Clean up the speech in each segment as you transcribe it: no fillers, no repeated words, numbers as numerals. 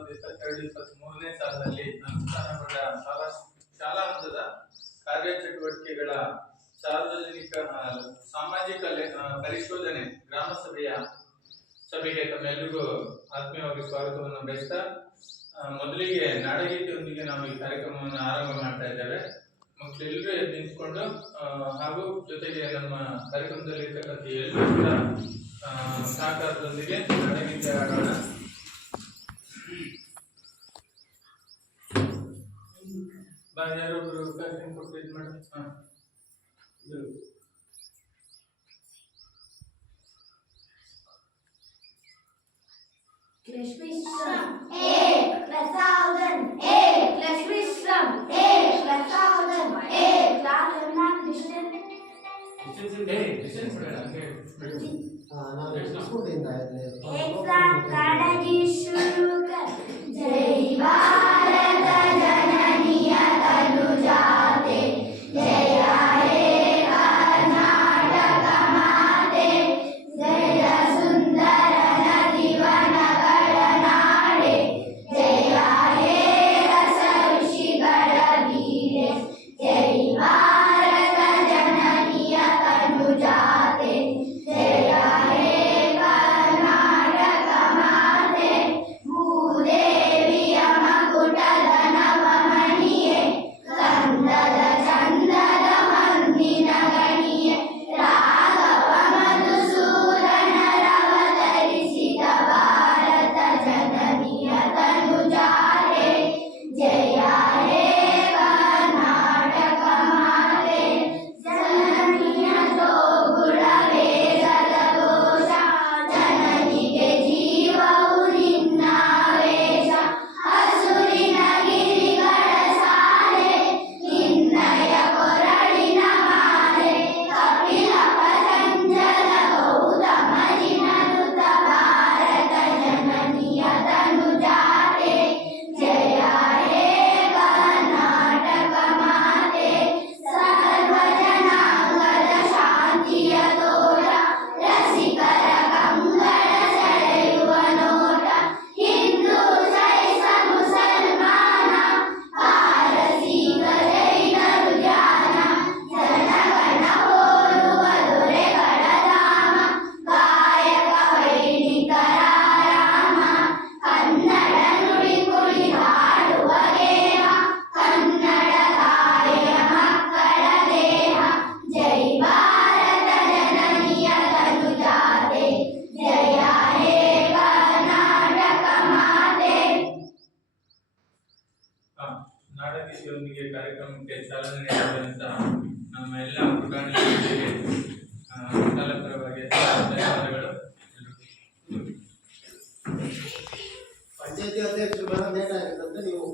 2022-23ನೇ ಸಾಲಿನಲ್ಲಿ ಅನುಷ್ಠಾನಗೊಂಡ ಶಾಲಾ ಹಂತದ ಕಾರ್ಯಚಟುವಟಿಕೆಗಳ ಸಾರ್ವಜನಿಕ ಸಾಮಾಜಿಕ ಪರಿಶೋಧನೆ ಗ್ರಾಮ ಸಭೆಗೆ ತಮ್ಮೆಲ್ಲರಿಗೂ ಆತ್ಮೀಯವಾಗಿ ಸ್ವಾಗತವನ್ನು ಬಯಸ್ತಾ ಮೊದಲಿಗೆ ನಾಡಗೀತೆಯೊಂದಿಗೆ ನಾವು ಈ ಕಾರ್ಯಕ್ರಮವನ್ನು ಆರಂಭ ಮಾಡ್ತಾ ಇದ್ದೇವೆ. ಮಕ್ಕಳೆಲ್ಲರೂ ಎದ್ದು ನಿಂತ್ಕೊಂಡು ಹಾಗೂ ಜೊತೆಗೆ ನಮ್ಮ ಕಾರ್ಯಕ್ರಮದಲ್ಲಿ ಇರ್ತಕ್ಕಂಥ ಎಲ್ಲರೂ ಕೂಡ ಸಹಕಾರದೊಂದಿಗೆ ನಾಡಗೀತೆ ಆಡೋಣ. ಯಾರೊಬ್ರು ಕಾರ್ಯಕ್ರಮ ಕೊಟ್ಟು ಇದು ಮಾಡಿ. लक्ष्मीश्रम एक प्रसादन एक लक्ष्मीश्रम एक प्रसादन एक लालना कृष्ण एक साथ काढ़ी शुरू कर जय भारत जननी तनुजाते जय हे कर्नाटक माते जय सुंदर नदीवन गडनाडे जय हे रस ऋषिगण वीरे जय भारत जननी तनुजाते जय हे कर्नाटक माते भूदेविय मकुटದ ನವಮಣಿಯೇ ಕಂದದ ಚಂದದ ಮಂದಿನ ಗಣಿಯೇ ರಾಘವ ಮಧುಸೂದನರವತರಿಸಿದ ಭಾರತ ಜನನಿಯ ತನುಜಾತೆ ಜಯ ಹೇ ಕರ್ನಾಟಕ ಮಾತೆ ಜನನಿಯ ಜೋಗುಳ ವೇದದ ಘೋಷ ಜನನಿಗೆ ಜೀವವು ನಿನ್ನಾವೇಶ ಹಸುರಿನ ಗಿರಿಗಳ ಸಾಲೆ ನಿನ್ನಯ ಕೊರಳಿನ ಮಾಲೆ ಕಪಿಲ ಪತಂಜಲ ಗೌತಮ ಜಿನನುತ ಭಾರತ ಜನನಿಯ ತನುಜಾತೆ ಜಯ ಹೇ ಕರ್ನಾಟಕ ಮಾತೆ ಸರ್ವ ಜನಾಂಗದ ಶಾಂತಿಯ ತೋಟ ರಸಿಕರ ಕಂಗಳ ಸೆಳೆಯುವ ನೋಟ ಹಿಂದೂ ಸೈಸ ಮುಸಲ್ಮಾನ ಪಾರಸೀಕ ಜೈನರು ಧ್ಯಾನ ಜನಗಣ ಹೋಲುವ ದೊರೆಗಳ ಧಾಮ ಗಾಯಕ ವೈಣಿಕರ ರಾಮ ಕನ್ನಡ ನುಡಿ ಕುಡಿ ಹಾಡುವ ಗೇಹ ಕನ್ನಡ ತಾಯಿಯ ಮಕ್ಕಳ ದೇಹ ಜೈ ಭಾರತ ಜನನಿಯ ತನುಜಾತೆ ಜಯ ಹೇ ಕರ್ನಾಟಕ ಮಾತೆ. ನಾಡಗೀತೆಯೊಂದಿಗೆ ಕಾರ್ಯಕ್ರಮಕ್ಕೆ ಚಾಲನೆ ನೀಡಿದಂತ ನಮ್ಮ ಎಲ್ಲ ಪುಟಾಣಿಗಳಿಗೆ ಪರವಾಗಿ ಧನ್ಯವಾದಗಳು. ಪಂಚಾಯತಿ ಅಧ್ಯಕ್ಷರು ಬಹಳ ಲೇಟ್ ಆಗಿತ್ತಂತ ನೀವು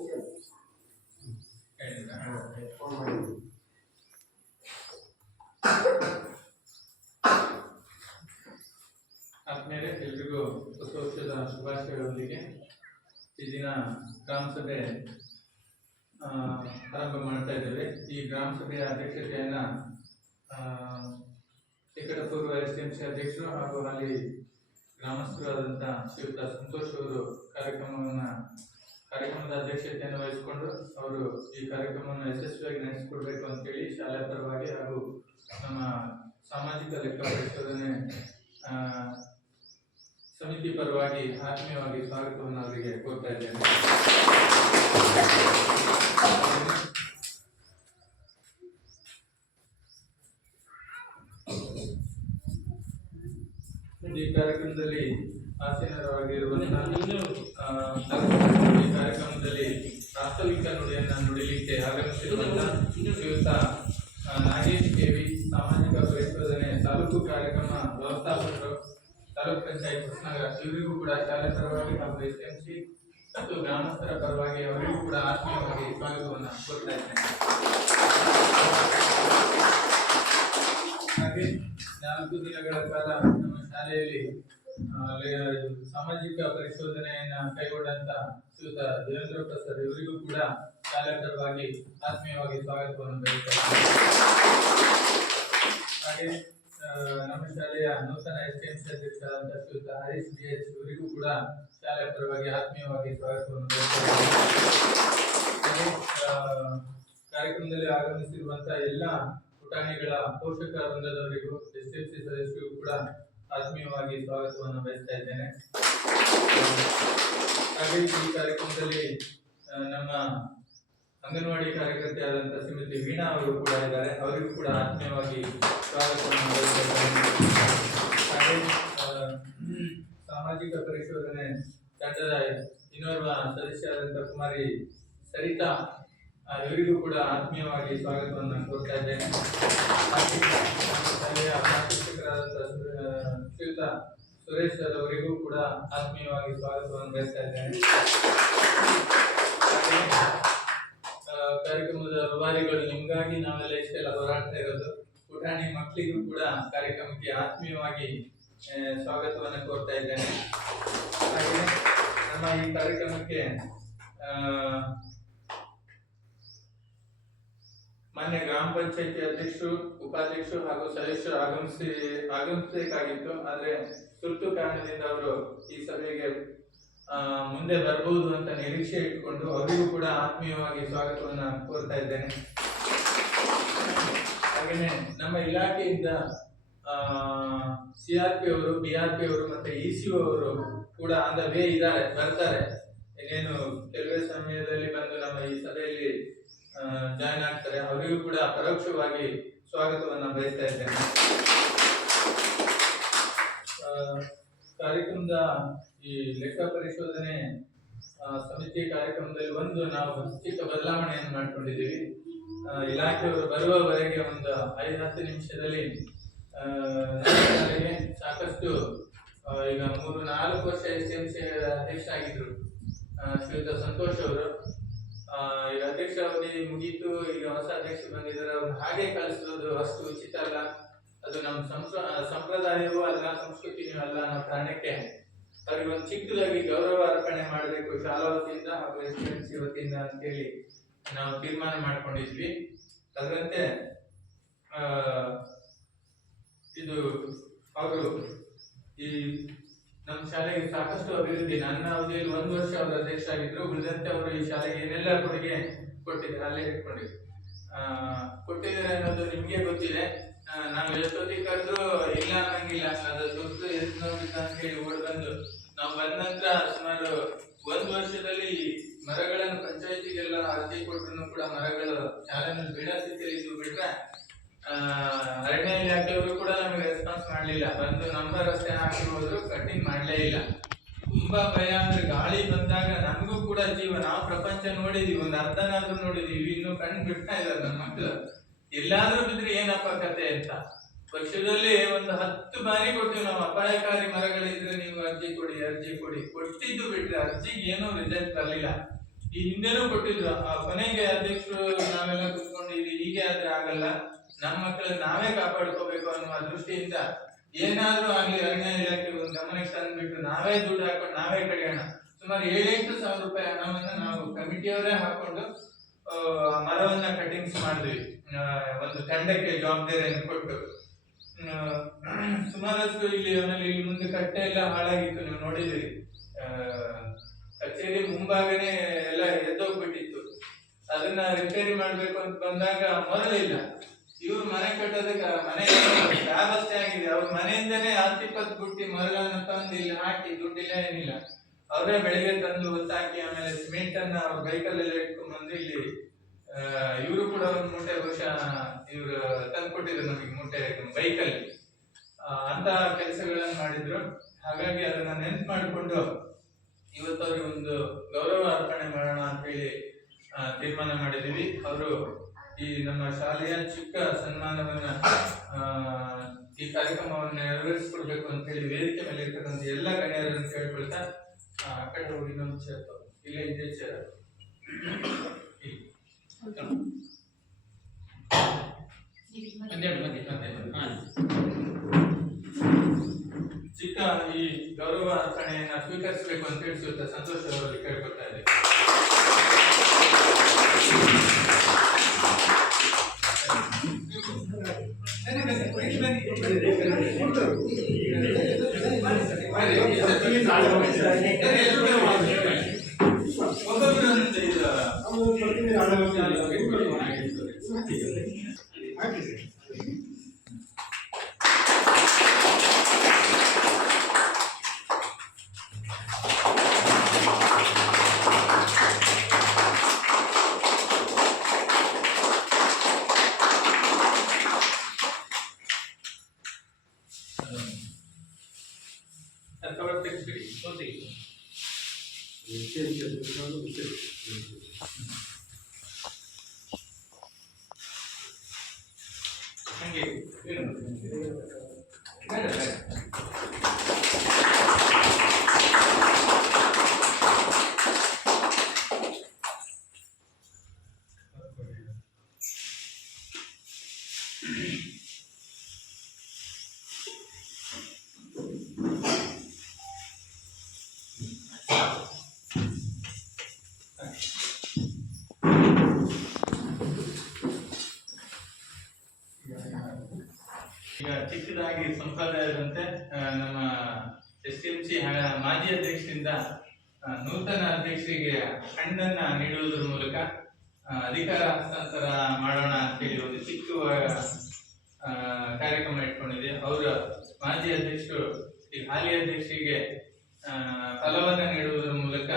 ಹೇಳಿದ್ರಾ? ಫೋನ್ ಮಾಡಿದ್ರಿ. ಆದ್ಮೇಲೆ ಎಲ್ರಿಗೂ ಹೊಸ ವರ್ಷದ ಶುಭಾಶಯಗಳೊಂದಿಗೆ ಈ ದಿನ ಗ್ರಾಮ ಸಭೆ ಆರಂಭ ಮಾಡ್ತಾ ಇದ್ದೇವೆ. ಈ ಗ್ರಾಮ ಸಭೆಯ ಅಧ್ಯಕ್ಷತೆಯನ್ನ ನಿಕಟಪೂರ್ವ SMC ಅಧ್ಯಕ್ಷರು ಹಾಗೂ ಅಲ್ಲಿ ಗ್ರಾಮಸ್ಥರಾದಂಥ ಶ್ರೀಯುತ ಸಂತೋಷ್ ಅವರು ಕಾರ್ಯಕ್ರಮದ ಅಧ್ಯಕ್ಷತೆಯನ್ನು ವಹಿಸಿಕೊಂಡು ಅವರು ಈ ಕಾರ್ಯಕ್ರಮವನ್ನು ಯಶಸ್ವಿಯಾಗಿ ನಡೆಸಿಕೊಡ್ಬೇಕು ಅಂತೇಳಿ ಶಾಲೆ ಪರವಾಗಿ ಹಾಗೂ ನಮ್ಮ ಸಾಮಾಜಿಕ ಲೆಕ್ಕ ಪರಿಶೋಧನೆ ಸಮಿತಿ ಪರವಾಗಿ ಆತ್ಮೀಯವಾಗಿ ಸ್ವಾಗತವನ್ನು ಅವರಿಗೆ ಕೋರ್ತಾ ಇದ್ದೇನೆ. ಈ ಕಾರ್ಯಕ್ರಮದಲ್ಲಿ ಆಸೀನರಾಗಿರುವಂತಹ ಈ ಕಾರ್ಯಕ್ರಮದಲ್ಲಿ ಪ್ರಾಸ್ತಾವಿಕ ನುಡಿಯನ್ನು ನುಡಿಲಿಕ್ಕೆ ಆಗಮಿಸಿರುವಂತಹ ಶ್ರೀಯುತ ನಾಗೇಶ್ ಕೆವಿ ಸಾಮಾಜಿಕ ಪರಿಶೋಧನೆ ತಾಲೂಕು ಕಾರ್ಯಕ್ರಮ ವ್ಯವಸ್ಥಾಪಕರು ತಾಲೂಕು ಪಂಚಾಯತ್ ಹೊಸನಗರ ಇವರಿಗೂ ಕೂಡ ಶಾಲೆ ಪರವಾಗಿ ಹಾಗೂ SMC ಮತ್ತು ಗ್ರಾಮಸ್ಥರ ಪರವಾಗಿ ಅವರಿಗೂ ಕೂಡ ಆತ್ಮೀಯವಾಗಿ ಸ್ವಾಗತವನ್ನು ಕೋರ್ತಾ ಇದ್ದೇನೆ. ಹಾಗೆ 4 ದಿನಗಳ ಕಾಲ ನಮ್ಮ ಶಾಲೆಯಲ್ಲಿ ಸಾಮಾಜಿಕ ಪರಿಶೋಧನೆಯನ್ನ ಕೈಗೊಂಡಂತ ಶ್ರೀಯುತ ದೇವೇಂದ್ರ ಪ್ರಸಾದ್ ಇವರಿಗೂ ಕೂಡ ಶಾಲೆ ಪರವಾಗಿ ಆತ್ಮೀಯವಾಗಿ ಸ್ವಾಗತವನ್ನು ಬಯಸುತ್ತೇನೆ. ಹಾಗೆ ನಮ್ಮ ಶಾಲೆಯ ನೂತನ ಎಸ್ಟಿಎಂ ಅಧ್ಯಕ್ಷರಾದ ಶ್ರೀಯುತ ಹರೀಶ್ BH ಇವರಿಗೂ ಕೂಡ ಶಾಲೆಯ ಪರವಾಗಿ ಆತ್ಮೀಯವಾಗಿ ಸ್ವಾಗತವನ್ನು ಕಾರ್ಯಕ್ರಮದಲ್ಲಿ ಆಗಮಿಸಿರುವಂತಹ ಎಲ್ಲ ಪುಟಾಣಿಗಳ ಪೋಷಕ ವೃಂದದವರಿಗೂ STMC ಸದಸ್ಯರಿಗೂ ಕೂಡ ಆತ್ಮೀಯವಾಗಿ ಸ್ವಾಗತವನ್ನು ಬಯಸ್ತಾ ಇದ್ದೇನೆ. ಹಾಗೆ ಈ ಕಾರ್ಯಕ್ರಮದಲ್ಲಿ ನಮ್ಮ ಅಂಗನವಾಡಿ ಕಾರ್ಯಕರ್ತೆಯಾದಂತಹ ಶ್ರೀಮತಿ ವೀಣಾ ಅವರು ಕೂಡ ಇದ್ದಾರೆ, ಅವರಿಗೂ ಕೂಡ ಆತ್ಮೀಯವಾಗಿ ಸ್ವಾಗತವನ್ನು ಬಯಸ್ತಾ ಇದ್ದೇನೆ. ಹಾಗೆ ಸಾಮಾಜಿಕ ಪರಿಶೋಧನೆ ತಂಡದ ಇನ್ನೋರ್ವ ಸದಸ್ಯರಾದಂತಹ ಕುಮಾರಿ ಸರಿತಾ ಇವರಿಗೂ ಕೂಡ ಆತ್ಮೀಯವಾಗಿ ಸ್ವಾಗತವನ್ನು ಕೋರ್ತಾ ಇದ್ದೇನೆ. ಹಾಗೆ ಶಾಲೆಯ ಪ್ರಾಶಿಕ್ಷಕರಾದಂತಹ ಶ್ರೀಯುತ ಸುರೇಶ್ ಅವರಿಗೂ ಕೂಡ ಆತ್ಮೀಯವಾಗಿ ಸ್ವಾಗತವನ್ನು ಬಯಸ್ತಾ ಇದ್ದೇನೆ. ಕಾರ್ಯಕ್ರಮದ ರೂವಾರಿಗಳು, ನಿಮಗಾಗಿ ನಾವೆಲ್ಲ ಇಷ್ಟೆಲ್ಲ ಹೋರಾಡ್ತಾ ಇರೋದು. ಪುಟಾಣಿ ಮಕ್ಕಳಿಗೂ ಕೂಡ ಕಾರ್ಯಕ್ರಮಕ್ಕೆ ಆತ್ಮೀಯವಾಗಿ ಸ್ವಾಗತವನ್ನು ಕೋರ್ತಾ ಇದ್ದೇನೆ. ಹಾಗೆ ನಮ್ಮ ಈ ಕಾರ್ಯಕ್ರಮಕ್ಕೆ ಮಾನ್ಯ ಗ್ರಾಮ ಪಂಚಾಯತಿ ಅಧ್ಯಕ್ಷರು, ಉಪಾಧ್ಯಕ್ಷರು ಹಾಗೂ ಸದಸ್ಯರು ಆಗಮಿಸಬೇಕಾಗಿತ್ತು. ಆದ್ರೆ ತುರ್ತು ಕಾರಣದಿಂದ ಅವರು ಈ ಸಭೆಗೆ ಮುಂದೆ ಬರಬಹುದು ಅಂತ ನಿರೀಕ್ಷೆ ಇಟ್ಕೊಂಡು ಅವರಿಗೂ ಕೂಡ ಆತ್ಮೀಯವಾಗಿ ಸ್ವಾಗತವನ್ನ ಕೋರ್ತಾ ಇದ್ದೇನೆ. ಹಾಗೇನೆ ನಮ್ಮ ಇಲಾಖೆಯಿಂದ CRP ಅವರು, BRP ಅವರು ಮತ್ತೆ ECO ಅವರು ಕೂಡ ಆನ್ ದ ವೇ ಇದ್ದಾರೆ, ಬರ್ತಾರೆ. ಇನ್ನೇನು ಕೆಲವೇ ಸಮಯದಲ್ಲಿ ಬಂದು ನಮ್ಮ ಈ ಸಭೆಯಲ್ಲಿ ಜಾಯ್ನ್ ಆಗ್ತಾರೆ. ಅವರಿಗೂ ಕೂಡ ಪರೋಕ್ಷವಾಗಿ ಸ್ವಾಗತವನ್ನ ಬಯಸ್ತಾ ಇದ್ದೇನೆ. ಕಾರ್ಯಕ್ರಮದ ಈ ಲೆಕ್ಕ ಪರಿಶೋಧನೆ ಸಮಿತಿ ಕಾರ್ಯಕ್ರಮದಲ್ಲಿ ನಾವು ಚಿಕ್ಕ ಬದಲಾವಣೆಯನ್ನು ಮಾಡ್ಕೊಂಡಿದ್ದೀವಿ. ಇಲಾಖೆಯವರು ಬರುವವರೆಗೆ ಒಂದು 5-10 ನಿಮಿಷದಲ್ಲಿ ಶಾಲೆಗೆ ಸಾಕಷ್ಟು ಈಗ 3-4 ವರ್ಷ STMC ಅಧ್ಯಕ್ಷ ಆಗಿದ್ರು ಶ್ರೀಯುತ ಸಂತೋಷ್ ಅವರು. ಈಗ ಅಧ್ಯಕ್ಷ ಅವಧಿ ಮುಗೀತು, ಈಗ ಹೊಸ ಅಧ್ಯಕ್ಷ ಬಂದಿದ್ದಾರೆ. ಅವ್ರನ್ನ ಹಾಗೆ ಕಳಿಸೋದು ಅಷ್ಟು ಉಚಿತ ಅಲ್ಲ, ಅದು ನಮ್ಮ ಸಂಪ್ರದಾಯವೂ ಅಲ್ಲ, ಸಂಸ್ಕೃತಿನೂ ಅಲ್ಲ ಅನ್ನೋ ಕಾರಣಕ್ಕೆ ಅವ್ರಿಗೆ ಒಂದು ಚಿಕ್ಕದಾಗಿ ಗೌರವ ಅರ್ಪಣೆ ಮಾಡಬೇಕು ಶಾಲಾ ವತಿಯಿಂದ ಹಾಗೂ STMC ವತಿಯಿಂದ ಅಂತೇಳಿ ನಾವು ತೀರ್ಮಾನ ಮಾಡ್ಕೊಂಡಿದ್ವಿ. ಅದರಂತೆ ಇದು ಅವರು ಈ ನಮ್ಮ ಶಾಲೆಗೆ ಸಾಕಷ್ಟು ಅಭಿವೃದ್ಧಿ, ನನ್ನ ಅವಧಿಯಲ್ಲಿ 1 ವರ್ಷ ಅವರು ಅಧ್ಯಕ್ಷ ಆಗಿದ್ರು. ಉಳಿದಂತೆ ಅವರು ಈ ಶಾಲೆಗೆ ಏನೆಲ್ಲ ಕೊಡುಗೆ ಕೊಟ್ಟಿದ್ದಾರೆ ಅಲ್ಲೇ ಇಟ್ಕೊಂಡಿದ್ರು ಕೊಟ್ಟಿದ್ದಾರೆ ಅನ್ನೋದು ನಿಮ್ಗೆ ಗೊತ್ತಿದೆ. ನಾವು ಎಷ್ಟೊತ್ತಿಗೆ ಕರೆದ್ರು ಇಲ್ಲ ಅನ್ನಂಗಿಲ್ಲ, ಅದು ದುಡ್ಡು ಎಷ್ಟು ನೋಡಿಲ್ಲ ಅಂತ ಹೇಳಿ ಓಡ್ ಬಂದು ನಾವು ಬಂದ ನಂತರ ಸುಮಾರು 1 ವರ್ಷದಲ್ಲಿ ಮರಗಳನ್ನು ಪಂಚಾಯತಿಗೆಲ್ಲ ಅರ್ಜಿ ಕೊಟ್ಟರು ಕೂಡ ಮರಗಳು ಶಾಲೆಯಲ್ಲಿ ಬೀಳ ಸ್ಥಿತಿಯಲ್ಲಿ ಇದ್ದು ಬಿಟ್ರೆ ಅರಣ್ಯ ಇಲಾಖೆಯವರು ಕೂಡ ನಮಗೆ ರೆಸ್ಪಾನ್ಸ್ ಮಾಡ್ಲಿಲ್ಲ. ಬಂದು ನಂಬರ್ ಅಷ್ಟೇ ಹಾಕಿ ಹೋದ್ರು, ಕಟಿಂಗ್ ಮಾಡ್ಲೇ ಇಲ್ಲ. ತುಂಬಾ ಭಯ ಅಂದ್ರೆ ಗಾಳಿ ಬಂದಾಗ ನಮಗೂ ಕೂಡ ಜೀವ, ನಾವು ಪ್ರಪಂಚ ನೋಡಿದೀವಿ, ಒಂದು ಅರ್ಧನಾದ್ರೂ ನೋಡಿದೀವಿ, ಇನ್ನು ಕಣ್ಣು ಬಿಡ್ತಾ ಇದ್ದಾರೆ ನನ್ನ ಮಕ್ಕಳು. ಎಲ್ಲಾದ್ರೂ ಬಿದ್ರೆ ಏನಪ್ಪ ಕತೆ ಅಂತ ವರ್ಷದಲ್ಲಿ ಒಂದು 10 ಬಾರಿ ಕೊಟ್ಟಿವಿ ನಾವು. ಅಪಾಯಕಾರಿ ಮರಗಳಿದ್ರೆ ನೀವು ಅರ್ಜಿ ಕೊಡಿ ಕೊಟ್ಟಿದ್ದು ಬಿಟ್ರೆ ಅರ್ಜಿಗೆ ಏನೂ ರಿಸಲ್ಟ್ ಬರಲಿಲ್ಲ. ಈ ಹಿಂದೆನೂ ಕೊಟ್ಟಿದ್ರು. ಕೊನೆಗೆ ಅಧ್ಯಕ್ಷರು ನಾವೆಲ್ಲ ಕುತ್ಕೊಂಡಿದ್ವಿ, ಹೀಗೆ ಆದ್ರೆ ಆಗಲ್ಲ, ನಮ್ಮ ಮಕ್ಕಳನ್ನ ನಾವೇ ಕಾಪಾಡ್ಕೋಬೇಕು ಅನ್ನುವ ದೃಷ್ಟಿಯಿಂದ ಏನಾದ್ರೂ ಆಗ್ಲಿ ಅರಣ್ಯ ಇಲಾಖೆ ಒಂದು ಗಮನಕ್ಕೆ ತಂದ್ಬಿಟ್ಟು ನಾವೇ ದುಡ್ಡು ಹಾಕೊಂಡು ನಾವೇ ಕಡಿಯೋಣ. ಸುಮಾರು 7-8 ಸಾವಿರ ರೂಪಾಯಿ ಹಣವನ್ನ ನಾವು ಕಮಿಟಿಯವರೇ ಹಾಕೊಂಡು ಮರವನ್ನ ಕಟಿಂಗ್ಸ್ ಮಾಡಿದ್ವಿ. ಒಂದು ತಂಡಕ್ಕೆ ಜವಾಬ್ದಾರಿಯನ್ನು ಕೊಟ್ಟು ಸುಮಾರಷ್ಟು ಇಲ್ಲಿ ಮುಂದೆ ಕಟ್ಟೆ ಎಲ್ಲ ಹಾಳಾಗಿತ್ತು, ನೀವು ನೋಡಿದಿರಿ. ಕಚೇರಿ ಮುಂಭಾಗನೇ ಎಲ್ಲ ಎದ್ದೋಗ್ಬಿಟ್ಟಿತ್ತು. ಅದನ್ನ ರಿಪೇರಿ ಮಾಡ್ಬೇಕು ಅಂತ ಬಂದಾಗ ಮರಳಿಲ್ಲ. ಇವ್ರು ಮನೆ ಕಟ್ಟೋದಕ್ಕೆ ಮನೆ ಸ್ಲ್ಯಾಬ್ ಅಷ್ಟೇ ಆಗಿದೆ. ಅವ್ರ ಮನೆಯಿಂದನೇ 10-20 ಬುಟ್ಟಿ ಮರಳನ್ನ ತಂದು ಇಲ್ಲಿ ಹಾಕಿ, ದುಡ್ಡಿಲ್ಲ ಏನಿಲ್ಲ, ಅವರೇ ಬೆಳಿಗ್ಗೆ ತಂದು ಹೊತ್ತಾಕಿ ಆಮೇಲೆ ಸಿಮೆಂಟ್ ಅನ್ನ ಅವ್ರ ಬೈಕಲ್ಲೆಲ್ಲ ಇಟ್ಕೊಂಡ್ ಬಂದು ಇಲ್ಲಿ ಇವರು ಕೂಡ ಒಂದು ಮೂಟೆ ಬಹುಶಃ ಇವ್ರು ತಂದು ಕೊಟ್ಟಿದ್ರು ನಮಗೆ ಮೂಟೆ ಬೈಕಲ್ಲಿ. ಅಂತ ಕೆಲಸಗಳನ್ನ ಮಾಡಿದ್ರು. ಹಾಗಾಗಿ ಅದನ್ನ ನೆನ್ಪು ಮಾಡಿಕೊಂಡು ಇವತ್ತು ಅವ್ರಿಗೆ ಒಂದು ಗೌರವ ಅರ್ಪಣೆ ಮಾಡೋಣ ಅಂತ ಹೇಳಿ ತೀರ್ಮಾನ ಮಾಡಿದೀವಿ. ಅವರು ಈ ನಮ್ಮ ಶಾಲೆಯ ಚಿಕ್ಕ ಸನ್ಮಾನವನ್ನ ಈ ಕಾರ್ಯಕ್ರಮವನ್ನು ನೆರವೇರಿಸಿಕೊಡ್ಬೇಕು ಅಂತ ಹೇಳಿ ವೇದಿಕೆ ಮೇಲೆ ಇರ್ತಕ್ಕಂಥ ಎಲ್ಲ ಗಣ್ಯರನ್ನು ಕೇಳ್ಕೊಳ್ತಾ ಆ ಕಡೆ ಹೋಗಿ ಇನ್ನೊಂದು ಚೇರ್ ಇಲ್ಲೇ ಇದೇ ಚೇರ್ ಚಿಕ್ಕ ಈ ಗೌರವ ಅರ್ಪಣೆಯನ್ನ ಸ್ವೀಕರಿಸಬೇಕು ಅಂತ ಹೇಳಿ ಸಂತೋಷ ಅವರಲ್ಲಿ ಕೇಳ್ಕೊಳ್ತಾ ಇದ್ದೇವೆ. ಬನ್ನಿ ಕವರ್ ತೆಗೆಸ್ಬಿಡಿ ಸೋತಿ ಹಂಗೆ ಏನು? ಬೇಡ, ಬೇಡ. ಈಗ ಚಿಕ್ಕದಾಗಿ ಸಂಪ್ರದಾಯದಂತೆ ನಮ್ಮ SMC ಮಾಜಿ ಅಧ್ಯಕ್ಷರಿಂದ ನೂತನ ಅಧ್ಯಕ್ಷರಿಗೆ ಹಣ್ಣನ್ನ ನೀಡುವುದರ ಮೂಲಕ ಅಧಿಕಾರ ಹಸ್ತಾಂತರ ಮಾಡೋಣ ಅಂತೇಳಿ ಒಂದು ಚಿಕ್ಕ ಕಾರ್ಯಕ್ರಮ ಇಟ್ಕೊಂಡಿದೆ. ಅವರ ಮಾಜಿ ಅಧ್ಯಕ್ಷರು ಈ ಹಾಲಿ ಅಧ್ಯಕ್ಷರಿಗೆ ಫಲವನ್ನ ನೀಡುವುದರ ಮೂಲಕ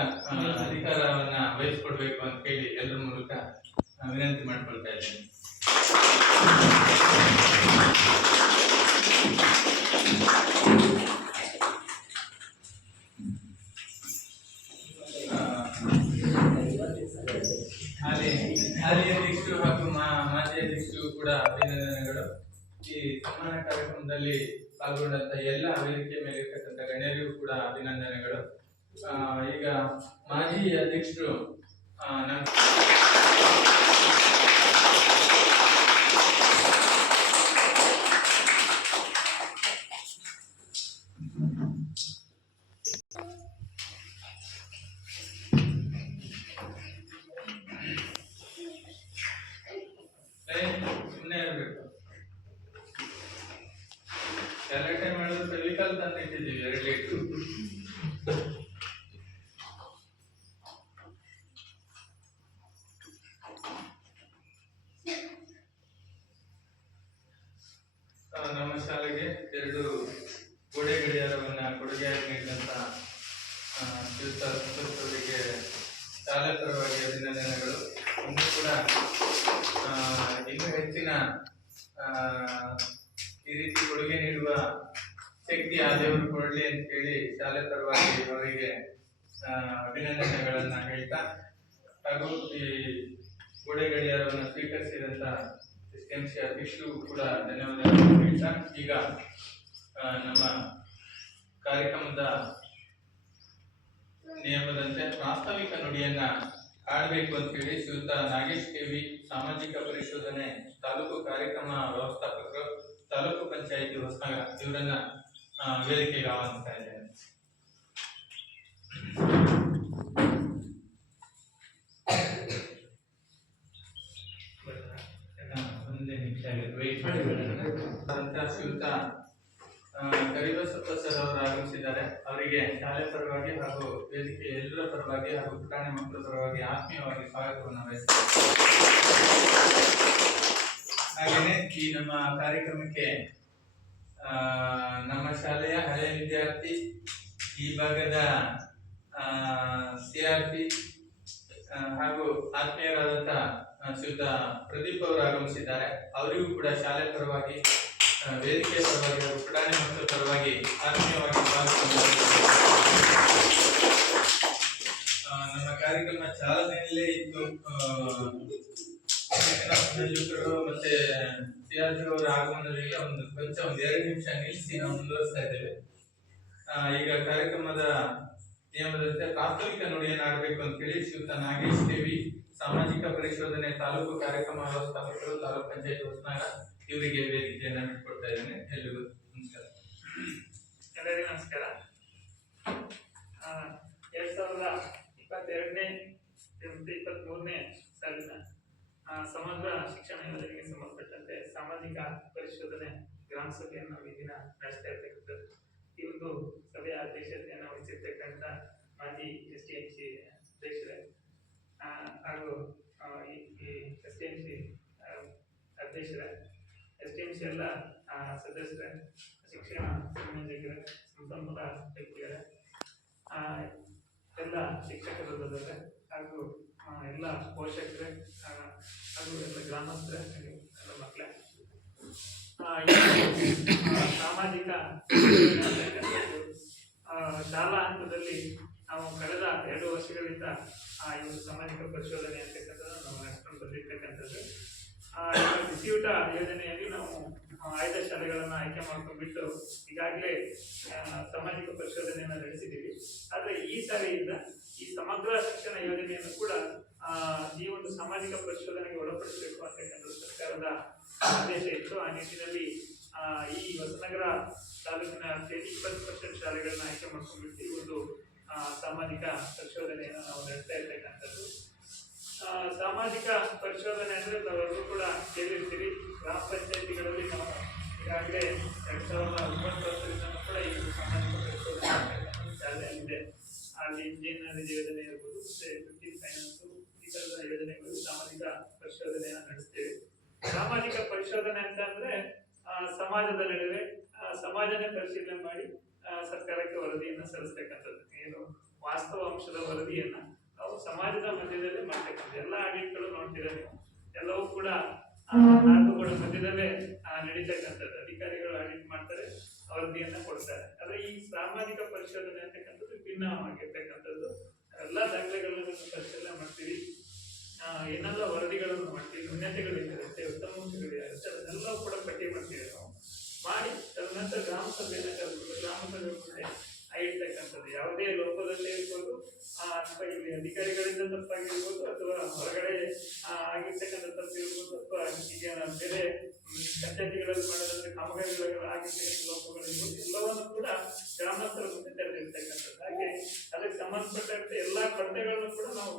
ಅಧಿಕಾರವನ್ನ ವಹಿಸಿಕೊಡ್ಬೇಕು ಅಂತ ಹೇಳಿ ಎಲ್ಲರ ಮೂಲಕ ವಿನಂತಿ ಮಾಡ್ಕೊಳ್ತಾ ಇದ್ದೇನೆ. ಹಾಲಿ ಅಧ್ಯಕ್ಷರು ಹಾಗೂ ಮಾಜಿ ಅಧ್ಯಕ್ಷರು ಕೂಡ ಅಭಿನಂದನೆಗಳು. ಈ ಸನ್ಮಾನ ಕಾರ್ಯಕ್ರಮದಲ್ಲಿ ಪಾಲ್ಗೊಂಡಂತ ಎಲ್ಲ ವೇದಿಕೆ ಮೇಲೆ ಇರ್ತಕ್ಕಂಥ ಗಣ್ಯರಿಗೂ ಕೂಡ ಅಭಿನಂದನೆಗಳು. ಈಗ ಮಾಜಿ ಅಧ್ಯಕ್ಷರು ಸುಮ್ಮನೆ ಇರಬೇಕು. ಗಲಾಟೆ ಮಾಡಿದ್ರೆ ಫೆವಿಕಾಲ್ ತಂದು ಇಟ್ಟಿದ್ದೀವಿ 2 ಲೀಟರ್. ನಮ್ಮ ಶಾಲೆಗೆ 2 ಗೋಡೆ ಗಡಿಯಾರವನ್ನ ಕೊಡುಗೆಯಾಗಿ ನೀಡಿದಂತ ಶ್ರೀಯುತ ಸಂತೋಷ್ ಅವರಿಗೆ ಶಾಲೆ ಪರವಾಗಿ ಅಭಿನಂದನೆಗಳು. ಇನ್ನೂ ಕೂಡ ಇನ್ನೂ ಹೆಚ್ಚಿನ ಈ ರೀತಿ ಕೊಡುಗೆ ನೀಡುವ ಶಕ್ತಿ ಆ ದೇವರು ಕೊಡಲಿ ಅಂತ ಹೇಳಿ ಶಾಲೆ ಪರವಾಗಿ ಅವರಿಗೆ ಅಭಿನಂದನೆಗಳನ್ನ ಹೇಳ್ತಾ, ಹಾಗೂ ಈ ಗೋಡೆ ಗಡಿಯಾರವನ್ನು ಸ್ವೀಕರಿಸಿದಂತ SMC ಅಧ್ಯಕ್ಷರು ಕೂಡ ಧನ್ಯವಾದಗಳನ್ನು ಹೇಳ್ತಾ, ಈಗ ನಮ್ಮ ಕಾರ್ಯಕ್ರಮದ ನಿಯಮದಂತೆ ಪ್ರಾಸ್ತಾವಿಕ ನುಡಿಯನ್ನ ಆಡಬೇಕು ಅಂತ ಹೇಳಿ ಶ್ರೀಯುತ ನಾಗೇಶ್ KV ಸಾಮಾಜಿಕ ಪರಿಶೋಧನೆ ತಾಲೂಕು ಕಾರ್ಯಕ್ರಮ ವ್ಯವಸ್ಥಾಪಕರು, ತಾಲೂಕು ಪಂಚಾಯಿತಿ ಹೊಸನಗರ, ಇವರನ್ನ ವೇದಿಕೆಗೆ ಆಹ್ವಾನಿಸ್ತಾ ಇದ್ದೇನೆ. ಒಂದೇ ನಿಮಿಷ ಶ್ರೀಯುತ ಕರಿಬಸಪ್ಪ ಸರ್ ಅವರು ಆಗಮಿಸಿದ್ದಾರೆ. ಅವರಿಗೆ ಶಾಲೆ ಪರವಾಗಿ ಹಾಗೂ ವೇದಿಕೆ ಎಲ್ಲರ ಪರವಾಗಿ ಹಾಗೂ ಪುಟಾಣಿ ಮಕ್ಕಳ ಪರವಾಗಿ ಆತ್ಮೀಯವಾಗಿ ಸ್ವಾಗತವನ್ನು ಬಯಸುತ್ತೇವೆ. ಹಾಗೆಯೇ ಈ ನಮ್ಮ ಕಾರ್ಯಕ್ರಮಕ್ಕೆ ನಮ್ಮ ಶಾಲೆಯ ಹಳೆಯ ವಿದ್ಯಾರ್ಥಿ, ಈ ಭಾಗದ CRP ಹಾಗೂ ಆತ್ಮೀಯರಾದಂತ ಶ್ರೀಯುತ ಪ್ರದೀಪ್ ಅವರು ಆಗಮಿಸಿದ್ದಾರೆ. ಅವರಿಗೂ ಕೂಡ ಶಾಲೆ ಪರವಾಗಿ, ವೇದಿಕೆ ಪರವಾಗಿ ಹಾಗೂ ಪುಟಾಣಿ ಮಕ್ಕಳ ಪರವಾಗಿ ಆತ್ಮೀಯವಾಗಿ ನಮ್ಮ ಕಾರ್ಯಕ್ರಮ ಚಾಲನೆಯಲ್ಲೇ ಇದ್ದು ಮತ್ತೆ CRP ಅವರ ಆಗಮನದಿಂದ ಒಂದು 2 ನಿಮಿಷ ನಿಲ್ಲಿಸಿ ನಾವು ಮುಂದುವರಿಸ್ತಾ ಇದ್ದೇವೆ. ಈಗ ಕಾರ್ಯಕ್ರಮದ ನಿಯಮದಂತೆ ಪ್ರಾಸ್ತಾವಿಕ ನುಡಿಯನ್ನು ಆಡಬೇಕು ಅಂತ ಹೇಳಿ ಶ್ರೀಯುತ ನಾಗೇಶ್ KV ಸಾಮಾಜಿಕ ಪರಿಶೋಧನೆ ತಾಲೂಕು ಕಾರ್ಯಕ್ರಮ ವ್ಯವಸ್ಥಾಪಕರು, ತಾಲೂಕು ಪಂಚಾಯತ್ ಹೊಸನಗರ, ಇವರಿಗೆ ವೇದಿಕೆಯನ್ನು ಬಿಟ್ಕೊಡ್ತಾ ಇದ್ದೇನೆ. ಎಲ್ರಿಗೂ ನಮಸ್ಕಾರ. ಎಲ್ಲರಿಗೂ ನಮಸ್ಕಾರ. 2022-23ನೇ ಸಾಲಿನ ಸಮಗ್ರ ಶಿಕ್ಷಣ ಯೋಜನೆಗೆ ಸಂಬಂಧಪಟ್ಟಂತೆ ಸಾಮಾಜಿಕ ಪರಿಶೋಧನೆ ಗ್ರಾಮ ಸಭೆಯನ್ನು ನಾವು ಈ ದಿನ ನಡೆಸ್ತಾ ಇರ್ತಕ್ಕಂಥದ್ದು. ಈ ಒಂದು ಸಭೆಯ ಅಧ್ಯಕ್ಷತೆಯನ್ನು ವಹಿಸಿರ್ತಕ್ಕಂಥ ಮಾಜಿ STMC ಅಧ್ಯಕ್ಷರೇ ಹಾಗೂ ಈ ಎಲ್ಲ ಸದಸ್ಯರೇ, ಶಿಕ್ಷಣ ಸಂಯೋಜಕರೇ, ಸಂಪನ್ಮೂಲ ವ್ಯಕ್ತಿಗಳೇ, ಎಲ್ಲ ಶಿಕ್ಷಕ ವೃಂದದವರೇ ಹಾಗೂ ಎಲ್ಲ ಪೋಷಕರೇ ಹಾಗೂ ಎಲ್ಲ ಗ್ರಾಮಸ್ಥರೇ ಹಾಗೂ ಎಲ್ಲ ಮಕ್ಕಳೇ, ಸಾಮಾಜಿಕ ಶಾಲಾ ಹಂತದಲ್ಲಿ ನಾವು ಕಳೆದ 2 ವರ್ಷಗಳಿಂದ ಈ ಒಂದು ಸಾಮಾಜಿಕ ಪರಿಶೋಧನೆ ಅಂತಕ್ಕಂಥದ್ದು ನಾವು ನಡೆಸ್ಕೊಂಡು ಬಂದಿರ್ತಕ್ಕಂಥದ್ದು. ಬಿಸಿಯೂಟ ಯೋಜನೆಯಲ್ಲಿ ನಾವು ಆಯ್ದ ಶಾಲೆಗಳನ್ನು ಆಯ್ಕೆ ಮಾಡ್ಕೊಂಡ್ಬಿಟ್ಟು ಈಗಾಗಲೇ ಸಾಮಾಜಿಕ ಪರಿಶೋಧನೆಯನ್ನು ನಡೆಸಿದ್ದೀವಿ. ಆದರೆ ಈ ಸಾರಿಯಿಂದ ಈ ಸಮಗ್ರ ಶಿಕ್ಷಣ ಯೋಜನೆಯನ್ನು ಕೂಡ ಈ ಒಂದು ಸಾಮಾಜಿಕ ಪರಿಶೋಧನೆಗೆ ಒಳಪಡಿಸಬೇಕು ಅಂತಕ್ಕಂಥ ಸರ್ಕಾರದ ಆದೇಶ ಇತ್ತು. ಆ ನಿಟ್ಟಿನಲ್ಲಿ ಈ ಹೊಸನಗರ ತಾಲೂಕಿನ 20% ಶಾಲೆಗಳನ್ನ ಆಯ್ಕೆ ಮಾಡ್ಕೊಂಡ್ಬಿಟ್ಟು ಈ ಒಂದು ಸಾಮಾಜಿಕ ಪರಿಶೋಧನೆಯನ್ನು ನಾವು ನಡೆಸ್ತಾ ಇರ್ತಕ್ಕಂಥದ್ದು. ಸಾಮಾಜಿಕ ಪರಿಶೋಧನೆ ಅಂದರೆ ನಾವೆಲ್ಲರೂ ಕೂಡ ಕೇಳಿರ್ತೀವಿ. ಗ್ರಾಮ ಪಂಚಾಯತಿಗಳಲ್ಲಿ ನಾವು ಈಗಾಗಲೇ 2009 ಕೂಡ ಈ ಸಾಮಾಜಿಕ ಪರಿಶೋಧನೆ ಚಾಲನೆಯಲ್ಲಿದೆ. ಅಲ್ಲಿ ಇಂಜಿನಿಯರಿಂಗ್ ಯೋಜನೆ ಇರ್ಬೋದು, ಫೈನಾನ್ಸು, ಈ ಥರದ ಯೋಜನೆಗಳು ಸಾಮಾಜಿಕ ಪರಿಶೋಧನೆಯನ್ನು ನಡೆಸ್ತೇವೆ. ಸಾಮಾಜಿಕ ಪರಿಶೋಧನೆ ಅಂತ ಅಂದ್ರೆ ಸಮಾಜದ ನಡುವೆ ಸಮಾಜನೇ ಪರಿಶೀಲನೆ ಮಾಡಿ ಸರ್ಕಾರಕ್ಕೆ ವರದಿಯನ್ನು ಸಲ್ಲಿಸ್ತಕ್ಕಂಥದ್ದು. ಏನು ವಾಸ್ತವ ಅಂಶದ ವರದಿಯನ್ನ ನಾವು ಸಮಾಜದ ಮಧ್ಯದಲ್ಲಿ ಮಾಡ್ತಕ್ಕಂಥ ಎಲ್ಲ ಆಡಿಟ್ಗಳು ನೋಡ್ತೀರಾ ನೀವು, ಎಲ್ಲವೂ ಕೂಡ 4 ಗೋಡೆ ಮಧ್ಯದಲ್ಲೇ ನಡೀತಕ್ಕಂಥದ್ದು. ಅಧಿಕಾರಿಗಳು ಆಡಿಟ್ ಮಾಡ್ತಾರೆ, ವರದಿಯನ್ನ ಕೊಡ್ತಾರೆ. ಆದ್ರೆ ಈ ಸಾಮಾಜಿಕ ಪರಿಶೋಧನೆ ಅಂತಕ್ಕಂಥದ್ದು ಭಿನ್ನವಾಗಿರ್ತಕ್ಕಂಥದ್ದು. ಎಲ್ಲ ದಾಖಲೆಗಳನ್ನು ಪರಿಶೀಲನೆ ಮಾಡ್ತೀವಿ, ಏನೆಲ್ಲ ವರದಿಗಳನ್ನು ಮಾಡ್ತೀವಿ, ನ್ಯೂನತೆಗಳಿರುತ್ತೆ, ಉತ್ತಮ ಅಂಶಗಳಿರುತ್ತೆ, ಅದನ್ನೆಲ್ಲವೂ ಕೂಡ ಪಟ್ಟಿ ಮಾಡ್ತೀವಿ ನಾವು. ಮಾಡಿ ತದನಂತರ ಗ್ರಾಮ ಸಭೆಯನ್ನು ಕರೆದು ಗ್ರಾಮ ಸಭೆ ಮುಂದೆ ಇರ್ತಕ್ಕಂಥದ್ದು ಯಾವುದೇ ಲೋಕದಲ್ಲೇ ಇರ್ಬೋದು, ಅಥವಾ ಇಲ್ಲಿ ಅಧಿಕಾರಿಗಳಿಂದ ತಪ್ಪಾಗಿರ್ಬೋದು, ಅಥವಾ ಹೊರಗಡೆ ಆಗಿರ್ತಕ್ಕಂಥ ತಪ್ಪಿರ್ಬೋದು, ಅಥವಾ ಈಗ ಬೇರೆ ಪಂಚಾಯತಿಗಳಲ್ಲಿ ಮಾಡೋದಂದ್ರೆ ಕಾಮಗಾರಿಗಳಲ್ಲಿ ಆಗಿರ್ತಕ್ಕಂಥ ಲೋಪಗಳಿರ್ಬೋದು, ಎಲ್ಲವನ್ನು ಕೂಡ ಗ್ರಾಮಸ್ಥರ ಮುಂದೆ ತೆರೆದಿರ್ತಕ್ಕಂಥದ್ದು. ಹಾಗೆ ಅದಕ್ಕೆ ಸಂಬಂಧಪಟ್ಟಂತೆ ಎಲ್ಲಾ ಕೊರತೆಗಳನ್ನು ಕೂಡ ನಾವು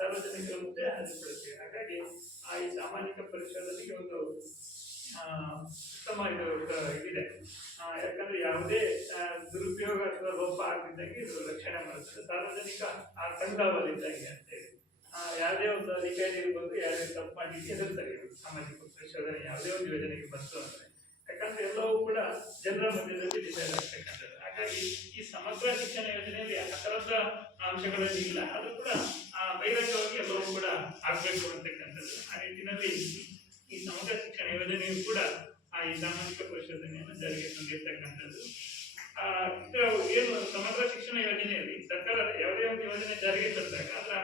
ಸಾರ್ವಜನಿಕರ ಮುಂದೆ ಹಾಜರುಪಡಿಸ್ತೀವಿ. ಹಾಗಾಗಿ ಈ ಸಾಮಾಜಿಕ ಪರಿಶೋಧನೆಗೆ ಒಂದು ಉತ್ತಮ ಇದಿದೆ. ಯಾಕಂದ್ರೆ ಯಾವುದೇ ದುರುಪಯೋಗ ಅಥವಾ ಲೋಪ ಆಗದಿದ್ದಂಗೆ ಇದು ರಕ್ಷಣೆ ಮಾಡುತ್ತದೆ. ಸಾರ್ವಜನಿಕ ಕಣ್ಗಾವಲಿದ್ದಂಗೆ ಅಂತೇಳಿ ಯಾವುದೇ ಒಂದು ಅಧಿಕಾರಿ ಇರ್ಬೋದು, ಯಾರೇ ತಪ್ಪು ಮಾಡಲಿಕ್ಕೆ ಎದುರ್ತಾರೆ ಸಾಮಾಜಿಕ ಪರಿಶೋಧನೆ ಯಾವುದೇ ಒಂದು ಯೋಜನೆಗೆ ಬಂತು ಅಂದ್ರೆ. ಯಾಕಂದ್ರೆ ಎಲ್ಲವೂ ಕೂಡ ಜನರ ಮಧ್ಯದಲ್ಲಿ ಡಿಸೈಡ್ ಆಗ್ತಕ್ಕಂಥದ್ದು. ಹಾಗಾಗಿ ಈ ಸಮಗ್ರ ಶಿಕ್ಷಣ ಯೋಜನೆಯಲ್ಲಿ ಆ ಥರದ ಅಂಶಗಳಲ್ಲಿ ಇಲ್ಲ, ಅದು ಕೂಡ ಬಹಿರಂಗವಾಗಿ ಎಲ್ಲವೂ ಕೂಡ ಆಗ್ಬೇಕು ಅಂತಕ್ಕಂಥದ್ದು. ಆ ನಿಟ್ಟಿನಲ್ಲಿ ಈ ಸಮಗ್ರ ಶಿಕ್ಷಣ ಯೋಜನೆಯು ಕೂಡ ಈ ಸಾಮಾಜಿಕ ಪರಿಶೋಧನೆಯನ್ನು ಜಾರಿಗೆ ತಂದಿರ್ತಕ್ಕಂಥದ್ದು. ಏನು ಸಮಗ್ರ ಶಿಕ್ಷಣ ಯೋಜನೆಯಲ್ಲಿ ಸರ್ಕಾರ ಯಾವುದೇ ಒಂದು ಯೋಜನೆ ಜಾರಿಗೆ ತಂದಾಗ ಅದರ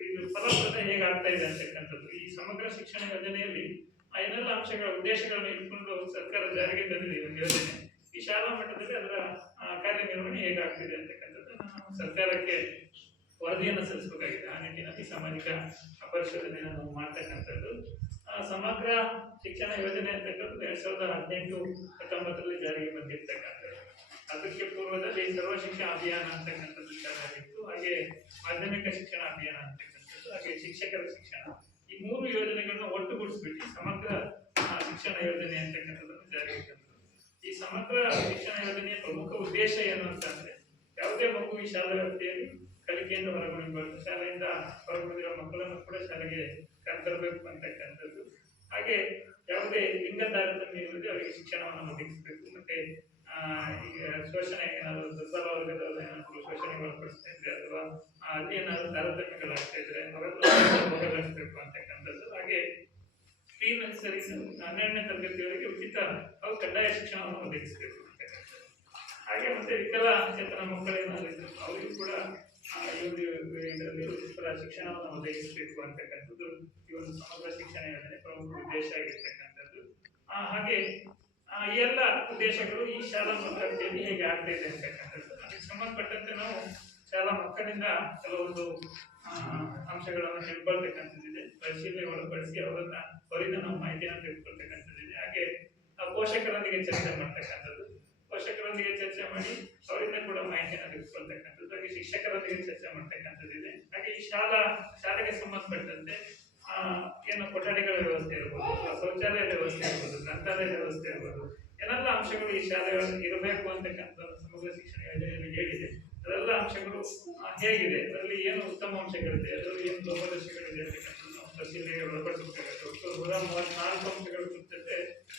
ಇದು ಫಲಪ್ರದ ಹೇಗಾಗ್ತಾ ಇದೆ ಅಂತಕ್ಕಂಥದ್ದು. ಈ ಸಮಗ್ರ ಶಿಕ್ಷಣ ಯೋಜನೆಯಲ್ಲಿ ಏನೆಲ್ಲ ಅಂಶಗಳ ಉದ್ದೇಶಗಳನ್ನು ಇಟ್ಕೊಂಡು ಸರ್ಕಾರ ಜಾರಿಗೆ ತಂದಿದೆ ಒಂದು ಯೋಜನೆ, ಈ ಶಾಲಾ ಮಟ್ಟದಲ್ಲಿ ಅದರ ಕಾರ್ಯನಿರ್ವಹಣೆ ಹೇಗಾಗ್ತಿದೆ ಅಂತಕ್ಕಂಥದ್ದು ನಾವು ಸರ್ಕಾರಕ್ಕೆ ವರದಿಯನ್ನು ಸಲ್ಲಿಸಬೇಕಾಗಿದೆ. ಆ ನಿಟ್ಟಿನಲ್ಲಿ ಸಾಮಾಜಿಕ ಪರಿಶೋಧನೆಯನ್ನು ನಾವು ಮಾಡ್ತಕ್ಕಂಥದ್ದು. ಸಮಗ್ರ ಶಿಕ್ಷಣ ಯೋಜನೆ ಅಂತಕ್ಕಂಥದ್ದು 2018-19 ಜಾರಿಗೆ ಬಂದಿರ್ತಕ್ಕಂಥದ್ದು. ಅದಕ್ಕೆ ಪೂರ್ವದಲ್ಲಿ ಸರ್ವ ಶಿಕ್ಷಣ ಅಭಿಯಾನ ಅಂತಕ್ಕಂಥದ್ದು ಚಾಲನೆಯಾಗಿತ್ತು. ಹಾಗೆ ಮಾಧ್ಯಮಿಕ ಶಿಕ್ಷಣ ಅಭಿಯಾನ ಅಂತಕ್ಕಂಥದ್ದು, ಹಾಗೆ ಶಿಕ್ಷಕರ ಶಿಕ್ಷಣ, ಈ 3 ಯೋಜನೆಗಳನ್ನ ಒಟ್ಟುಗೂಡಿಸ್ಬಿಟ್ಟು ಸಮಗ್ರ ಶಿಕ್ಷಣ ಯೋಜನೆ ಅಂತಕ್ಕಂಥದ್ದನ್ನು ಜಾರಿಗೆ ತಂದರು. ಈ ಸಮಗ್ರ ಶಿಕ್ಷಣ ಯೋಜನೆಯ ಪ್ರಮುಖ ಉದ್ದೇಶ ಏನು ಅಂತಂದ್ರೆ, ಯಾವುದೇ ಮಗು ಈ ಶಾಲಾ ವ್ಯಾಪ್ತಿಯಲ್ಲಿ ಕಲಿಕೆಯಿಂದ ಹೊರಗುಳಿಬಾರ್ದು, ಶಾಲೆಯಿಂದ ಹೊರಗುಳಿದಿರೋ ಮಕ್ಕಳನ್ನು ಕೂಡ ಶಾಲೆಗೆ ಕರೆತರಬೇಕು ಅಂತಕ್ಕಂಥದ್ದು. ಹಾಗೆ ಯಾವುದೇ ಲಿಂಗ ತಾರತಮ್ಯ ಇಲ್ಲದೆ ಅವರಿಗೆ ಶಿಕ್ಷಣವನ್ನು ಒದಗಿಸಬೇಕು. ಮತ್ತೆ ಈಗ ಶೋಷಣೆ ಏನಾದರೂ ದುರ್ಬಲ ವರ್ಗದವರು ಏನಾದರೂ ಶೋಷಣೆಗೆ ಒಳಪಡಿಸ್ತಾ ಇದ್ರೆ ಅಥವಾ ಅಲ್ಲಿ ಏನಾದರೂ ತಾರತಮ್ಯಗಳಾಗ್ತಾ ಇದ್ರೆ ಅವೆಲ್ಲ ಹೋಗಲಾಡಿಸಬೇಕು ಅಂತಕ್ಕಂಥದ್ದು. ಹಾಗೆ ಪ್ರೀ ನರ್ಸರಿ 12ನೇ ತರಗತಿಯವರೆಗೆ ಉಚಿತ ಹಾಗೂ ಕಡ್ಡಾಯ ಶಿಕ್ಷಣವನ್ನು ಒದಗಿಸಬೇಕು ಅಂತಕ್ಕಂಥದ್ದು. ಹಾಗೆ ಮತ್ತೆ ವಿಕಲಚೇತನ ಮಕ್ಕಳೇನಾದ್ರು ಅವರಿಗೂ ಕೂಡ ಇದರಲ್ಲಿ ಉಚಿತ ಶಿಕ್ಷಣವನ್ನು ಒದಗಿಸಬೇಕು ಅಂತಕ್ಕಂಥದ್ದು ಈ ಒಂದು ಸಮಗ್ರ ಶಿಕ್ಷಣ ಯೋಜನೆ ಪ್ರಮುಖ ಉದ್ದೇಶ ಆಗಿರ್ತಕ್ಕಂಥದ್ದು. ಹಾಗೆ ಈ ಎಲ್ಲ ಉದ್ದೇಶಗಳು ಈ ಶಾಲಾ ಮಕ್ಕಳಲ್ಲಿ ಹೇಗೆ ಆಗ್ತಾ ಇದೆ ಅಂತಕ್ಕಂಥದ್ದು. ಅದಕ್ಕೆ ಸಂಬಂಧಪಟ್ಟಂತೆ ನಾವು ಶಾಲಾ ಮಕ್ಕಳಿಂದ ಕೆಲವೊಂದು ಅಂಶಗಳನ್ನು ತಿಳ್ಕೊಳ್ತಕ್ಕಂಥದ್ದಿದೆ, ಪರಿಶೀಲನೆ ಒಳಪಡಿಸಿ ಅವರಿಂದ ನಾವು ಮಾಹಿತಿಯನ್ನು ತಿಳ್ಕೊಳ್ತಕ್ಕಂಥದ್ದಿದೆ. ಹಾಗೆ ಪೋಷಕರೊಂದಿಗೆ ಚರ್ಚೆ ಮಾಡ್ತಕ್ಕಂಥದ್ದು, ಪೋಷಕರೊಂದಿಗೆ ಚರ್ಚೆ ಮಾಡಿ ಅವರಿಂದ ಕೂಡ ಮಾಹಿತಿಯನ್ನು ತಿಳ್ಕೊಳ್ತಕ್ಕಂಥದ್ದು, ಹಾಗೆ ಶಿಕ್ಷಕರೊಂದಿಗೆ ಚರ್ಚೆ ಮಾಡ್ತಕ್ಕಂಥದ್ದಿದೆ. ಹಾಗೆ ಈ ಶಾಲೆಗೆ ಸಂಬಂಧಪಟ್ಟಂತೆ ಏನು ಕೊಠಡಿಗಳ ವ್ಯವಸ್ಥೆ ಇರ್ಬೋದು, ಶೌಚಾಲಯದ ವ್ಯವಸ್ಥೆ ಇರ್ಬೋದು, ಗ್ರಂಥಾಲಯದ ವ್ಯವಸ್ಥೆ ಇರ್ಬೋದು, ಏನೆಲ್ಲ ಅಂಶಗಳು ಈ ಶಾಲೆಗಳಲ್ಲಿ ಇರಬೇಕು ಅಂತಕ್ಕಂಥ ಸಮಗ್ರ ಶಿಕ್ಷಣ ಯೋಜನೆಯಲ್ಲಿ ಹೇಳಿದೆ. ಅದೆಲ್ಲ ಅಂಶಗಳು ಹೇಗಿದೆ, ಅದರಲ್ಲಿ ಏನು ಉತ್ತಮ ಅಂಶಗಳಿದೆ, ಅದರಲ್ಲಿ ಏನು ಲೋಪದೋಷಗಳಿದೆ ಅಂತಕ್ಕಂಥದ್ದು ಪರಿಶೀಲನೆಗೆ ಒಳಪಡಿಸಬೇಕಾಗುತ್ತೆ. ಒಟ್ಟು 134 ಅಂಶಗಳ ಕುರಿತಂತೆ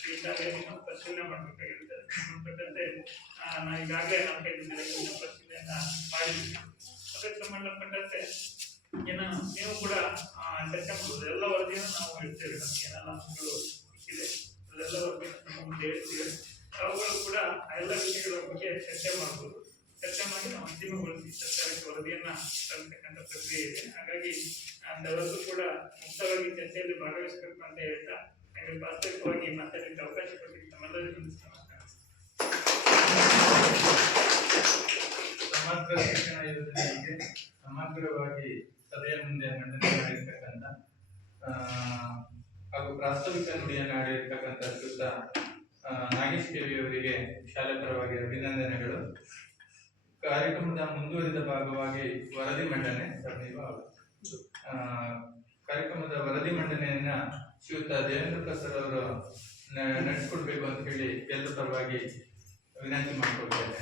ಈ ಶಾಲೆಯನ್ನು ಪರಿಶೀಲನೆ ಮಾಡಬೇಕಾಗಿರುತ್ತೆ. ಸಂಬಂಧಪಟ್ಟಂತೆ ನಾವು ಈಗಾಗಲೇ 4-5 ದಿನಗಳಿಂದ ಪರಿಶೀಲನೆಯನ್ನ ಮಾಡಿದ್ದೀವಿ. ಅದಕ್ಕೆ ಸಂಬಂಧಪಟ್ಟಂತೆ ನೀವು ಕೂಡ ಚರ್ಚೆ ಮಾಡ್ಬೋದು. ಎಲ್ಲ ವರದಿಯನ್ನು ನಾವು ಇಡ್ತೇವೆ. ನಮ್ಗೆ ಏನೆಲ್ಲ ಅಂಶಗಳು ಸಿಕ್ಕಿದೆ ಅದೆಲ್ಲ ವರದಿಯನ್ನು ನಮ್ಮ ಮುಂದೆ ಹೇಳ್ತೀವಿ. ಅವುಗಳು ಕೂಡ ಎಲ್ಲ ವಿಷಯಗಳ ಬಗ್ಗೆ ಚರ್ಚೆ ಮಾಡ್ಬೋದು. ಚರ್ಚೆ ಮಾಡಿ ನಾವು ಅಂತಿಮಗೊಳಿಸಿ ಸರ್ಕಾರಕ್ಕೆ ವರದಿಯನ್ನ ತರತಕ್ಕಂಥ ಪ್ರಕ್ರಿಯೆ ಇದೆ. ಹಾಗಾಗಿ ಅಂಥವರದ್ದು ಕೂಡ ಮುಕ್ತವಾಗಿ ಚರ್ಚೆಯಲ್ಲಿ ಭಾಗವಹಿಸಬೇಕು ಅಂತ ಹೇಳ್ತಾ ನನಗೆ ವಾಸ್ತವಿಕವಾಗಿ ಮಾತಾಡಲಿಕ್ಕೆ ಅವಕಾಶ ಕೊಟ್ಟಿದ್ದು ತಮ್ಮೆಲ್ಲರಿಗೂ ನಮಸ್ಕಾರ. ಸಮಗ್ರ ಶಿಕ್ಷಣ ಯೋಜನೆಗೆ ಸಮಗ್ರವಾಗಿ ಸಭೆಯ ಮುಂದೆ ಮಂಡನೆ ಮಾಡಿರ್ತಕ್ಕಂಥ ಹಾಗೂ ಪ್ರಾಸ್ತಾವಿಕ ನುಡಿಯನ್ನು ಆಡಿರ್ತಕ್ಕಂಥ ಶ್ರೀಯುತ ನಾಗೇಶ್ ಕೆವಿ ಅವರಿಗೆ ಶಾಲೆ ಪರವಾಗಿ ಅಭಿನಂದನೆಗಳು. ಕಾರ್ಯಕ್ರಮದ ಮುಂದುವರಿದ ಭಾಗವಾಗಿ ವರದಿ ಮಂಡನೆ ಕಾರ್ಯಕ್ರಮದ ವರದಿ ಮಂಡನೆಯನ್ನ ಶ್ರೀಯುತ ದೇವೇಂದ್ರ ಪ್ರಸಾದ್ ಅವರು ನಡೆಸಿಕೊಡ್ಬೇಕು ಅಂತ ಹೇಳಿ ಎಲ್ಲರ ಪರವಾಗಿ ವಿನಂತಿ ಮಾಡಿಕೊಳ್ತೇನೆ.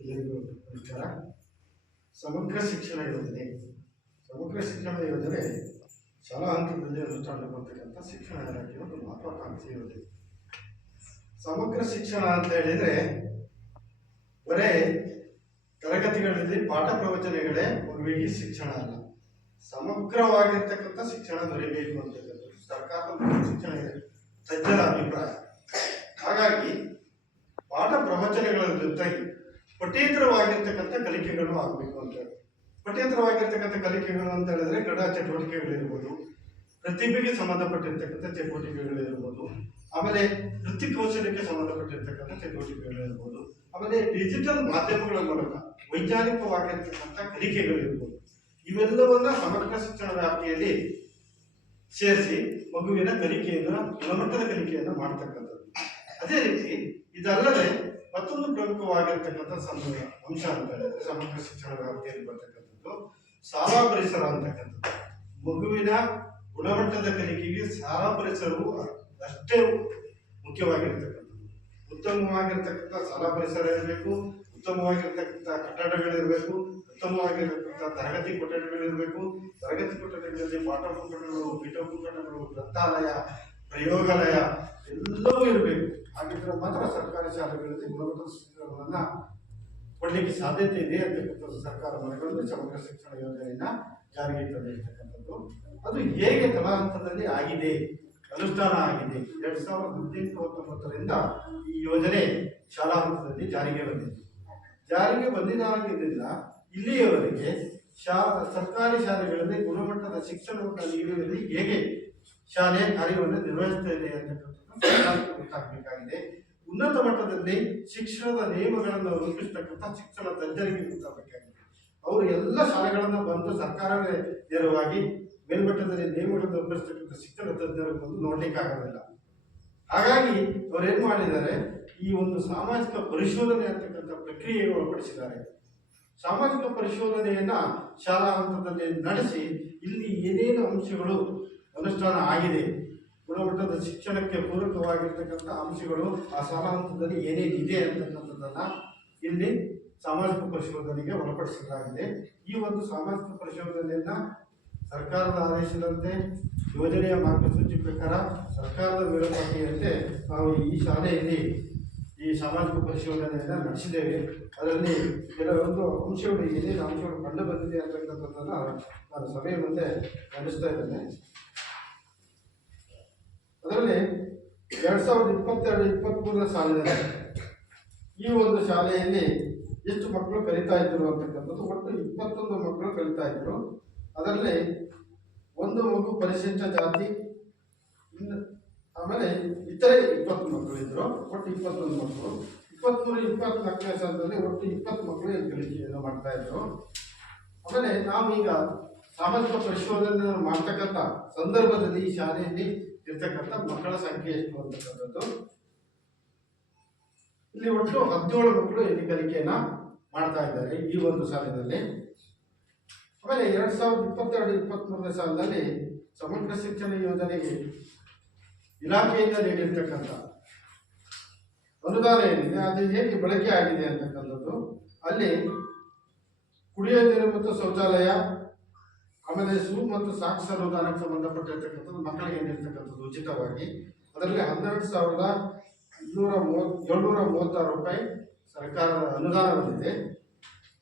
ಎಲ್ಲರಿಗೂ ನಮಸ್ಕಾರ. ಸಮಗ್ರ ಶಿಕ್ಷಣ ಯೋಜನೆ ಶಾಲಾ ಹಂತದಲ್ಲಿ ಅನುಷ್ಠಾನಗೊಳ್ತಕ್ಕಂಥ ಶಿಕ್ಷಣ ಇಲಾಖೆಯ ಒಂದು ಮಹತ್ವಾಕಾಂಕ್ಷಿ ಯೋಜನೆ. ಸಮಗ್ರ ಶಿಕ್ಷಣ ಅಂತ ಹೇಳಿದ್ರೆ ಬರೇ ತರಗತಿಗಳಲ್ಲಿ ಪಾಠ ಪ್ರವಚನಗಳೇ ಮಗುವಿಗೆ ಶಿಕ್ಷಣ ಅಲ್ಲ, ಸಮಗ್ರವಾಗಿರ್ತಕ್ಕಂಥ ಶಿಕ್ಷಣ ದೊರೆಯಬೇಕು ಅಂತಕ್ಕಂಥದ್ದು ಸರ್ಕಾರದ ಶಿಕ್ಷಣ ತಜ್ಞರ ಅಭಿಪ್ರಾಯ. ಹಾಗಾಗಿ ಪಾಠ ಪ್ರವಚನಗಳ ಜೊತೆಗೆ ಪಠ್ಯೇತರವಾಗಿರ್ತಕ್ಕಂಥ ಕಲಿಕೆಗಳು ಆಗಬೇಕು ಅಂತ ಹೇಳಿ. ಪಠ್ಯೇತರವಾಗಿರ್ತಕ್ಕಂಥ ಕಲಿಕೆಗಳು ಅಂತ ಹೇಳಿದ್ರೆ ಕ್ರೀಡಾ ಚಟುವಟಿಕೆಗಳಿರ್ಬೋದು, ಪ್ರತಿಭೆಗೆ ಸಂಬಂಧಪಟ್ಟಿರ್ತಕ್ಕಂಥ ಚಟುವಟಿಕೆಗಳಿರ್ಬೋದು, ಆಮೇಲೆ ವೃತ್ತಿ ಕೌಶಲ್ಯಕ್ಕೆ ಸಂಬಂಧಪಟ್ಟಿರ್ತಕ್ಕಂಥ ಚಟುವಟಿಕೆಗಳಿರ್ಬೋದು, ಆಮೇಲೆ ಡಿಜಿಟಲ್ ಮಾಧ್ಯಮಗಳ ಮೂಲಕ ವೈಜ್ಞಾನಿಕವಾಗಿರ್ತಕ್ಕಂಥ ಕಲಿಕೆಗಳಿರ್ಬೋದು. ಇವೆಲ್ಲವನ್ನ ಸಮಗ್ರ ಶಿಕ್ಷಣ ವ್ಯಾಪ್ತಿಯಲ್ಲಿ ಸೇರಿಸಿ ಮಗುವಿನ ಕಲಿಕೆಯನ್ನು ಗುಣಮಟ್ಟದ ಕಲಿಕೆಯನ್ನು ಮಾಡ್ತಕ್ಕಂಥದ್ದು. ಅದೇ ರೀತಿ ಇದಲ್ಲದೆ ಮತ್ತೊಂದು ಪ್ರಮುಖವಾಗಿರ್ತಕ್ಕಂಥ ಅಂಶ ಅಂತ ಹೇಳಿದ್ರೆ ಸಮಗ್ರ ಶಿಕ್ಷಣ ವ್ಯಾಪ್ತಿಯಲ್ಲಿ ಬರ್ತಕ್ಕಂಥದ್ದು ಶಾಲಾ ಪರಿಸರ ಅಂತಕ್ಕಂಥದ್ದು. ಮಗುವಿನ ಗುಣಮಟ್ಟದ ಕಲಿಕೆಗೆ ಶಾಲಾ ಪರಿಸರವು ಅಷ್ಟೇ ಮುಖ್ಯವಾಗಿರ್ತಕ್ಕಂಥದ್ದು. ಉತ್ತಮವಾಗಿರ್ತಕ್ಕಂಥ ಶಾಲಾ ಪರಿಸರ ಇರಬೇಕು, ಉತ್ತಮವಾಗಿರ್ತಕ್ಕಂಥ ಕಟ್ಟಡಗಳಿರಬೇಕು, ಉತ್ತಮವಾಗಿರ್ತಕ್ಕಂಥ ತರಗತಿ ಕೊಠಡಿಗಳಿರಬೇಕು. ತರಗತಿ ಕೊಠಡಿಗಳಲ್ಲಿ ಪಾಠ ಪುಸ್ತಕಗಳು, ಪೀಠ ಪುಸ್ತಕಗಳು, ಗ್ರಂಥಾಲಯ, ಪ್ರಯೋಗಾಲಯ ಎಲ್ಲವೂ ಇರಬೇಕು. ಹಾಗಿದ್ರೆ ಮಾತ್ರ ಸರ್ಕಾರಿ ಶಾಲೆಗಳಲ್ಲಿ ಗುಣಮಟ್ಟದ ಶಿಕ್ಷಣಗಳನ್ನ ಕೊಡಲಿಕ್ಕೆ ಸಾಧ್ಯತೆ ಇದೆ ಅಂತಕ್ಕಂಥದ್ದು ಸರ್ಕಾರ ಮನೆಗಳಲ್ಲಿ ಸಮಗ್ರ ಶಿಕ್ಷಣ ಯೋಜನೆಯನ್ನ ಜಾರಿಗೆ ತಂದಿರ್ತಕ್ಕಂಥದ್ದು. ಅದು ಹೇಗೆ ತಲಾಂತರದಲ್ಲಿ ಆಗಿದೆ, ಅನುಷ್ಠಾನ ಆಗಿದೆ. 2018-19ರಿಂದ ಈ ಯೋಜನೆ ಶಾಲಾ ಹಂತದಲ್ಲಿ ಜಾರಿಗೆ ಬಂದಿದೆ. ಜಾರಿಗೆ ಬಂದಿದ್ದಾಗಿದ್ದರಿಂದ ಇಲ್ಲಿಯವರೆಗೆ ಸರ್ಕಾರಿ ಶಾಲೆಗಳಲ್ಲಿ ಗುಣಮಟ್ಟದ ಶಿಕ್ಷಣವನ್ನು ನೀಡುವಲ್ಲಿ ಹೇಗೆ ಶಾಲೆಯ ಕಾರ್ಯವನ್ನು ನಿರ್ವಹಿಸ್ತಾ ಇದೆ ಅಂತಕ್ಕಂಥದ್ದು ಗೊತ್ತಾಗಬೇಕಾಗಿದೆ. ಉನ್ನತ ಮಟ್ಟದಲ್ಲಿ ಶಿಕ್ಷಣದ ನಿಯಮಗಳನ್ನು ರೂಪಿಸ್ತಕ್ಕಂಥ ಶಿಕ್ಷಣ ತಜ್ಞರಿಗೆ ಗೊತ್ತಾಗಬೇಕಾಗಿದೆ. ಅವರು ಎಲ್ಲ ಶಾಲೆಗಳನ್ನು ಬಂದು ಸರ್ಕಾರವೇ ನೇರವಾಗಿ ಮೇಲ್ಮಟ್ಟದಲ್ಲಿ ನಿಯಮಗಳನ್ನು ರೂಪಿಸ್ತಕ್ಕಂಥ ಶಿಕ್ಷಣ ತಜ್ಞರು ಬಂದು ನೋಡ್ಲಿಕ್ಕೆ ಆಗೋದಿಲ್ಲ. ಹಾಗಾಗಿ ಅವರೇನು ಮಾಡಿದ್ದಾರೆ, ಈ ಒಂದು ಸಾಮಾಜಿಕ ಪರಿಶೋಧನೆ ಅಂತಕ್ಕಂಥ ಪ್ರಕ್ರಿಯೆಗೆ ಒಳಪಡಿಸಿದ್ದಾರೆ. ಸಾಮಾಜಿಕ ಪರಿಶೋಧನೆಯನ್ನ ಶಾಲಾ ಹಂತದಲ್ಲಿ ನಡೆಸಿ ಇಲ್ಲಿ ಏನೇನು ಅಂಶಗಳು ಅನುಷ್ಠಾನ ಆಗಿದೆ, ಗುಣಮಟ್ಟದ ಶಿಕ್ಷಣಕ್ಕೆ ಪೂರಕವಾಗಿರ್ತಕ್ಕಂಥ ಅಂಶಗಳು ಆ ಶಾಲಾ ಹಂತದಲ್ಲಿ ಏನೇನಿದೆ ಅಂತಕ್ಕಂಥದ್ದನ್ನ ಇಲ್ಲಿ ಸಾಮಾಜಿಕ ಪರಿಶೋಧನೆಗೆ ಒಳಪಡಿಸಲಾಗಿದೆ. ಈ ಒಂದು ಸಾಮಾಜಿಕ ಪರಿಶೋಧನೆಯನ್ನ ಸರ್ಕಾರದ ಆದೇಶದಂತೆ ಯೋಜನೆಯ ಮಾರ್ಗಸೂಚಿ ಪ್ರಕಾರ ಸರ್ಕಾರದ ವೇಳಾಪಟ್ಟಿಯಂತೆ ನಾವು ಈ ಶಾಲೆಯಲ್ಲಿ ಈ ಸಾಮಾಜಿಕ ಪರಿಶೋಧನೆಯನ್ನು ನಡೆಸಿದ್ದೇವೆ. ಅದರಲ್ಲಿ ಕೆಲವೊಂದು ಅಂಶಗಳು ಏನೇನು ಅಂಶಗಳು ಕಂಡು ಬಂದಿದೆ ಅಂತಕ್ಕಂಥದ್ದನ್ನು ನಾನು ಸಭೆಯ ಮುಂದೆ ನಡೆಸ್ತಾ ಇದ್ದೇನೆ. ಅದರಲ್ಲಿ 2022-23 ಸಾಲಿನಲ್ಲಿ ಈ ಒಂದು ಶಾಲೆಯಲ್ಲಿ ಎಷ್ಟು ಮಕ್ಕಳು ಕಲಿತಾ ಇದ್ರು ಅಂತಕ್ಕಂಥದ್ದು, ಒಟ್ಟು 21 ಮಕ್ಕಳು ಕಲಿತಾ ಇದ್ರು. ಅದರಲ್ಲಿ ಒಂದು ಮಗು ಪರಿಶಿಷ್ಟ ಜಾತಿ, ಆಮೇಲೆ ಇತರೆ 20 ಮಕ್ಕಳು ಇದ್ರು. ಒಟ್ಟು 21 ಮಕ್ಕಳು. 23-24ನೇ ಸಾಲದಲ್ಲಿ ಒಟ್ಟು 20 ಮಕ್ಕಳು ಕಲಿಕೆಯನ್ನು ಮಾಡ್ತಾ ಇದ್ರು. ಆಮೇಲೆ ನಾವು ಈಗ ಸಾಮಾಜಿಕ ಪರಿಶೋಧನೆ ಮಾಡ್ತಕ್ಕಂಥ ಸಂದರ್ಭದಲ್ಲಿ ಈ ಶಾಲೆಯಲ್ಲಿ ಇರ್ತಕ್ಕಂಥ ಮಕ್ಕಳ ಸಂಖ್ಯೆ ಎಷ್ಟು ಅಂತಕ್ಕಂಥದ್ದು, ಇಲ್ಲಿ ಒಟ್ಟು 17 ಮಕ್ಕಳು ಇಲ್ಲಿ ಕಲಿಕೆಯನ್ನ ಮಾಡ್ತಾ ಇದ್ದಾರೆ ಈ ಒಂದು ಸಾಲಿನಲ್ಲಿ. ಆಮೇಲೆ 2022-23ನೇ ಸಾಲಿನಲ್ಲಿ ಸಮಗ್ರ ಶಿಕ್ಷಣ ಯೋಜನೆಗೆ ಇಲಾಖೆಯಿಂದ ನೀಡಿರ್ತಕ್ಕಂಥ ಅನುದಾನ ಏನಿದೆ ಅದು ಹೇಗೆ ಬಳಕೆ ಆಗಿದೆ ಅಂತಕ್ಕಂಥದ್ದು, ಅಲ್ಲಿ ಕುಡಿಯುವ ನೀರು ಮತ್ತು ಶೌಚಾಲಯ, ಆಮೇಲೆ ಶೂ ಮತ್ತು ಸಾಕ್ಸ್ ಅನುದಾನಕ್ಕೆ ಸಂಬಂಧಪಟ್ಟಿರ್ತಕ್ಕಂಥದ್ದು ಮಕ್ಕಳಿಗೆ ನೀಡ್ತಕ್ಕಂಥದ್ದು ಉಚಿತವಾಗಿ. ಅದರಲ್ಲಿ 12,736 ರೂಪಾಯಿ ಸರ್ಕಾರದ ಅನುದಾನ ಬಂದಿದೆ.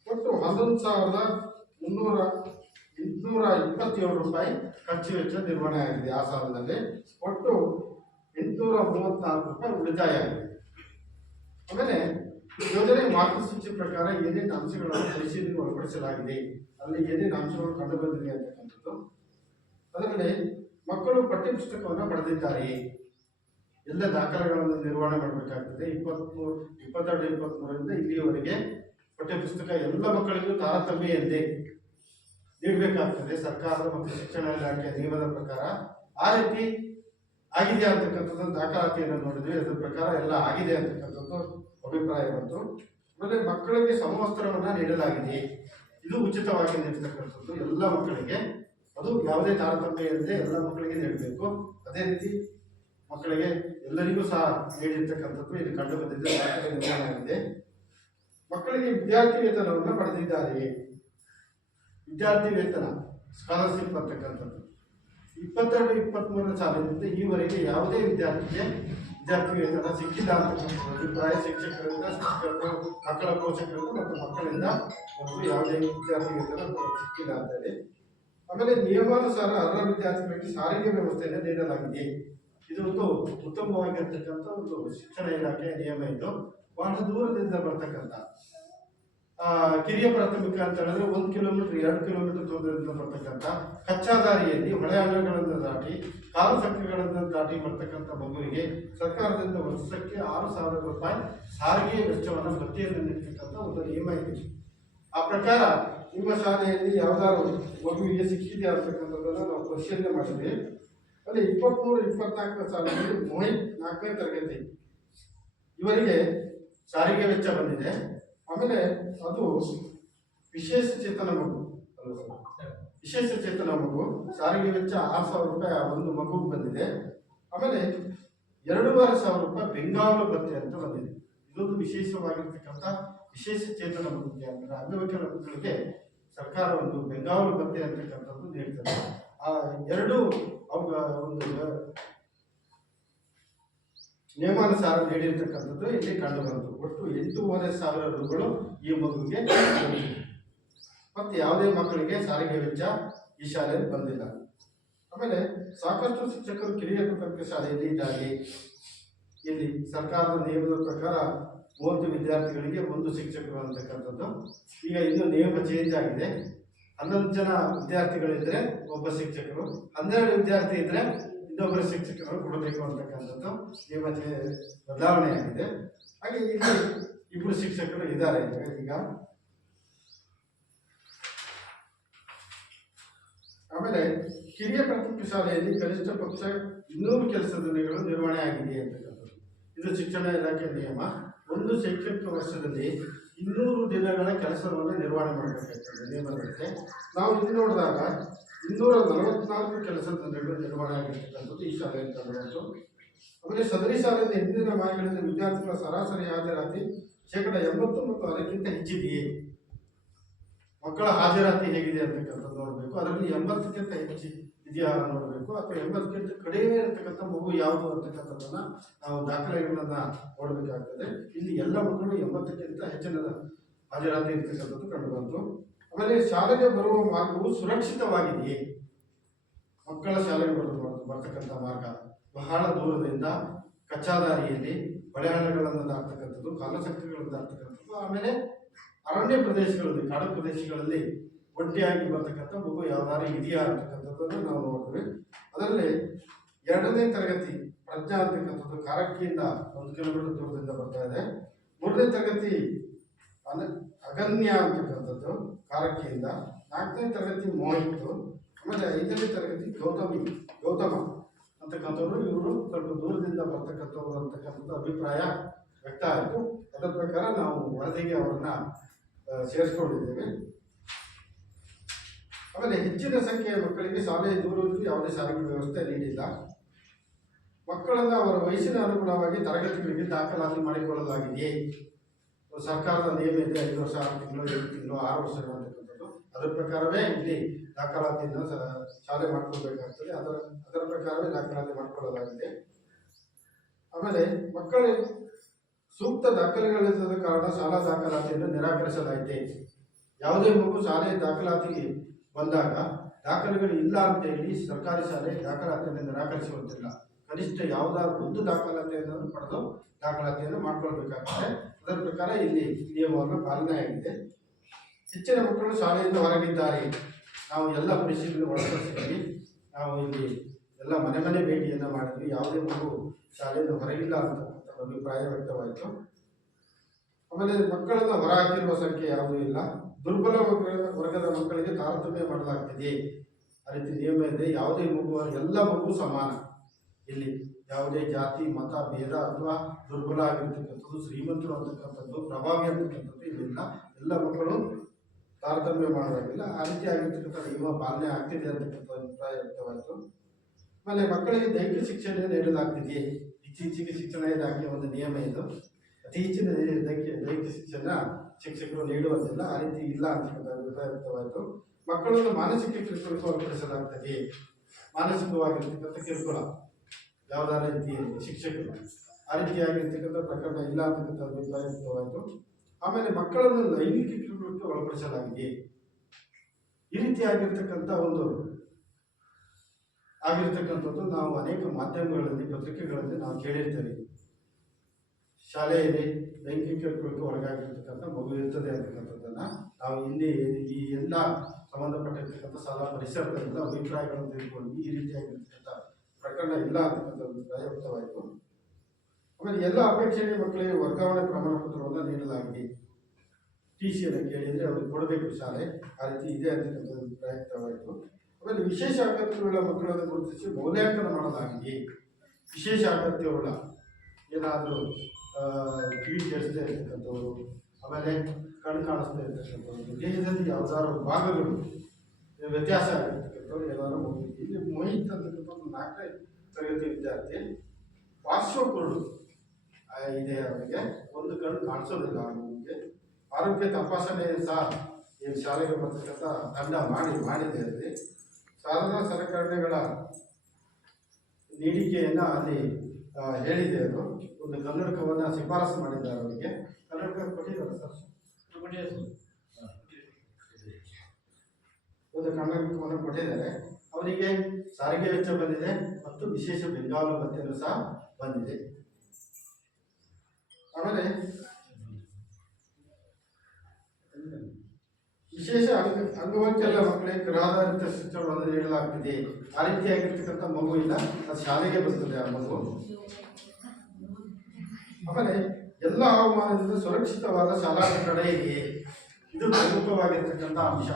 ಒಟ್ಟು 11,827 ರೂಪಾಯಿ ಖರ್ಚು ವೆಚ್ಚ ನಿರ್ವಹಣೆ ಆಗಿದೆ. ಆ ಸಾಲಿನಲ್ಲಿ ಒಟ್ಟು 834 ರೂಪಾಯಿ ಉಳಿತಾಯ ಆಗಿದೆ. ಆಮೇಲೆ ಯೋಜನೆ ಮಾರ್ಗಸೂಚಿ ಪ್ರಕಾರ ಏನೇನು ಅಂಶಗಳನ್ನು ಪರಿಶೀಲನೆಗೆ ಒಳಪಡಿಸಲಾಗಿದೆ, ಅಲ್ಲಿ ಏನೇನು ಅಂಶಗಳು ಕಂಡು ಬಂದಿದೆ ಅಂತಕ್ಕಂಥದ್ದು. ಅದರಲ್ಲಿ ಮಕ್ಕಳು ಪಠ್ಯಪುಸ್ತಕವನ್ನು ಪಡೆದಿದ್ದಾರೆ, ಎಲ್ಲ ದಾಖಲೆಗಳನ್ನು ನಿರ್ವಹಣೆ ಮಾಡಬೇಕಾಗ್ತದೆ. 22-23ರಿಂದ ಇಲ್ಲಿಯವರೆಗೆ ಪಠ್ಯಪುಸ್ತಕ ಎಲ್ಲ ಮಕ್ಕಳಿಗೂ ತಾರತಮ್ಯೆಯಲ್ಲದೆ ನೀಡಬೇಕಾಗ್ತದೆ ಸರ್ಕಾರದ ಮತ್ತು ಶಿಕ್ಷಣ ಇಲಾಖೆಯ ನಿಯಮದ ಪ್ರಕಾರ. ಆ ರೀತಿ ಆಗಿದೆ ಅಂತಕ್ಕಂಥದ್ದು ದಾಖಲಾತಿಯನ್ನು ನೋಡಿದ್ವಿ. ಅದರ ಪ್ರಕಾರ ಎಲ್ಲ ಆಗಿದೆ ಅಂತಕ್ಕಂಥದ್ದು ಅಭಿಪ್ರಾಯ ಬಂತು. ಆಮೇಲೆ ಮಕ್ಕಳಿಗೆ ಸಮವಸ್ತ್ರವನ್ನು ನೀಡಲಾಗಿದೆ, ಇದು ಉಚಿತವಾಗಿ ನೀಡತಕ್ಕಂಥದ್ದು ಎಲ್ಲ ಮಕ್ಕಳಿಗೆ. ಅದು ಯಾವುದೇ ತಾರತಮ್ಯ ಇಲ್ಲದೆ ಎಲ್ಲ ಮಕ್ಕಳಿಗೆ ನೀಡಬೇಕು. ಅದೇ ರೀತಿ ಮಕ್ಕಳಿಗೆ ಎಲ್ಲರಿಗೂ ಸಹ ನೀಡಿರ್ತಕ್ಕಂಥದ್ದು ಇಲ್ಲಿ ಕಂಡು ಬಂದಿದೆ, ದಾಖಲೆ ನಿರ್ಮಾಣ ಆಗಿದೆ. ಮಕ್ಕಳಿಗೆ ವಿದ್ಯಾರ್ಥಿ ವೇತನವನ್ನು ಪಡೆದಿದ್ದಾರೆ. ವಿದ್ಯಾರ್ಥಿ ವೇತನ ಸ್ಕಾಲರ್ಶಿಪ್ ಅಂತಕ್ಕಂಥದ್ದು 22-23 ಸಾಲಿನಿಂದ ಈವರೆಗೆ ಯಾವುದೇ ವಿದ್ಯಾರ್ಥಿಗೆ ವಿದ್ಯಾರ್ಥಿ ವೇತನ ಸಿಕ್ಕಿಲ್ಲ ಅಂತಕ್ಕಂಥ ಅಭಿಪ್ರಾಯ ಶಿಕ್ಷಕರಿಂದ, ಮಕ್ಕಳ ಪೋಷಕರಿಂದ ಮತ್ತು ಮಕ್ಕಳಿಂದ ಯಾವುದೇ ವಿದ್ಯಾರ್ಥಿ ವೇತನ ಸಿಕ್ಕಿಲ್ಲ ಅಂತೇಳಿ. ಆಮೇಲೆ ನಿಯಮಾನುಸಾರ ಅರ್ಹ ವಿದ್ಯಾರ್ಥಿಗಳಿಗೆ ಸಾರಿಗೆ ವ್ಯವಸ್ಥೆಯನ್ನು ನೀಡಲಾಗಿದೆ. ಇದು ಒಂದು ಉತ್ತಮವಾಗಿರ್ತಕ್ಕಂಥ ಒಂದು ಶಿಕ್ಷಣ ಇಲಾಖೆಯ ನಿಯಮ. ಇದು ಬಹಳ ದೂರದಿಂದ ಬರ್ತಕ್ಕಂಥ ಕಿರಿಯ ಪ್ರಾಥಮಿಕ ಅಂತ ಹೇಳಿದ್ರೆ 1 ಕಿಲೋಮೀಟರ್ 2 ಕಿಲೋಮೀಟರ್ ದೂರದಿಂದ ಬರ್ತಕ್ಕಂಥ ಕಚ್ಚಾ ದಾರಿಯಲ್ಲಿ ಹೊಳೆ ಹಳ್ಳಗಳನ್ನು ದಾಟಿ ಕಾಲು ಚಕ್ರಗಳನ್ನು ದಾಟಿ ಬರ್ತಕ್ಕಂಥ ಮಗುವಿಗೆ ಸರ್ಕಾರದಿಂದ ವರ್ಷಕ್ಕೆ 6,000 ರೂಪಾಯಿ ಸಾರಿಗೆ ವೆಚ್ಚವನ್ನು ಭತ್ಯೆಯನ್ನು ನೀಡತಕ್ಕಂಥ ಒಂದು ನಿಯಮ ಇದೆ. ಆ ಪ್ರಕಾರ ನಿಮ್ಮ ಶಾಲೆಯಲ್ಲಿ ಯಾವುದಾದ್ರು ಮಗುವಿಗೆ ಸಿಕ್ಕಿದೆ ಅಂತಕ್ಕಂಥದ್ದನ್ನು ನಾವು ಪರಿಶೀಲನೆ ಮಾಡಿದ್ವಿ. ಅಲ್ಲಿ 23-24 ಸಾಲಿನಲ್ಲಿ ಮೋಹಿತ್ 4ನೇ ತರಗತಿ ಇವರಿಗೆ ಸಾರಿಗೆ ವೆಚ್ಚ ಬಂದಿದೆ. ಆಮೇಲೆ ಅದು ವಿಶೇಷ ಚೇತನ ಮಗು ಸಾರಿಗೆ ವೆಚ್ಚ 6,000 ರೂಪಾಯಿ ಒಂದು ಮಗುಗೆ ಬಂದಿದೆ. ಆಮೇಲೆ 2,500 ರೂಪಾಯಿ ಬೆಂಗಾವಲು ಭತ್ಯೆ ಅಂತ ಬಂದಿದೆ. ಇದೊಂದು ವಿಶೇಷವಾಗಿರ್ತಕ್ಕಂಥ ವಿಶೇಷ ಚೇತನ ಮಗುಗೆ ಅಂದರೆ ಅಂಗವಿಕಲ ಮಕ್ಕಳಿಗೆ ಸರ್ಕಾರ ಒಂದು ಬೆಂಗಾವಲು ಭತ್ಯೆ ಅಂತಕ್ಕಂಥದ್ದು ನೀಡ್ತದೆ. ಆ ಎರಡು ಅವುಗಳ ಒಂದು ನಿಯಮಾನುಸಾರ ನೀಡಿರ್ತಕ್ಕಂಥದ್ದು ಇಲ್ಲಿ ಕಂಡು ಬಂತು. ಒಟ್ಟು 8,500 ರೂಪಾಯಿಗಳು ಈ ಮಗುವಿಗೆ ಮತ್ತು ಯಾವುದೇ ಮಕ್ಕಳಿಗೆ ಸಾರಿಗೆ ವೆಚ್ಚ ಈ ಶಾಲೆಯಲ್ಲಿ ಬಂದಿಲ್ಲ. ಆಮೇಲೆ ಸಾಕಷ್ಟು ಶಿಕ್ಷಕರು ಕಿರಿಯ ಪ್ರಾಥಮಿಕ ಶಾಲೆಯಲ್ಲಿ ಇದ್ದಾರೆ. ಇಲ್ಲಿ ಸರ್ಕಾರದ ನಿಯಮದ ಪ್ರಕಾರ 30 ವಿದ್ಯಾರ್ಥಿಗಳಿಗೆ 1 ಶಿಕ್ಷಕರು ಅಂತಕ್ಕಂಥದ್ದು. ಈಗ ಇನ್ನು ನಿಯಮ ಚೇಂಜ್ ಆಗಿದೆ. 11 ಜನ ವಿದ್ಯಾರ್ಥಿಗಳಿದ್ರೆ ಒಬ್ಬ ಶಿಕ್ಷಕರು, 12 ವಿದ್ಯಾರ್ಥಿ ಇದ್ರೆ ಇನ್ನೊಬ್ಬರ ಶಿಕ್ಷಕರು ಕೊಡಬೇಕು ಅಂತಕ್ಕಂಥದ್ದು ನಿಯಮ ಬದಲಾವಣೆ ಆಗಿದೆ. ಹಾಗೆ ಇಲ್ಲಿ 2 ಶಿಕ್ಷಕರು ಇದ್ದಾರೆ ಈಗ. ಆಮೇಲೆ ಕಿರಿಯ ಪ್ರಾಥಮಿಕ ಶಾಲೆಯಲ್ಲಿ ಕನಿಷ್ಠ ಪಕ್ಷ 200 ಕೆಲಸ ದಿನಗಳು ನಿರ್ವಹಣೆ ಆಗಿದೆ ಅಂತಕ್ಕಂಥದ್ದು. ಇದು ಶಿಕ್ಷಣ ಇಲಾಖೆ ನಿಯಮ. ಒಂದು ಶೈಕ್ಷಣಿಕ ವರ್ಷದಲ್ಲಿ 200 ದಿನಗಳ ಕೆಲಸವನ್ನು ನಿರ್ವಹಣೆ ಮಾಡಬೇಕಾಗ್ತದೆ ನಿಯಮದಂತೆ. ನಾವು ಇಲ್ಲಿ ನೋಡಿದಾಗ 244 ಕೆಲಸದ ದಿನಗಳು ನಿರ್ವಹಣೆ ಆಗಿರ್ತಕ್ಕಂಥದ್ದು ಈ ಶಾಲೆಯಲ್ಲಿ ಕಂಡುಬಂತು. ಆಮೇಲೆ ಸದರಿ ಶಾಲೆಯಿಂದ ಹಿಂದಿನ ಮಾಹಿತಿಗಳಿಂದ ವಿದ್ಯಾರ್ಥಿಗಳ ಸರಾಸರಿ ಹಾಜರಾತಿ 80% ಮತ್ತು ಅದಕ್ಕಿಂತ ಹೆಚ್ಚಿದೆಯೇ, ಮಕ್ಕಳ ಹಾಜರಾತಿ ಹೇಗಿದೆ ಅಂತಕ್ಕಂಥದ್ದು ನೋಡಬೇಕು. ಅದರಲ್ಲಿ 80ಕ್ಕಿಂತ ಹೆಚ್ಚು ಇದೆಯಾ ನೋಡಬೇಕು, ಅಥವಾ 80ಕ್ಕಿಂತ ಕಡಿಮೆ ಇರತಕ್ಕಂಥ ಮಗು ಯಾವುದು ಅಂತಕ್ಕಂಥದ್ದನ್ನ ನಾವು ದಾಖಲೆಗಳನ್ನ ನೋಡಬೇಕಾಗ್ತದೆ. ಇಲ್ಲಿ ಎಲ್ಲ ಮಕ್ಕಳು 80ಕ್ಕಿಂತ ಹೆಚ್ಚಿನ ಹಾಜರಾತಿ ಇರ್ತಕ್ಕಂಥದ್ದು ಕಂಡುಬಂತು. ಆಮೇಲೆ ಶಾಲೆಗೆ ಬರುವ ಮಾರ್ಗವು ಸುರಕ್ಷಿತವಾಗಿದೆಯೇ, ಮಕ್ಕಳ ಶಾಲೆಗೆ ಬರ್ತಕ್ಕಂಥ ಮಾರ್ಗ ಬಹಳ ದೂರದಿಂದ ಕಚ್ಚಾ ದಾರಿಯಲ್ಲಿ ಹೊಳೆಹಳ್ಳಗಳನ್ನು ದಾಟ್ತಕ್ಕಂಥದ್ದು, ಕಾಲಚಕ್ರಗಳನ್ನು ದಾಟ್ತಕ್ಕಂಥದ್ದು, ಆಮೇಲೆ ಅರಣ್ಯ ಪ್ರದೇಶಗಳಲ್ಲಿ ಕಾಡು ಪ್ರದೇಶಗಳಲ್ಲಿ ಒಂಟಿಯಾಗಿ ಬರ್ತಕ್ಕಂಥ ಮಗು ಯಾವ್ದಾರು ಇದೆಯಾ ಅಂತಕ್ಕಂಥದ್ದನ್ನು ನಾವು ನೋಡ್ತೀವಿ. ಅದರಲ್ಲಿ 2ನೇ ತರಗತಿ ಪ್ರಜ್ಞಾ ಅಂತಕ್ಕಂಥದ್ದು ಕಾರಕ್ಕಿಯಿಂದ 1 ಕಿಲೋಮೀಟರ್ ದೂರದಿಂದ ಬರ್ತಾ ಇದೆ. 3ನೇ ತರಗತಿ ಅಗನ್ಯ ಅಂತಕ್ಕಂಥದ್ದು ಕಾರಕ್ಕಿಯಿಂದ. 4ನೇ ತರಗತಿ ಮೋಹಿತ್. ಆಮೇಲೆ 5ನೇ ತರಗತಿ ಗೌತಮ ಅಂತಕ್ಕಂಥವ್ರು. ಇವರು ಸ್ವಲ್ಪ ದೂರದಿಂದ ಬರ್ತಕ್ಕಂಥವ್ರು ಅಂತಕ್ಕಂಥದ್ದು ಅಭಿಪ್ರಾಯ ವ್ಯಕ್ತ ಆಯಿತು. ಅದರ ಪ್ರಕಾರ ನಾವು ವರದಿಗೆ ಅವರನ್ನ ಸೇರಿಸ್ಕೊಂಡಿದ್ದೇವೆ. ಆಮೇಲೆ ಹೆಚ್ಚಿನ ಸಂಖ್ಯೆಯ ಮಕ್ಕಳಿಗೆ ಶಾಲೆಯ ದೂರದಲ್ಲಿ ಯಾವುದೇ ಸಾರಿಗೆ ವ್ಯವಸ್ಥೆ ನೀಡಿಲ್ಲ. ಮಕ್ಕಳನ್ನು ಅವರ ವಯಸ್ಸಿನ ಅನುಗುಣವಾಗಿ ತರಗತಿಗಳಿಗೆ ದಾಖಲಾತಿ ಮಾಡಿಕೊಳ್ಳಲಾಗಿದೆಯೇ. ಸರ್ಕಾರದ ನಿಯಮ ಇದೆ 5 ವರ್ಷ 6 ತಿಂಗಳು 7 ತಿಂಗಳು 6 ವರ್ಷಗಳು ಅಂತಕ್ಕಂಥದ್ದು. ಅದರ ಪ್ರಕಾರವೇ ಇಲ್ಲಿ ದಾಖಲಾತಿಯನ್ನು ಶಾಲೆ ಮಾಡ್ಕೊಳ್ಬೇಕಾಗ್ತದೆ. ಅದರ ಪ್ರಕಾರವೇ ದಾಖಲಾತಿ ಮಾಡ್ಕೊಳ್ಳಲಾಗಿದೆ. ಆಮೇಲೆ ಮಕ್ಕಳ ಸೂಕ್ತ ದಾಖಲೆಗಳಿಲ್ಲದ ಕಾರಣ ಶಾಲಾ ದಾಖಲಾತಿಯನ್ನು ನಿರಾಕರಿಸಲಾಗಿದೆ. ಯಾವುದೇ ಮಗು ಶಾಲೆ ದಾಖಲಾತಿಗೆ ಬಂದಾಗ ದಾಖಲೆಗಳು ಇಲ್ಲ ಅಂತ ಹೇಳಿ ಸರ್ಕಾರಿ ಶಾಲೆ ದಾಖಲಾತಿಯನ್ನು ನಿರಾಕರಿಸುವಂತಿಲ್ಲ. ಕನಿಷ್ಠ ಯಾವುದಾದ್ರು ಒಂದು ದಾಖಲಾತಿಯನ್ನು ಪಡೆದು ದಾಖಲಾತಿಯನ್ನು ಮಾಡ್ಕೊಳ್ಬೇಕಾಗ್ತದೆ. ಅದರ ಪ್ರಕಾರ ಇಲ್ಲಿ ನಿಯಮವನ್ನು ಪಾಲನೆಯಾಗಿದೆ. ಹೆಚ್ಚಿನ ಮಕ್ಕಳು ಶಾಲೆಯಿಂದ ಹೊರಗಿದ್ದಾರೆ. ನಾವು ಎಲ್ಲ ಪರಿಶೀಲನೆ ಒಳಪಡಿಸಿದ್ವಿ. ನಾವು ಇಲ್ಲಿ ಎಲ್ಲ ಮನೆ ಭೇಟಿಯನ್ನು ಮಾಡಿದ್ವಿ. ಯಾವುದೇ ಮಗು ಶಾಲೆಯಿಂದ ಹೊರಗಿಲ್ಲ ಅಂತ ಅಭಿಪ್ರಾಯ ವ್ಯಕ್ತವಾಯಿತು. ಆಮೇಲೆ ಮಕ್ಕಳನ್ನು ಹೊರಹಾಕಿರುವ ಸಂಖ್ಯೆ ಯಾವುದೂ ಇಲ್ಲ. ದುರ್ಬಲ ವರ್ಗದ ಮಕ್ಕಳಿಗೆ ತಾರತಮ್ಯ ಮಾಡಲಾಗ್ತಿದೆ. ಆ ರೀತಿ ನಿಯಮ ಇದೆ. ಯಾವುದೇ ಮಗು ಎಲ್ಲ ಮಗು ಸಮಾನ. ಇಲ್ಲಿ ಯಾವುದೇ ಜಾತಿ ಮತ ಭೇದ ಅಥವಾ ದುರ್ಬಲ ಆಗಿರ್ತಕ್ಕಂಥದ್ದು, ಶ್ರೀಮಂತರು ಅಂತಕ್ಕಂಥದ್ದು, ಪ್ರಭಾವಿ ಅಂತಕ್ಕಂಥದ್ದು ಇದಿಲ್ಲ. ಎಲ್ಲ ಮಕ್ಕಳು ತಾರತಮ್ಯ ಮಾಡೋದಾಗಿಲ್ಲ. ಆ ರೀತಿ ಆಗಿರ್ತಕ್ಕಂಥ ನಿಯಮ ಪಾಲನೆ ಆಗ್ತಿದೆ ಅಂತಕ್ಕಂಥ ಅಭಿಪ್ರಾಯ ವ್ಯಕ್ತವಾಯಿತು. ಆಮೇಲೆ ಮಕ್ಕಳಿಗೆ ದೈಹಿಕ ಶಿಕ್ಷಣ ನೀಡಲಾಗ್ತಿದೆ. ಇತ್ತೀಚೆಗೆ ಶಿಕ್ಷಣ ಇಲಾಖೆ ಒಂದು ನಿಯಮ ಇದು. ಅತಿ ಹೆಚ್ಚಿನ ದೈಹಿಕ ಶಿಕ್ಷಣ ಶಿಕ್ಷಕರು ನೀಡುವಂತಿಲ್ಲ. ಆ ರೀತಿ ಇಲ್ಲ ಅಂತಕ್ಕಂಥ ಅಭಿಪ್ರಾಯ ವ್ಯಕ್ತವಾಯಿತು. ಮಕ್ಕಳನ್ನು ಮಾನಸಿಕ ಕಿರುಕುಳಕ್ಕೆ ಒಳಪಡಿಸಲಾಗ್ತದೆ. ಮಾನಸಿಕವಾಗಿರ್ತಕ್ಕಂಥ ಕಿರುಕುಳ ಯಾವುದಾದ ರೀತಿಯಲ್ಲಿ ಶಿಕ್ಷಕರು ಆ ರೀತಿಯಾಗಿರ್ತಕ್ಕಂಥ ಪ್ರಕರಣ ಇಲ್ಲ ಅಂತಕ್ಕಂಥ ಅಭಿಪ್ರಾಯ ವ್ಯಕ್ತವಾಯಿತು. ಆಮೇಲೆ ಮಕ್ಕಳನ್ನು ಲೈಂಗಿಕ ಕಿರುಕುಳಕ್ಕೆ ಒಳಪಡಿಸಲಾಗಿದೆ. ಈ ರೀತಿಯಾಗಿರ್ತಕ್ಕಂಥ ಆಗಿರ್ತಕ್ಕಂಥದ್ದು ನಾವು ಅನೇಕ ಮಾಧ್ಯಮಗಳಲ್ಲಿ ಪತ್ರಿಕೆಗಳಲ್ಲಿ ನಾವು ಕೇಳಿರ್ತೇವೆ. ಶಾಲೆಯಲ್ಲಿ ಲೈಂಗಿಕ ಕಿರುಕುಳಕ್ಕೆ ಒಳಗಾಗಿರ್ತಕ್ಕಂಥ ಮಗು ಇರ್ತದೆ ಅಂತಕ್ಕಂಥದ್ದನ್ನು ನಾವು ಇಲ್ಲಿ ಈ ಎಲ್ಲ ಸಂಬಂಧಪಟ್ಟಿರ್ತಕ್ಕಂಥ ಶಾಲಾ ಪರಿಸರದಿಂದ ಅಭಿಪ್ರಾಯಗಳನ್ನು ತೆಗೆದುಕೊಂಡು ಈ ರೀತಿಯಾಗಿರ್ತಕ್ಕಂಥ ಪ್ರಕರಣ ಇಲ್ಲ ಅಂತಕ್ಕಂಥ ಅಭಿಪ್ರಾಯ ವ್ಯಕ್ತವಾಯಿತು. ಆಮೇಲೆ ಎಲ್ಲ ಅಪೇಕ್ಷಣೀಯ ಮಕ್ಕಳಿಗೆ ವರ್ಗಾವಣೆ ಪ್ರಮಾಣ ಪತ್ರವನ್ನು ನೀಡಲಾಗಿದೆ. TCಯನ್ನು ಕೇಳಿದರೆ ಅವ್ರಿಗೆ ಕೊಡಬೇಕು ಶಾಲೆ. ಆ ರೀತಿ ಇದೆ ಅಂತಕ್ಕಂಥ ಅಭಿಪ್ರಾಯ ವ್ಯಕ್ತವಾಯಿತು. ಆಮೇಲೆ ವಿಶೇಷ ಅಗತ್ಯವುಳ್ಳ ಮಕ್ಕಳನ್ನು ಗುರುತಿಸಿ ಮೌಲ್ಯಾಂಕನ ಮಾಡಲಾಗಿದೆ. ವಿಶೇಷ ಅಗತ್ಯವುಳ್ಳ ಏನಾದರೂ ಕಿವಿ ಕೇಳಿಸ್ತಾ ಇರ್ತಕ್ಕಂಥವ್ರು, ಆಮೇಲೆ ಕಣ್ಣು ಕಾಣಿಸ್ತಾ ಇರ್ತಕ್ಕಂಥವ್ರು, ದೇಹದಲ್ಲಿ ಯಾವುದಾದ್ರು ಭಾಗಗಳು ವ್ಯತ್ಯಾಸ ಆಗಿರ್ತಕ್ಕಂಥವ್ರು ಎಲ್ಲರೂ ಇಲ್ಲಿ ಮೋಹಿತ್ ಅಂತಕ್ಕಂಥ ಒಂದು 4ನೇ ತರಗತಿ ವಿದ್ಯಾರ್ಥಿ ಪಾರ್ಶ್ವಕುರುಡು ಇದೆ. ಅವರಿಗೆ ಒಂದು ಕಣ್ಣು ಕಾಣಿಸೋದಿಲ್ಲ. ಅವನಿಗೆ ಆರೋಗ್ಯ ತಪಾಸಣೆ ಸಹ ಈ ಶಾಲೆಗೆ ಬರ್ತಕ್ಕಂಥ ತಂಡ ಮಾಡಿದೆ. ಅಲ್ಲಿ ಸಾಧನ ಸಲಕರಣೆಗಳ ನೀಡಿಕೆಯನ್ನು ಅಲ್ಲಿ ಹೇಳಿದೆ. ಅದು ಒಂದು ಕನ್ನಡಕವನ್ನು ಶಿಫಾರಸು ಮಾಡಿದ್ದಾರೆ. ಅವರಿಗೆ ಕನ್ನಡಕ ಕೊಟ್ಟಿದ್ದಾರೆ ಸರ್. ಒಂದು ಕನ್ನಡಕವನ್ನು ಕೊಟ್ಟಿದ್ದಾರೆ. ಅವರಿಗೆ ಸಾರಿಗೆ ವೆಚ್ಚ ಬಂದಿದೆ ಮತ್ತು ವಿಶೇಷ ಬೆಂಗಾವಲು ಭತ್ಯೆಯೂ ಸಹ ಬಂದಿದೆ. ಆಮೇಲೆ ವಿಶೇಷ ಅಂಗವೈಕಲ್ಯ ಮಕ್ಕಳಿಗೆ ಗೃಹಾಧಾರಿತ ಶಿಕ್ಷಣವನ್ನು ನೀಡಲಾಗ್ತಿದೆ. ಆ ರೀತಿಯಾಗಿರ್ತಕ್ಕಂಥ ಮಗು ಇಲ್ಲ, ಅದು ಶಾಲೆಗೆ ಬರ್ತದೆ ಆ ಮಗು. ಆಮೇಲೆ ಎಲ್ಲ ಹವಾಮಾನದಿಂದ ಸುರಕ್ಷಿತವಾದ ಶಾಲಾ ಕಟ್ಟಡ ಇದೆ. ಇದು ಪ್ರಮುಖವಾಗಿರ್ತಕ್ಕಂಥ ಅಂಶ.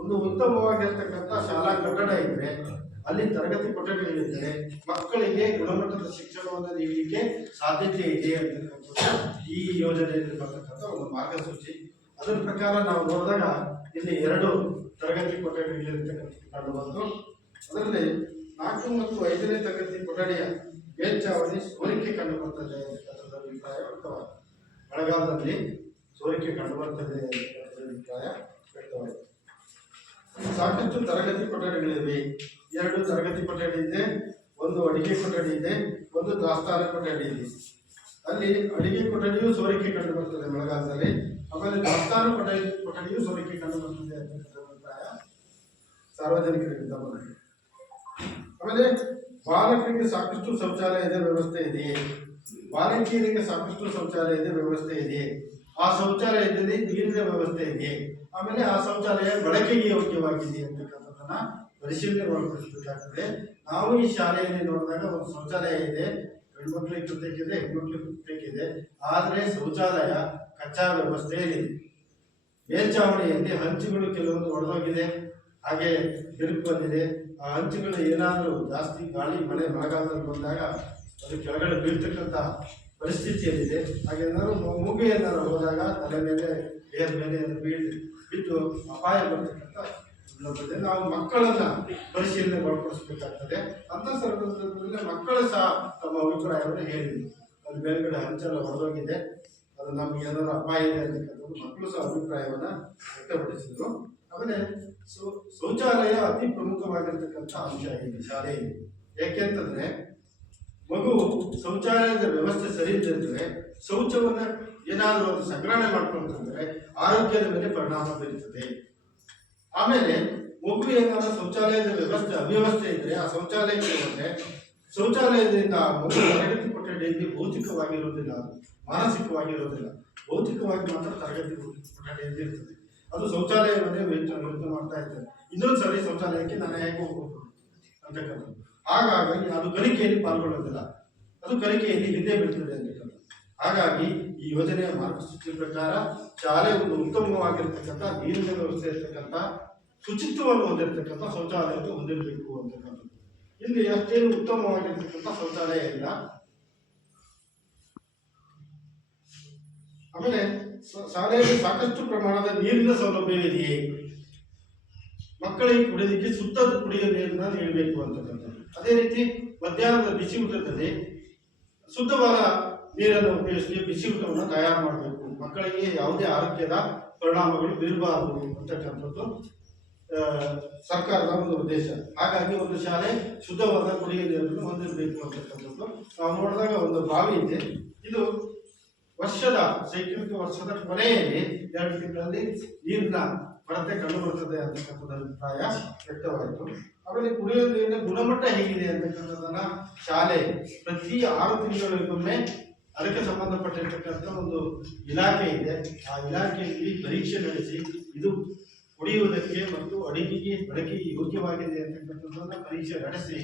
ಒಂದು ಉತ್ತಮವಾಗಿರ್ತಕ್ಕಂಥ ಶಾಲಾ ಕಟ್ಟಡ ಇದ್ದರೆ ಅಲ್ಲಿ ತರಗತಿ ಕೊಠಡಿಗಳಿದ್ದರೆ ಮಕ್ಕಳಿಗೆ ಗುಣಮಟ್ಟದ ಶಿಕ್ಷಣವನ್ನು ನೀಡಲಿಕ್ಕೆ ಸಾಧ್ಯತೆ ಇದೆ ಅಂತಕ್ಕಂಥದ್ದು ಈ ಯೋಜನೆಯಲ್ಲಿ ಬರ್ತಕ್ಕಂಥ ಒಂದು ಮಾರ್ಗಸೂಚಿ. ಅದರ ಪ್ರಕಾರ ನಾವು ನೋಡಿದಾಗ ಇಲ್ಲಿ 2 ತರಗತಿ ಕೊಠಡಿಗಳಿರ್ತಕ್ಕಂಥ ಕಂಡು ಬಂತು. ಅದರಲ್ಲಿ 4 ಮತ್ತು 5ನೇ ತರಗತಿ ಕೊಠಡಿಯ ಮೇಲ್ಚಾವಣಿ ಸೋರಿಕೆ ಕಂಡು ಬರ್ತದೆ ಅಂತಕ್ಕಂಥದ್ದು ಅಭಿಪ್ರಾಯ ವ್ಯಕ್ತವಾಯಿತು. ಮಳೆಗಾಲದಲ್ಲಿ ಸೋರಿಕೆ ಕಂಡು ಬರ್ತದೆ ಅಂತಕ್ಕಂಥ ಅಭಿಪ್ರಾಯ ವ್ಯಕ್ತವಾಯಿತು. ಸಾಕಷ್ಟು ತರಗತಿ ಕೊಠಡಿಗಳಿವೆ. 2 ತರಗತಿ ಕೊಠಡಿ ಇದೆ, 1 ಅಡಿಗೆ ಕೊಠಡಿ ಇದೆ, 1 ದಾಸ್ತಾನ ಕೊಠಡಿ ಇದೆ. ಅಲ್ಲಿ ಅಡಿಗೆ ಕೊಠಡಿಯೂ ಸೋರಿಕೆ ಕಂಡು ಬರ್ತದೆ ಮಳೆಗಾಲದಲ್ಲಿ. ಆಮೇಲೆ ದಾಸ್ತಾನು ಕೊಠಡಿಯೂ ಸೋರಿಕೆ ಕಂಡು ಬರ್ತದೆ ಅಂತಕ್ಕಂಥ ಅಭಿಪ್ರಾಯ ಸಾರ್ವಜನಿಕರಿಂದ ಬಂದಿದೆ. ಆಮೇಲೆ ಬಾಲಕರಿಗೆ ಸಾಕಷ್ಟು ಶೌಚಾಲಯದ ವ್ಯವಸ್ಥೆ ಇದೆ, ಬಾಲಕಿಯರಿಗೆ ಸಾಕಷ್ಟು ಶೌಚಾಲಯದ ವ್ಯವಸ್ಥೆ ಇದೆ. ಆ ಶೌಚಾಲಯದಲ್ಲಿ ನೀರಿನ ವ್ಯವಸ್ಥೆ ಇದೆ. ಆಮೇಲೆ ಆ ಶೌಚಾಲಯ ಬಳಕೆಗೆ ಯೋಗ್ಯವಾಗಿದೆ ಅಂತಕ್ಕಂಥದ್ದನ್ನ ಪರಿಶೀಲನೆ ಒಳಪಡಿಸಬೇಕಾಗ್ತದೆ. ನಾವು ಈ ಶಾಲೆಯಲ್ಲಿ ನೋಡಿದಾಗ ಒಂದು ಶೌಚಾಲಯ ಇದೆ, ಹೆಣ್ಮಕ್ಳಿಗೆ ಪ್ರತ್ಯೇಕಿದೆ, ಹೆಣ್ಮಕ್ಳಿಗೆ ಪ್ರತ್ಯೇಕಿದೆ. ಆದರೆ ಶೌಚಾಲಯ ಕಚ್ಚಾ ವ್ಯವಸ್ಥೆಯಲ್ಲಿ ಮೇಲ್ಚಾವಣಿಯಲ್ಲಿ ಹಂಚುಗಳು ಕೆಲವೊಂದು ಒಡೆದೋಗಿದೆ, ಹಾಗೆ ಬಿರುಕು ಬಂದಿದೆ. ಆ ಹಂಚುಗಳು ಏನಾದರೂ ಜಾಸ್ತಿ ಗಾಳಿ ಮಳೆ ಮಳೆಗಾಲದಲ್ಲಿ ಬಂದಾಗ ಅದು ಕೆಳಗಡೆ ಬೀಳ್ತಕ್ಕಂಥ ಪರಿಸ್ಥಿತಿಯಲ್ಲಿದೆ. ಹಾಗೇನಾದ್ರು ಮಗು ಏನಾದ್ರು ಹೋದಾಗ ತಲೆ ಮೇಲೆ ದೇಹದ ಮೇಲೆ ಬಿದ್ದು ಅಪಾಯ ಬರ್ತಕ್ಕಂಥ ಸಂದರ್ಭದಲ್ಲಿ ನಾವು ಮಕ್ಕಳನ್ನ ಪರಿಶೀಲನೆ ಒಳಪಡಿಸಬೇಕಾಗ್ತದೆ. ಅಂಥ ಸಂದರ್ಭದಲ್ಲಿ ಮಕ್ಕಳು ಸಹ ತಮ್ಮ ಅಭಿಪ್ರಾಯವನ್ನು ಹೇಳಿದರು. ಅಲ್ಲಿ ಮೇಲ್ಗಡೆ ಹಂಚೆಲ್ಲ ಹೊರದೋಗಿದೆ, ಅದು ನಮ್ಗೆ ಏನಾದ್ರು ಅಪಾಯ ಇದೆ ಅಂತಕ್ಕಂಥದ್ದು ಮಕ್ಕಳು ಸಹ ಅಭಿಪ್ರಾಯವನ್ನ ವ್ಯಕ್ತಪಡಿಸಿದ್ರು. ಆಮೇಲೆ ಶೌಚಾಲಯ ಅತಿ ಪ್ರಮುಖವಾಗಿರ್ತಕ್ಕಂಥ ಅಂಶ ಇದೆ ಶಾಲೆಯಲ್ಲಿ. ಯಾಕೆಂತಂದ್ರೆ ಮಗು ಶೌಚಾಲಯದ ವ್ಯವಸ್ಥೆ ಸರಿ ಇದ್ದರೆ ಶೌಚವನ್ನ ಏನಾದರೂ ಒಂದು ಸಂಗ್ರಹಣೆ ಮಾಡ್ಕೊಂತಂದ್ರೆ ಆರೋಗ್ಯದ ಮೇಲೆ ಪರಿಣಾಮ ಬೀರುತ್ತದೆ. ಆಮೇಲೆ ಮಗು ಏನಾದರೂ ಶೌಚಾಲಯದ ವ್ಯವಸ್ಥೆ ಅವ್ಯವಸ್ಥೆ ಇದ್ರೆ ಆ ಶೌಚಾಲಯಕ್ಕೆ ಹೋದ್ರೆ ಶೌಚಾಲಯದಿಂದ ಮಗು ತರಗತಿ ಕೊಠಡಿಯಲ್ಲಿ ಭೌತಿಕವಾಗಿರುವುದಿಲ್ಲ, ಮಾನಸಿಕವಾಗಿರುವುದಿಲ್ಲ. ಭೌತಿಕವಾಗಿ ಮಾತ್ರ ತರಗತಿ ಕೊಠಡಿಯಲ್ಲಿ ಇರ್ತದೆ. ಅದು ಶೌಚಾಲಯವನ್ನೇ ಯೋಚನೆ ಮಾಡ್ತಾ ಇರ್ತದೆ. ಇನ್ನೊಂದು ಸರಿ ಶೌಚಾಲಯಕ್ಕೆ ನಾನು ಹೇಗೆ ಹೋಗ್ಬೋದು ಅಂತಕ್ಕಂಥದ್ದು. ಹಾಗಾಗಿ ಅದು ಕಲಿಕೆಯಲ್ಲಿ ಪಾಲ್ಗೊಳ್ಳೋದಿಲ್ಲ, ಅದು ಕಲಿಕೆಯಲ್ಲಿ ಹಿಂದೆ ಬೀಳ್ತದೆ ಅಂತಕ್ಕಂಥದ್ದು. ಹಾಗಾಗಿ ಈ ಯೋಜನೆಯ ಮಾರ್ಗಸೂಚಿ ಪ್ರಕಾರ ಶಾಲೆ ಒಂದು ಉತ್ತಮವಾಗಿರ್ತಕ್ಕಂಥ ನೀರಿನ ವ್ಯವಸ್ಥೆ ಇರ್ತಕ್ಕಂಥ ಶುಚಿತ್ವವನ್ನು ಹೊಂದಿರತಕ್ಕಂಥ ಶೌಚಾಲಯಕ್ಕೆ ಹೊಂದಿರಬೇಕು ಅಂತಕ್ಕಂಥದ್ದು. ಇಲ್ಲಿ ಅಷ್ಟೇನು ಉತ್ತಮವಾಗಿರ್ತಕ್ಕಂಥ ಶೌಚಾಲಯ ಇಲ್ಲ. ಆಮೇಲೆ ಶಾಲೆಯಲ್ಲಿ ಸಾಕಷ್ಟು ಪ್ರಮಾಣದ ನೀರಿನ ಸೌಲಭ್ಯವಿದೆಯೇ, ಮಕ್ಕಳಿಗೆ ಕುಡಿಯಲಿಕ್ಕೆ ಶುದ್ಧ ಕುಡಿಯುವ ನೀರನ್ನ ನೀಡಬೇಕು ಅಂತಕ್ಕಂಥದ್ದು. ಅದೇ ರೀತಿ ಮಧ್ಯಾಹ್ನದ ಬಿಸಿ ಊಟದಲ್ಲಿ ಶುದ್ಧವಾದ ನೀರನ್ನು ಉಪಯೋಗಿಸಿ ಬಿಸಿ ಊಟವನ್ನು ತಯಾರು ಮಾಡಬೇಕು. ಮಕ್ಕಳಿಗೆ ಯಾವುದೇ ಆರೋಗ್ಯದ ಪರಿಣಾಮಗಳು ಬೀರಬಾರದು ಅಂತಕ್ಕಂಥದ್ದು ಸರ್ಕಾರದ ಒಂದು ಉದ್ದೇಶ. ಹಾಗಾಗಿ ಒಂದು ಶಾಲೆ ಶುದ್ಧವಾದ ಕುಡಿಯುವ ನೀರನ್ನು ಹೊಂದಿರಬೇಕು ಅಂತಕ್ಕಂಥದ್ದು. ನಾವು ನೋಡಿದಾಗ ಒಂದು ಬಾವಿ ಇದೆ. ಇದು ಶೈಕ್ಷಣಿಕ ವರ್ಷದ ಕೊನೆಯಲ್ಲಿ 2 ತಿಂಗಳಲ್ಲಿ ನೀರಿನ ಕೊರತೆ ಕಂಡುಬರುತ್ತದೆ ಅಂತಕ್ಕಂಥದ್ದು ಅಭಿಪ್ರಾಯ ವ್ಯಕ್ತವಾಯಿತು. ಆಮೇಲೆ ಕುಡಿಯುವ ನೀರಿನ ಗುಣಮಟ್ಟ ಹೇಗಿದೆ ಅಂತಕ್ಕಂಥದ್ದನ್ನ ಶಾಲೆ ಪ್ರತಿ 6 ತಿಂಗಳಿಗೊಮ್ಮೆ ಅದಕ್ಕೆ ಸಂಬಂಧಪಟ್ಟಿರ್ತಕ್ಕಂಥ ಒಂದು ಇಲಾಖೆ ಇದೆ. ಆ ಇಲಾಖೆಯಲ್ಲಿ ಪರೀಕ್ಷೆ ನಡೆಸಿ ಇದು ಕುಡಿಯುವುದಕ್ಕೆ ಮತ್ತು ಅಡುಗೆಗೆ ಬಳಕೆಗೆ ಯೋಗ್ಯವಾಗಿದೆ ಅಂತಕ್ಕಂಥದ್ದನ್ನ ಪರೀಕ್ಷೆ ನಡೆಸಿ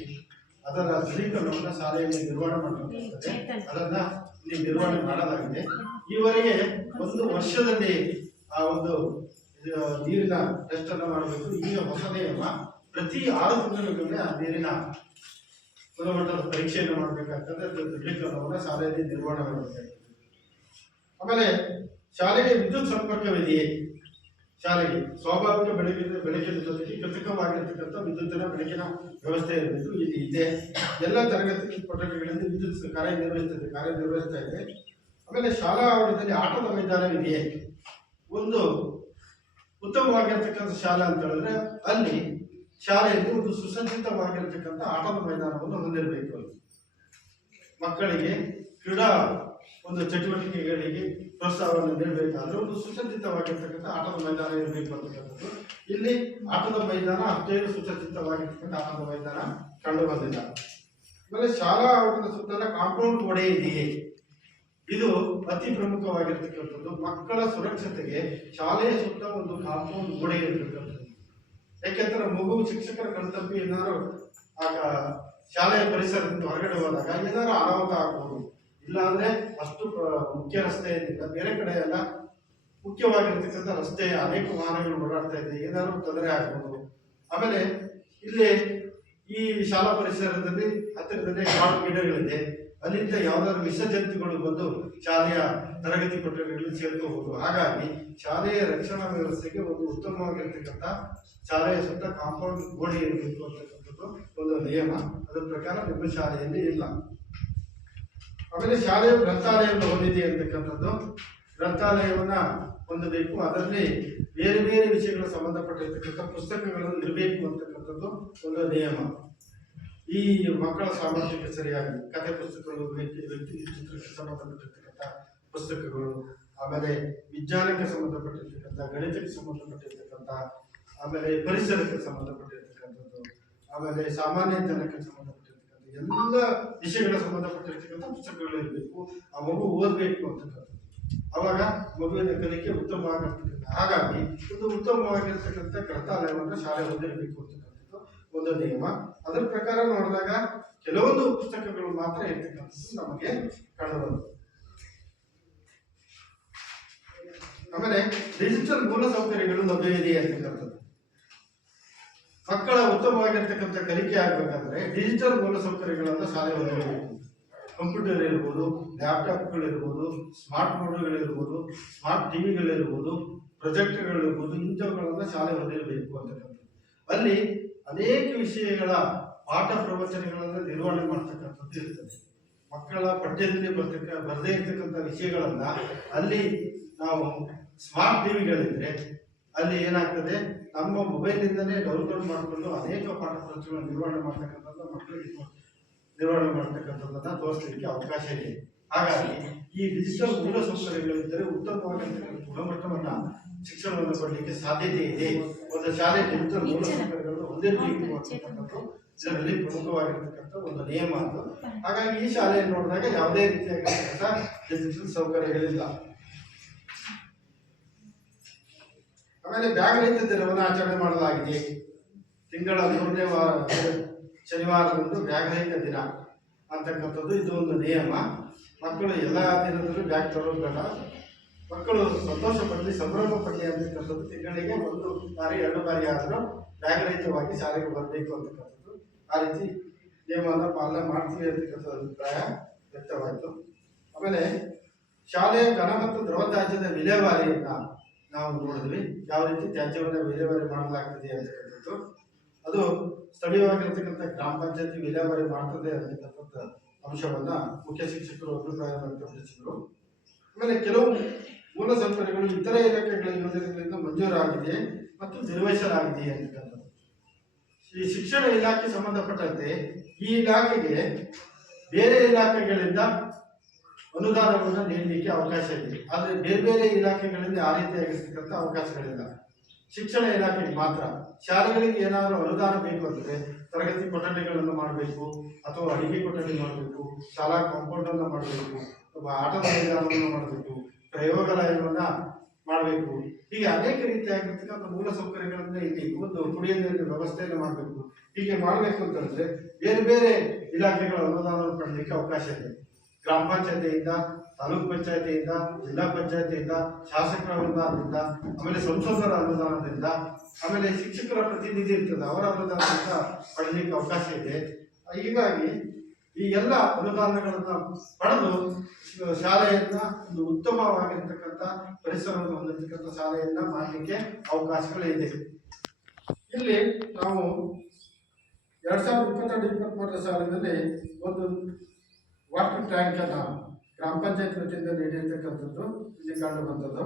ಅದರ ದೃಢೀಕರಣವನ್ನು ಶಾಲೆಯಲ್ಲಿ ನಿರ್ವಹಣೆ ಮಾಡಬೇಕಾಗುತ್ತದೆ. ಅದನ್ನ ಇಲ್ಲಿ ನಿರ್ವಹಣೆ ಮಾಡಲಾಗಿದೆ. ಈವರೆಗೆ 1 ವರ್ಷದಲ್ಲಿ ಆ ಒಂದು ನೀರಿನ ಟೆಸ್ಟ್ ಅನ್ನು ಮಾಡಬೇಕು. ಈಗ ಹೊಸ ನಿಯಮ ಪ್ರತಿ 6 ತಿಂಗಳಿಗೊಮ್ಮೆ ಆ ನೀರಿನ ಗುಣಮಟ್ಟದ ಪರೀಕ್ಷೆಯನ್ನು ಮಾಡಬೇಕಾಗ್ತದೆ. ದೃಢೀಕರಣವನ್ನು ಶಾಲೆಯಲ್ಲಿ ನಿರ್ವಹಣೆ ಮಾಡಬೇಕಾಗ್ತದೆ. ಆಮೇಲೆ ಶಾಲೆಗೆ ವಿದ್ಯುತ್ ಸಂಪರ್ಕವಿದೆಯೇ? ಶಾಲೆಗೆ ಸ್ವಾಭಾವಿಕ ಬೆಳಕಿನ ಜೊತೆಗೆ ಕೃತಕವಾಗಿರ್ತಕ್ಕಂಥ ವಿದ್ಯುತ್ತಿನ ಬೆಳಕಿನ ವ್ಯವಸ್ಥೆ ಇರಬೇಕು. ಇಲ್ಲಿ ಇದೆ. ಎಲ್ಲ ತರಗತಿ ಕೊಠಡಿಗಳಲ್ಲಿ ವಿದ್ಯುತ್ ಕಾರ್ಯನಿರ್ವಹಿಸ್ತಾ ಇದೆ. ಆಮೇಲೆ ಶಾಲಾ ಆವರಣದಲ್ಲಿ ಆಟದ ಮೈದಾನವಿದೆಯೇ? ಒಂದು ಉತ್ತಮವಾಗಿರ್ತಕ್ಕಂಥ ಶಾಲೆ ಅಂತ ಹೇಳಿದ್ರೆ ಅಲ್ಲಿ ಶಾಲೆಯಲ್ಲಿ ಒಂದು ಸುಸಜ್ಜಿತವಾಗಿರ್ತಕ್ಕಂಥ ಆಟದ ಮೈದಾನವನ್ನು ಹೊಂದಿರಬೇಕು. ಮಕ್ಕಳಿಗೆ ಕ್ರೀಡಾ ಒಂದು ಚಟುವಟಿಕೆಗಳಿಗೆ ಪ್ರೋತ್ಸಾಹವನ್ನು ನೀಡಬೇಕಾದ್ರೆ ಒಂದು ಸುಸಜ್ಜಿತವಾಗಿರ್ತಕ್ಕಂಥ ಆಟದ ಮೈದಾನ ಇರಬೇಕು ಅಂತಕ್ಕಂಥದ್ದು. ಇಲ್ಲಿ ಆಟದ ಮೈದಾನ ಅಷ್ಟೇನು ಸುಸಜ್ಜಿತವಾಗಿರ್ತಕ್ಕಂಥ ಆಟದ ಮೈದಾನ ಕಂಡು ಬಂದಿಲ್ಲ. ಆಮೇಲೆ ಶಾಲಾ ಆವರಣದ ಸುತ್ತಲ ಕಾಂಪೌಂಡ್ ಗೋಡೆ ಇದೆಯೇ? ಇದು ಅತಿ ಪ್ರಮುಖವಾಗಿರ್ತಕ್ಕಂಥದ್ದು. ಮಕ್ಕಳ ಸುರಕ್ಷತೆಗೆ ಶಾಲೆಯ ಸುತ್ತ ಒಂದು ಕಾಂಪೌಂಡ್ ಗೋಡೆ ಇರತಕ್ಕಂಥದ್ದು. ಯಾಕೆಂದ್ರೆ ಮಗು ಶಿಕ್ಷಕರ ಕರ್ತವ್ಯ ಏನಾದ್ರು ಶಾಲೆಯ ಪರಿಸರದಿಂದ ಹೊರಗಡೆ ಹೋದಾಗ ಏನಾದ್ರು ಅನಾಹುತ ಆಗ್ಬೋದು. ಇಲ್ಲಾಂದ್ರೆ ಅಷ್ಟು ಮುಖ್ಯ ರಸ್ತೆಯಿಂದ ಬೇರೆ ಕಡೆ ಎಲ್ಲ ಮುಖ್ಯವಾಗಿರ್ತಕ್ಕಂಥ ರಸ್ತೆ ಅನೇಕ ವಾಹನಗಳು ಓಡಾಡ್ತಾ ಇದೆ, ಏನಾದ್ರು ತೊಂದರೆ ಆಗ್ಬೋದು. ಆಮೇಲೆ ಇಲ್ಲಿ ಈ ಶಾಲಾ ಪರಿಸರದಲ್ಲಿ ಹತ್ತಿರದಲ್ಲಿ ಕಾಡು ಗಿಡಗಳಿದೆ. ಅಲ್ಲಿಂದ ಯಾವ್ದಾದ್ರು ವಿಷಜಂತುಗಳು ಬಂದು ಶಾಲೆಯ ತರಗತಿ ಕೊಠಡಿಗಳಲ್ಲಿ ಸೇರ್ಕೋಬಹುದು. ಹಾಗಾಗಿ ಶಾಲೆಯ ರಕ್ಷಣಾ ವ್ಯವಸ್ಥೆಗೆ ಒಂದು ಉತ್ತಮವಾಗಿರ್ತಕ್ಕಂಥ ಶಾಲೆಯ ಸುತ್ತ ಕಾಂಪೌಂಡ್ ಗೋಡೆ ಇರಬೇಕು ಅಂತಕ್ಕಂಥದ್ದು ಒಂದು ನಿಯಮ. ಅದರ ಪ್ರಕಾರ ನಿಮ್ಮ ಶಾಲೆಯಲ್ಲಿ ಇಲ್ಲ. ಆಮೇಲೆ ಶಾಲೆಯ ಗ್ರಂಥಾಲಯವನ್ನು ಹೊಂದಿದೆ ಅಂತಕ್ಕಂಥದ್ದು. ಗ್ರಂಥಾಲಯವನ್ನ ಹೊಂದಬೇಕು. ಅದರಲ್ಲಿ ಬೇರೆ ಬೇರೆ ವಿಷಯಗಳ ಸಂಬಂಧಪಟ್ಟಿರ್ತಕ್ಕಂಥ ಪುಸ್ತಕಗಳನ್ನು ಇರಬೇಕು ಅಂತಕ್ಕಂಥದ್ದು ಒಂದು ನಿಯಮ. ಈ ಮಕ್ಕಳ ಸಾಮರ್ಥ್ಯಕ್ಕೆ ಸರಿಯಾಗಿ ಕಥೆ ಪುಸ್ತಕಗಳು, ವ್ಯಕ್ತಿ ಚಿತ್ರಕ್ಕೆ ಸಂಬಂಧಪಟ್ಟಿರ್ತಕ್ಕಂಥ ಪುಸ್ತಕಗಳು, ಆಮೇಲೆ ವಿಜ್ಞಾನಕ್ಕೆ ಸಂಬಂಧಪಟ್ಟಿರ್ತಕ್ಕಂಥ, ಗಣಿತಕ್ಕೆ ಸಂಬಂಧಪಟ್ಟಿರ್ತಕ್ಕಂಥ, ಆಮೇಲೆ ಪರಿಸರಕ್ಕೆ ಸಂಬಂಧಪಟ್ಟಿರ್ತಕ್ಕಂಥದ್ದು, ಆಮೇಲೆ ಸಾಮಾನ್ಯ ಜ್ಞಾನಕ್ಕೆ ಸಂಬಂಧಪಟ್ಟಿರ್ತಕ್ಕಂಥ ಎಲ್ಲ ವಿಷಯಗಳ ಸಂಬಂಧಪಟ್ಟಿರ್ತಕ್ಕಂಥ ಪುಸ್ತಕಗಳು ಇರಬೇಕು. ಆ ಮಗು ಓದಬೇಕು ಅಂತಕ್ಕಂಥದ್ದು. ಅವಾಗ ಮಗುವಿನ ಕಲಿಕೆ ಉತ್ತಮವಾಗಿರ್ತಕ್ಕಂಥ. ಹಾಗಾಗಿ ಒಂದು ಉತ್ತಮವಾಗಿರ್ತಕ್ಕಂಥ ಗ್ರಂಥಾಲಯವನ್ನು ಶಾಲೆ ಹೊಂದಿರಬೇಕು ಅಂತಕ್ಕಂಥದ್ದು ಒಂದು ನಿಯಮ. ಅದರ ಪ್ರಕಾರ ನೋಡಿದಾಗ ಕೆಲವೊಂದು ಪುಸ್ತಕಗಳು ಮಾತ್ರ ಇರ್ತಕ್ಕಂಥದ್ದು ನಮಗೆ ಕಂಡುಬಂತು. ಆಮೇಲೆ ಡಿಜಿಟಲ್ ಮೂಲಸೌಕರ್ಯಗಳು ಲಭ್ಯವಿದೆ ಅಂತಕ್ಕಂಥದ್ದು. ಮಕ್ಕಳ ಉತ್ತಮವಾಗಿರ್ತಕ್ಕಂಥ ಕಲಿಕೆ ಆಗಬೇಕಾದ್ರೆ ಡಿಜಿಟಲ್ ಮೂಲಸೌಕರ್ಯಗಳನ್ನು ಶಾಲೆ ಹೊಂದಿರಬೇಕು. ಕಂಪ್ಯೂಟರ್ ಇರ್ಬೋದು, ಲ್ಯಾಪ್ಟಾಪ್ಗಳಿರ್ಬೋದು, ಸ್ಮಾರ್ಟ್ ಬೋರ್ಡ್ಗಳಿರ್ಬೋದು, ಸ್ಮಾರ್ಟ್ ಟಿವಿಗಳಿರ್ಬೋದು, ಪ್ರೊಜೆಕ್ಟರ್ಗಳಿರ್ಬೋದು, ಇಂಥವುಗಳನ್ನು ಶಾಲೆ ಹೊಂದಿರಬೇಕು ಅಂತಕ್ಕಂಥದ್ದು. ಅಲ್ಲಿ ಅನೇಕ ವಿಷಯಗಳ ಪಾಠ ಪ್ರವಚನಗಳನ್ನು ನಿರ್ವಹಣೆ ಮಾಡ್ತಕ್ಕಂಥದ್ದು ಇರ್ತದೆ. ಮಕ್ಕಳ ಪಠ್ಯದಲ್ಲಿ ಬರದೇ ಇರ್ತಕ್ಕಂಥ ವಿಷಯಗಳನ್ನ ಅಲ್ಲಿ ನಾವು ಸ್ಮಾರ್ಟ್ ಟಿವಿಗಳಿದ್ರೆ ಅಲ್ಲಿ ಏನಾಗ್ತದೆ, ನಮ್ಮ ಮೊಬೈಲಿಂದನೇ ಡೌನ್ಲೋಡ್ ಮಾಡಿಕೊಂಡು ಅನೇಕ ಪಾಠ ಪ್ರವಚನಗಳನ್ನು ನಿರ್ವಹಣೆ ಮಾಡ್ತಕ್ಕಂಥದ್ದು ಮಕ್ಕಳಿಗೆ ನಿರ್ವಹಣೆ ಮಾಡ್ತಕ್ಕಂಥದ್ದನ್ನ ತೋರಿಸಲಿಕ್ಕೆ ಅವಕಾಶ ಇದೆ. ಹಾಗಾಗಿ ಈ ಡಿಜಿಟಲ್ ಮೂಲಸೌಕರ್ಯಗಳಿದ್ದರೆ ಉತ್ತಮವಾಗಿರ್ತಕ್ಕಂಥ ಗುಣಮಟ್ಟವನ್ನ ಶಿಕ್ಷಣವನ್ನು ಕೊಡಲಿಕ್ಕೆ ಸಾಧ್ಯತೆ ಇದೆ. ಒಂದು ಶಾಲೆ ಡಿಜಿಟಲ್ ಮೂಲಸೌಕರ್ಯಗಳನ್ನು ಹೊಂದಿರಬೇಕು ಅಂತಕ್ಕಂಥದ್ದು ಇದರಲ್ಲಿ ಪ್ರಮುಖವಾಗಿರ್ತಕ್ಕಂಥ ಒಂದು ನಿಯಮ ಅದು. ಹಾಗಾಗಿ ಈ ಶಾಲೆಯನ್ನು ನೋಡಿದಾಗ ಯಾವುದೇ ರೀತಿಯಾಗಿರ್ತಕ್ಕಂಥ ಡಿಜಿಟಲ್ ಸೌಕರ್ಯಗಳಿಲ್ಲ. ಆಮೇಲೆ ಬ್ಯಾಗ್ ರಹಿತ ದಿನವನ್ನು ಆಚರಣೆ ಮಾಡಲಾಗಿದೆ. ತಿಂಗಳ 3ನೇ ಶನಿವಾರದಂದು ಬ್ಯಾಗ್ ರಹಿತ ದಿನ ಅಂತಕ್ಕಂಥದ್ದು ಇದು ಒಂದು ನಿಯಮ. ಮಕ್ಕಳು ಎಲ್ಲ ದಿನದಲ್ಲೂ ಬ್ಯಾಗ್ ತರೋದು ಬೇಡ. ಮಕ್ಕಳು ಸಂತೋಷ ಪಡಲಿ, ಸಂಭ್ರಮ ಪಡಲಿ ಅಂತಕ್ಕಂಥದ್ದು ತಿಂಗಳಿಗೆ 1 ಬಾರಿ 2 ಬಾರಿ ಆದರೂ ಬ್ಯಾಗ್ ರಹಿತವಾಗಿ ಶಾಲೆಗೆ ಬರಬೇಕು ಅಂತಕ್ಕಂಥದ್ದು, ಆ ರೀತಿ ನಿಯಮವನ್ನು ಪಾಲನೆ ಮಾಡ್ತೀವಿ ಅಂತಕ್ಕಂಥ ಅಭಿಪ್ರಾಯ ವ್ಯಕ್ತವಾಯಿತು. ಆಮೇಲೆ ಶಾಲೆಯ ಘನ ಮತ್ತು ದ್ರವ ತ್ಯಾಜ್ಯದ ವಿಲೇವಾರಿಯನ್ನ ನಾವು ನೋಡಿದ್ವಿ. ಯಾವ ರೀತಿ ತ್ಯಾಜ್ಯವನ್ನು ವಿಲೇವಾರಿ ಮಾಡಲಾಗ್ತದೆ ಅಂತಕ್ಕಂಥದ್ದು, ಅದು ಸ್ಥಳೀಯವಾಗಿರ್ತಕ್ಕಂಥ ಗ್ರಾಮ ಪಂಚಾಯತಿ ವಿಲೇವಾರಿ ಮಾಡ್ತದೆ ಅಂತಕ್ಕಂಥ ಅಂಶವನ್ನ ಮುಖ್ಯ ಶಿಕ್ಷಕರು ಅಭಿಪ್ರಾಯ ವ್ಯಕ್ತಪಡಿಸಿದರು. ಆಮೇಲೆ ಕೆಲವು ಮೂಲಸೌಕರ್ಯಗಳು ಇತರ ಇಲಾಖೆಗಳ ಯೋಜನೆಗಳಿಂದ ಮಂಜೂರಾಗಿದೆ ಮತ್ತು ನಿರ್ವಹಿಸಲಾಗಿದೆ ಅಂತಕ್ಕಂಥದ್ದು. ಈ ಶಿಕ್ಷಣ ಇಲಾಖೆ ಸಂಬಂಧಪಟ್ಟಂತೆ ಈ ಇಲಾಖೆಗೆ ಬೇರೆ ಇಲಾಖೆಗಳಿಂದ ಅನುದಾನವನ್ನು ನೀಡಲಿಕ್ಕೆ ಅವಕಾಶ ಇದೆ. ಆದರೆ ಬೇರೆ ಬೇರೆ ಇಲಾಖೆಗಳಿಂದ ಆ ರೀತಿಯಾಗಿರ್ತಕ್ಕಂಥ ಅವಕಾಶಗಳಿಲ್ಲ. ಶಿಕ್ಷಣ ಇಲಾಖೆಗೆ ಮಾತ್ರ. ಶಾಲೆಗಳಿಗೆ ಏನಾದರೂ ಅನುದಾನ ಬೇಕು ಅಂದರೆ ತರಗತಿ ಕೊಠಡಿಗಳನ್ನು ಮಾಡಬೇಕು, ಅಥವಾ ಅಡಿಗೆ ಕೊಠಡಿ ಮಾಡಬೇಕು, ಶಾಲಾ ಕಾಂಪೌಂಡ್ ಅನ್ನು ಮಾಡಬೇಕು, ಅಥವಾ ಆಟದ ಮೈದಾನವನ್ನು ಮಾಡಬೇಕು, ಪ್ರಯೋಗಾಲಯವನ್ನು ಮಾಡಬೇಕು. ಹೀಗೆ ಅನೇಕ ರೀತಿಯಾಗಿರ್ತಕ್ಕಂಥ ಮೂಲ ಸೌಕರ್ಯಗಳನ್ನ ಇಲ್ಲಿ ಒಂದು ಕುಡಿಯುವ ನೀರಿನ ವ್ಯವಸ್ಥೆಯನ್ನು ಮಾಡಬೇಕು. ಹೀಗೆ ಮಾಡಬೇಕು ಅಂತಂದ್ರೆ ಬೇರೆ ಬೇರೆ ಇಲಾಖೆಗಳ ಅನುದಾನವನ್ನು ಪಡೆಯಲಿಕ್ಕೆ ಅವಕಾಶ ಇದೆ. ಗ್ರಾಮ ಪಂಚಾಯತಿಯಿಂದ, ತಾಲೂಕು ಪಂಚಾಯತಿಯಿಂದ, ಜಿಲ್ಲಾ ಪಂಚಾಯತಿಯಿಂದ, ಶಾಸಕರ ಅನುದಾನದಿಂದ, ಆಮೇಲೆ ಸಂಸದರ ಅನುದಾನದಿಂದ, ಆಮೇಲೆ ಶಿಕ್ಷಕರ ಪ್ರತಿನಿಧಿ ಇರ್ತದೆ ಅವರ ಅನುದಾನದಿಂದ ಪಡೆಯಲಿಕ್ಕೆ ಅವಕಾಶ ಇದೆ. ಹೀಗಾಗಿ ಈ ಎಲ್ಲ ಅನುದಾನಗಳನ್ನು ಪಡೆದು ಶಾಲೆಯನ್ನ ಒಂದು ಉತ್ತಮವಾಗಿರ್ತಕ್ಕಂಥ ಪರಿಸರವನ್ನು ಹೊಂದಿರತಕ್ಕಂಥ ಶಾಲೆಯನ್ನ ಮಾಡಲಿಕ್ಕೆ ಅವಕಾಶಗಳಿದೆ. ಇಲ್ಲಿ ನಾವು 2022-23 ಸಾಲಿನಲ್ಲಿ ಒಂದು ವಾಟರ್ ಟ್ಯಾಂಕ್ ಅನ್ನ ಗ್ರಾಮ ಪಂಚಾಯತ್ ವತಿಯಿಂದ ನೀಡಿರ್ತಕ್ಕಂಥದ್ದು ಇಲ್ಲಿ ಕಂಡು ಬಂದದ್ದು.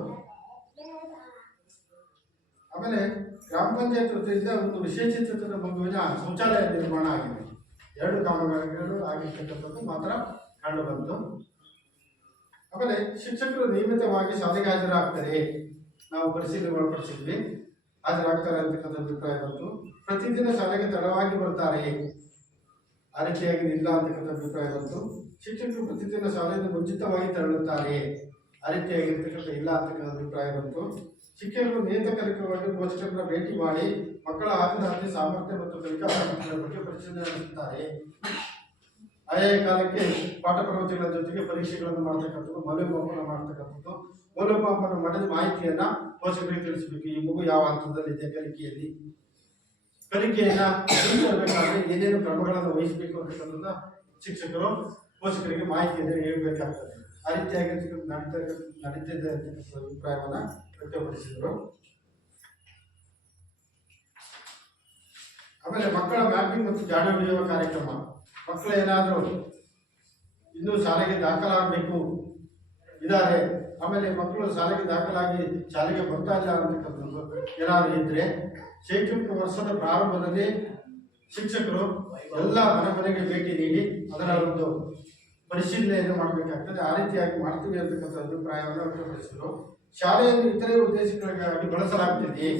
ಆಮೇಲೆ ಗ್ರಾಮ ಪಂಚಾಯತ್ ವತಿಯಿಂದ ಒಂದು ವಿಶೇಷಿತ ಮಗುವಿನ ಶೌಚಾಲಯ ನಿರ್ಮಾಣ ಆಗಿದೆ. 2 ಕಾಮಗಾರಿಗಳು ಆಗಿರ್ತಕ್ಕಂಥದ್ದು ಮಾತ್ರ ಕಂಡು ಬಂತು. ಆಮೇಲೆ ಶಿಕ್ಷಕರು ನಿಯಮಿತವಾಗಿ ಶಾಲೆಗೆ ಹಾಜರಾಗ್ತಾರೆ, ನಾವು ಪರಿಶೀಲನೆ ಒಳಪಡಿಸಿದ್ವಿ, ಹಾಜರಾಗ್ತಾರೆ ಅಂತಕ್ಕಂಥ ಅಭಿಪ್ರಾಯ ಬಂತು. ಪ್ರತಿದಿನ ಶಾಲೆಗೆ ತಡವಾಗಿ ಬರ್ತಾರೆ, ಆ ರೀತಿಯಾಗಿ ಇಲ್ಲ ಅಂತಕ್ಕಂಥ ಅಭಿಪ್ರಾಯ ಬಂತು. ಶಿಕ್ಷಕರು ಪ್ರತಿದಿನ ಶಾಲೆಯನ್ನು ಮುಂಚಿತವಾಗಿ ತೆರಳುತ್ತಾರೆ, ಆ ರೀತಿಯಾಗಿರ್ತಕ್ಕಂಥ ಇಲ್ಲ ಅಂತಕ್ಕಂಥ ಅಭಿಪ್ರಾಯ ಬಂತು. ಶಿಕ್ಷಕರು ನಿಯತಕಾಲಿಕವಾಗಿ ಪೋಷಕರನ್ನ ಭೇಟಿ ಮಾಡಿ ಮಕ್ಕಳ ಹಾಜರಾತಿ ಸಾಮರ್ಥ್ಯ ಮತ್ತು ಕಲಿಕಾ ಸಾಮರ್ಥ್ಯದ ಬಗ್ಗೆ ಪರಿಶೀಲನೆ ನಡೆಸುತ್ತಾರೆ. ಆಯಾ ಕಾಲಕ್ಕೆ ಪಾಠ ಪ್ರವಚನಗಳ ಜೊತೆಗೆ ಪರೀಕ್ಷೆಗಳನ್ನು ಮಾಡ್ತಕ್ಕಂಥದ್ದು, ಮೌಲ್ಯಮಾಪನ ಮಾಡ್ತಕ್ಕಂಥದ್ದು. ಮೌಲ್ಯಮಾಪನ ಮಾಡಿದ ಮಾಹಿತಿಯನ್ನ ಪೋಷಕರಿಗೆ ತಿಳಿಸಬೇಕು. ಈ ಮಗು ಯಾವ ಹಂತದಲ್ಲಿದೆ ಕಲಿಕೆಯಲ್ಲಿ, ಕಲಿಕೆಯನ್ನ ತಿಳಿಸಬೇಕಾದ್ರೆ ಏನೇನು ಕ್ರಮಗಳನ್ನು ವಹಿಸಬೇಕು ಅಂತಕ್ಕಂಥದ್ದನ್ನ ಶಿಕ್ಷಕರು ಪೋಷಕರಿಗೆ ಮಾಹಿತಿಯನ್ನು ನೀಡಬೇಕಾಗ್ತದೆ. ಆ ರೀತಿಯಾಗಿರ್ತಕ್ಕಂಥ ನಡೀತಿದೆ ಅಂತಕ್ಕಂಥ ಅಭಿಪ್ರಾಯವನ್ನ ವ್ಯಕ್ತಪಡಿಸಿದರು. ಆಮೇಲೆ ಮಕ್ಕಳ ಮ್ಯಾಪಿಂಗ್ ಮತ್ತು ಜಾಡ ಹಿಡಿಯುವ ಕಾರ್ಯಕ್ರಮ. ಮಕ್ಕಳು ಏನಾದರೂ ಇನ್ನೂ ಶಾಲೆಗೆ ದಾಖಲಾಗಬೇಕು ಇದ್ದಾರೆ, ಆಮೇಲೆ ಮಕ್ಕಳು ಶಾಲೆಗೆ ದಾಖಲಾಗಿ ಶಾಲೆಗೆ ಬರ್ತಾ ಇಲ್ಲ ಅಂತಕ್ಕಂಥದ್ದು ಏನಾದರೂ ಇದ್ರೆ ಶೈಕ್ಷಣಿಕ ವರ್ಷದ ಪ್ರಾರಂಭದಲ್ಲಿ ಶಿಕ್ಷಕರು ಎಲ್ಲ ಮನೆಗೆ ಭೇಟಿ ನೀಡಿ ಅದರ ಒಂದು ಪರಿಶೀಲನೆಯನ್ನು ಮಾಡಬೇಕಾಗ್ತದೆ. ಆ ರೀತಿಯಾಗಿ ಮಾಡ್ತೀವಿ ಅಂತಕ್ಕಂಥ ಅಭಿಪ್ರಾಯವನ್ನು ವ್ಯಕ್ತಪಡಿಸಿದರು. ಶಾಲೆಯನ್ನು ಇತರೆ ಉದ್ದೇಶಗಳಿಗಾಗಿ ಬಳಸಲಾಗ್ತಿದೆ.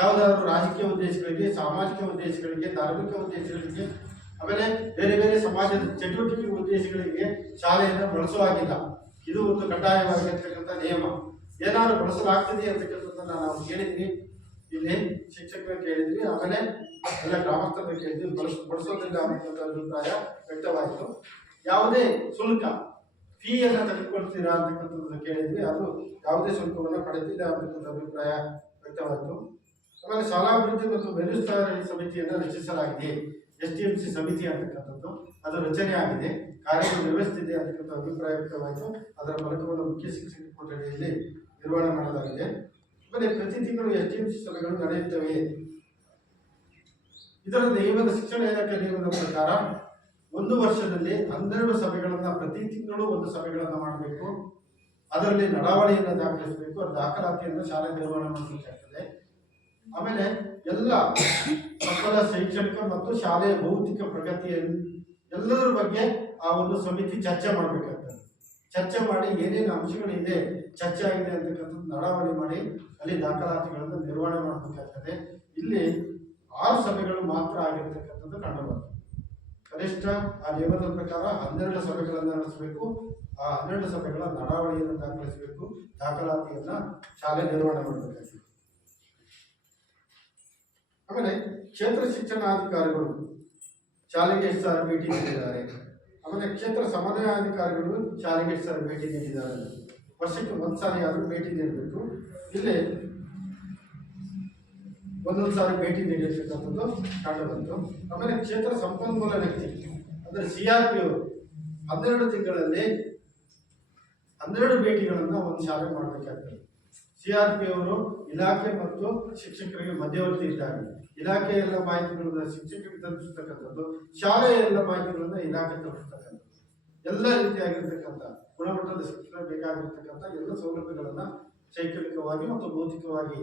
ಯಾವುದಾದ್ರೂ ರಾಜಕೀಯ ಉದ್ದೇಶಗಳಿಗೆ, ಸಾಮಾಜಿಕ ಉದ್ದೇಶಗಳಿಗೆ, ಧಾರ್ಮಿಕ ಉದ್ದೇಶಗಳಿಗೆ, ಆಮೇಲೆ ಬೇರೆ ಬೇರೆ ಸಮಾಜದ ಚಟುವಟಿಕೆ ಉದ್ದೇಶಗಳಿಗೆ ಶಾಲೆಯನ್ನು ಬಳಸುವಾಗಿಲ್ಲ. ಇದು ಒಂದು ಕಡ್ಡಾಯವಾಗಿರ್ತಕ್ಕಂಥ ನಿಯಮ. ಏನಾದರೂ ಬಳಸಲಾಗ್ತದೆ ಅಂತಕ್ಕಂಥದ್ದನ್ನ ನಾವು ಕೇಳಿದ್ವಿ, ಇಲ್ಲಿ ಶಿಕ್ಷಕರು ಕೇಳಿದ್ವಿ, ಆಮೇಲೆ ಎಲ್ಲ ಗ್ರಾಮಸ್ಥರನ್ನು ಕೇಳಿದ್ವಿ. ಬಳಸೋದಿಲ್ಲ ಅಂತಕ್ಕಂಥ ಅಭಿಪ್ರಾಯ ವ್ಯಕ್ತವಾಯಿತು. ಯಾವುದೇ ಶುಲ್ಕ ಫೀಯನ್ನು ತೆಗೆದುಕೊಳ್ತೀರಾ ಅಂತಕ್ಕಂಥದ್ದನ್ನು ಕೇಳಿದ್ವಿ, ಅದು ಯಾವುದೇ ಶುಲ್ಕವನ್ನು ಪಡೆದಿಲ್ಲ ಅಂತಕ್ಕಂಥ ಅಭಿಪ್ರಾಯ ವ್ಯಕ್ತವಾಯಿತು. ಆಮೇಲೆ ಶಾಲಾಭಿವೃದ್ಧಿ ಮತ್ತು ಮೇಲುಸ್ತುವಾರಿ ಸಮಿತಿಯನ್ನು ರಚಿಸಲಾಗಿದೆ. STMC ಸಮಿತಿ ಅಂತಕ್ಕಂಥದ್ದು ಅದು ರಚನೆ ಆಗಿದೆ, ಕಾರ್ಯನಿರ್ವಹಿಸುತ್ತಿದೆ ಅಂತಕ್ಕಂಥ ಅಭಿಪ್ರಾಯ ವ್ಯಕ್ತವಾಯಿತು. ಅದರ ಫಲಕವನ್ನು ಮುಖ್ಯ ಶಿಕ್ಷಕ ಕೊಠಡಿಯಲ್ಲಿ ನಿರ್ವಹಣೆ ಮಾಡಲಾಗಿದೆ. ಆಮೇಲೆ ಪ್ರತಿ ತಿಂಗಳು STMC ಸಭೆಗಳು ನಡೆಯುತ್ತವೆ. ಇದರ ನಿಯಮದ ಶಿಕ್ಷಣ ಇಲಾಖೆ ನಿಯಮದ ಪ್ರಕಾರ ಒಂದು ವರ್ಷದಲ್ಲಿ 12 ಸಭೆಗಳನ್ನ ಪ್ರತಿ ತಿಂಗಳು ಒಂದು ಸಭೆಗಳನ್ನ ಮಾಡಬೇಕು. ಅದರಲ್ಲಿ ನಡಾವಳಿಯನ್ನು ದಾಖಲಿಸಬೇಕು. ಆ ದಾಖಲಾತಿಯನ್ನು ಶಾಲೆ ನಿರ್ವಹಣೆ ಮಾಡಬೇಕಾಗ್ತದೆ. ಆಮೇಲೆ ಎಲ್ಲ ಮಕ್ಕಳ ಶೈಕ್ಷಣಿಕ ಮತ್ತು ಶಾಲೆಯ ಭೌತಿಕ ಪ್ರಗತಿಯನ್ನು ಎಲ್ಲದರ ಬಗ್ಗೆ ಆ ಒಂದು ಸಮಿತಿ ಚರ್ಚೆ ಮಾಡಬೇಕಾಗ್ತದೆ. ಚರ್ಚೆ ಮಾಡಿ ಏನೇನು ಅಂಶಗಳಿದೆ, ಚರ್ಚೆ ಆಗಿದೆ ಅಂತಕ್ಕಂಥದ್ದು ನಡಾವಳಿ ಮಾಡಿ ಅಲ್ಲಿ ದಾಖಲಾತಿಗಳನ್ನು ನಿರ್ವಹಣೆ ಮಾಡಬೇಕಾಗ್ತದೆ. ಇಲ್ಲಿ 6 ಸಭೆಗಳು ಮಾತ್ರ ಆಗಿರ್ತಕ್ಕಂಥದ್ದು ಕಂಡುಬರ್ತದೆ. ಕನಿಷ್ಠ ಆ ನಿಯಮದ ಪ್ರಕಾರ 12 ಸಭೆಗಳನ್ನು ನಡೆಸಬೇಕು. ಆ 12 ಸಭೆಗಳ ನಡಾವಳಿಯನ್ನು ದಾಖಲಿಸಬೇಕು. ದಾಖಲಾತಿಯನ್ನ ಶಾಲೆ ನಿರ್ವಹಣೆ ಮಾಡಬೇಕಾಗ್ತದೆ. ಆಮೇಲೆ ಕ್ಷೇತ್ರ ಶಿಕ್ಷಣಾಧಿಕಾರಿಗಳು ಶಾಲೆಗೆ ಎಷ್ಟು ಸಾರಿ ಭೇಟಿ ನೀಡಿದ್ದಾರೆ. ಆಮೇಲೆ ಕ್ಷೇತ್ರ ಸಮನ್ವಯಾಧಿಕಾರಿಗಳು ಶಾಲೆಗೆ ಎಷ್ಟು ಸಾರಿ ಭೇಟಿ ನೀಡಿದ್ದಾರೆ. ವರ್ಷಕ್ಕೆ 1 ಸಾರಿ ಆದರೂ ಭೇಟಿ ನೀಡಬೇಕು. ಇಲ್ಲಿ ಒಂದೊಂದು ಸಾರಿ ಭೇಟಿ ನೀಡಿರ್ತಕ್ಕಂಥದ್ದು ಕಂಡುಬಂತು. ಆಮೇಲೆ ಕ್ಷೇತ್ರ ಸಂಪನ್ಮೂಲ ವ್ಯಕ್ತಿ ಅಂದರೆ CRP ಅವರು 12 ತಿಂಗಳಲ್ಲಿ 12 ಭೇಟಿಗಳನ್ನು ಒಂದು ಶಾಲೆ ಮಾಡಬೇಕಾಗ್ತದೆ. CRP ಅವರು ಇಲಾಖೆ ಮತ್ತು ಶಿಕ್ಷಕರಿಗೆ ಮಧ್ಯವರ್ತಿ ಇದ್ದಾರೆ. ಇಲಾಖೆಯ ಎಲ್ಲ ಮಾಹಿತಿಗಳನ್ನ ಶಿಕ್ಷಕರಿಗೆ ತಲುಪಿಸ್ತಕ್ಕಂಥದ್ದು, ಶಾಲೆಯ ಎಲ್ಲ ಮಾಹಿತಿಗಳನ್ನ ಇಲಾಖೆ ತಲುಪಿಸ್ತಕ್ಕಂಥದ್ದು, ಎಲ್ಲ ರೀತಿಯಾಗಿರ್ತಕ್ಕಂಥ ಗುಣಮಟ್ಟದ ಶಿಕ್ಷಣ ಬೇಕಾಗಿರ್ತಕ್ಕಂಥ ಎಲ್ಲ ಸೌಲಭ್ಯಗಳನ್ನ ಶೈಕ್ಷಣಿಕವಾಗಿ ಮತ್ತು ಭೌತಿಕವಾಗಿ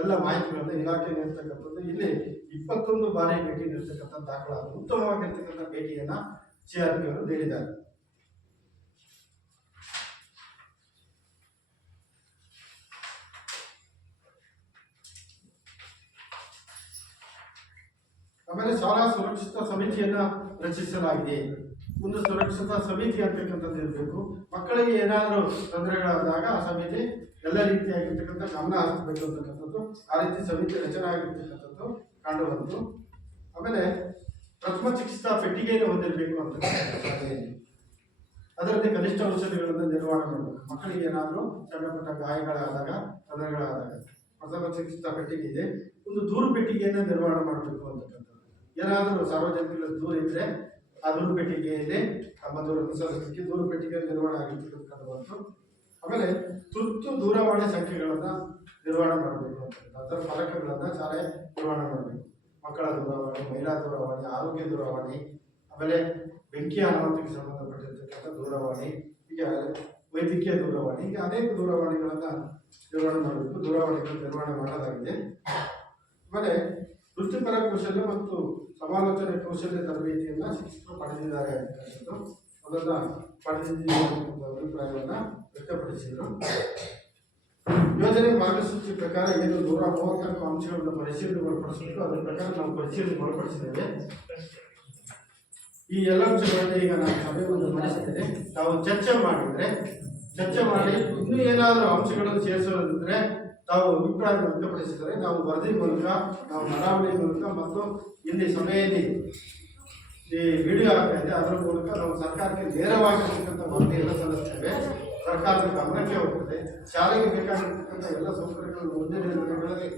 ಎಲ್ಲ ಮಾಹಿತಿಗಳನ್ನ ಇಲಾಖೆ ನೀಡ್ತಕ್ಕಂಥದ್ದು. ಇಲ್ಲಿ 21 ಬಾರಿ ಭೇಟಿ ನೀಡ್ತಕ್ಕಂಥ ದಾಖಲಾದ ಉತ್ತಮವಾಗಿರ್ತಕ್ಕಂಥ ಭೇಟಿಯನ್ನ CRP ಅವರು ನೀಡಿದ್ದಾರೆ. ಆಮೇಲೆ ಶಾಲಾ ಸುರಕ್ಷತಾ ಸಮಿತಿಯನ್ನ ರಚಿಸಲಾಗಿದೆ. ಒಂದು ಸುರಕ್ಷತಾ ಸಮಿತಿ ಅಂತಕ್ಕಂಥದ್ದು ಇರಬೇಕು. ಮಕ್ಕಳಿಗೆ ಏನಾದರೂ ತೊಂದರೆಗಳಾದಾಗ ಆ ಸಮಿತಿ ಎಲ್ಲ ರೀತಿಯಾಗಿರ್ತಕ್ಕಂಥ ಗಮನ ಹರಿಸಬೇಕು ಅಂತಕ್ಕಂಥದ್ದು, ಆ ರೀತಿ ಸಮಿತಿ ರಚನೆ ಆಗಿರ್ತಕ್ಕಂಥದ್ದು ಕಂಡು ಬಂತು. ಆಮೇಲೆ ಪ್ರಥಮ ಚಿಕಿತ್ಸಾ ಪೆಟ್ಟಿಗೆಯನ್ನು ಹೊಂದಿರಬೇಕು ಅಂತಕ್ಕಂಥದ್ದು, ಅದರಲ್ಲಿ ಕನಿಷ್ಠ ಔಷಧಿಗಳನ್ನು ನಿರ್ವಹಣೆ ಮಾಡಬೇಕು. ಮಕ್ಕಳಿಗೆ ಏನಾದರೂ ಸಣ್ಣ ಪುಟ್ಟ ಗಾಯಗಳಾದಾಗ, ತೊಂದರೆಗಳಾದಾಗ ಪ್ರಥಮ ಚಿಕಿತ್ಸಾ ಪೆಟ್ಟಿಗೆ ಇದೆ. ಒಂದು ದೂರು ಪೆಟ್ಟಿಗೆಯನ್ನು ನಿರ್ವಹಣೆ ಮಾಡಬೇಕು ಅಂತಕ್ಕಂಥದ್ದು. ಏನಾದರೂ ಸಾರ್ವಜನಿಕರ ದೂರ ಇದ್ರೆ ಆ ದೂರು ಪೆಟ್ಟಿಗೆಯಲ್ಲಿ ತಮ್ಮ ದೂರನ್ನು ಸಲ್ಲಿಸಲಿಕ್ಕೆ ದೂರು ಪೆಟ್ಟಿಗೆ ನಿರ್ವಹಣೆ ಆಗಿರ್ತಕ್ಕಂಥದ್ದು ಬಂತು. ಆಮೇಲೆ ತುರ್ತು ದೂರವಾಣಿ ಸಂಖ್ಯೆಗಳನ್ನ ನಿರ್ವಹಣೆ ಮಾಡಬೇಕು ಅಂತ ಅದರ ಫಲಕಗಳನ್ನ ಶಾಲೆ ನಿರ್ವಹಣೆ ಮಾಡಬೇಕು. ಮಕ್ಕಳ ದೂರವಾಣಿ, ಮಹಿಳಾ ದೂರವಾಣಿ, ಆರೋಗ್ಯ ದೂರವಾಣಿ, ಆಮೇಲೆ ಬೆಂಕಿ ಅನಾಹುತಕ್ಕೆ ಸಂಬಂಧಪಟ್ಟಿರ್ತಕ್ಕಂಥ ದೂರವಾಣಿ, ಈಗ ವೈದ್ಯಕೀಯ ದೂರವಾಣಿ, ಹೀಗೆ ಅನೇಕ ದೂರವಾಣಿಗಳನ್ನ ನಿರ್ವಹಣೆ ಮಾಡಬೇಕು. ದೂರವಾಣಿಗಳನ್ನು ನಿರ್ವಹಣೆ ಮಾಡಲಾಗಿದೆ. ಆಮೇಲೆ ವೃತ್ತಿಪರ ಕೌಶಲ್ಯ ಮತ್ತು ಸಮಾಲೋಚನೆ ಕೌಶಲ್ಯ ತರಬೇತಿಯನ್ನ ಶಿಕ್ಷಕರು ಪಡೆದಿದ್ದಾರೆ ಅಂತಕ್ಕಂಥದ್ದು, ಅದನ್ನ ಪಡೆದಿದ್ದೀವಿ ಅನ್ನುವಂಥ ಅಭಿಪ್ರಾಯವನ್ನ ವ್ಯಕ್ತಪಡಿಸಿದರು. ಯೋಜನೆ ಮಾರ್ಗಸೂಚಿ ಪ್ರಕಾರ ಏನು 134 ಅಂಶಗಳನ್ನು ಪರಿಶೀಲನೆ ಒಳಪಡಿಸಬೇಕು. ಅದರ ಪ್ರಕಾರ ನಾವು ಪರಿಶೀಲನೆ ಒಳಪಡಿಸಿದ್ದೇವೆ. ಈ ಎಲ್ಲ ಅಂಶಗಳನ್ನ ಈಗ ನಾನು ಸಭೆಯನ್ನು ಮಂಡಿಸಿದ್ದೇನೆ. ತಾವು ಚರ್ಚೆ ಮಾಡಿ ಇನ್ನೂ ಏನಾದರೂ ಅಂಶಗಳನ್ನು ಸೇರಿಸೋದಿದ್ರೆ ತಾವು ಅಭಿಪ್ರಾಯ ವ್ಯಕ್ತಪಡಿಸಿದರೆ ನಾವು ವರದಿ ಮೂಲಕ, ನಾವು ನಡಾವಳಿ ಮೂಲಕ ಮತ್ತು ಇಲ್ಲಿ ಸಭೆಯಲ್ಲಿ ಈ ವಿಡಿಯೋ ಆಗ್ತಾ ಇದೆ ಅದರ ಮೂಲಕ ನಾವು ಸರ್ಕಾರಕ್ಕೆ ನೇರವಾಗಿರ್ತಕ್ಕಂಥ ವರದಿಯನ್ನು ಸಲ್ಲಿಸ್ತೇವೆ. ಸರ್ಕಾರದ ಗಮನಕ್ಕೆ ಹೋಗ್ತದೆ. ಶಾಲೆಗೆ ಬೇಕಾಗಿರ್ತಕ್ಕಂಥ ಎಲ್ಲ ಸೌಕರ್ಯಗಳನ್ನು ಮುಂದಿನ ದಿನಗಳಲ್ಲಿ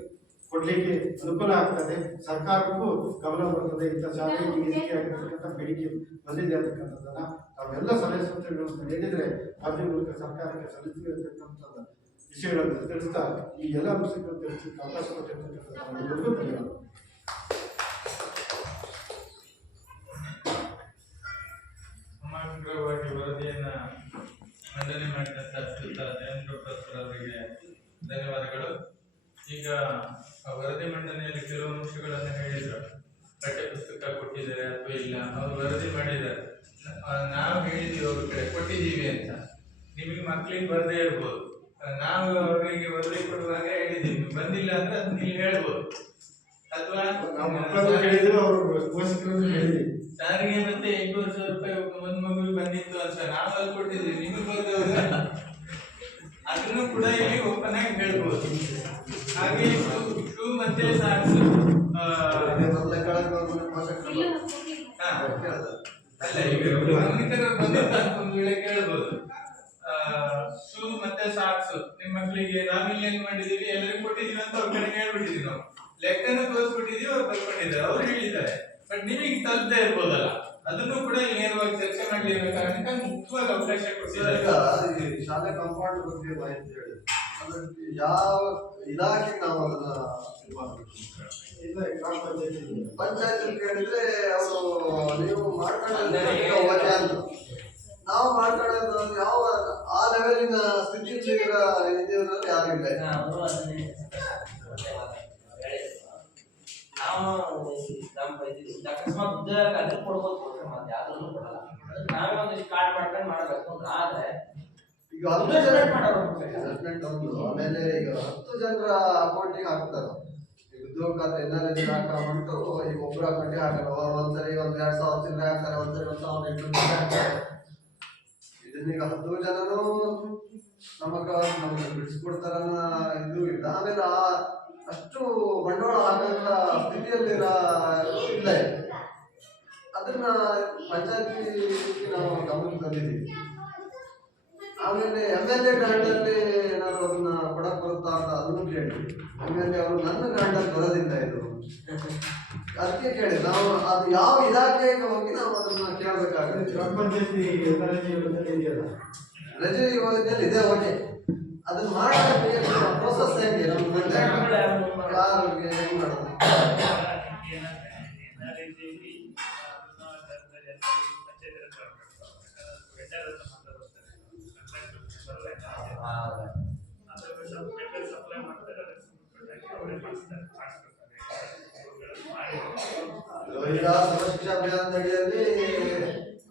ಕೊಡಲಿಕ್ಕೆ ಅನುಕೂಲ ಆಗ್ತದೆ. ಸರ್ಕಾರಕ್ಕೂ ಗಮನ ಬರ್ತದೆ. ಇಂಥ ಶಾಲೆಗೆ ಈ ರೀತಿಯಾಗಿರ್ತಕ್ಕಂಥ ಬೇಡಿಕೆ ಬಂದಿದೆ ಅಂತಕ್ಕಂಥದ್ದನ್ನ ತಾವೆಲ್ಲ ಸಲಹೆ ಸೂಚನೆಗಳನ್ನು ನೀಡಿದರೆ ವರದಿ ಮೂಲಕ ಸರ್ಕಾರಕ್ಕೆ ಸಲ್ಲಿಸ್ತೀವಿ ಅಂತಕ್ಕಂಥದ್ದು ವಿಷಯಗಳನ್ನು ತಿಳಿಸ್ತಾ ಈ ಎಲ್ಲ ಅಂಶಗಳನ್ನು ತಿಳಿಸಲಿಕ್ಕೆ ಅವಕಾಶ ಕೊಟ್ಟಿರ್ತಕ್ಕಂಥ ಧನ್ಯವಾದ. ಸಮಗ್ರವಾಗಿ ವರದಿಯನ್ನ ಮಂಡನೆ ಮಾಡಿದಂತ ಶ್ರೀಯುತ ಜಯೇಂದ್ರ ಪ್ರಸಾದ್ ಅವರಿಗೆ ಧನ್ಯವಾದಗಳು. ಈಗ ವರದಿ ಮಂಡನೆಯಲ್ಲಿ ಕೆಲವು ಅಂಶಗಳನ್ನು ಹೇಳಿದ್ರು. ಪಠ್ಯಪುಸ್ತಕ ಕೊಟ್ಟಿದ್ದಾರೆ ಅಥವಾ ಇಲ್ಲ, ಅವರು ವರದಿ ಮಾಡಿದ್ದಾರೆ. ನಾವು ಹೇಳಿದೀವಿ ಅವ್ರ ಕಡೆ ಕೊಟ್ಟಿದ್ದೀವಿ ಅಂತ, ನಿಮಗೆ ಮಕ್ಕಳಿಗೆ ಬರದೇ ಇರ್ಬೋದು. ನಾವು ಅವರಿಗೆ ವರದಿ ಕೊಡುವಾಗ ಹೇಳಿದ್ದೀವಿ, ಬಂದಿಲ್ಲ ಅಂದ್ರೆ ಅದು ನೀವು ಹೇಳ್ಬೋದು. ಅಥವಾ ಸಾರಿಗೆ ಮತ್ತೆ 8,000 ರೂಪಾಯಿ ಒಂದ್ ಮಗುವಿಗೆ ಬಂದಿತ್ತು ಅಂತ ನಾವು ಅಲ್ಲಿ ಕೊಟ್ಟಿದ್ದೀವಿ, ನಿಮಗೆ ಬರ್ದವ್ರ ಅದನ್ನು ಕೂಡ ಇಲ್ಲಿ ಓಪನ್ ಆಗಿ ಹೇಳ್ಬೋದು. ಹಾಗೆ ಶೂ ಮತ್ತೆ ಸಾಕ್ಸ್ ಅಲ್ಲ, ಈಗ ಒಂದು ವೇಳೆ ಕೇಳ್ಬೋದು. ಶೂ ಮತ್ತೆ ಸಾಕ್ಸ್ ನಿಮ್ಮ ಮಕ್ಕಳಿಗೆ ನಾವಿಲ್ಲಿ ಏನ್ ಮಾಡಿದೀವಿ, ಎಲ್ಲರಿಗೂ ಕೊಟ್ಟಿದೀವಿ ಅಂತ ಅವ್ರ ಕಡೆ ಹೇಳ್ಬಿಟ್ಟಿದೀವಿ. ನಾವು ಲೆಕ್ಕನ ತೋರಿಸ್ಬಿಟ್ಟಿದೀವಿ, ಅವ್ರು ಬರ್ಕೊಂಡಿದ್ದಾರೆ, ಅವ್ರು ಹೇಳಿದ್ದಾರೆ. ಬಟ್ ನಿಮಗೆ ತಲುಪದೇ ಇರ್ಬೋದಲ್ಲ, ಅದನ್ನು ಕೂಡ ನೇರವಾಗಿ ಚರ್ಚೆ ಮಾಡಲಿ ಅನ್ನೋ ಕಾರಣಕ್ಕೆ ಮುಖ್ಯವಾಗಿ ಅವಕಾಶ ಕೊಟ್ಟಿದ್ದಾರೆ. ಶಾಲೆ ಕಾಂಪೌಂಡ್ ಬಗ್ಗೆ ಮಾಹಿತಿ ಹೇಳಿ. ಅದಕ್ಕೆ ಯಾವ ಇಲಾಖೆಗೆ ನಾವು ಅದನ್ನ ಇದು ಮಾಡ್ಬೇಕು? ಇಲ್ಲ ಗ್ರಾಮ ಪಂಚಾಯತಿ ಪಂಚಾಯತ್ ಕೇಳಿದ್ರೆ ಅವರು ನೀವು ಮಾಡ್ಕೊಂಡ್ರೆ ಓಕೆ ಅಂತ. ನಾವು ಮಾಡ್ಕೊಳ್ಳೋದು ಯಾವ ಆ ಲೆವೆಲಿನ ಸ್ಥಿತಿ ಇದೆಯಲ್ಲ ಯಾರು ಇಲ್ಲ. ಅಕಸ್ಮಾತ್ ಉದ್ಯೋಗ ಅದ್ರ ಕೊಡ್ಬೋದು ಮತ್ತೆ ಯಾವ್ದು ಕೊಡಲ್ಲ. ನಾವೇ ಒಂದಿಷ್ಟು ಕಾರ್ಡ್ ಮಾಡ್ಕೊಂಡು ಮಾಡ್ಬೇಕು ಆದ್ರೆ ಈಗ 10 ಜನ ಇನ್ವೆಸ್ಟ್ಮೆಂಟ್ ಒಂದು, ಆಮೇಲೆ ಈಗ 10 ಜನರ ಅಕೌಂಟಿಗೆ ಹಾಕ್ತಾರೆ. ಈಗ ಉದ್ಯೋಗ ಖಾತೆ NRS ಹಾಕೊಂಡು ಈಗ ಒಬ್ಬರ ಅಕೌಂಟಿಗೆ ಹಾಕಲ್ಲ. ಒಂದ್ಸರಿ 2,000 ಚಿಲ್ಲರೆ ಹಾಕ್ತಾರೆ, ಒಂದ್ಸರಿ 1,800 ಹಾಕ್ತಾರೆ. ಇದನ್ನೀಗ 10 ಜನನು ನಮಗೆ ಬಿಡಿಸ್ಕೊಡ್ತಾರನ್ನ ಇದು ಇಲ್ಲ. ಆಮೇಲೆ ಅಷ್ಟು ಬಂಡವಾಳ ಹಾಕಂತ ಸ್ಥಿತಿಯಲ್ಲಿ ಇಲ್ಲ. ಅದನ್ನ ಪಂಚಾಯತಿ ನಾವು ಗಮನಕ್ಕೆ ತಂದಿದ್ದೀವಿ. ಆಮೇಲೆ MLA ಗ್ರಾಂಡಲ್ಲಿ ಏನಾದ್ರು ಅದನ್ನ ಕೊಡಕ್ ಬರುತ್ತಾ ಅಂತ ಅದನ್ನು ಕೇಳಿ. MLA ಅವರು ನನ್ನ ಗ್ರಾಂಡಲ್ಲಿ ಬರೋದಿಲ್ಲ ಇದು, ಅದಕ್ಕೆ ಕೇಳಿ ನಾವು ಅದು ಯಾವ ಇಲಾಖೆಗೆ ಹೋಗಿ ನಾವು ಅದನ್ನ ಕೇಳಬೇಕಾಗುತ್ತೆ. ಗ್ರಾಮ ಪಂಚಾಯತಿ ಇದೆಯಲ್ಲ, ರಜೆ ಯೋಜನೆಯಲ್ಲಿ ಇದೆ, ಓಕೆ. ಅದನ್ನ ಮಾಡೋದಕ್ಕೆ ಪ್ರೋಸೆಸ್ ಹೆಂಗೆ, ನಮ್ಮ ಯಾರಿಗೆ ಹೆಂಗ್ ಮಾಡೋದು? ಈಗ ಸರ್ವಶಿಕ್ಷಾ ಅಭಿಯಾನದ ಅಡಿಯಲ್ಲಿ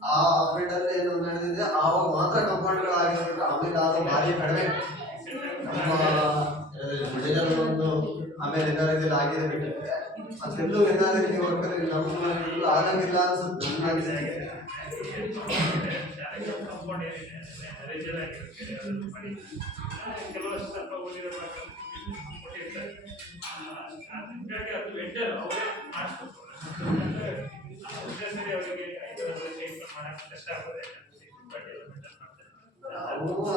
ಆ ಅಪ್ಡೇಟಲ್ಲಿ ಏನು ನಡೆದಿದೆ ಆವಾಗ ಮಾತ್ರ ಕಂಪೌಂಡ್ಗಳಾಗಿರ್ಬೇಕು. ಆಮೇಲೆ ಅದು ಭಾರಿ ಕಡಿಮೆ ನಮ್ಮ ಬಿಡಿನಲ್ಲಿ ಒಂದು, ಆಮೇಲೆ NRS ಆಗಿದೆ ಬಿಟ್ಟಿದೆ. ಅದೆಲ್ಲೂ NRS ವರ್ಕರ್ ನಮ್ಮ ಆಗಂಗಿಲ್ಲ ಅನ್ಸುತ್ತೆ. ಕೆಲವಷ್ಟು ಸ್ವಲ್ಪ ಓದಿರೋ ಕೊಟ್ಟಿರ್ತಾರೆ. ಹಾಗಾಗಿ ಅದು ವೆಂಡರ್ ಅವರೇ ಮಾಡಿಸ್ಕೊಡ್ತಾರೆ. ಸರಿ ಅವರಿಗೆ 5 ವರ್ಷ ಮಾಡಕ್ಕೆ ಕಷ್ಟ ಆಗುತ್ತೆ.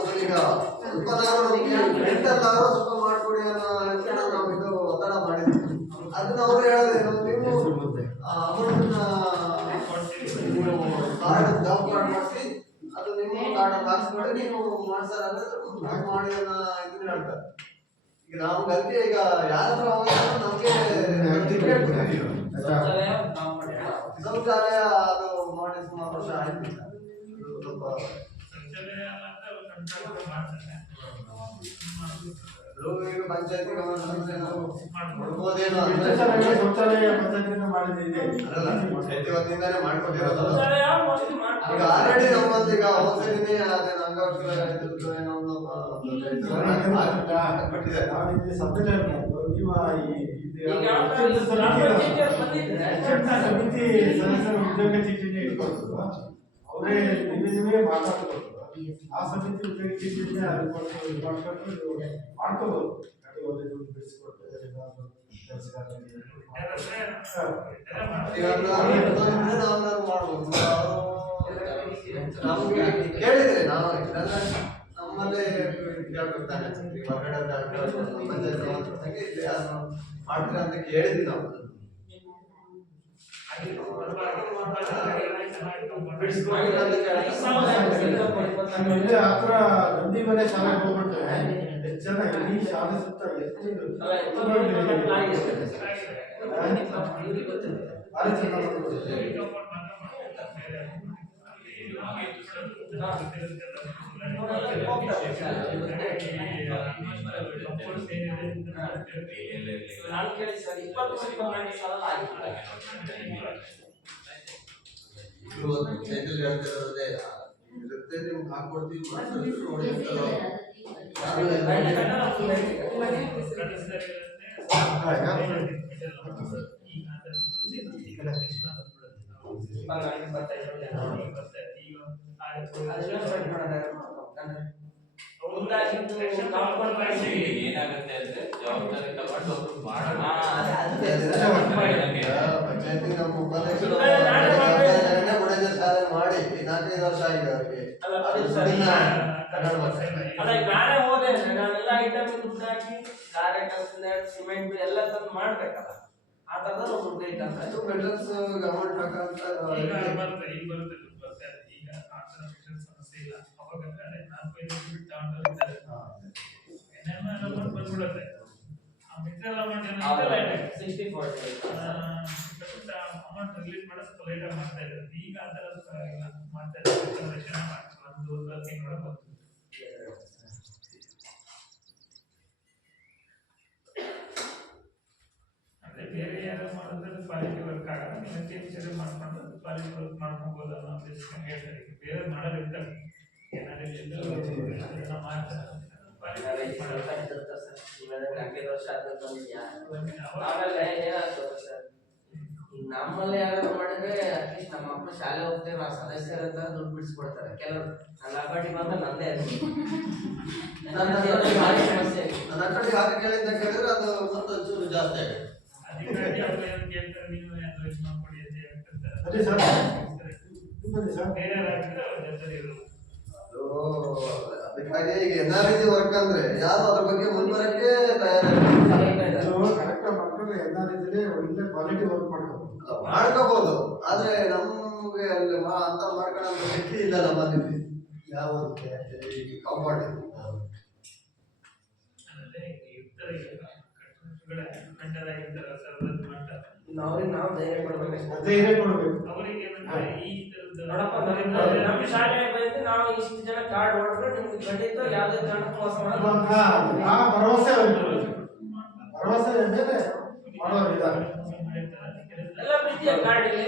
ಅದೀಗ ಸ್ವಲ್ಪ ಮೆಂಟಲ್ಲಾದ್ರೂ ಸ್ವಲ್ಪ ಮಾಡ್ಕೊಡಿ ಅನ್ನೋ ನಿಟ್ಟಿನಲ್ಲಿ ನಾವು ಇದು ಒತ್ತಡ ಮಾಡಿದ್ವಿ. ಅದನ್ನ ಅವ್ರು ಹೇಳೋದೇನು, ನೀವು ಅಮೌಂಟ್ನ ನೀವು ಕಾರ್ಡ್ ಜಾಬ್ ಕಾರ್ಡ್ ಮಾಡಿಸಿ ಅದು ನಿಮ್ಮ ಕಾರ್ಡ್ ಹಾಕ್ಸ್ಕೊಂಡು ನೀವು ಮಾಡ್ಸಾರ ಮಾಡಿ ಅನ್ನೋ ಇದನ್ನ ಹೇಳ್ತಾರೆ. ಈಗ ನಾವು ಅದಕ್ಕೆ ಈಗ ಯಾರ ಹತ್ರ ಹೋಗೋದು ನಮ್ಗೆ ಶೌಚಾಲಯ ಅದು ಮಾಡಿ ಸುಮಾರು ವರ್ಷ ಆಯ್ತು. ಸ್ವಲ್ಪ ಈಗ ಪಂಚಾಯತಿ ಕೊಡ್ಬೋದೇನೋ ಶೌಚಾಲಯ ಪಂಚಾಯತಿಯಿಂದ ಮಾಡಿದ್ದೆ ಅಲ್ಲ, ಪಂಚಾಯತಿ ವತಿಯಿಂದಾನೇ ಮಾಡ್ಕೊಟ್ಟಿರೋದು. ಈಗ ಆಲ್ರೆಡಿ ನಮ್ಮಲ್ಲಿ ಈಗ ಹೋಗ್ತಿದ್ದೀನಿ ಅದೇನು ಅಂಗವಿಕಲ ಏನೋ ಒಂದು ಕೊಟ್ಟಿದ್ದಾರೆ. ನಾವಿಲ್ಲಿ ಸಬ್ಜೆಕ್ಟ್ ನೀವು ಸಮಿತಿ ಸದಸ್ಯರ ಉದ್ಯೋಗ ಚೀಟಿನೇ ಇಟ್ಕೊಳ್ತದ, ಅವರೇ ನೀವೇ ಮಾತಾಡ್ಕೊಳ್ತದ. ಆ ಸಮಿತಿ ಉದ್ಯೋಗ ಚೀಟಿನೇ ಅದು ಮಾಡ್ಕೊಂಡು ಮಾಡ್ಕೋಬಹುದು. ದುಡ್ಡು ಬಿಡಿಸ್ಕೊಡ್ತಾರೆ ಮಾಡ್ಬೋದು. ನಮ್ಗೆ ಕೇಳಿದ್ರೆ ನಾವು ನಮ್ಮಲ್ಲೇ ಕೇಳ್ಕೊಡ್ತಾನೆ ಹೊರಗಡೆ ಪಂಚಾಯತ್ ಯಾರು ಮಾಡ್ತೀರಾ ಅಂತ ಕೇಳಿದ್ವಿ ನಾವು. ಹತ್ರ ನಂದಿ ಮನೆ ಶಾಲೆಗೆ ಹೋಗ್ಬಿಟ್ರೆ ಎಷ್ಟು ಜನ ಇಡೀ ಶಾಲೆ ಸುತ್ತ ಎಷ್ಟು ಭಾರಿ ಚೆನ್ನಾಗಿ ಚೈತನ್ಯ ಹೇಳ್ತಿರೋದೇ ಇರುತ್ತೆ, ನಿಮ್ಗೆ ಹಾಕೊಡ್ತೀವಿ ನೋಡಿ. ಏನಾಗುತ್ತೆ ಅಂದ್ರೆ ಜವಾಬ್ದಾರಿ ತಗೊಂಡು ಒಬ್ರು ಮಾಡೋಣ. ಪಂಚಾಯತಿ ನಮ್ಮ ಉಪಾಧ್ಯಕ್ಷರು ಮಾಡಿ 4-5 ವರ್ಷ ಆಗಿದೆ ಅವರಿಗೆ. ನಾನೇ ಹೋದೆ, ನಾನೆಲ್ಲ ಐಟಮ್ ದುಡ್ಡು ಹಾಕಿ ಗಾರೆ ಸಿಮೆಂಟ್ ಎಲ್ಲ ತಂದು ಮಾಡ್ಬೇಕಲ್ಲ. ಆ ತರದ ದುಡ್ಡು ಬೇಕಂದ್ರೆ ಮೆಟಲ್ಸ್ ಗವರ್ಮೆಂಟ್ ಹಾಕಂತ ಈಗ ಬರುತ್ತೆ ಈಗ ಆ ಥರ ಮೆಟಲ್ ಸಮಸ್ಯೆ ಇಲ್ಲ. ಅವಾಗ 4-5 ಬಿಟ್ಟು ಬಂದ್ಬಿಡುತ್ತೆ ಮಿಕ್ಸರ್ ಅಮೌಂಟ್ ಅಮೌಂಟ್ ರಿಲೀಸ್ ಮಾಡೋದು ಸ್ವಲ್ಪ ಲೇಟಾಗಿ ಮಾಡ್ತಾ ಇದ್ರು. ಈಗ ಆ ಥರ ಮಾಡ್ತಾ ಇದ್ದಾರೆ. ಒಂದು ತಿಂಗಳ ಬಂತು. ಅದೇ ಬೇರೆ ಯಾರು ಮಾಡಿದ್ರೆ ಕ್ವಾಲಿಟಿ ವರ್ಕ್ ಆಗಲ್ಲ. ನೀವು ಚೇಂಜ್ ಮಾಡ್ಕೊಂಡು ಕ್ವಾಲಿಟಿ ವರ್ಕ್ ಮಾಡ್ಕೊಬೋದು ಅನ್ನೋ ಉದ್ದೇಶಕ್ಕೆ ಹೇಳ್ತಾರೆ. ಬೇರೆ ಮಾಡೋದಿರ್ತಾರೆ ಏನಾದ್ರು ಮಾಡ್ತಾರೆ. ಆಮೇಲೆ ಏನಾಗ್ತದೆ ಸರ್, ನಮ್ಮಲ್ಲಿ ಯಾರಾದ್ರು ಮಾಡಿದ್ರೆ ಅಟ್ಲೀಸ್ಟ್ ನಮ್ಮ ಮಕ್ಕಳು ಶಾಲೆ ಹೋಗ್ತಾರೆ, ಆ ಸದಸ್ಯರ ಹತ್ರ ದುಡ್ಡು ಬಿಡಿಸ್ಕೊಡ್ತಾರೆ. ಕೆಲವರು ನನ್ನ ಅಕೌಂಟಿಗೆ ಬಂದ್ರೆ ನಂದೇ ನನ್ನ ಅಕೌಂಟಿಗೆ ಹಾಕಿ ಕೇಳಿದ್ದ ಕೇಳಿದ್ರೆ ಅದು ಮತ್ತೊಂಚೂರು ಜಾಸ್ತಿ ಆಗುತ್ತೆ. ಅಧಿಕಾರಿ ಅವ್ರು ಏನು ಕೇಳ್ತಾರೆ, ನೀವು ಯಾರು ಇದು ಮಾಡ್ಕೊಡಿ ಅಂತ ಹೇಳ್ತಿರ್ತಾರೆ. ಅದೇ ಸರ್ ಬನ್ನಿ ಸರ್. ಬೇರೆ ಯಾರಾಗಿದ್ರೆ ಅವ್ರ ಜೊತೆ ಇರೋದು. ಅದಕ್ಕಾಗಿ ಈಗ NREG ವರ್ಕ್ ಅಂದ್ರೆ ಯಾರು ಅದ್ರ ಬಗ್ಗೆ ಮುಂದುವರಕ್ಕೆ ತಯಾರಾಗಿಲ್ಲ. ಕರೆಕ್ಟ್ ಮಾಡ್ಕೊಂಡ್ರೆ ಎಲ್ಲರಿದ್ರೆ ಒಳ್ಳೆ ಕ್ವಾಲಿಟಿ ವರ್ಕ್ ಮಾಡ್ಕೋಬಹುದು. ಆದ್ರೆ ನಮ್ಗೆ ಅಲ್ಲಿ ಅಂತ ಮಾಡ್ಕೊಳ್ಳೋ ಶಕ್ತಿ ಇಲ್ಲ ನಮ್ಮಲ್ಲಿ. ಯಾವ ಕಾಂಪೌಂಡ್ ನಾವು ಧೈರ್ಯ ಕೊಡ್ಬೇಕು. ಅವರಿಗೆ ಏನಂದ್ರೆ ಈ ನೋಡಪ್ಪ, ನಮ್ಮ ಶಾಲೆ ಬಂದು ನಾವು ಇಷ್ಟು ಜನ ಕಾರ್ಡ್ ಹೊಡೆದ್ರೆ ನಿಮ್ಗೆ ಖಂಡಿತ ಯಾವುದೇ ಕಾರಣಕ್ಕೂ ಮೋಸ ಮಾಡಲ್ಲ. ಆ ಭರವಸೆ ಭರವಸೆ ಮೇಲೆ ಮಾಡೋರು ಇದ್ದಾರೆ. ಎಲ್ಲ ಪ್ರೀತಿಯ ಕಾರ್ಡ್ ಇಲ್ಲಿ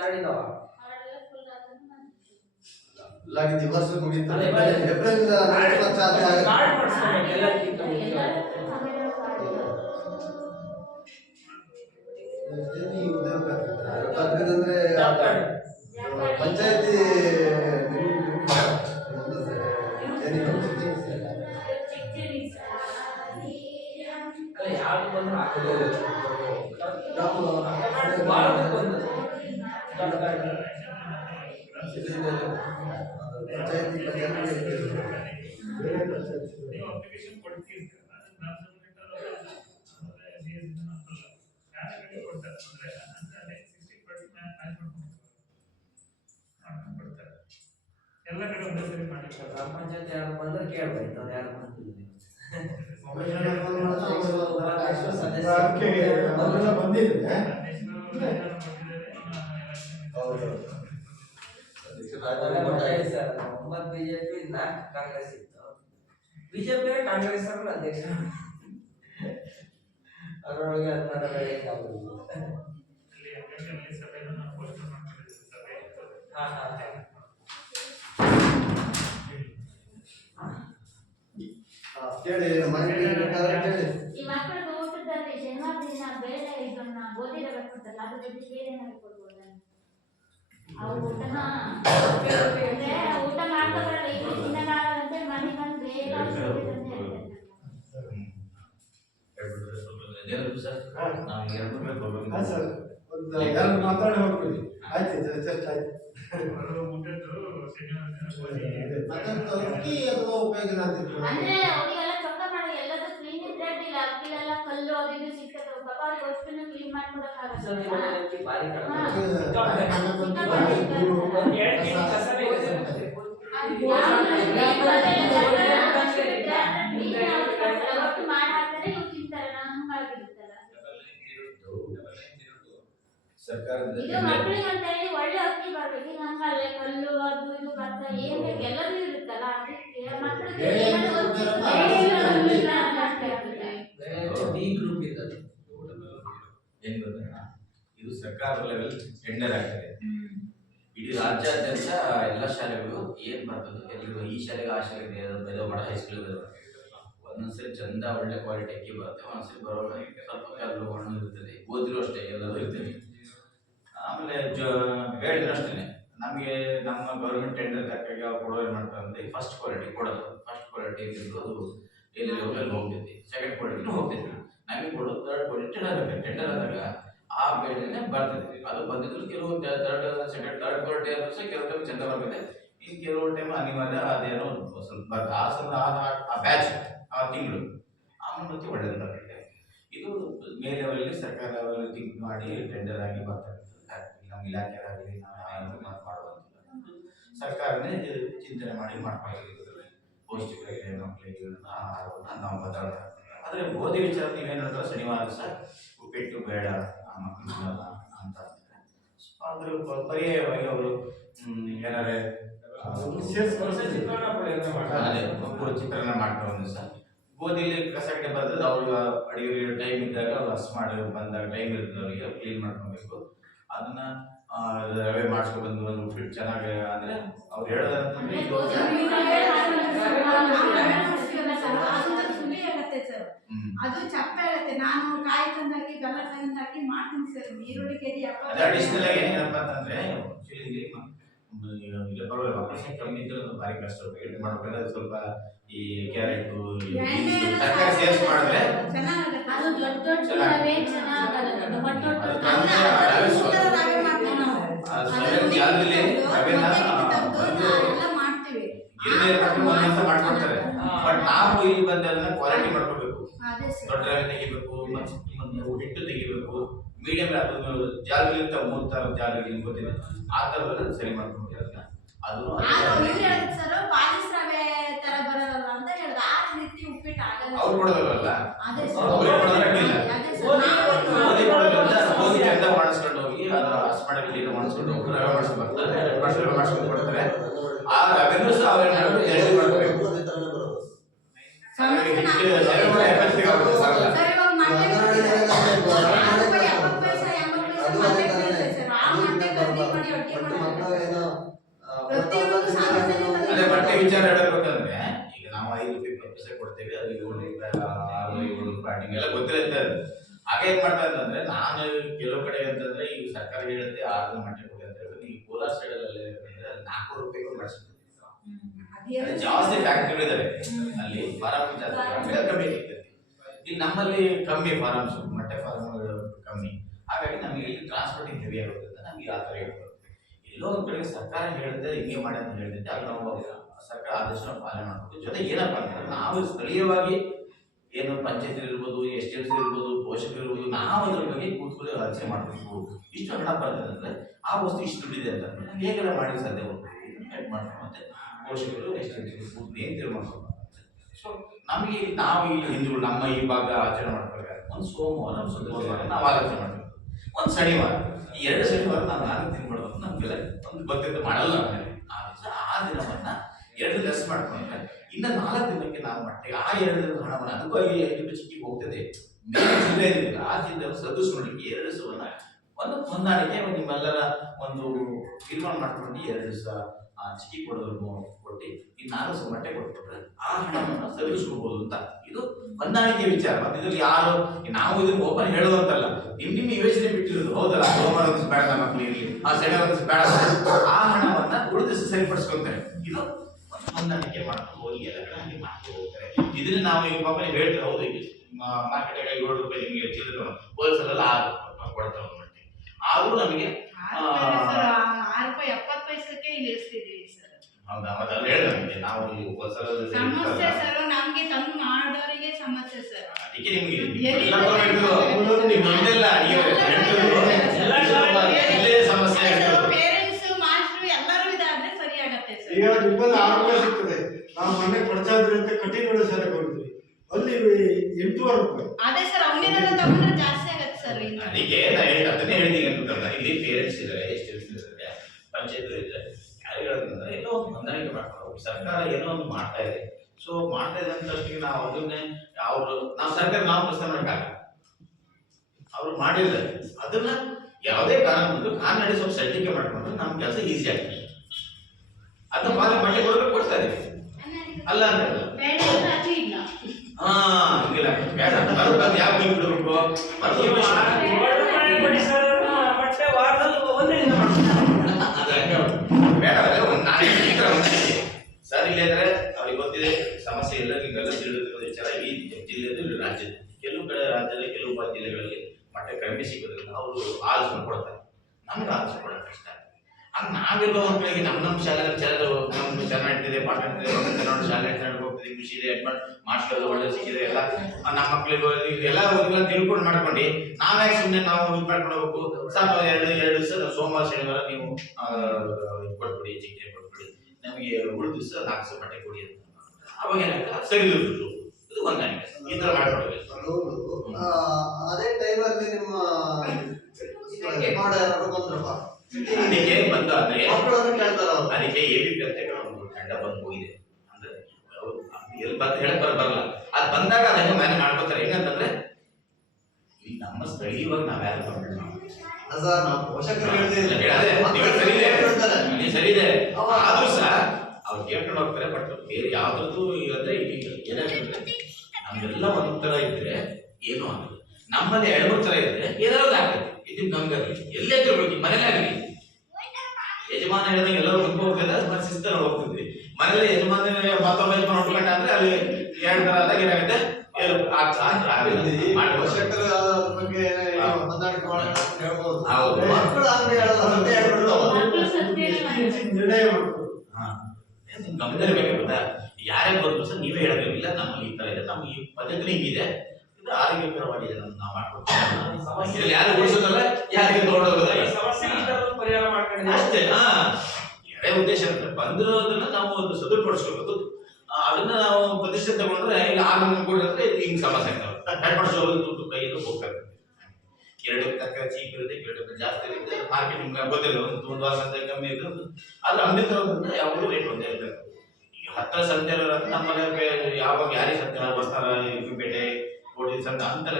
ಕಾರ್ಡ್ ಇದಾವ. ದಿವಸ ಮುಗಿತಾರೆ. ಕಾರ್ಡ್ ಮಾಡಿಸ್ಬೇಕು ಎಲ್ಲರಿಗಿಂತ ಅಂದ್ರೆ ಪಂಚಾಯತಿ ಅಲ್ಲ ಯಾವ್ದು ಬಂದ್ರೆ ಹಾಕೋದು ನೀವು ಅಪ್ಲಿಕೇಶನ್ ಕೊಡ್ತಿರ್ತೀರ, ಎಲ್ಲ ಕಡೆ ಒಂದೇ ಸರಿ ಮಾಡಿರ್ತಾರೆ. ಗ್ರಾಮ ಪಂಚಾಯತ್ ಯಾರು ಬಂದ್ರೆ ಕೇಳ್ಬೇಕು, ಅವ್ರು ಯಾರು ಬಂದಿಲ್ಲ ಬಂದಿದೆ. ಸರ್ 9 ಬಿಜೆಪಿ 4 ಕಾಂಗ್ರೆಸ್ ಇತ್ತು. ಬಿಜೆಪಿ ಕಾಂಗ್ರೆಸ್ ಅಧ್ಯಕ್ಷ, ಅದರೊಳಗೆ 16 ಅಲ್ಲಿ ಸಭೆಯನ್ನು ನಾವು ಪೋಸ್ಟ್ ಮಾಡ್ಕೊಂಡಿದ್ದೀವಿ. ಸಭೆ ಕೇಳಿ ಮಾಹಿತಿ ಕೇಳಿ. ಈ ಮಕ್ಕಳಿಗೆ ಊಟದಲ್ಲಿ ಶನಿವಾರ ದಿನ ಬೇಳೆ ಇದನ್ನ ಗೋಧಿ ರವೆ ಕೊಡ್ತಾರಲ್ಲ, ಅದ್ರ ಜೊತೆ ಬೇರೆ ಏನಾದ್ರು ಕೊಡ್ಬೋದಾ? ಅವು ಊಟ ಮಾಡ್ತಾ ಬರಲ್ಲ, ಈಗ ತಿನ್ನಕ್ಕಾಗದಂತೆ ಮನೆ ಬಂದು ಬೇಗ ಮಾತಾಡಿ ಹೋಗ್ಬಿಡಿ. ಆಯ್ತು ಜಸ್ಟ್ ಆಯ್ತು. ಊಟದ್ದು ಶನಿವಾರ ದಿನ ಗೋಧಿ ಉಪಯೋಗ ಅಂದ್ರೆ ಅವರಿಗೆಲ್ಲ ಚೊಕ್ಕ ಮಾಡಿ ಎಲ್ಲದೂ ಕ್ಲೀನ್ ಇದ್ರೆ ಅಡ್ಡಿಲ್ಲ. ಅಕ್ಕಿಲೆಲ್ಲ ಕಲ್ಲು ಅದು ಇದು ಸಿಗ್ತದೆ, ಪಾಪ ಅವ್ರಿಗೆ ಅಷ್ಟನ್ನು ಕ್ಲೀನ್ ಮಾಡ್ಕೊಡಕ್ಕಾಗಲ್ಲ. ಭಾರಿ ಇದು ಮಕ್ಕಳಿಗೆ ಅಂತ ಹೇಳಿ ಒಳ್ಳೆ ಅಕ್ಕಿ ಬರ್ಬೇಕು. ಈಗ ಹಂಗಲ್ಲ, ಕಲ್ಲು ಅದು ಇದು ಭತ್ತ ಏನ್ ಬೇಕು ಎಲ್ಲದೂ ಇರುತ್ತಲ್ಲ, ಅದಕ್ಕೆ ಮಕ್ಕಳಿಗೆ ಗ್ರೂಪ್ ಇದ್ದದ್ದು ಏನ್ ಗೊತ್ತಾ, ಇದು ಸರ್ಕಾರ ಲೆವೆಲ್ ಟೆಂಡರ್ ಆಗ್ತದೆ. ಇಡೀ ರಾಜ್ಯಾದ್ಯಂತ ಎಲ್ಲ ಶಾಲೆಗಳು ಏನ್ ಬರ್ತದೆ ಎಲ್ಲರೂ ಈ ಶಾಲೆಗೆ ಆ ಶಾಲೆಗೆ ಬೇರೆ ಮಾಡ ಹೈಸ್ಕೂಲ್ ಒಂದೊಂದ್ಸರಿ ಚಂದ ಒಳ್ಳೆ ಕ್ವಾಲಿಟಿ ಅಕ್ಕಿ ಬರುತ್ತೆ, ಒಂದೊಂದ್ಸರಿ ಬರೋಲ್ಲ, ಸ್ವಲ್ಪ ಕಲ್ಲು ಹಣ್ಣು ಇರ್ತದೆ, ಓದಿರೋ ಅಷ್ಟೇ ಎಲ್ಲರೂ ಇರ್ತದೆ. ಆಮೇಲೆ ಹೇಳಿದ್ರು ಅಷ್ಟೇ, ನಮಗೆ ನಮ್ಮ ಗೌರ್ಮೆಂಟ್ ಟೆಂಡರ್ ತಕ್ಕಾಗಿ ಅವ್ರು ಕೊಡೋ ಏನು ಮಾಡ್ತಾರೆ ಅಂದ್ರೆ ಫಸ್ಟ್ ಕ್ವಾಲಿಟಿ ಕೊಡೋದು. ಫಸ್ಟ್ ಕ್ವಾಲಿಟಿ ಅದು ಎಲ್ಲಿ ಲೆವೆಲ್ ಹೋಗ್ತೈತಿ, ಸೆಕೆಂಡ್ ಕ್ವಾಲಿಟಿನೂ ಹೋಗ್ತೈತಿ. ನಮಗೆ ಕೊಡೋದು ಥರ್ಡ್ ಕ್ವಾಲಿಟಿ ಟೆಂಡರ್ ಆದಾಗ ಆ ಬೆಳೆನೇ ಬರ್ತದೆ. ಅದು ಬಂದಿದ್ರು ಕೆಲವು ಥರ್ಡ್ ಕ್ವಾಲಿಟಿ ಆದ್ರೂ ಸಹ ಕೆಲವು ಟೈಮ್ ಚಂದ ಬರ್ತದೆ, ಇನ್ನು ಕೆಲವು ಟೈಮ್ ಅನಿವಾರ್ಯ ಅದೇನೋ ಸ್ವಲ್ಪ ಬರ್ತದೆ. ಆ ಬ್ಯಾಚ್ ಆ ತಿಂಗಳು ಆಮೇಲೆ ಮತ್ತೆ ಒಳ್ಳೇದು ಬರ್ತದೆ. ಇದು ಮೇ ಲೆವೆಲ್ ಸರ್ಕಾರ ಲೆವೆಲ್ ಥಿಂಕ್ ಮಾಡಿ ಟೆಂಡರ್ ಆಗಿ ಬರ್ತದೆ. ನಮ್ಮ ಇಲಾಖೆಯಾಗಲಿ ನಾವು ಮಾಡುವಂತಿಲ್ಲ, ಸರ್ಕಾರನೇ ಚಿಂತನೆ ಮಾಡಿ ಮಾಡ್ಕೊಂಡಿದ್ದೀವಿ. ಪೌಷ್ಟಿಕ ಮಕ್ಕಳಿಗೆ ಆಹಾರವನ್ನು ನಾವು ಬದಲಾವಣೆ ಆದರೆ ಗೋಧಿ ವಿಚಾರ ನೀವೇನು ಹೇಳಿದ್ರೆ ಶನಿವಾರ ಸಹ ಉಪ್ಪಿಟ್ಟು ಬೇಡ ಮಕ್ಕಳು ತಿನ್ನಲ್ಲ ಅಂತ ಅಂತಾರೆ. ಸೊ ಅದ್ರ ಪರ್ಯಾಯವಾಗಿ ಅವರು ಏನಾರೆ ಅದೇ ಮಕ್ಕಳು ಚಿತ್ರಾನ್ನ ಮಾಡ್ಕೊಂಡು ಸಹ ಗೋಧಿಲಿ ಕಸಗಡೆ ಬರ್ತದೆ ಅವ್ರಿಗೆ ಅಡಿಗೆ ಟೈಮ್ ಇದ್ದಾಗ ಅವ್ರು ಹಸ್ ಮಾಡಿ ಬಂದಾಗ ಟೈಮ್ ಇರ್ತದೆ ಅವರಿಗೆ ಕ್ಲೀನ್ ಮಾಡ್ಕೊಬೇಕು. ಅದನ್ನ ರವೆ ಮಾಡಿಸ್ಕೊ ಬಂದು ಒಂದು ಉಪ್ಪಿಟ್ಟು ಚೆನ್ನಾಗಿ ಅಂದ್ರೆ ಅವ್ರು ಹೇಳೋದಂತಂದ್ರೆ ಅದು ಚಪ್ಪೆ ಆಗುತ್ತೆ. ನಾನು ಕಾಯಿ ತಂದಾಕಿ ಬೆಲ್ಲ ತಂದಾಕಿ ಮಾಡ್ತೀನಿ ಸರ್. ಈರುಳ್ಳಿ ಕೆಜಿ ಅಡಿಷನಲ್ ಆಗಿ ಏನಪ್ಪ ಅಂತಂದ್ರೆ ಇಲ್ಲ ಪರವಾಗಿಲ್ಲ ಮಕ್ಕಳ ಸಂಖ್ಯೆ ಕಮ್ಮಿ ಇದ್ರೆ ಭಾರಿ ಕಷ್ಟ ಮಾಡ್ಬೇಕಾದ್ರೆ ಸ್ವಲ್ಪ ಈ ಕ್ಯಾರೆಟ್ ತರಕಾರಿ ಸೇರಿಸಿ ಮಾಡಿದ್ರೆ ಅದು ದೊಡ್ಡ ದೊಡ್ಡ ರವೆ ಚೆನ್ನಾಗಲ್ಲ, ದೊಡ್ಡ ದೊಡ್ಡ ಮಾಡ್ತೀವಿ. ಮಾಡ್ಕೊಡ್ತಾರೆ. ಬಟ್ ನಾವು ಇಲ್ಲಿ ಬಂದ ಕ್ವಾಲಿಟಿ ಮಾಡ್ಕೋಬೇಕು. ದೊಡ್ಡ ರವೆ ತೆಗಿಬೇಕು, ಹಿಟ್ಟು ತೆಗಿಬೇಕು, ಮೀಡಿಯಂ ಜಾಲಗಳಿಂದ 3 ತರ ಜಾಲಗಳು ಗೊತ್ತಿದೆ ಆ ತರದಲ್ಲಿ ಸರಿ ಮಾಡ್ಕೊಂಡು ಅದು ಸರ್ ಪಾಲಿಸ್ ರವೆ ತರ ಬರಲ್ಲ ಅಂತ ಹೇಳಿದ. ಆ ರೀತಿ ಉಪ್ಪಿಟ್ಟು ಆಗಲ್ಲ. ಅವ್ರು ಕೊಡೋದಲ್ಲ ಅದೇ ಗೋಧಿ ಚಂದ ಮಾಡಿಸ್ಕೊಂಡು ಹೋಗಿ ಅದು ಹಸ್ ಮಾಡಿ ಕ್ಲೀನ್ ಮಾಡಿಸ್ಕೊಂಡು ಹೋಗಿ ರವೆ ಮಾಡಿಸ್ಕೊಂಡು ಬರ್ತಾರೆ, ರವೆ ಮಾಡಿಸ್ಕೊಂಡು ಕೊಡ್ತಾರೆ. ಆ ರವೆನೂ ಸಹ ಅವ್ರು ಜಲ್ದಿ ಮಾಡ್ಕೋಬೇಕು. ಅದೇ ಬಟ್ಟೆ ವಿಚಾರ ಹೇಳಬೇಕಂದ್ರೆ ಈಗ ನಾವು 5 ರೂಪಾಯಿ ಪೈಸೆ ಕೊಡ್ತೇವೆ, ಅದು 7 ರೂಪಾಯಿ 6 ರೂಪಾಯಿ ನಿಮ್ಗೆಲ್ಲ ಗೊತ್ತಿರುತ್ತೆ. ಹಾಗೆ ಏನ್ ಮಾಡ್ತಾ ಅಂತಂದ್ರೆ ನಾನು ಕೆಲವು ಕಡೆ ಅಂತಂದ್ರೆ ಈ ಸರ್ಕಾರ ಹೇಳುತ್ತೆ 6 ಮಟ್ಟೆ ಕೊಡಿ ಅಂತ ಹೇಳಿ ಈ ಕೋಲಾರ ಸೈಡ್ ಅಲ್ಲಿ 4 ರೂಪಾಯಿಗೂ ಮಾಡಿಸ್ತೀವಿ. ಜಾಸ್ತಿ ಫ್ಯಾಕ್ಟರಿ ಇದಾವೆ ಅಲ್ಲಿ, ಫಾರಂ ಜಾಸ್ತಿ ಕಮ್ಮಿ ಇರ್ತೈತಿ. ಇಲ್ಲಿ ನಮ್ಮಲ್ಲಿ ಕಮ್ಮಿ ಫಾರಮ್ಸ್, ಮೊಟ್ಟೆ ಫಾರಮ್ಗಳು ಕಮ್ಮಿ. ಹಾಗಾಗಿ ನಮಗೆ ಇಲ್ಲಿ ಟ್ರಾನ್ಸ್ಪೋರ್ಟಿಂಗ್ ಹೆವಿ ಆಗುತ್ತೆ. ನಮ್ಗೆ ಆ ಥರ ಹೇಳ್ಬೋದು. ಎಲ್ಲೋ ಒಂದು ಕಡೆ ಸರ್ಕಾರ ಹೇಳಿದ್ರೆ ಹಿಂಗೆ ಮಾಡಿ ಅಂತ ಹೇಳ್ತಿದ್ದೆ, ಅದು ನಾವು ಸರ್ಕಾರ ಆದೇಶ ಪಾಲನೆ ಮಾಡಬೇಕು. ಜೊತೆಗೆ ಏನಪ್ಪ ಅಂತಂದ್ರೆ ನಾವು ಸ್ಥಳೀಯವಾಗಿ ಏನು ಪಂಚಾಯತ್ ಇರ್ಬೋದು, SDMC ಇರ್ಬೋದು, ಪೋಷಕರು ಇರ್ಬೋದು, ನಾವು ಅದ್ರ ಬಗ್ಗೆ ಕೂತ್ಕೊಳ್ಳಿ ಆಲೋಚನೆ ಮಾಡಬೇಕು. ಇಷ್ಟು ಹಣ ಬರ್ತದೆ ಅಂದ್ರೆ ಆ ವಸ್ತು ಇಷ್ಟು ದುಡ್ಡಿದೆ ಅಂತ ಹೇಗೆಲ್ಲ ಮಾಡಿ ಸಾಧ್ಯ ಹೋಗ್ತೀವಿ ಹೆಡ್ ಮಾಡ್ಕೊಂಡು ಮತ್ತೆ ಪೋಷಕರು SDMC ಏನ್ ತೀರ್ಮಾನ. ಸೊ ನಮಗೆ ನಾವು ಇಲ್ಲಿ ಹಿಂದೂಗಳು ನಮ್ಮ ಈ ಭಾಗ ಆಚರಣೆ ಮಾಡ್ಬೇಕಾದ್ರೆ ಒಂದು ಸೋಮವಾರ ಶುಕ್ರವಾರ ನಾವು ಆಲೋಚನೆ ಮಾಡಬೇಕು, ಒಂದು ಶನಿವಾರ. ಈ 2 ಶನಿವಾರ ನಾವು 4 ತಿಂಗಳು ನಮ್ಗೆಲ್ಲ ಒಂದು ಗೊತ್ತಿರುತ್ತೆ ಮಾಡಲ್ಲ. ಆ ದಿನವನ್ನ 2 ಲೆಸ್ ಮಾಡ್ಕೊಂಡ್ರೆ ಇನ್ನ 4 ದಿನಕ್ಕೆ ನಾವು ಮಟ್ಟಿಗೆ ಆ 2 ದಿನದ ಹಣವನ್ನು ಅದಕ್ಕೂ 5 ರೂಪಾಯಿ ಚಿಕ್ಕಿಗೆ ಹೋಗ್ತದೆ. ಜಿಲ್ಲೆ ಆ ಜಿಲ್ಲೆ ಸದಸ್ಯರಿಗೆ 2 ದಿವಸವನ್ನ ಒಂದು ಹೊಂದಾಣಿಕೆ ನಿಮ್ಮೆಲ್ಲರ ಒಂದು ತೀರ್ಮಾನ ಮಾಡ್ಕೊಂಡು 2 ದಿವಸ ಚಿಕ್ಕಿ ಕೊಡೋದನ್ನು ಕೊಟ್ಟು ಈ 4 ದಿವಸ ಮಟ್ಟೆ ಕೊಟ್ಬಿಟ್ರೆ ಆ ಹಣವನ್ನು ಸರಿಸ್ಕೋಬಹುದು ಅಂತ. ಇದು ಹೊಂದಾಣಿಕೆ ವಿಚಾರ. ಮತ್ತೆ ಇದ್ರಲ್ಲಿ ಯಾರು ನಾವು ಇದನ್ನು ಓಪನ್ ಹೇಳೋದಂತಲ್ಲ, ನಿಮ್ಮ ಯೋಚನೆ ಬಿಟ್ಟಿರೋದು. ಹೌದಲ್ಲ, ಸೋಮವಾರ ಒಂದು ಬೇಡ ಮಕ್ಕಳು ಇರಲಿ, ಆ ಶನಿವಾರ ಒಂದು ಬೇಡ, ಆ ಹಣವನ್ನ ಉಳಿದ ಸರಿಪಡಿಸ್ಕೊಂತಾರೆ. ಇದು ಹೊಂದಾಣಿಕೆ ಮಾಡ್ಕೊಂಡು ಹೋಗಿ ಎಲ್ಲ ಕಡೆ ಹಂಗೆ ಮಾಡ್ಕೊಂಡು ಹೋಗ್ತಾರೆ. ಇದನ್ನ ನಾವು ಈಗ ಪಾಪ ಹೇಳ್ತಾರೆ, ಹೌದು ಈಗ ಮಾರ್ಕೆಟ್ 7 ರೂಪಾಯಿ ನಿಮಗೆ ಚಿಲ್ಲರೆ ಹೋಲ್ಸೇಲ್ 6 ಕೊಡ್ತಾರೆ ಮಟ್ಟಿಗೆ. ಆದ್ರೂ ನಮಗೆ 6 ರೂಪಾಯಿ 70 ಪೈಸಕ್ಕೆ ಇಲ್ಲಿ ಎಷ್ಟಿದ್ದೀವಿ ಸರ್. ಹೌದಾ, ಮತ್ತೆ ಅಲ್ಲಿ ಹೇಳಿದ ನಮಗೆ ನಾವು ಈ ಹೋಲ್ಸೇಲ್ ಸಮಸ್ಯೆ ಸರ್, ನಮ್ಗೆ ತಂದು ಮಾಡೋರಿಗೆ ಸಮಸ್ಯೆ ಸರ್. ಅದಕ್ಕೆ ನಿಮ್ಗೆ ಎಲ್ಲ ನಿಮ್ಮೆಲ್ಲ ಸಮಸ್ಯೆ ಪೇರೆಂಟ್ಸ್ ಮಾಸ್ಟರ್ ಎಲ್ಲರೂ ಇದಾದ್ರೆ ಸರಿ ಆಗತ್ತೆ ಸರ್. ಈಗ ನಿಮ್ಮಲ್ಲಿ 6 ರೂಪಾಯಿ ಸಿಗ್ತದೆ, ನಾವು ಮೊನ್ನೆ ಕೊಡ್ತಾ ಇದ್ರೆ ಅಂತ ಕಟಿಂಗ್ ಶಾಲೆ ಕೊಡ್ತೀವಿ, ಅಲ್ಲಿ 8.5 ರೂಪಾಯಿ. ಅದೇ ಸರ್, ಅವನೇನೆಲ್ಲ ತಗೊಂಡ್ರೆ ಜಾಸ್ತಿ ಆಗತ್ತೆ ಸರ್. ಅದಕ್ಕೆ ಅದನ್ನೇ ಹೇಳಿದೀನಿ ಅಂತಂದ್ರೆ ಇಲ್ಲಿ ಪೇರೆಂಟ್ಸ್ ಇದ್ದಾರೆ, SDMC ಇದ್ದಾರೆ, ಪಂಚಾಯತ್ ಇದ್ದಾರೆ, ಯಾರಿಗಾದ್ರೆ ಏನೋ ಒಂದು ಹೊಂದಾಣಿಕೆ ಮಾಡ್ಕೊಂಡು ಸರ್ಕಾರ ಏನೋ ಒಂದು ಮಾಡ್ತಾ ಇದೆ. ಸೊ ಮಾಡ್ತಾ ಇದೆ ಅಂತಷ್ಟಿಗೆ ನಾವು ಅದನ್ನೇ ಅವರು ನಾವು ಸರ್ಕಾರ ನಾವು ಪ್ರಶ್ನೆ ಮಾಡೋಕ್ಕಾಗಲ್ಲ. ಅವ್ರು ಮಾಡಿಲ್ಲ ಅದನ್ನ ಯಾವುದೇ ಕಾರಣ ಬಂದು ಕಾನಡಿ ಸ್ವಲ್ಪ ಸೆಟ್ಟಿಗೆ ಮಾಡ್ಕೊಂಡ್ರೆ ನಮ್ಮ ಕೆಲಸ ಈಸಿ ಆಗ್ತದೆ. ಅದನ್ನ ಪಾಲನೆ ಕೊಡಬೇಕು, ಕೊಡ್ತಾ ಇದೀವಿ ಅಲ್ಲ ಅಂತ ಇಲ್ಲ. ಹಿಂಗಿಲ್ಲ ಬೇಡ ಯಾವ ಬಿಡಬೇಕು ಸರ್. ಇಲ್ಲಂದ್ರೆ ಅವ್ರಿಗೆ ಗೊತ್ತಿದೆ ಸಮಸ್ಯೆ ಇಲ್ಲ, ನಿಮ್ಗೆಲ್ಲ ತಿಳಿದಿರೋ ವಿಚಾರ. ಈ ಜಿಲ್ಲೆಯಲ್ಲಿ ರಾಜ್ಯದ ಕೆಲವು ಕಡೆ ರಾಜ್ಯದ ಕೆಲವು ಜಿಲ್ಲೆಗಳಲ್ಲಿ ಮಟ್ಟೆ ಕಡಿಮೆ ಸಿಗೋದ್ರಿಂದ ಅವರು ಆಲೋಚನೆ ಕೊಡ್ತಾರೆ, ನಮ್ಗೆ ಆಲೋಚನೆ ಕೊಡೋಕೆ ಕಷ್ಟ. ಹಂಗೆ ನಾವೆಲ್ಲೋ ಒಂದ್ ಕಡೆಗೆ ನಮ್ಮ ಶಾಲೆ ನಮ್ಗೆ ಚೆನ್ನಾಗಿಟ್ಟಿದೆ, ಪಾಠ ಕನ್ನಡ ಶಾಲೆ ಚೆನ್ನಾಗಿ ಹೋಗ್ತಿದೆ, ಖುಷಿ ಇದೆ, ಮಾಸ್ಟರ್ ಒಳ್ಳೆ ಸಿಕ್ಕಿದೆ, ಎಲ್ಲ ನಮ್ಮ ಮಕ್ಳಿಗೆ ಎಲ್ಲ ತಿಳ್ಕೊಂಡು ಮಾಡ್ಕೊಂಡು ನಾವ್ಯಾಕೆ ಸುಮ್ಮನೆ ನಾವು ಇದು ಮಾಡ್ಕೊಂಡು ಹೋಗ್ಬೇಕು. ಸಾಕು 2 ದಿವಸ ಸೋಮವಾರ ಶನಿವಾರ ನೀವು ಕೊಟ್ಬಿಡಿ, ಚಿಕ್ಕಿ ಕೊಟ್ಬಿಡಿ, ನಮಗೆ ಉಳಿದ ದಿವಸ 4 ದಿವಸ ಮಟ್ಟೆ ಕೊಡಿ ಅಂತ ಅವಾಗ ಏನಾಗ್ತದೆ ಅದು ಸರಿ ಇರುವುದು. ಇದು ಹೊಂದಾಣಿಕೆ ಈ ತರ ಮಾಡ್ಕೊಳ್ಬೇಕು. ಹೌದು. ಅದೇ ಟೈಮಲ್ಲಿ ನಿಮ್ಮ ಯಾರು ಬಂದ್ರಪ್ಪ ಅದಕ್ಕೆ ಬಂದು ಅಂದ್ರೆ ಮಕ್ಕಳನ್ನು ಕೇಳ್ತಾರ ಅವ್ರು. ಅದಕ್ಕೆ ABP ಅಂತ ಒಂದು ತಂಡ ಬಂದು ಹೋಗಿದೆ. ಅಂದ್ರೆ ಎಲ್ಲಿ ಬಂದು ಹೇಳಕ್ ಬರಲ್ಲ, ಅದು ಬಂದಾಗ ಅದನ್ನು ಮ್ಯಾನೇಜ್ ಮಾಡ್ಕೋತಾರೆ. ಹೆಂಗಂತಂದ್ರೆ ಇಲ್ಲಿ ನಮ್ಮ ಸ್ಥಳೀಯವಾಗಿ ನಾವ್ಯಾರು ಕಂಪ್ಲೇಂಟ್ ಮಾಡ್ತೀವಿ ಸರ್ ನಾವು ಪೋಷಕರು ಸರಿ ಇದೆ ಆದ್ರೂ ಸಹ ಅವ್ರು ಕೇಳ್ಕೊಂಡು ಹೋಗ್ತಾರೆ. ಬಟ್ ಬೇರೆ ಯಾವ್ದು ಅಂದ್ರೆ ಇಲ್ಲಿ ಏನಾಗ್ತದೆ ನಮ್ಗೆಲ್ಲ ಒಂದ್ ತರ ಇದ್ರೆ ಏನೂ ಆಗಲ್ಲ. ನಮ್ಮಲ್ಲಿ 2-3 ತರ ಇದ್ರೆ ಏನಾದ್ರು ಆಗ್ತದೆ. ಇದು ನಮ್ಗೆ ಎಲ್ಲೇ ತಿಳ್ಬೇಕು, ಮನೇಲೆ ಆಗಲಿ ಯಜಮಾನ ಹೇಳಿದಾಗ ಎಲ್ಲರೂ ಬಂದು ಹೋಗ್ತದೆ, ಅದು ಶಿಸ್ತ ಹೋಗ್ತಿದ್ವಿ. ಮನೇಲಿ ಯಜಮಾನ ಮತ್ತೊಬ್ಬ ಯಜಮಾನ ಹೊಂದ್ಕೊಂಡ ಅಂದ್ರೆ ಅಲ್ಲಿ 2 ತರ ಆದಾಗ ಏನಾಗುತ್ತೆ ಪೋಷಕರ ಬಗ್ಗೆ ಹೊಂದಾಣಿಕೆ ಮಾಡ್ಕೊಂಡು ಹೇಳ್ಬೋದು. ಹೌದು. ಮಕ್ಕಳು ಹಂಗೆ ಹೇಳಲ್ಲ, ಸತ್ಯ ಹೇಳ್ಬಿಡ್ತಾವ. ಮಕ್ಕಳು ಸತ್ಯ ಹೇಳ್ತಾರೆ. ನಿರ್ಣಯ ಮಾಡ್ಬೋದು. ಗಮನಿಸಬೇಕು ಗೊತ್ತಾ, ಯಾರೇ ಬಂದ್ರು ಸಹ ನೀವೇ ಹೇಳಬೇಕು, ಇಲ್ಲ ನಮ್ಮಲ್ಲಿ ಈ ತರ ಇದೆ, ನಮ್ಮ ಈ ಪದ್ಧತಿ ಹಿಂಗಿದೆ, ಇದು ಆರೋಗ್ಯಕರವಾಗಿದೆ, ನಾವು ಮಾಡ್ಕೊಡ್ತೀವಿ. ಯಾರು ಉಳಿಸೋದಲ್ಲ, ಯಾರಿಗೆ ತಗೊಂಡೋಗೋದಲ್ಲ, ಪರಿಹಾರ ಮಾಡ್ಕೊಂಡು ಅಷ್ಟೇ. ಎರಡೇ ಉದ್ದೇಶ ಅಂತ ಬಂದಿರೋದನ್ನ ನಾವು ಒಂದು ಸದುಪಡಿಸ್ಕೋಬೇಕು. ಅದನ್ನ ನಾವು ಪ್ರತಿಷ್ಠೆ ತಗೊಂಡ್ರೆ ಈಗ 6 ಗಂಟೆ ಕೊಡಿದ್ರೆ ಹಿಂಗ್ ಸಮಸ್ಯೆ ಆಗ್ತವೆ. ದುಡ್ಡು ಕೈಯಲ್ಲಿ ಹೋಗ್ತಾರೆ. 2 ತಕ್ಕ ಚೀಪ್ ಇರುತ್ತೆ, 2 ಜಾಸ್ತಿ ಇರುತ್ತೆ. ಮಾರ್ಕೆಟಿಂಗ್ ಗೊತ್ತಿಲ್ಲ, ಒಂದು ವಾರ ಸಂತೆ ಕಮ್ಮಿ ಇರುತ್ತೆ. ಆದ್ರೆ ಅಂಗಡಿ ತರೋದ್ರಿಂದ ಯಾವಾಗಲೂ ರೇಟ್ ಒಂದೇ ಇರ್ತದೆ. ಈಗ 10 ಸಂತೆ ನಮ್ಮಲ್ಲಿ ಯಾವಾಗ ಯಾರಿಗೆ ಸಂತೆ ಬಸ್ತಾರ, ಪೇಟೆ ಕೋಡಿ ಸಂತೆ ಅಂತೆಲ್ಲ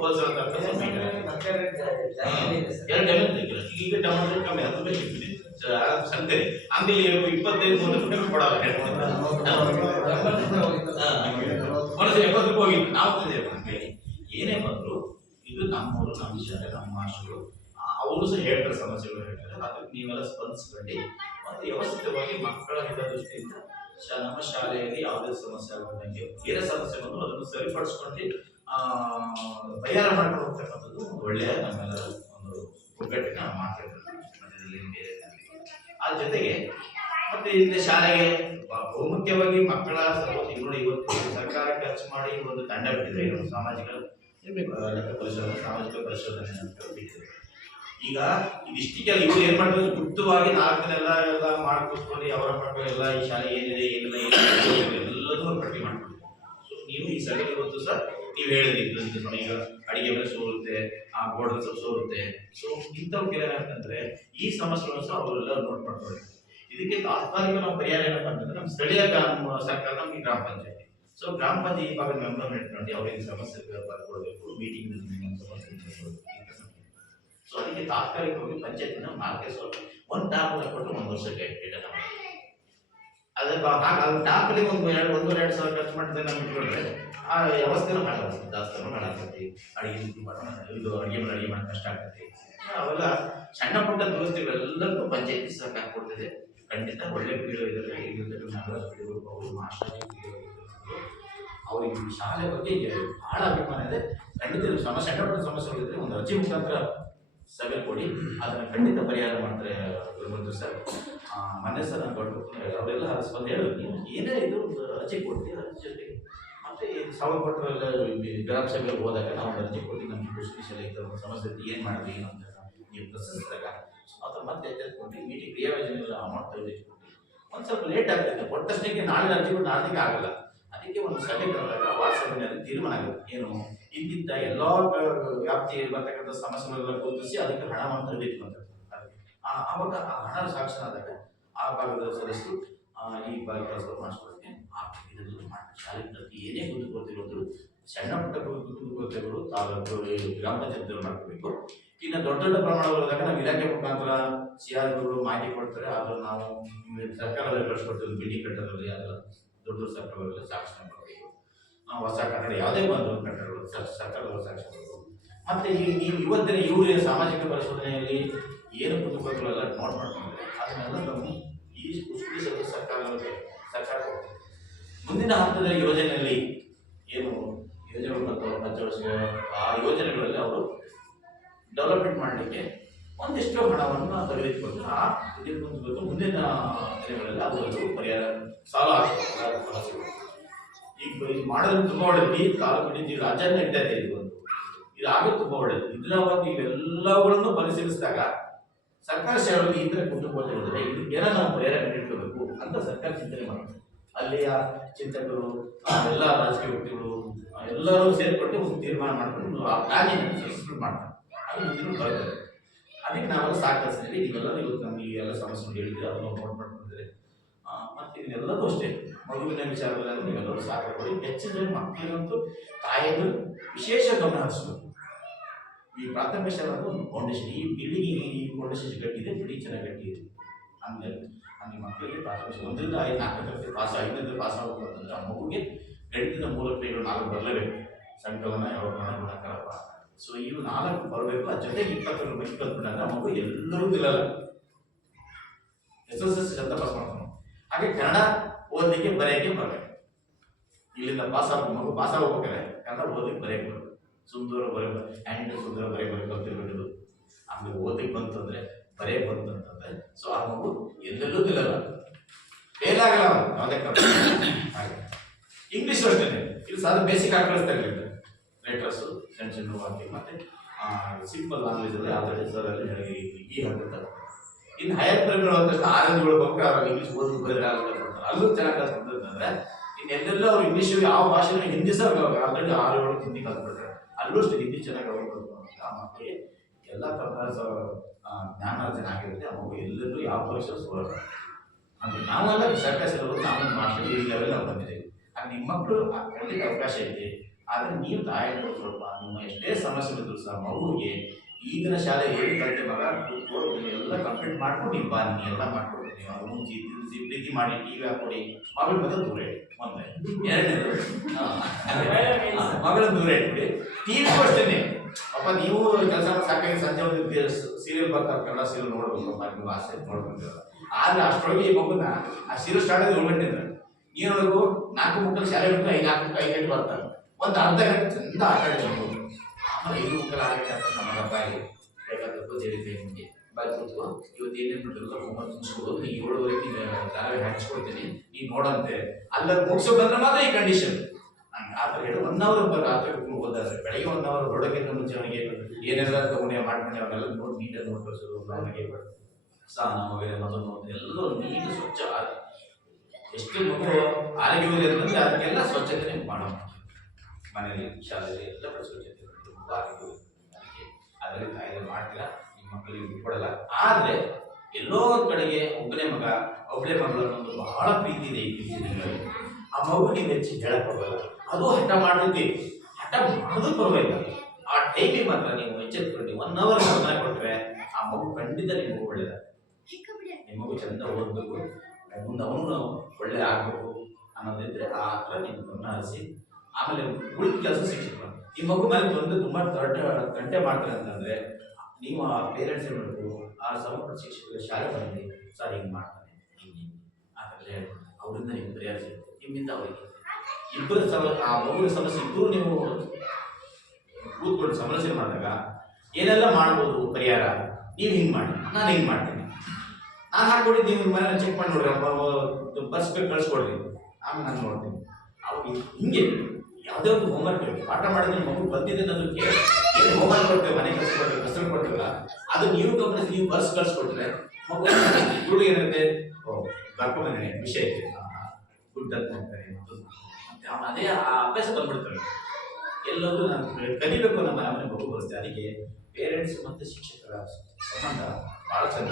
ಹೋಲ್ಸೇಲ್ ಈಗ ಟೊಮೆಟೊ ಕಮ್ಮಿ 10 ರೂಪಾಯಿ ಸಿಗ್ತದೆ ಸಂತೆ. ಅಂಗಡಿ 25-30 ರೂಪಾಯಿ ಕೊಡಲ್ಲ. 70 ರೂಪಾಯಿ ಹೋಗಿತ್ತು. ನಾವು ಅಂಗಡಿ ಏನೇ ಬಂದ್ರು ಇದು ನಮ್ಮವರು, ನಮ್ಮ ಶಾಲೆ, ನಮ್ಮ ಮಾಸ್ಟರು ಅವರು ಸಹ ಹೇಳ್ತಾರೆ, ಸಮಸ್ಯೆಗಳು ಹೇಳ್ತಾರೆ. ಅದಕ್ಕೆ ನೀವೆಲ್ಲ ಸ್ಪಂದಿಸ್ಕೊಂಡು ಮತ್ತು ವ್ಯವಸ್ಥಿತವಾಗಿ ಮಕ್ಕಳ ಹಿತದೃಷ್ಟಿಯಿಂದ ನಮ್ಮ ಶಾಲೆಯಲ್ಲಿ ಯಾವುದೇ ಸಮಸ್ಯೆ ಆಗುವಂಗೆ ಬೇರೆ ಸಮಸ್ಯೆ ಬಂದು ಅದನ್ನು ಸರಿಪಡಿಸ್ಕೊಂಡು ಪರಿಹಾರ ಮಾಡ್ಕೊಂಡು ಹೋಗ್ತಕ್ಕಂಥದ್ದು ಒಂದು ಒಳ್ಳೆಯ ನಮ್ಮೆಲ್ಲರ ಒಂದು ಒಗ್ಗಟ್ಟಿನ ಮಾತಾಡ್ತಾರೆ. ಅದ್ರ ಜೊತೆಗೆ ಮತ್ತೆ ಇಲ್ಲಿ ಶಾಲೆಗೆ ಬಹುಮುಖ್ಯವಾಗಿ ಮಕ್ಕಳ ನೋಡಿ, ಇವತ್ತು ಸರ್ಕಾರ ಖರ್ಚು ಮಾಡಿ ಒಂದು ತಂಡ ಬಿಟ್ಟಿದೆ, ಸಾಮಾಜಿಕ ಲೆಕ್ಕ ಪರಿಶೋಧನೆ, ಸಾಮಾಜಿಕ ಪರಿಶೋಧನೆ ಅಂತ ಬಿಟ್ಟಿದೆ. ಈಗ ಇದಿಷ್ಟಕ್ಕೆ ಇವ್ರು ಏನ್ ಮಾಡ್ತಾರೆ, ಗುಪ್ತವಾಗಿ 4 ಎಲ್ಲ ಮಾಡ್ಕೊಂಡು ಅವರ ಮಕ್ಕಳು ಎಲ್ಲ ಈ ಶಾಲೆ ಏನಿದೆ ಏನಿಲ್ಲ ಎಲ್ಲದೂ ಪಟ್ಟಿ ಮಾಡ್ಕೊಂಡು ನೀವು ಈ ಸಲ ಇವತ್ತು ಸರ್ ನೀವು ಹೇಳಿದ್ರಿ ಈಗ ಅಡಿಗೆ ಮೇಲೆ ಸೋರುತ್ತೆ, ಆ ಗೋಡನ್ ಸೋರುತ್ತೆ. ಸೊ ಇಂಥವ್ರಿಗೆ ಏನಾಗ್ತಂದ್ರೆ ಈ ಸಮಸ್ಯೆಗಳನ್ನು ಸಹ ಅವರೆಲ್ಲ ನೋಟ್ ಮಾಡ್ತಾರೆ. ಇದಕ್ಕೆ ತಾತ್ಕಾಲಿಕ ನಾವು ಪರಿಹಾರ ಏನಪ್ಪ ಅಂತಂದ್ರೆ ನಮ್ಮ ಸ್ಥಳೀಯ ಸರ್ಕಾರ ನಮಗೆ ಗ್ರಾಮ ಪಂಚಾಯತಿ. ಸೊ ಗ್ರಾಮ ಪಂಚಾಯತಿ ಇವಾಗ ಮೆಂಬರ್ ಇಟ್ಕೊಂಡು ಅವರಿಗೆ ಸಮಸ್ಯೆ ಬರ್ಕೊಡ್ಬೇಕು, ಮೀಟಿಂಗ್ ಸಮಸ್ಯೆ. ಸೊ ಅದಕ್ಕೆ ತಾತ್ಕಾಲಿಕವಾಗಿ ಪಂಚಾಯತಿನ ಮಾರ್ಕೆಟ್ ಒಂದು ಟಾಪ್ ಕೊಟ್ಟು 1 ವರ್ಷಕ್ಕೆ ಇಡಲ್ಲ. ಅದೇ ಅದು ಟಾಪಲ್ಲಿ ಒಂದು 1-2 ಸಾವಿರ ಖರ್ಚು ಮಾಡಿದ್ರೆ ನಮ್ಗೆ ಇಟ್ಕೊಂಡ್ರೆ ಆ ವ್ಯವಸ್ಥೆನೂ ಹಾಳಾಗ್ತದೆ, ಜಾಸ್ತಿನೂ ಹಾಳಾಗ್ತದೆ. ಅಡಿಗೆ ಇದು ಅಡಿಗೆ ಮಾಡಿ ಕಷ್ಟ ಆಗ್ತದೆ. ಅವೆಲ್ಲ ಸಣ್ಣ ಪುಟ್ಟ ದುರಸ್ತಿಗಳೆಲ್ಲಕ್ಕೂ ಪಂಚಾಯತಿ ಸಹಕಾರ ಕೊಡ್ತಿದೆ. ಖಂಡಿತ ಒಳ್ಳೆ ಪೀಳಿಗೆ ಇದ್ದಾರೆ. ನಾಗರಾಜ್ ಪೀಳಿಗೆ ಅವರು ಮಾಸ್ಟರ್ ಅವ್ರಿಗೆ ಶಾಲೆ ಬಗ್ಗೆ ಬಹಳ ಅಭಿಮಾನ ಇದೆ. ಖಂಡಿತ ಸಣ್ಣ ಪುಟ್ಟ ಸಮಸ್ಯೆಗಳಿದ್ರೆ ಒಂದು ಅರ್ಜಿ ಮುಖಾಂತರ ಸಭೆ ಕೊಡಿ, ಅದನ್ನ ಖಂಡಿತ ಪರಿಹಾರ ಮಾಡ್ತಾರೆ ಗುರುಮಂತ್ರ ಸರ್. ಮೊನ್ನೆ ಸರ್ ನಾನು ಕೊಟ್ಟು ಅವರೆಲ್ಲ ಸ್ಪಂದ ಹೇಳಿದ್ರು, ಏನೇ ಇದು ಅರ್ಜಿ ಕೊಡ್ತೀವಿ, ಅರ್ಜಿ ಜೊತೆಗೆ ಮತ್ತೆ ಸಂಬಂಧಪಟ್ಟರೆಲ್ಲ ಗ್ರಾಮ ಸಭೆಗೆ ಹೋದಾಗ ನಾವು ಅರ್ಜಿ ಕೊಟ್ಟು ನಮ್ಗೆ ಕೃಷಿ ಶಾಲೆ ಇದ್ದ ಸಮಸ್ಯೆ ಏನು ಮಾಡಿದ್ವಿ ಏನು ಅಂತ ನೀವು ಪ್ರಶ್ನಿಸಿದಾಗ ಅಥವಾ ಮತ್ತೆ ಎಚ್ಚರಿಕೊಂಡು ಮೀಟಿಂಗ್ ಕ್ರಿಯಾಯೋಜನೆಲ್ಲ ಅಮೌಂಟ್ ತೆಗೆದುಕೊಂಡು ಒಂದು ಸ್ವಲ್ಪ ಲೇಟ್ ಆಗ್ತದೆ. ಕೊಟ್ಟಷ್ಟಕ್ಕೆ ನಾಳೆ ಅರ್ಜಿ ಕೊಟ್ಟು ನಾಳೆಗೆ ಆಗಲ್ಲ. ಅದಕ್ಕೆ ಒಂದು ಸಭೆ ಕರೆದಾಗ ವಾರ್ಡ್ ಸಭೆಯಲ್ಲಿ ತೀರ್ಮಾನ ಆಗುತ್ತೆ, ಏನು ಇಂತಿಂತ ಎಲ್ಲ ವ್ಯಾಪ್ತಿ ಬರ್ತಕ್ಕಂಥ ಸಮಸ್ಯೆಗಳೆಲ್ಲ ಗುರುತಿಸಿ ಅದಕ್ಕೆ ಹಣವನ್ನು ತರಬೇಕು ಅಂತ. ಆವಾಗ ಆ ಹಣ ಸಾಕ್ಷನ ಆದಾಗ ಆ ಭಾಗದ ಸದಸ್ಯರು ಈ ಭಾಗ ಕೆಲಸ ಮಾಡಿಸ್ಕೊಳ್ತೇನೆ. ಇದೆಲ್ಲ ಮಾಡಿ ಶಾಲೆ ಏನೇ ಕುಂದುಕೊಳ್ತಿರೋದು ಸಣ್ಣ ಪುಟ್ಟ ಕುಂದುಕೊಳ್ತಿಗಳು ತಾಲೂಕು ಗ್ರಾಮ ಪಂಚಾಯತ್ ಮಾಡ್ಕೋಬೇಕು. ಇನ್ನು ದೊಡ್ಡ ದೊಡ್ಡ ಪ್ರಮಾಣಗಳಾದಾಗ ನಾವು ಇಲಾಖೆ ಮುಖಾಂತರ ಸಿಆರ್ಗಳು ಮಾಹಿತಿ ಕೊಡ್ತಾರೆ. ಆದ್ರೆ ನಾವು ಸರ್ಕಾರದಲ್ಲಿ ಕಳಿಸ್ಕೊಡ್ತೀವಿ, ಬಿಲ್ಡಿಂಗ್ ಕಟ್ಟೋದ್ರಲ್ಲಿ ಅದೆಲ್ಲ ದೊಡ್ಡ ಸರ್ಕಾರಗಳಲ್ಲಿ ಸಾಕ್ಷಣ ಮಾಡಬೇಕು. ಹೊಸ ಕಟ್ಟಡ ಯಾವುದೇ ಬಂದು ಕಟ್ಟಡಗಳು ಸರ್ಕಾರದ ಸಾಕ್ಷಣಗಳು. ಮತ್ತೆ ನೀವು ಇವತ್ತಿನ ಇವರು ಸಾಮಾಜಿಕ ಪರಿಶೋಧನೆಯಲ್ಲಿ ಏನು ಕುಂದುಕೊಳ್ತಿಗಳೆಲ್ಲ ನೋಟ್ ಮಾಡ್ಕೊಂಡ್ರೆ ಅದನ್ನೆಲ್ಲ ನಾವು ಈ ಸರ್ಕಾರ ಕೊಡ್ತೀವಿ. ಮುಂದಿನ ಹಂತದ ಯೋಜನೆಯಲ್ಲಿ ಏನು ಯೋಜನೆಗಳು ಬರ್ತಾವೆ ಪಂಚವಾರ್ಷಿಕ, ಆ ಯೋಜನೆಗಳಲ್ಲಿ ಅವರು ಡೆವಲಪ್ಮೆಂಟ್ ಮಾಡಲಿಕ್ಕೆ ಒಂದಿಷ್ಟು ಹಣವನ್ನು ತೆಗೆದುಕೊಂಡು ಆ ಕುಂದುಕೊಳ್ತು ಮುಂದಿನ ದಿನಗಳಲ್ಲಿ ಅದು ಪರಿಹಾರ ಸಾಲ ಆಗ್ತದೆ. ಈಗ ಇದು ಮಾಡೋದು ತುಂಬ ಒಳ್ಳೇದು. ಈ ತಾಲೂಕು ರಾಜ್ಯ ನಡೀತಾ ಇದೆ, ಇದು ಆಗೋದು ತುಂಬ ಒಳ್ಳೇದು. ಇದ್ರವಾಗಿ ಇವೆಲ್ಲವುಗಳನ್ನು ಪರಿಶೀಲಿಸಿದಾಗ ಸರ್ಕಾರ ಸೇವೆಯಲ್ಲಿ ಈ ಥರ ಕುಟುಂಬ ಇದಕ್ಕೆ ಏನೋ ನಾವು ಪರಿಹಾರ ನೀಡಬೇಕು ಅಂತ ಸರ್ಕಾರ ಚಿಂತನೆ ಮಾಡುತ್ತೆ. ಅಲ್ಲಿಯ ಚಿಂತಕರು, ಎಲ್ಲ ರಾಜಕೀಯ ವ್ಯಕ್ತಿಗಳು ಎಲ್ಲರೂ ಸೇರಿಕೊಂಡು ಒಂದು ತೀರ್ಮಾನ ಮಾಡ್ಕೊಂಡು ಆ ಪ್ಲಾನಿಂಗ್ ಸಕ್ಸಸ್ಫುಲ್ ಮಾಡ್ತಾರೆ. ಅದು ಮುಂದಿನ ಬರ್ತದೆ. ಅದಕ್ಕೆ ನಾವೆಲ್ಲ ಸಹಕರಿಸ್ತೀವಿ. ನೀವೆಲ್ಲರೂ ಇವತ್ತು ನಮಗೆ ಈ ಎಲ್ಲ ಸಮಸ್ಯೆ ಹೇಳಿದ್ರೆ ಅದನ್ನು ನೋಟ್ ಮಾಡ್ಕೊಂಡಿದ್ರೆ ಮತ್ತೆ ಇದೆಲ್ಲದೂ ಅಷ್ಟೇ ಮಗುವಿನ ವಿಚಾರದಲ್ಲಿ ನೀವೆಲ್ಲರೂ ಸಹಕಾರ ಕೊಡಿ. ಹೆಚ್ಚಿನ ಮಕ್ಕಳಿಗಂತೂ ತಾಯಿಗಳು ವಿಶೇಷ ಗಮನ ಹರಿಸಬೇಕು. ಈ ಪ್ರಾಥಮಿಕ ಶಾಲೆ ಒಂದು ಫೌಂಡೇಶನ್, ಈ ಬಿಲ್ಡಿಂಗ್ ಈ ಫೌಂಡೇಶನ್ ಗಟ್ಟಿದೆ, ಬಿಲ್ಡಿಂಗ್ ಚೆನ್ನಾಗಿ ಗಟ್ಟಿದೆ. ಆಮೇಲೆ ಅಲ್ಲಿ ಮಕ್ಕಳಿಗೆ ಪ್ರಾಥಮಿಕ 1ರಿಂದ 5 4ನೇ ತರಗತಿ ಪಾಸ್ 5ನೇ ಪಾಸ್ ಆಗಬೇಕಂತಂದ್ರೆ ಆ ಮಗುಗೆ ಗಣಿತದ ಮೂಲ ಕ್ರಿಯೆಗಳು 4 ಬರಲೇಬೇಕು. ಸಂಕಲನ, ಯಾವಕಲನ, ಗುಣಾಕಾರ. ಸೊ ಇವು 4 ಬರಬೇಕು. ಆ ಜೊತೆಗೆ 20 ರೂಪಾಯಿ ಕಲ್ತ್ಬಿಟ್ಟಾಗ ಆ ಮಗು ಎಲ್ಲರೂ ತಿನ್ನಲ್ಲ. SSLC ಅಂತ ಪಾಸ್ ಮಾಡ್ತಾನೆ. ಹಾಗೆ ಕನ್ನಡ ಓದಲಿಕ್ಕೆ ಬರೆಯಕ್ಕೆ ಬರಬೇಕು. ಇಲ್ಲಿಂದ ಪಾಸ್ ಆಗೋ ಮಗು ಪಾಸ್ ಆಗ್ಬೇಕಾದ್ರೆ ಕನ್ನಡ ಓದಲಿಕ್ಕೆ ಬರೆಯಕ್ಕೆ ಬರಬೇಕು. ಸುಂದರ ಬರೀಬೇಕು, ಹ್ಯಾಂಡ್ ಸುಂದರ ಬರೀಬೇಕು ಕಲ್ತಿರ್ಬೇಕು. ಆಮೇಲೆ ಓದಲಿಕ್ಕೆ ಬಂತು ಅಂದ್ರೆ ಬರೆಯಕ್ಕೆ ಬಂತು ಅಂತಂದ್ರೆ ಸೊ ಆ ಮಗು ಎಲ್ಲೆಲ್ಲೂ ತಿನ್ನಲ್ಲ, ಫೇಲ್ ಆಗಲ್ಲ ಯಾವುದೇ ಕಾರಣ. ಹಾಗೆ ಇಂಗ್ಲೀಷ್ ಅಷ್ಟೇ, ಇದು ಸಾಧಾರಣ ಬೇಸಿಕ್ ಆಗಿ ಕಳಿಸ್ತಾ ಇರಲಿಲ್ಲ. ಲೆಟರ್ಸು, ಸಣ್ಣ ಸಣ್ಣ ವಾಕ್ಯ, ಮತ್ತೆ ಸಿಂಪಲ್ ಲ್ಯಾಂಗ್ವೇಜ್ ಅಲ್ಲಿ ಆಲ್ರೆಡಿ ಸರ್ ಅಲ್ಲಿ ಹೇಳಿ ಈ ಹೇಳ್ತಾರೆ. ಇನ್ನು ಹೈಯರ್ ಪ್ರೈಮರಿ ಹೋದ ಆರೆಂಜ್ಗಳು ಬೇಕಾದ್ರೆ ಅವ್ರು ಇಂಗ್ಲೀಷ್ ಓದಿ ಬರೆದ್ರೆ ಅಲ್ಲೂ ಚೆನ್ನಾಗಿ ಕಲ್ತ್ಕೊಂಡ್ರೆ ಇನ್ನೆಲ್ಲೆಲ್ಲ ಅವ್ರು ಇಂಗ್ಲೀಷ್ ಯಾವ ಭಾಷೆನ ಹಿಂದಿ ಸರ್ ಆಲ್ರೆಡಿ 6-7 ಹಿಂದಿ ಕಲ್ತ್ಬಿಟ್ರೆ ಅಲ್ಲೂ ಅಷ್ಟೇ ಹಿಂದಿ ಚೆನ್ನಾಗಿ ಅವ್ರು ಕಲ್ತ್ಕೊಂಡು ಆ ಮಕ್ಕಳಿಗೆ ಎಲ್ಲ ಥರದ ಜ್ಞಾನಾರ್ಜನೆ ಆಗಿರುತ್ತೆ. ಆ ಮಗು ಎಲ್ಲರೂ ಯಾವ ಪರೀಕ್ಷೆ ಸೋಲಲ್ಲ. ಅಂದರೆ ನಾವೆಲ್ಲ ಸರ್ಕಾರ ಸೇರೋದು ನಾವು ಮಾಸ್ಟರ್ ಈ ಲೆವೆಲ್ ನಾವು ಬಂದಿದ್ದೀವಿ. ಆಗ ನಿಮ್ಮ ಮಕ್ಕಳು ಖಂಡಿತ ಅವಕಾಶ ಇದೆ. ಆದರೆ ನೀವು ತಾಯಿಗಳು ಸ್ವಲ್ಪ ನಿಮ್ಮ ಎಷ್ಟೇ ಸಮಸ್ಯೆ ಇದ್ದರೂ ಸಹ ಮಗುವಿಗೆ ಈಗಿನ ಶಾಲೆ ಏನು ಕಲಿತೆ ಮಗ ಕೂತ್ಕೊಂಡು ಎಲ್ಲ ಕಂಪ್ಲೀಟ್ ಮಾಡ್ಕೊಂಡು ನೀವು ಬಾ, ನೀವು ಎಲ್ಲ ಮಾಡ್ಕೊಡ್ತೀನಿ. ಅವ್ರು ಮುಂಚೆ ತಿನ್ನಿಸಿ ಪ್ರೀತಿ ಮಾಡಿ ಟಿವಿ ಹಾಕೊಡಿ, ಮಗಳು ಮತ್ತೆ ದೂರ ಇಡಿ. ಒಂದೇ ಎರಡನೇದು ಮಗಳ ದೂರ ಇಟ್ಬಿಡಿ. ಟಿವಿ ಅಷ್ಟೇನೆ ಅಪ್ಪ ನೀವು ಕೆಲಸ ಸಾಕಾಗಿ ಸಂಜೆ ಒಂದು ಸೀರಿಯಲ್ ಬರ್ತಾರೆ, ಕನ್ನಡ ಸೀರಿಯಲ್ ನೋಡ್ಬೇಕಪ್ಪ, ನೀವು ಆಸೆ ನೋಡ್ಕೊಂತೀರ. ಆದ್ರೆ ಅಷ್ಟರೊಳಗೆ ಈ ಮಗುನ ಆ ಸೀರಿಯಲ್ ಸ್ಟಾರ್ಟ್ ಆಗಿ 7 ಗಂಟೆ ನೀವು ನೋಡ್ಬೇಕು. 4 ಮಕ್ಕಳು ಶಾಲೆ ಬಿಟ್ಟು 5 ಗಂಟೆ ಬರ್ತಾರೆ. ಒಂದು ಅರ್ಧ ಗಂಟೆ ಚಂದ ಆಟ ಆಡಿದ್ರು. ಆಮೇಲೆ 5 ಮಕ್ಕಳು ಆಟ ಆಡ್ತಾರೆ. ನಮ್ಮ ಬಾಯಿ ಬೇಕಾದದ್ದು ಹೇಳಿದ್ದೆ ನಿಮಗೆ ಬಾಯಿ ಕೂತ್ಕೊ, ಇವತ್ತು ಏನೇನು ಬಿಟ್ಟಿರಲ್ಲ ಹೋಮ್ವರ್ಕ್ ಮುಗಿಸ್ಕೊಡು, ನೀವು 7:30 ಧಾರಾವಾಹಿ ಹಚ್ಕೊಡ್ತೀನಿ, ನೀನು ನೋಡಂತೆ. ಅಲ್ಲ ಮುಗಿಸೋ ಬಂದ್ರೆ ಮಾತ್ರ ಈ ಕಂಡೀಷನ್. ಆ ಥರ ಹೇಳಿ 1 ಅವರ್ ರಾತ್ರಿ ಓದಾದ್ರೆ ಬೆಳಗ್ಗೆ 1 ಅವರ್ ಹೊರಡೋಕ್ಕಿಂತ ಮುಂಚೆ ಅವನಿಗೆ ಏನೆಲ್ಲ ತಗೊಂಡೆ ಮಾಡ್ಕೊಂಡು ಅವನ್ನೆಲ್ಲ ನೋಡಿ ನೀಟಾಗಿ ನೋಡ್ಕೊಳ್ಸೋದು. ಅವನಿಗೆ ಸ್ನಾನ ವಗೇರೆ ಮತ್ತೊಂದು ಎಲ್ಲರೂ ನೀಟ್ ಸ್ವಚ್ಛ. ಎಷ್ಟು ಮಗು ಆರೋಗ್ಯವಿದೆ ಅಂತಂದ್ರೆ ಅದಕ್ಕೆಲ್ಲ ಸ್ವಚ್ಛತೆ ಮಾಡೋಣ. ಮನೆಯಲ್ಲಿ ಶಾಲೆಯಲ್ಲಿ ಎಲ್ಲ ಕಡೆ ಸ್ವಚ್ಛತೆ ಆರೋಗ್ಯ ಅದರಲ್ಲಿ ಕಾಯ್ದೆ ಮಾಡ್ತೀರಾ, ನಿಮ್ಮ ಮಕ್ಕಳಿಗೆ ಬಿಟ್ಕೊಡಲ್ಲ. ಆದರೆ ಎಲ್ಲೋ ಒಂದು ಕಡೆಗೆ ಒಬ್ಬನೇ ಮಗಳು ಅನ್ನೋದು ಬಹಳ ಪ್ರೀತಿ ಇದೆ. ಈ ಪ್ರೀತಿ ಆ ಮಗು ನೀವು ಹೆಚ್ಚು ಹೇಳಕ್ ಹೋಗಲ್ಲ, ಅದು ಹಠ ಮಾಡುತ್ತೆ. ಹಠ ಮಾಡೋದು ಪರವಾಗಿಲ್ಲ, ಆ ಟೈಮಿಗೆ ಮಾತ್ರ ನೀವು ಎಚ್ಚೆತ್ಕೊಂಡು 1 ಅವರ್ ಗಮನ ಕೊಟ್ಟರೆ ಆ ಮಗು ಖಂಡಿತ ನಿಮ್ಮ ಒಳ್ಳೆಯದ. ನಿಮ್ಮ ಮಗು ಚಂದ ಓದಬೇಕು, ಮುಂದೆ ಅವನು ಒಳ್ಳೆ ಆಗಬೇಕು ಅನ್ನೋದಿದ್ರೆ ಆ ಥರ ನೀವು ಗಮನ ಹರಿಸಿ. ಆಮೇಲೆ ಉಳಿದ ಕೆಲಸ ಶಿಕ್ಷಕರು ನಿಮ್ಮ ಮಗು ಮೇಲೆ ಬಂದು ತುಂಬ ದೊಡ್ಡ ಗಂಟೆ ಮಾಡ್ತಾರೆ ಅಂತಂದರೆ ನೀವು ಆ ಪೇರೆಂಟ್ಸ್ ಏನು ಮಾಡಬೇಕು, ಆ ಸಂಬಂಧಪಟ್ಟ ಶಿಕ್ಷಕರು ಶಾಲೆ ಬಂದು ಸರ್ ಹಿಂಗೆ ಮಾಡ್ತಾನೆ ಹಿಂಗೆ ಆ ಥರ ಹೇಳ್ತಾರೆ. ಅವರಿಂದ ನೀವು ಪರಿಹರಿಸಿ ನಿಮ್ಮಿಂದ ಅವರಿಗೆ ಇಬ್ಬರು ಆ ಮಗುವಿನ ಸಮಸ್ಯೆ ಇಬ್ಬರು ನೀವು ಕೂತ್ಕೊಂಡು ಸಮಸ್ಯೆ ಮಾಡಿದಾಗ ಏನೆಲ್ಲ ಮಾಡ್ಬೋದು ಪರಿಹಾರ, ನೀವು ಹಿಂಗೆ ಮಾಡಿ, ನಾನು ಹಿಂಗೆ ಮಾಡ್ತೀನಿ, ನಾನು ಹಾಕ್ಕೊಟ್ಟಿದ್ದು ನೀವು ಮನೇಲಿ ಚೆಕ್ ಮಾಡಿ ನೋಡ್ರಿ, ಬಸ್ ಬೇಕು ಕಳಿಸ್ಕೊಡ್ರಿ, ಆಮೇಲೆ ನಾನು ನೋಡ್ತೀನಿ. ಅವ್ರಿಗೆ ಹಿಂಗೆ ಯಾವುದೇ ಒಂದು ಹೋಮ್ವರ್ಕ್ ಪಾಠ ಮಾಡಿದ್ರೆ ಮಗು ಬಂದಿದೆ ಅನ್ನೋದಕ್ಕೆ ಏನು ಹೋಮ್ವರ್ಕ್ ಕೊಡ್ತೇವೆ, ಮನೆ ಕೆಲಸ ಕೊಡ್ತೇವೆ, ಕಷ್ಟ ಕೊಡ್ತೇವಲ್ಲ ಅದು ನೀವು ಗಮನಿಸಿ ನೀವು ಬರ್ಸ್ ಕಳಿಸ್ಕೊಟ್ರೆ ಮಗು ಗುಡ್ ಏನಿರುತ್ತೆ, ಬರ್ಕೊಂಬಂದ್ರೆ ವಿಷಯ ಇದೆ ಗುಡ್ ಅಂತ ಹೇಳ್ತಾರೆ. ಅದೇ ಆ ಅಭ್ಯಾಸ ಬಂದ್ಬಿಡ್ತಾರೆ. ಎಲ್ಲರೂ ನಾನು ಕಲಿಬೇಕು ನಮ್ಮ ಮನೆ ಮಗು ಬರುತ್ತೆ. ಅದಕ್ಕೆ ಪೇರೆಂಟ್ಸ್ ಮತ್ತು ಶಿಕ್ಷಕರ ಸಂಬಂಧ ಭಾಳ ಚಂದ.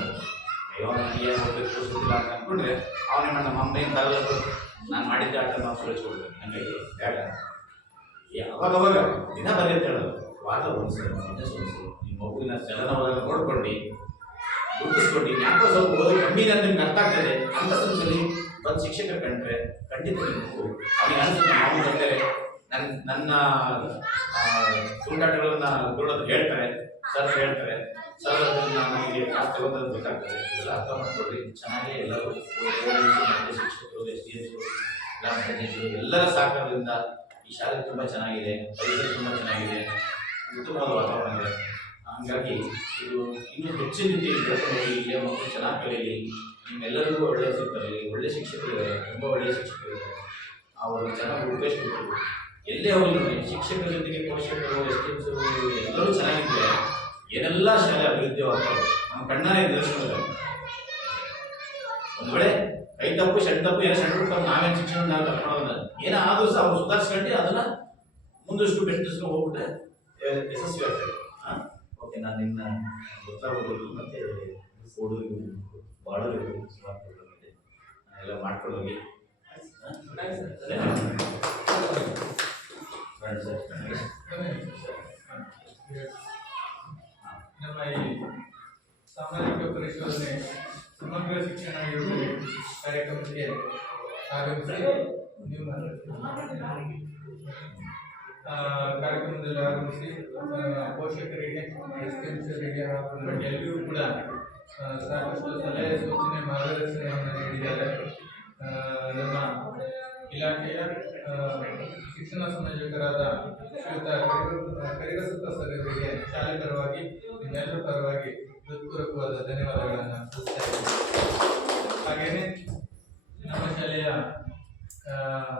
ಅಯ್ಯೋ ನನಗೆ ಏನು ಹೋಗ್ಬೇಕು ತೋರಿಸೋದಿಲ್ಲ ಅಂತ ಅಂದ್ಕೊಂಡ್ರೆ ಅವನೇ ನಮ್ಮ ಅಮ್ಮ ಏನು ತರಲ್ಲ, ನಾನು ಮಾಡಿದ್ದೆ ಆಟ ನಾವು ಸುಳಿಸ್ಕೊಡ್ಬೇಕು. ಹಂಗಾಗಿ ಬೇಡ, ಅವಾಗ ದಿನ ಬರೀ ಅಂತ ಹೇಳೋದು, ವಾರದ ಒಂದ್ಸಲ ನಿಮ್ಮ ಮಗುವಿನ ಚಲನವಲನ ನೋಡ್ಕೊಂಡು ಗುರುತಿಸ್ಕೊಂಡು ಯಾಕೋ ಸ್ವಲ್ಪ ಓದೋ ಕಮ್ಮಿ ಅಂತ ನಿಮ್ಗೆ ಅರ್ಥ ಆಗ್ತದೆ ಅಂತ ಸಂದರ್ಭದಲ್ಲಿ ಬಂದು ಶಿಕ್ಷಕರು ಕಂಡ್ರೆ ಖಂಡಿತ ನೀವು ಅವನಿಗೆ ಅನಿಸುತ್ತೆ ನಾವು ಬಂದರೆ ನನ್ನ ತುಂಟಾಟಗಳನ್ನ ಗುರುಡೋದು ಹೇಳ್ತಾರೆ, ಸರ್ ಹೇಳ್ತಾರೆ, ಸರ್ ನಮಗೆ ಕ್ಲಾಸ್ ತಗೊಂಡ್ರೆ ಗೊತ್ತಾಗ್ತದೆ. ಇದೆಲ್ಲ ಅರ್ಥ ಮಾಡ್ಕೊಳ್ರಿ. ಚೆನ್ನಾಗಿ ಎಲ್ಲರೂ ಶಿಕ್ಷಕರು, SDS, ಗ್ರಾಮ ಪಂಚಾಯತ್ಗಳು ಎಲ್ಲರ ಸಹಕಾರದಿಂದ ಈ ಶಾಲೆ ತುಂಬ ಚೆನ್ನಾಗಿದೆ, ಪರಿಸರ ತುಂಬ ಚೆನ್ನಾಗಿದೆ, ಉತ್ತಮವಾದ ವಾತಾವರಣ ಇದೆ. ಹಾಗಾಗಿ ಇದು ಇನ್ನೂ ಹೆಚ್ಚಿನ ರೀತಿಯಲ್ಲಿ ಬೆಳ್ಕೊಂಡು ಹೋಗಿ ಇಲ್ಲಿಯ ಮಕ್ಕಳು ಚೆನ್ನಾಗಿ ಕಲೀಲಿ, ನಿಮ್ಮೆಲ್ಲರಿಗೂ ಒಳ್ಳೆಯ ಸಿಗ್ತಾರೆ. ಒಳ್ಳೆ ಶಿಕ್ಷಕರಿದ್ದಾರೆ, ತುಂಬ ಒಳ್ಳೆಯ ಶಿಕ್ಷಕರಿದ್ದಾರೆ. ಅವರು ಚೆನ್ನಾಗಿ ಉಪಯೋಗಿಸ್ಬೇಕು. ಎಲ್ಲೇ ಹೋಗಿ ಶಿಕ್ಷಕರ ಜೊತೆಗೆ ಪೋಷಕರು, SDMs ಎಲ್ಲರೂ ಚೆನ್ನಾಗಿದ್ದರೆ ಏನೆಲ್ಲ ಶಾಲೆ ಅಭಿವೃದ್ಧಿ ಆಗ್ತವೆ ನಮ್ಮ ಕಣ್ಣಾರೆ ನಿದರ್ಶನದ. ಒಂದು ವೇಳೆ ಕೈ ತಪ್ಪು ಸಣ್ಣ ತಪ್ಪು ಏನೋ ಸಣ್ಣ ತಪ್ಪು ನಾವೇನು ಶಿಕ್ಷಣ ನಾವು ಕರ್ಕೊಳ್ಳೋದಿಲ್ಲ. ಏನೋ ಆದ್ರೂ ಸಹ ಅವ್ರು ಸುಧಾರಿಸ್ಕೊಂಡು ಅದನ್ನ ಮುಂದಷ್ಟು ಬೆಳೆಸ್ಕೊಂಡು ಹೋಗ್ಬಿಟ್ರೆ ಯಶಸ್ವಿ ಆಗ್ತದೆ. ಓಕೆ, ನಾನು ನಿನ್ನ ಗೊತ್ತಾಗೋದು ಮತ್ತೆ ಓಡೋದು ಬಾಳೋದು ಎಲ್ಲ ಮಾಡ್ಕೊಳ್ಳೋಗಿ ನಮ್ಮ ಈ ಸಾಮಾಜಿಕ ಪರಿಶೋಧನೆ ಸಮಗ್ರ ಶಿಕ್ಷಣ ಯೋಜನೆ ಕಾರ್ಯಕ್ರಮಕ್ಕೆ ಆಗಮಿಸಿ ನೀವು ಕಾರ್ಯಕ್ರಮದಲ್ಲಿ ಆಗಮಿಸಿ ಪೋಷಕರಿಗೆ ಎಸ್ಎಂಸರಿಗೆ ಹಾಗೂ ಎಲ್ಲರಿಗೂ ಕೂಡ ಸಾಕಷ್ಟು ಸಲಹೆ ಸೂಚನೆ ಮಾರ್ಗದರ್ಶನವನ್ನು ನೀಡಿದ್ದಾರೆ. ನಮ್ಮ ಇಲಾಖೆಯ ಶಿಕ್ಷಣ ಸಂಯೋಜಕರಾದ ಶ್ರೀಯುತ ಕರಿಗಸುತ್ತ ಸರ್ ಅವರಿಗೆ ಶಾಲೆ ಪರವಾಗಿ ನಿಮ್ಮೆಲ್ಲರ ಪರವಾಗಿ ಹೃತ್ಪೂರ್ವಕವಾದ ಧನ್ಯವಾದಗಳನ್ನು ಸಲ್ಲಿಸ್ತಾ ಇದ್ದೇನೆ. ಹಾಗೆಯೇ ನಮ್ಮ ಶಾಲೆಯ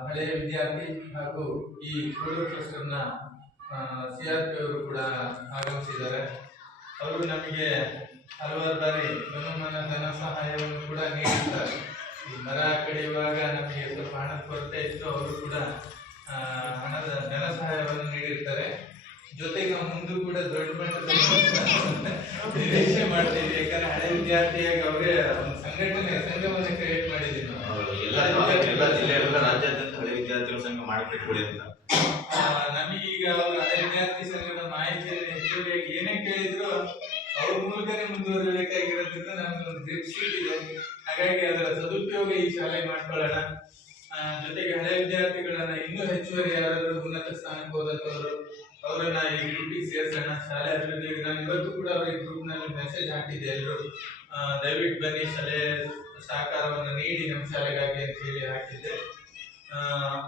ಹಳೆಯ ವಿದ್ಯಾರ್ಥಿ ಹಾಗೂ ಈ ಕೋಡೂರು ಕ್ಲಸ್ಟರ್ನ CRP ಅವರು ಕೂಡ ಆಗಮಿಸಿದ್ದಾರೆ. ಅವರು ನಮಗೆ ಹಲವಾರು ಬಾರಿ ಬಹುಮಾನ ಧನ ಸಹಾಯವನ್ನು ಕೂಡ ನೀಡಿದ್ದಾರೆ. ಈ ಮರ ಕಡಿಯುವಾಗ ನಮಗೆ ಸ್ವಲ್ಪ ಹಣದ ಕೊರತೆ ಇತ್ತು, ಅವರು ಕೂಡ ಹಣದ ಧನ ಸಹಾಯವನ್ನು ನೀಡಿರ್ತಾರೆ. ಜೊತೆಗೆ ಮುಂದೆ ಕೂಡ ದೊಡ್ಡ ಮಟ್ಟದ ನಿರೀಕ್ಷೆ ಮಾಡ್ತೀವಿ. ಯಾಕಂದ್ರೆ ಹಳೆ ವಿದ್ಯಾರ್ಥಿಯಾಗಿ ಅವರೇ ಒಂದು ಸಂಘವನ್ನು ಕ್ರಿಯೇಟ್ ಮಾಡಿದ್ದೀವಿ ನಾವು. ಎಲ್ಲ ಜಿಲ್ಲೆಗಳ ರಾಜ್ಯಾದ್ಯಂತ ಹಳೆ ವಿದ್ಯಾರ್ಥಿಗಳ ಸಂಘ ಮಾಡಿಬಿಟ್ಬಿಡಿ ಅಂತ ನಮಗೀಗ ಅವರು ಹಳೆ ವಿದ್ಯಾರ್ಥಿ ಸಂಘದ ಮಾಹಿತಿಯಲ್ಲಿ ಹೆಚ್ಚುವರಿಯಾಗಿ ಏನೇ ಕೇಳಿದ್ರು ಅವ್ರ ಮೂಲಕನೇ ಮುಂದುವರಿಬೇಕಾಗಿರೋದ್ರಿಂದ ನಮ್ಗೊಂದು ಗ್ರಿಪ್ ಶೀಟ್ ಇದೆ. ಹಾಗಾಗಿ ಅದರ ಸದುಪಯೋಗ ಈ ಶಾಲೆ ಮಾಡ್ಕೊಳ್ಳೋಣ. ಜೊತೆಗೆ ಹಳೆ ವಿದ್ಯಾರ್ಥಿಗಳನ್ನ ಇನ್ನೂ ಹೆಚ್ಚುವರಿ ಯಾರಾದರೂ ಉನ್ನತ ಸ್ಥಾನಕ್ಕೆ ಹೋದಂತವರು ಅವರನ್ನ ಈ ಗ್ರೂಪಿಗೆ ಸೇರಿಸೋಣ. ಶಾಲೆ ಅಭಿವೃದ್ಧಿಗೆ ನಾನು ಇವತ್ತು ಕೂಡ ಅವ್ರ ಈ ಗ್ರೂಪ್ ನಲ್ಲಿ ಮೆಸೇಜ್ ಹಾಕಿದ್ದೆ. ಎಲ್ಲರೂ ದಯವಿಟ್ಟು ಬನ್ನಿ, ಶಾಲೆ ಸಹಕಾರವನ್ನು ನೀಡಿ ನಮ್ಮ ಶಾಲೆಗಾಗಿ ಅಂತ ಹೇಳಿ ಹಾಕಿದ್ದೆ.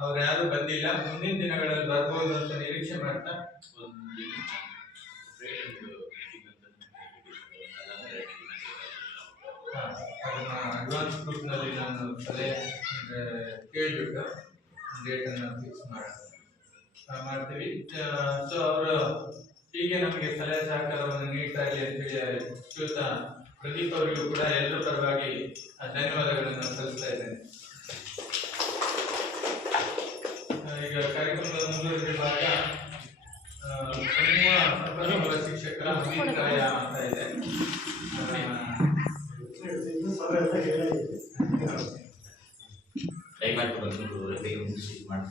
ಅವ್ರು ಯಾರು ಬಂದಿಲ್ಲ, ಮುಂದಿನ ದಿನಗಳಲ್ಲಿ ಬರ್ಬೋದು ಅಂತ ನಿರೀಕ್ಷೆ ಮಾಡ್ತಾ ಅದನ್ನ ಅಡ್ವಾನ್ಸ್ ಗ್ರೂಪ್ ನಲ್ಲಿ ನಾನು ಸಲಹೆ ಕೇಳ್ಬಿಟ್ಟು ಡೇಟ್ ಅನ್ನು ಫಿಕ್ಸ್ ಮಾಡ್ತೀವಿ. ಸೊ ಅವರು ಹೀಗೆ ನಮಗೆ ಸಲಹೆ ಸಹಕಾರವನ್ನು ನೀಡ್ತಾ ಇರಲಿ ಅಂತ ಹೇಳಿ ಶ್ರೀಯುತ ಪ್ರದೀಪ್ ಅವರಿಗೂ ಕೂಡ ಎಲ್ಲರ ಪರವಾಗಿ ಧನ್ಯವಾದಗಳನ್ನು ಸಲ್ಲಿಸ್ತಾ ಇದ್ದೇನೆ. ಈಗ ಕಾರ್ಯಕ್ರಮದ ಮುಂದುವರಿದ ಭಾಗ ಸಮೂಹ ಸಂಪನ್ಮೂಲ ಶಿಕ್ಷಕರ ಅಭಿಪ್ರಾಯ ಅಂತ ಇದೆ. ಟೈಮ್ ಆಯ್ತು ಬಂದು ಬೇಗ ಮುಗಿಸಿ ಮಾಡಿ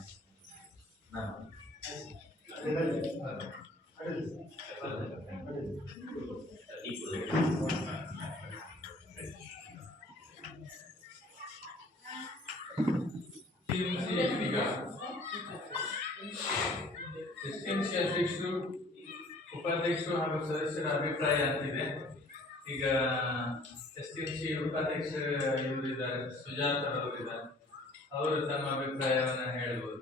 ಎಸ್ಎಂಸಿ ಅಧ್ಯಕ್ಷರು, ಉಪಾಧ್ಯಕ್ಷರು ಹಾಗೂ ಸದಸ್ಯರ ಅಭಿಪ್ರಾಯ ಅಂತಿದೆ. ಈಗ ಎಸ್ಎಂಸಿ ಉಪಾಧ್ಯಕ್ಷ ಇವರಿದ್ದಾರೆ, ಸುಜಾತ ಅವರಿದ್ದಾರೆ, ಅವರು ತಮ್ಮ ಅಭಿಪ್ರಾಯವನ್ನು ಹೇಳ್ಬೋದು.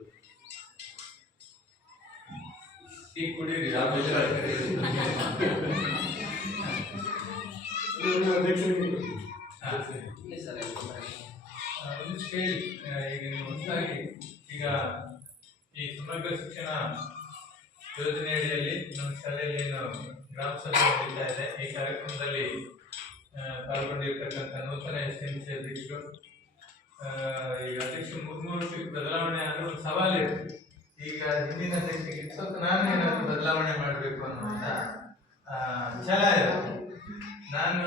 ಟೀ ಕುಡೀರಿ, ಆಮೇಲೆ ಹೇಳಿ. ಈಗ ನೀವು ಹೊಸದಾಗಿ ಈಗ ಈ ಸಮಗ್ರ ಶಿಕ್ಷಣ ಯೋಜನೆ ಅಡಿಯಲ್ಲಿ ನಮ್ಮ ಶಾಲೆಯಲ್ಲಿ ಏನು ಗ್ರಾಮ ಸಭೆ ನಡೀತಾ ಇದೆ. ಈ ಕಾರ್ಯಕ್ರಮದಲ್ಲಿ ಪಾಲ್ಗೊಂಡಿರ್ತಕ್ಕಂಥ ನೂತನ ಎಸ್ಎಂಸಿ ಅಧ್ಯಕ್ಷರು, ಈಗ ಅಧ್ಯಕ್ಷ 3 ವರ್ಷಕ್ಕೆ ಬದಲಾವಣೆ ಆದ್ರೆ ಒಂದು ಸವಾಲಿದೆ. ಈಗ ಹಿಂದಿನ ಅಧ್ಯಕ್ಷರಿಗೆ ಸ್ವಲ್ಪ ನಾನು ಏನಾದ್ರು ಬದಲಾವಣೆ ಮಾಡಬೇಕು ಅನ್ನುವಂಥ ಛಲ ಇದೆ. ನಾನು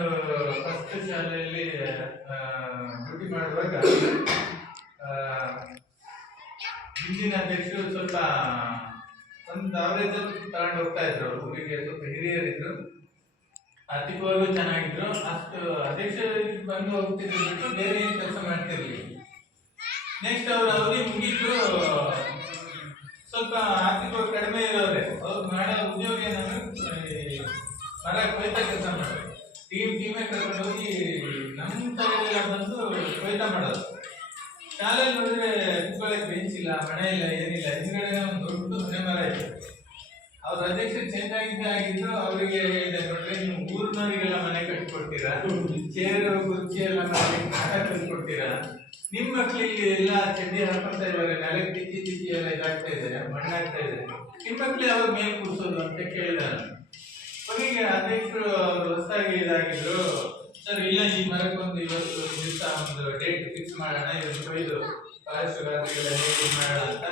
ಫಸ್ಟ್ ಶಾಲೆಯಲ್ಲಿ ಡ್ಯೂಟಿ ಮಾಡುವಾಗ ಹಿಂದಿನ ಅಧ್ಯಕ್ಷರು ಸ್ವಲ್ಪ ಒಂದು ಅವರೇಜ್ ತಗೊಂಡು ಹೋಗ್ತಾ ಇದ್ರು. ಊರಿಗೆ ಸ್ವಲ್ಪ ಹಿರಿಯರಿದ್ರು, ಆರ್ಥಿಕವಾಗೂ ಚೆನ್ನಾಗಿದ್ರು. ಅಷ್ಟು ಅಧ್ಯಕ್ಷರು ಬಂದು ಹೋಗ್ತಿದ್ರು ಬಿಟ್ಟು ಬೇರೆ ಏನು ಕೆಲಸ ಮಾಡ್ತಿರ್ಲಿಲ್ಲ. ನೆಕ್ಸ್ಟ್ ಅವ್ರ ಅವಧಿ ಮುಗೀತು, ಸ್ವಲ್ಪ ಆರ್ಥಿಕವಾಗಿ ಕಡಿಮೆ ಇರೋರೆ ಅವ್ರು ಮಾಡೋ ಉದ್ಯೋಗ ಏನಂದ್ರೆ ಮರ ಕೊಯ್ತಾ ಕೆಲಸ ಮಾಡೋದು. ಟೀಮೇ ಕರ್ಕೊಂಡು ಹೋಗಿ ನಮ್ಮ ತಲೆಗೆಲ್ಲ ಬಂದು ಕೊಯ್ತಾ ಮಾಡೋದು. ಶಾಲೆಯಲ್ಲಿ ನೋಡಿದ್ರೆ ಕುತ್ಕೊಳ್ಳೋಕೆ ಬೆಂಚ್ ಇಲ್ಲ, ಮನೆ ಇಲ್ಲ, ಏನಿಲ್ಲ. ಹಿಂದ್ಗಡೆ ಒಂದು ದೊಡ್ಡ ಮನೆ ಮರ ಇದೆ. ಅವ್ರ ಅಧ್ಯಕ್ಷರು ಚೇಂಜ್ ಆಗಿದ್ದು ಅವರಿಗೆ ಹೇಳಿದೆ, ನೋಡ್ರಿ ನೀವು ಊರಿನವರಿಗೆಲ್ಲ ಮನೆ ಕಟ್ಕೊಡ್ತೀರಾ, ಚೇರು ಕುರ್ಚಿ ಎಲ್ಲ ಮನೆ ಕಟ್ಕೊಡ್ತೀರಾ, ನಿಮ್ಮ ಮಕ್ಳಿಗೆ ಎಲ್ಲ ಚಡ್ಡಿ ಹಾಕೊಂತ ಇದ್ದಾರೆ, ನೆಲಕ್ಕೆ ತಿಕ್ಕಿ ಎಲ್ಲ ಇದಾಗ್ತಾ ಇದೆ, ಮಣ್ಣಾಗ್ತಾ ಇದೆ, ನಿಮ್ಮ ಮಕ್ಳಿಗೆ ಅವ್ರ ಮೇಲೆ ಕೂರ್ಸೋದು ಅಂತ ಕೇಳಿದ. ಕೊನೆಗೆ ಅಧ್ಯಕ್ಷರು ಅವ್ರು ಹೊಸದಾಗಿ ಇದಾಗಿದ್ರು, ಸರ್ ಇಲ್ಲ ಈ ಮರಕ್ಕೊಂದು ಇವತ್ತು ದಿವಸ ಒಂದು ಡೇಟ್ ಫಿಕ್ಸ್ ಮಾಡೋಣ, ಇವತ್ತು ಕೊಯ್ದು ಫಾರೆಸ್ಟ್ ಗಾರ್ಡ್ಗೆಲ್ಲ ಹೇಗೆ ಮಾಡೋಣ ಅಂತ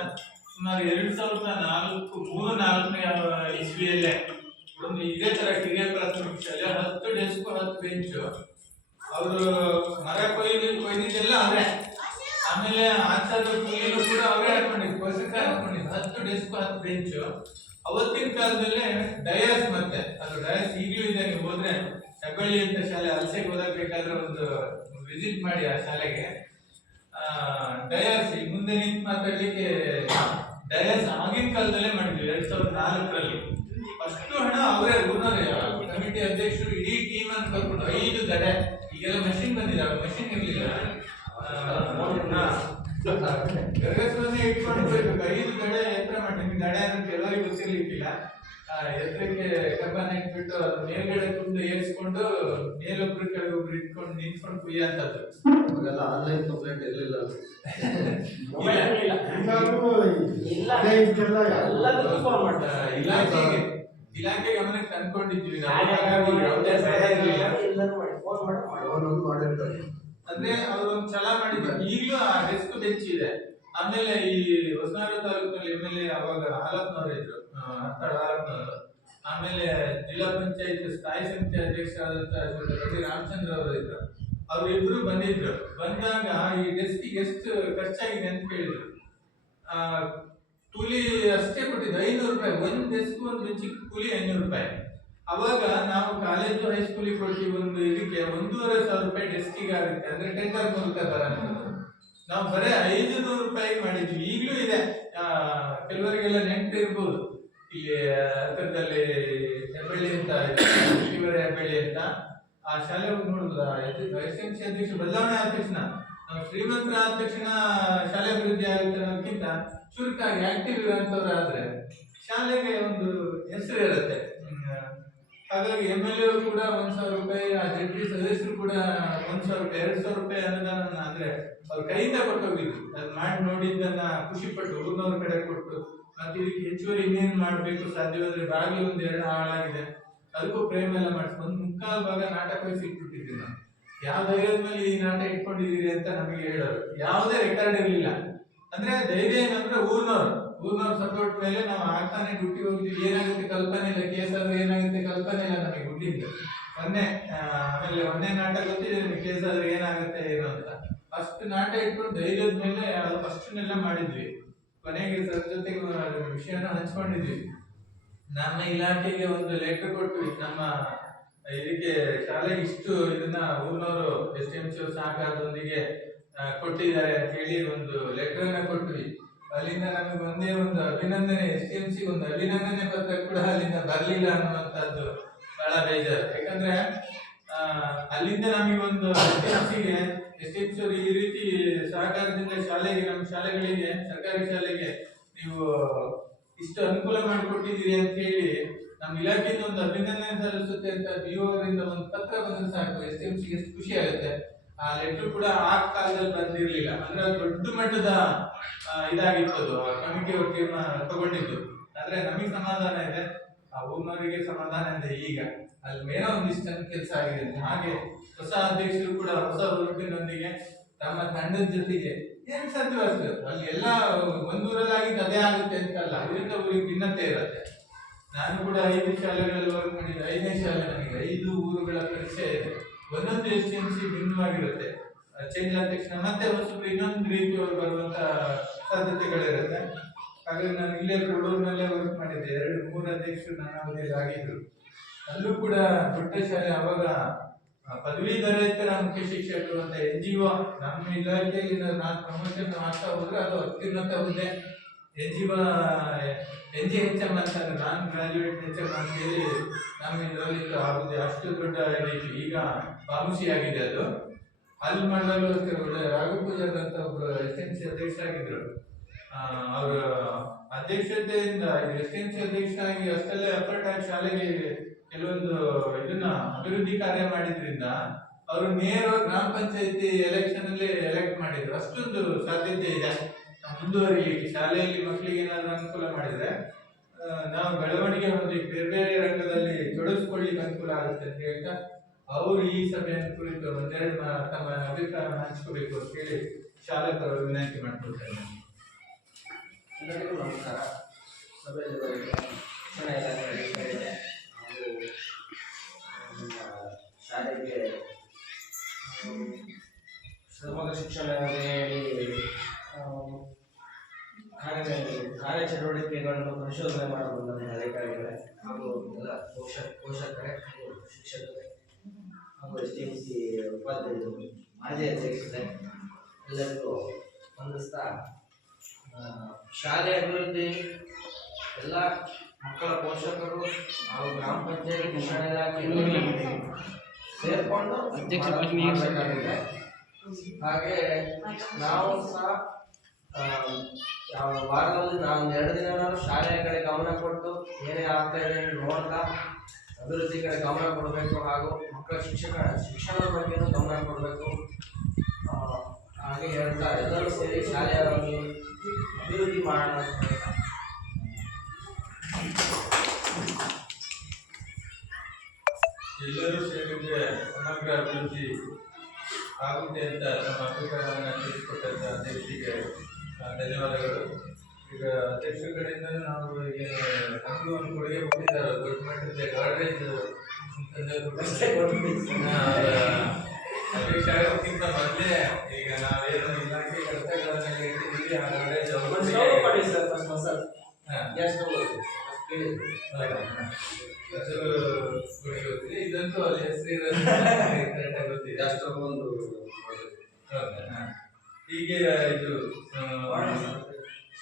ಸುಮಾರು 2004 ಇಸ್ವಿಯಲ್ಲೇ ಒಂದು ಇದೇ ತರ ಕಿರಿಯ ಪ್ರಾಥಮಿಕ ಶಾಲೆ 10 ಡೆಸ್ಕ್ 10 ಬೆಂಚು ಅವರು ಮರ ಕೊಯ್ದಿದ್ದೆಲ್ಲ ಅವರೇ. ಆಮೇಲೆ ಆಚಾರ್ಯ ಕೂಲಿನೂ ಕೂಡ ಅವರೇ ಹಾಕೊಂಡಿದ್ದು, ಪೋಷಕ ಹಾಕೊಂಡಿದ್ದು 10 ಡೆಸ್ಕ್ 10 ಬೆಂಚು. ಅವತ್ತಿನ ಕಾಲದಲ್ಲೇ ಡಯಾಸ್, ಮತ್ತೆ ಅದು ಡಯಾಸ್ ಈಗಲೂ ಇದೆ. ನೀವು ಹೋದ್ರೆ ಹೆಬ್ಬಳ್ಳಿ ಅಂತ ಶಾಲೆ ಅಲ್ಸೆಗೆ ಓದಬೇಕಾದ್ರೆ ಒಂದು ವಿಸಿಟ್ ಮಾಡಿ ಆ ಶಾಲೆಗೆ. ಡಯಾಸ್ ಮುಂದೆ ನಿಂತು ಮಾತಾಡ್ಲಿಕ್ಕೆ ಡಯಾಸ್ ಆಗಿನ ಕಾಲದಲ್ಲೇ ಮಾಡಿದ್ವಿ 2004ರಲ್ಲಿ. ಅಷ್ಟು ಹಣ ಅವರೇ ಊರವರೇ, ಕಮಿಟಿ ಅಧ್ಯಕ್ಷರು ಇಡೀ ಟೀಮ್ ಅಂತ ಕರ್ಕೊಂಡು 5 ದಡೆ. ಈಗೆಲ್ಲ ಮಷಿನ್ ಬಂದಿದೆ, ಮಷಿನ್ ಇರ್ಲಿಲ್ಲ, ಗರಗಸವನ್ನೇ ಇಟ್ಕೊಂಡು ಹೋಗ್ಬೇಕು. 5 ದಡೆ ಎತ್ತರ ಮಾಡಿ, ದಡೆ ಅಂದ್ರೆ ಕೆಲವರಿಗೆ ಗೊತ್ತಿರ್ಲಿಕ್ಕಿಲ್ಲ. ಎತ್ತರಕ್ಕೆ ಕಬ್ಬನ ಇಟ್ಬಿಟ್ಟು ಅದು ಮೇಲ್ಗಡೆ ತುಂಬ ಏರಿಸ್ಕೊಂಡು ಮೇಲೊಬ್ರು ಕೆಳಗೊಬ್ರು ಇಟ್ಕೊಂಡು ನಿಂತ್ಕೊಂಡು ಕುಯ್ಯಂತದ್ದು. ಅವಾಗೆಲ್ಲ ಆನ್ಲೈನ್ ಕಂಪ್ಲೇಂಟ್ ಇರಲಿಲ್ಲ. ಇಲಾಖೆ ಗಮನಕ್ಕೆ ತಂದ್ಕೊಂಡಿದ್ವಿ ಮಾಡಿರ್ತಾರೆ. ಅಂದ್ರೆ ಅವರು ಒಂದು ಛಲ ಮಾಡಿದ್ರು. ಈಗಲೂ ಆ ಡೆಸ್ಕ್ ಬೆಂಚ್ ಇದೆ. ಆಮೇಲೆ ಈ ಹೊಸನಗರ ತಾಲೂಕಿನಲ್ಲಿ MLA ಅವಾಗ ಹಾಲಪ್ಪನವರು ಇದ್ರು, ಹಾಲಪ್ಪನವರು. ಆಮೇಲೆ ಜಿಲ್ಲಾ ಪಂಚಾಯತ್ ಸ್ಥಾಯಿ ಸಮಿತಿ ಅಧ್ಯಕ್ಷರಾದಂತಹ ರೆಡ್ಡಿ ರಾಮಚಂದ್ರ ಅವರು ಇದ್ರು. ಅವರಿಬ್ರು ಬಂದಿದ್ರು. ಬಂದಾಗ ಈ ಡೆಸ್ಕಿಗೆ ಎಷ್ಟು ಖರ್ಚಾಗಿದೆ ಅಂತ ಕೇಳಿದ್ರು. ಕೂಲಿ ಅಷ್ಟೇ ಕೊಟ್ಟಿದ್ದು 500 ರೂಪಾಯಿ. ಒಂದು ಡೆಸ್ಕ್ ಒಂದು ಬೆಂಚಿಗೆ ಕೂಲಿ 500 ರೂಪಾಯಿ. ಅವಾಗ ನಾವು ಕಾಲೇಜು ಹೈಸ್ಕೂಲಿಗೆ ಕೊಡ್ತೀವಿ, ಒಂದು ಇದಕ್ಕೆ 1,500 ರೂಪಾಯಿ ಡೆಸ್ಕಿಗೆ ಆಗುತ್ತೆ. ಅಂದ್ರೆ ಟೆಂಡರ್ ಮೂಲಕ ಬರೋದು. ನಾವು ಬರೀ 500 ರೂಪಾಯಿ ಮಾಡಿದ್ವಿ. ಈಗಲೂ ಇದೆ, ಕೆಲವರಿಗೆಲ್ಲ ನೆಂಟು ಇರ್ಬೋದು. ಇಲ್ಲಿ ಹತ್ತಿರದಲ್ಲಿ ಹೆಬ್ಬಳ್ಳಿ ಅಂತ ಹೆಬ್ಬಳ್ಳಿ ಅಂತ ಆ ಶಾಲೆ ನೋಡುದು. ಎಸ್ಎಂಸಿ ಅಧ್ಯಕ್ಷ ಬದಲಾವಣೆ ಆದ ತಕ್ಷಣ, ನಾವು ಶ್ರೀಮಂತರ ಆದ ತಕ್ಷಣ ಶಾಲೆ ಅಭಿವೃದ್ಧಿ ಆಗುತ್ತೆ ಅನ್ನೋದಕ್ಕಿಂತ ಚುರುಕಾಗಿ ಆಕ್ಟಿವ್ ಇರುವಂತವ್ರು ಆದ್ರೆ ಶಾಲೆಗೆ ಒಂದು ಹೆಸರು ಇರುತ್ತೆ. ಹಾಗಾಗಿ MLA ಕೂಡ 1,000 ರೂಪಾಯಿ, ಆ ಜಡ್ಪಿ ಸದಸ್ಯರು ಕೂಡ 1,000 ರೂಪಾಯಿ 2,000 ರೂಪಾಯಿ ಅನುದಾನ ಅಂದ್ರೆ ಅವ್ರ ಕೈಯಿಂದ ಕೊಟ್ಟೋಗಿದ್ರು. ಅದು ಮಾಡಿ ನೋಡಿದ್ದನ್ನ ಖುಷಿ ಪಟ್ಟು ಊರಿನವ್ರ ಕಡೆ ಕೊಟ್ಟು, ಮತ್ತೆ ಇದಕ್ಕೆ ಹೆಚ್ಚುವರಿ ಇನ್ನೇನು ಮಾಡಬೇಕು ಸಾಧ್ಯವಾದ್ರೆ ಬಾಗಿಲು 1-2 ಹಾಳಾಗಿದೆ, ಅದಕ್ಕೂ ಪ್ರೇಮ ಎಲ್ಲ ಮಾಡಿಸ್ಕೊಂಡು 3/4 ಭಾಗ ನಾಟಕ ಇಟ್ಬಿಟ್ಟಿದ್ವಿ ನಾವು. ಯಾವ ಧೈರ್ಯದ ಮೇಲೆ ಈ ನಾಟಕ ಇಟ್ಕೊಂಡಿದೀರಿ ಅಂತ ನಮಗೆ ಹೇಳೋರು. ಯಾವುದೇ ರೆಕಾರ್ಡ್ ಇರಲಿಲ್ಲ. ಅಂದ್ರೆ ಧೈರ್ಯ ಏನಂದ್ರೆ ಊರ್ನವ್ರು ಸಪೋರ್ಟ್ ಮೇಲೆ ನಾವು ಆಗ್ತಾನೆ ಡ್ಯೂಟಿ ಹೋಗಿದ್ವಿ. ಏನಾಗುತ್ತೆ ಕಲ್ಪನೆ ಇಲ್ಲ, ಕೇಸ್ ಆದ್ರೆ ಏನಾಗುತ್ತೆ ಕಲ್ಪನೆ ಇಲ್ಲ ನಮಗೆ ಹುಟ್ಟಿದ್ದು. ಆಮೇಲೆ ಒಂದೇ ನಾಟಕ ಗೊತ್ತಿದೆ ಕೇಸ್ ಆದ್ರೆ ಏನಾಗುತ್ತೆ ಏನು ಅಂತ. ಅಷ್ಟು ನಾಟಕ ಇಟ್ಕೊಂಡು ಧೈರ್ಯದ ಮೇಲೆ ಅಷ್ಟನ್ನೆಲ್ಲ ಮಾಡಿದ್ವಿ. ಕೊನೆಗೆ ಸರ್ ಜೊತೆಗೆ ವಿಷಯನ ಹಂಚ್ಕೊಂಡಿದ್ವಿ. ನಮ್ಮ ಇಲಾಖೆಗೆ ಒಂದು ಲೆಟರ್ ಕೊಟ್ವಿ, ನಮ್ಮ ಇದಕ್ಕೆ ಶಾಲೆಗೆ ಇಷ್ಟು ಇದನ್ನ ಊರಿನವರು SMC ಸಹಕಾರದೊಂದಿಗೆ ಕೊಟ್ಟಿದ್ದಾರೆ ಅಂತ ಹೇಳಿ ಒಂದು ಲೆಟರ್ ಅನ್ನ ಕೊಟ್ವಿ. ಅಲ್ಲಿಂದ ನಮಗೆ ಒಂದೇ ಒಂದು ಅಭಿನಂದನೆ, SMC ಒಂದು ಅಭಿನಂದನೆ ಪತ್ರ ಕೂಡ ಅಲ್ಲಿಂದ ಬರ್ಲಿಲ್ಲ ಅನ್ನುವಂಥದ್ದು ಬಹಳ ಬೇಜಾರು. ಯಾಕಂದ್ರೆ ಅಲ್ಲಿಂದ ನಮಗೆ ಒಂದು SMC ಅವರು ಈ ರೀತಿ ಸಹಕಾರದಿಂದ ಶಾಲೆಗೆ, ನಮ್ಮ ಶಾಲೆಗಳಿಗೆ, ಸರ್ಕಾರಿ ಶಾಲೆಗೆ ನೀವು ಇಷ್ಟು ಅನುಕೂಲ ಮಾಡಿಕೊಟ್ಟಿದ್ದೀರಿ ಅಂತ ಹೇಳಿ ನಮ್ಮ ಇಲಾಖೆಯಿಂದ ಒಂದು ಅಭಿನಂದನೆ ಸಲ್ಲಿಸುತ್ತೆ ಅಂತ BO ಅವರಿಂದ ಒಂದು ಪತ್ರ ಬಂದ್ರೆ ಸಾಕು, SMC ಎಷ್ಟು ಖುಷಿ ಆಗುತ್ತೆ. ಆ ಲೆಟರ್ ಕೂಡ ಆ ಕಾಲದಲ್ಲಿ ಬಂದಿರಲಿಲ್ಲ. ಅಂದ್ರೆ ದೊಡ್ಡ ಮಟ್ಟದ ಇದಾಗಿತ್ತು ಅದು, ಕಮಿಟಿ ಅವರು ತೀರ್ಮಾನ ತಗೊಂಡಿದ್ದು. ಆದ್ರೆ ನಮಗೆ ಸಮಾಧಾನ ಇದೆ, ಆ ಊರಿನವರಿಗೆ ಸಮಾಧಾನ ಇದೆ. ಈಗ ಅಲ್ಲಿ ಮೇಲ ಒಂದಿಷ್ಟು ಕೆಲಸ ಆಗಿದೆ. ಹಾಗೆ ಹೊಸ ಅಧ್ಯಕ್ಷರು ಕೂಡ ಹೊಸ ಹುರುಪಿನೊಂದಿಗೆ ತಮ್ಮ ತಂಡದ ಜೊತೆಗೆ ಏನ್ ಸಾಧ್ಯವಾಗ್ತದೆ, ಅಲ್ಲಿ ಎಲ್ಲ ಒಂದೂರಲ್ಲಾಗಿದ್ದು ಅದೇ ಆಗುತ್ತೆ ಅಂತಲ್ಲ, ಊರಿಂದ ಊರಿಗೆ ಭಿನ್ನತೆ ಇರುತ್ತೆ. ನಾನು ಕೂಡ 5 ಶಾಲೆಗಳಲ್ಲಿ ವರ್ಕ್ ಮಾಡಿದ್ದೆ. 5ನೇ ಶಾಲೆ ನನಗೆ 5 ಊರುಗಳ ಪರಿಚಯ ಇದೆ. ಒಂದೊಂದು SMC ಭಿನ್ನವಾಗಿರುತ್ತೆ. ಚೇಂಜ್ ಆದ ತಕ್ಷಣ ಮತ್ತೆ ಹೊಸಬ್ರು ಇನ್ನೊಂದು ರೀತಿಯವರು ಬರುವಂತ ಸಾಧ್ಯತೆಗಳಿರುತ್ತೆ. ಹಾಗಾಗಿ ನಾನು ಇಲ್ಲೇ ಕೊಡೂರಿನಲ್ಲೇ ವರ್ಕ್ ಮಾಡಿದ್ದೆ. 2-3 ಅಧ್ಯಕ್ಷರು ನನ್ನ ಅವಧಿಯಲ್ಲಿ ಆಗಿದ್ರು. ಅಲ್ಲೂ ಕೂಡ ದೊಡ್ಡ ಶಾಲೆ. ಅವಾಗ ಪದವೀಧರೇತರ ಮುಖ್ಯ ಶಿಕ್ಷಕರು ಅಂತ NGO ನಮ್ಮ ಇಲಾಖೆಯಲ್ಲಿ ನಾನು ಪ್ರಮೋಷನ್ ಮಾಡ್ತಾ ಹೋದ್ರೆ ಅದು ಅತ್ಯುನ್ನತ ಹುದ್ದೆ. NGHM ಅಂತ, ನಾನ್ ಗ್ರಾಜುಯೇಟ್ HM ಅಂತ ಹೇಳಿ ನಮ್ಮ ಇದರಲ್ಲಿ ಆಗುತ್ತೆ. ಅಷ್ಟು ದೊಡ್ಡ ಇದೈತಿ. ಈಗ ಫಾರ್ಮಸಿ ಆಗಿದೆ ಅದು. ಅಲ್ಲಿ ಮಾಡಲು ರಾಘಪೂಜಾರ್ ಅಂತ ಒಬ್ರು SMC ಅಧ್ಯಕ್ಷರಾಗಿದ್ರು. ಅವರ ಅಧ್ಯಕ್ಷತೆಯಿಂದ SMC ಅಧ್ಯಕ್ಷರಾಗಿ ಅಷ್ಟೆಲ್ಲ ಎಫರ್ಟ್ ಆಗಿ ಶಾಲೆಗೆ ಕೆಲವೊಂದು ಇದನ್ನ ಅಭಿವೃದ್ಧಿ ಕಾರ್ಯ ಮಾಡಿದ್ರಿಂದ ಅವರು ನೇರ ಗ್ರಾಮ ಪಂಚಾಯತಿ ಎಲೆಕ್ಷನ್ ಅಲ್ಲಿ ಎಲೆಕ್ಟ್ ಮಾಡಿದ್ರು. ಅಷ್ಟೊಂದು ಸಾಧ್ಯತೆ ಇದೆ ಮುಂದುವರಿಲಿಕ್ಕೆ. ಶಾಲೆಯಲ್ಲಿ ಮಕ್ಕಳಿಗೆ ಏನಾದ್ರು ಅನುಕೂಲ ಮಾಡಿದ್ರೆ ನಾವು ಬೆಳವಣಿಗೆ ಹೊಂದಿ ಬೇರೆ ಬೇರೆ ರಂಗದಲ್ಲಿ ತೊಡಗಿಸ್ಕೊಳ್ಳಿಕ್ಕೆ ಅನುಕೂಲ ಆಗುತ್ತೆ ಅಂತ ಹೇಳ್ತಾ ಅವರು ಈ ಸಭೆಯನ್ನು ಕುರಿತು ಒಂದೆರಡು ತಮ್ಮ ಅಭಿಪ್ರಾಯವನ್ನು ಹಂಚ್ಕೋಬೇಕು ಅಂತ ಹೇಳಿ ಶಾಲಕರು ವಿನಂತಿ ಮಾಡ್ಕೊಳ್ತಾರೆ. ಎಲ್ಲರಿಗೂ ನಮಸ್ಕಾರ. ಸಭೆಯಲ್ಲಿ ಶಿಕ್ಷಣ ಇಲಾಖೆ ಅಧಿಕಾರಿಗಳೇ ಹಾಗೂ ನಮ್ಮ ಶಾಲೆಗೆ ಸಮಗ್ರ ಶಿಕ್ಷಣ ಯೋಜನೆಯಡಿ ಕಾರ್ಯಚಟುವಟಿಕೆಗಳನ್ನು ಪರಿಶೋಧನೆ ಮಾಡಲು ನಮ್ಮ ಅಧಿಕಾರಿಗಳೇ ಹಾಗೂ ಎಲ್ಲ ಪೋಷಕರೇ ಹಾಗೂ ಶಿಕ್ಷಕರೇ ಹಾಗೂ STMC ಉಪಾಧ್ಯಕ್ಷರು, ಮಾಜಿ ಅಧ್ಯಕ್ಷರೇ ಎಲ್ಲರಿಗೂ ವಂದಿಸ್ತಾ, ಶಾಲೆ ಅಭಿವೃದ್ಧಿ ಎಲ್ಲ ಮಕ್ಕಳ ಪೋಷಕರು ಹಾಗೂ ಗ್ರಾಮ ಪಂಚಾಯತ್ ಶಿಕ್ಷಣ ಇಲಾಖೆ ಸೇರ್ಕೊಂಡು ಮಾಡಬೇಕಾಗಿದೆ. ಹಾಗೆ ನಾವು ಸಹ ವಾರದಲ್ಲಿ ನಾವು 2 ದಿನನಾದ್ರೂ ಶಾಲೆಯ ಕಡೆ ಗಮನ ಕೊಟ್ಟು ಏನೇ ಆಗ್ತಾ ಇದೆ ನೋಡ್ತಾ ಅಭಿವೃದ್ಧಿ ಕಡೆ ಗಮನ ಕೊಡಬೇಕು ಹಾಗೂ ಮಕ್ಕಳ ಶಿಕ್ಷಣದ ಬಗ್ಗೆನೂ ಗಮನ ಕೊಡಬೇಕು. ಹಾಗೆ ಹೇಳ್ತಾ ಎಲ್ಲರೂ ಸೇರಿ ಶಾಲೆಯ ಅಭಿವೃದ್ಧಿ ಮಾಡೋಣ ಅಂತ ಹೇಳ್ತಾ ಎಲ್ಲರೂ ಸೇರಿದ್ರೆ ಸಮಗ್ರ ಅಭಿವೃದ್ಧಿ ಆಗುತ್ತೆ ಅಂತ ನಮ್ಮ ಅಭಿಪ್ರಾಯವನ್ನು ತಿಳಿಸಿಕೊಟ್ಟಂತ ಅಧ್ಯಕ್ಷರಿಗೆ ಧನ್ಯವಾದಗಳು. ಈಗ ಅಧ್ಯಕ್ಷರ ಕಡೆಯಿಂದ ನಾವು ನಮಗೂ ಒಂದು ಕೊಡುಗೆ ಕೊಟ್ಟಿದ್ದಾರೆ, ದೊಡ್ಡ ಮಟ್ಟದ ಗಾಡ್ರೇಜ್ ಅಧ್ಯಕ್ಷ ಆಗೋಕ್ಕಿಂತ ಮೊದಲೇ ಈಗ ನಾವೇನು ಇಲಾಖೆ ಕೆಲಸಗಳನ್ನೆಲ್ಲ ಇಟ್ಟಿದ್ದೀವಿ ಆ ಗಾಡ್ರೇಜ್ ಇದಂತೂ ಅಲ್ಲಿ ಹೆಸರು ಗೊತ್ತಿದೆ. ಹೀಗೆ ಇದು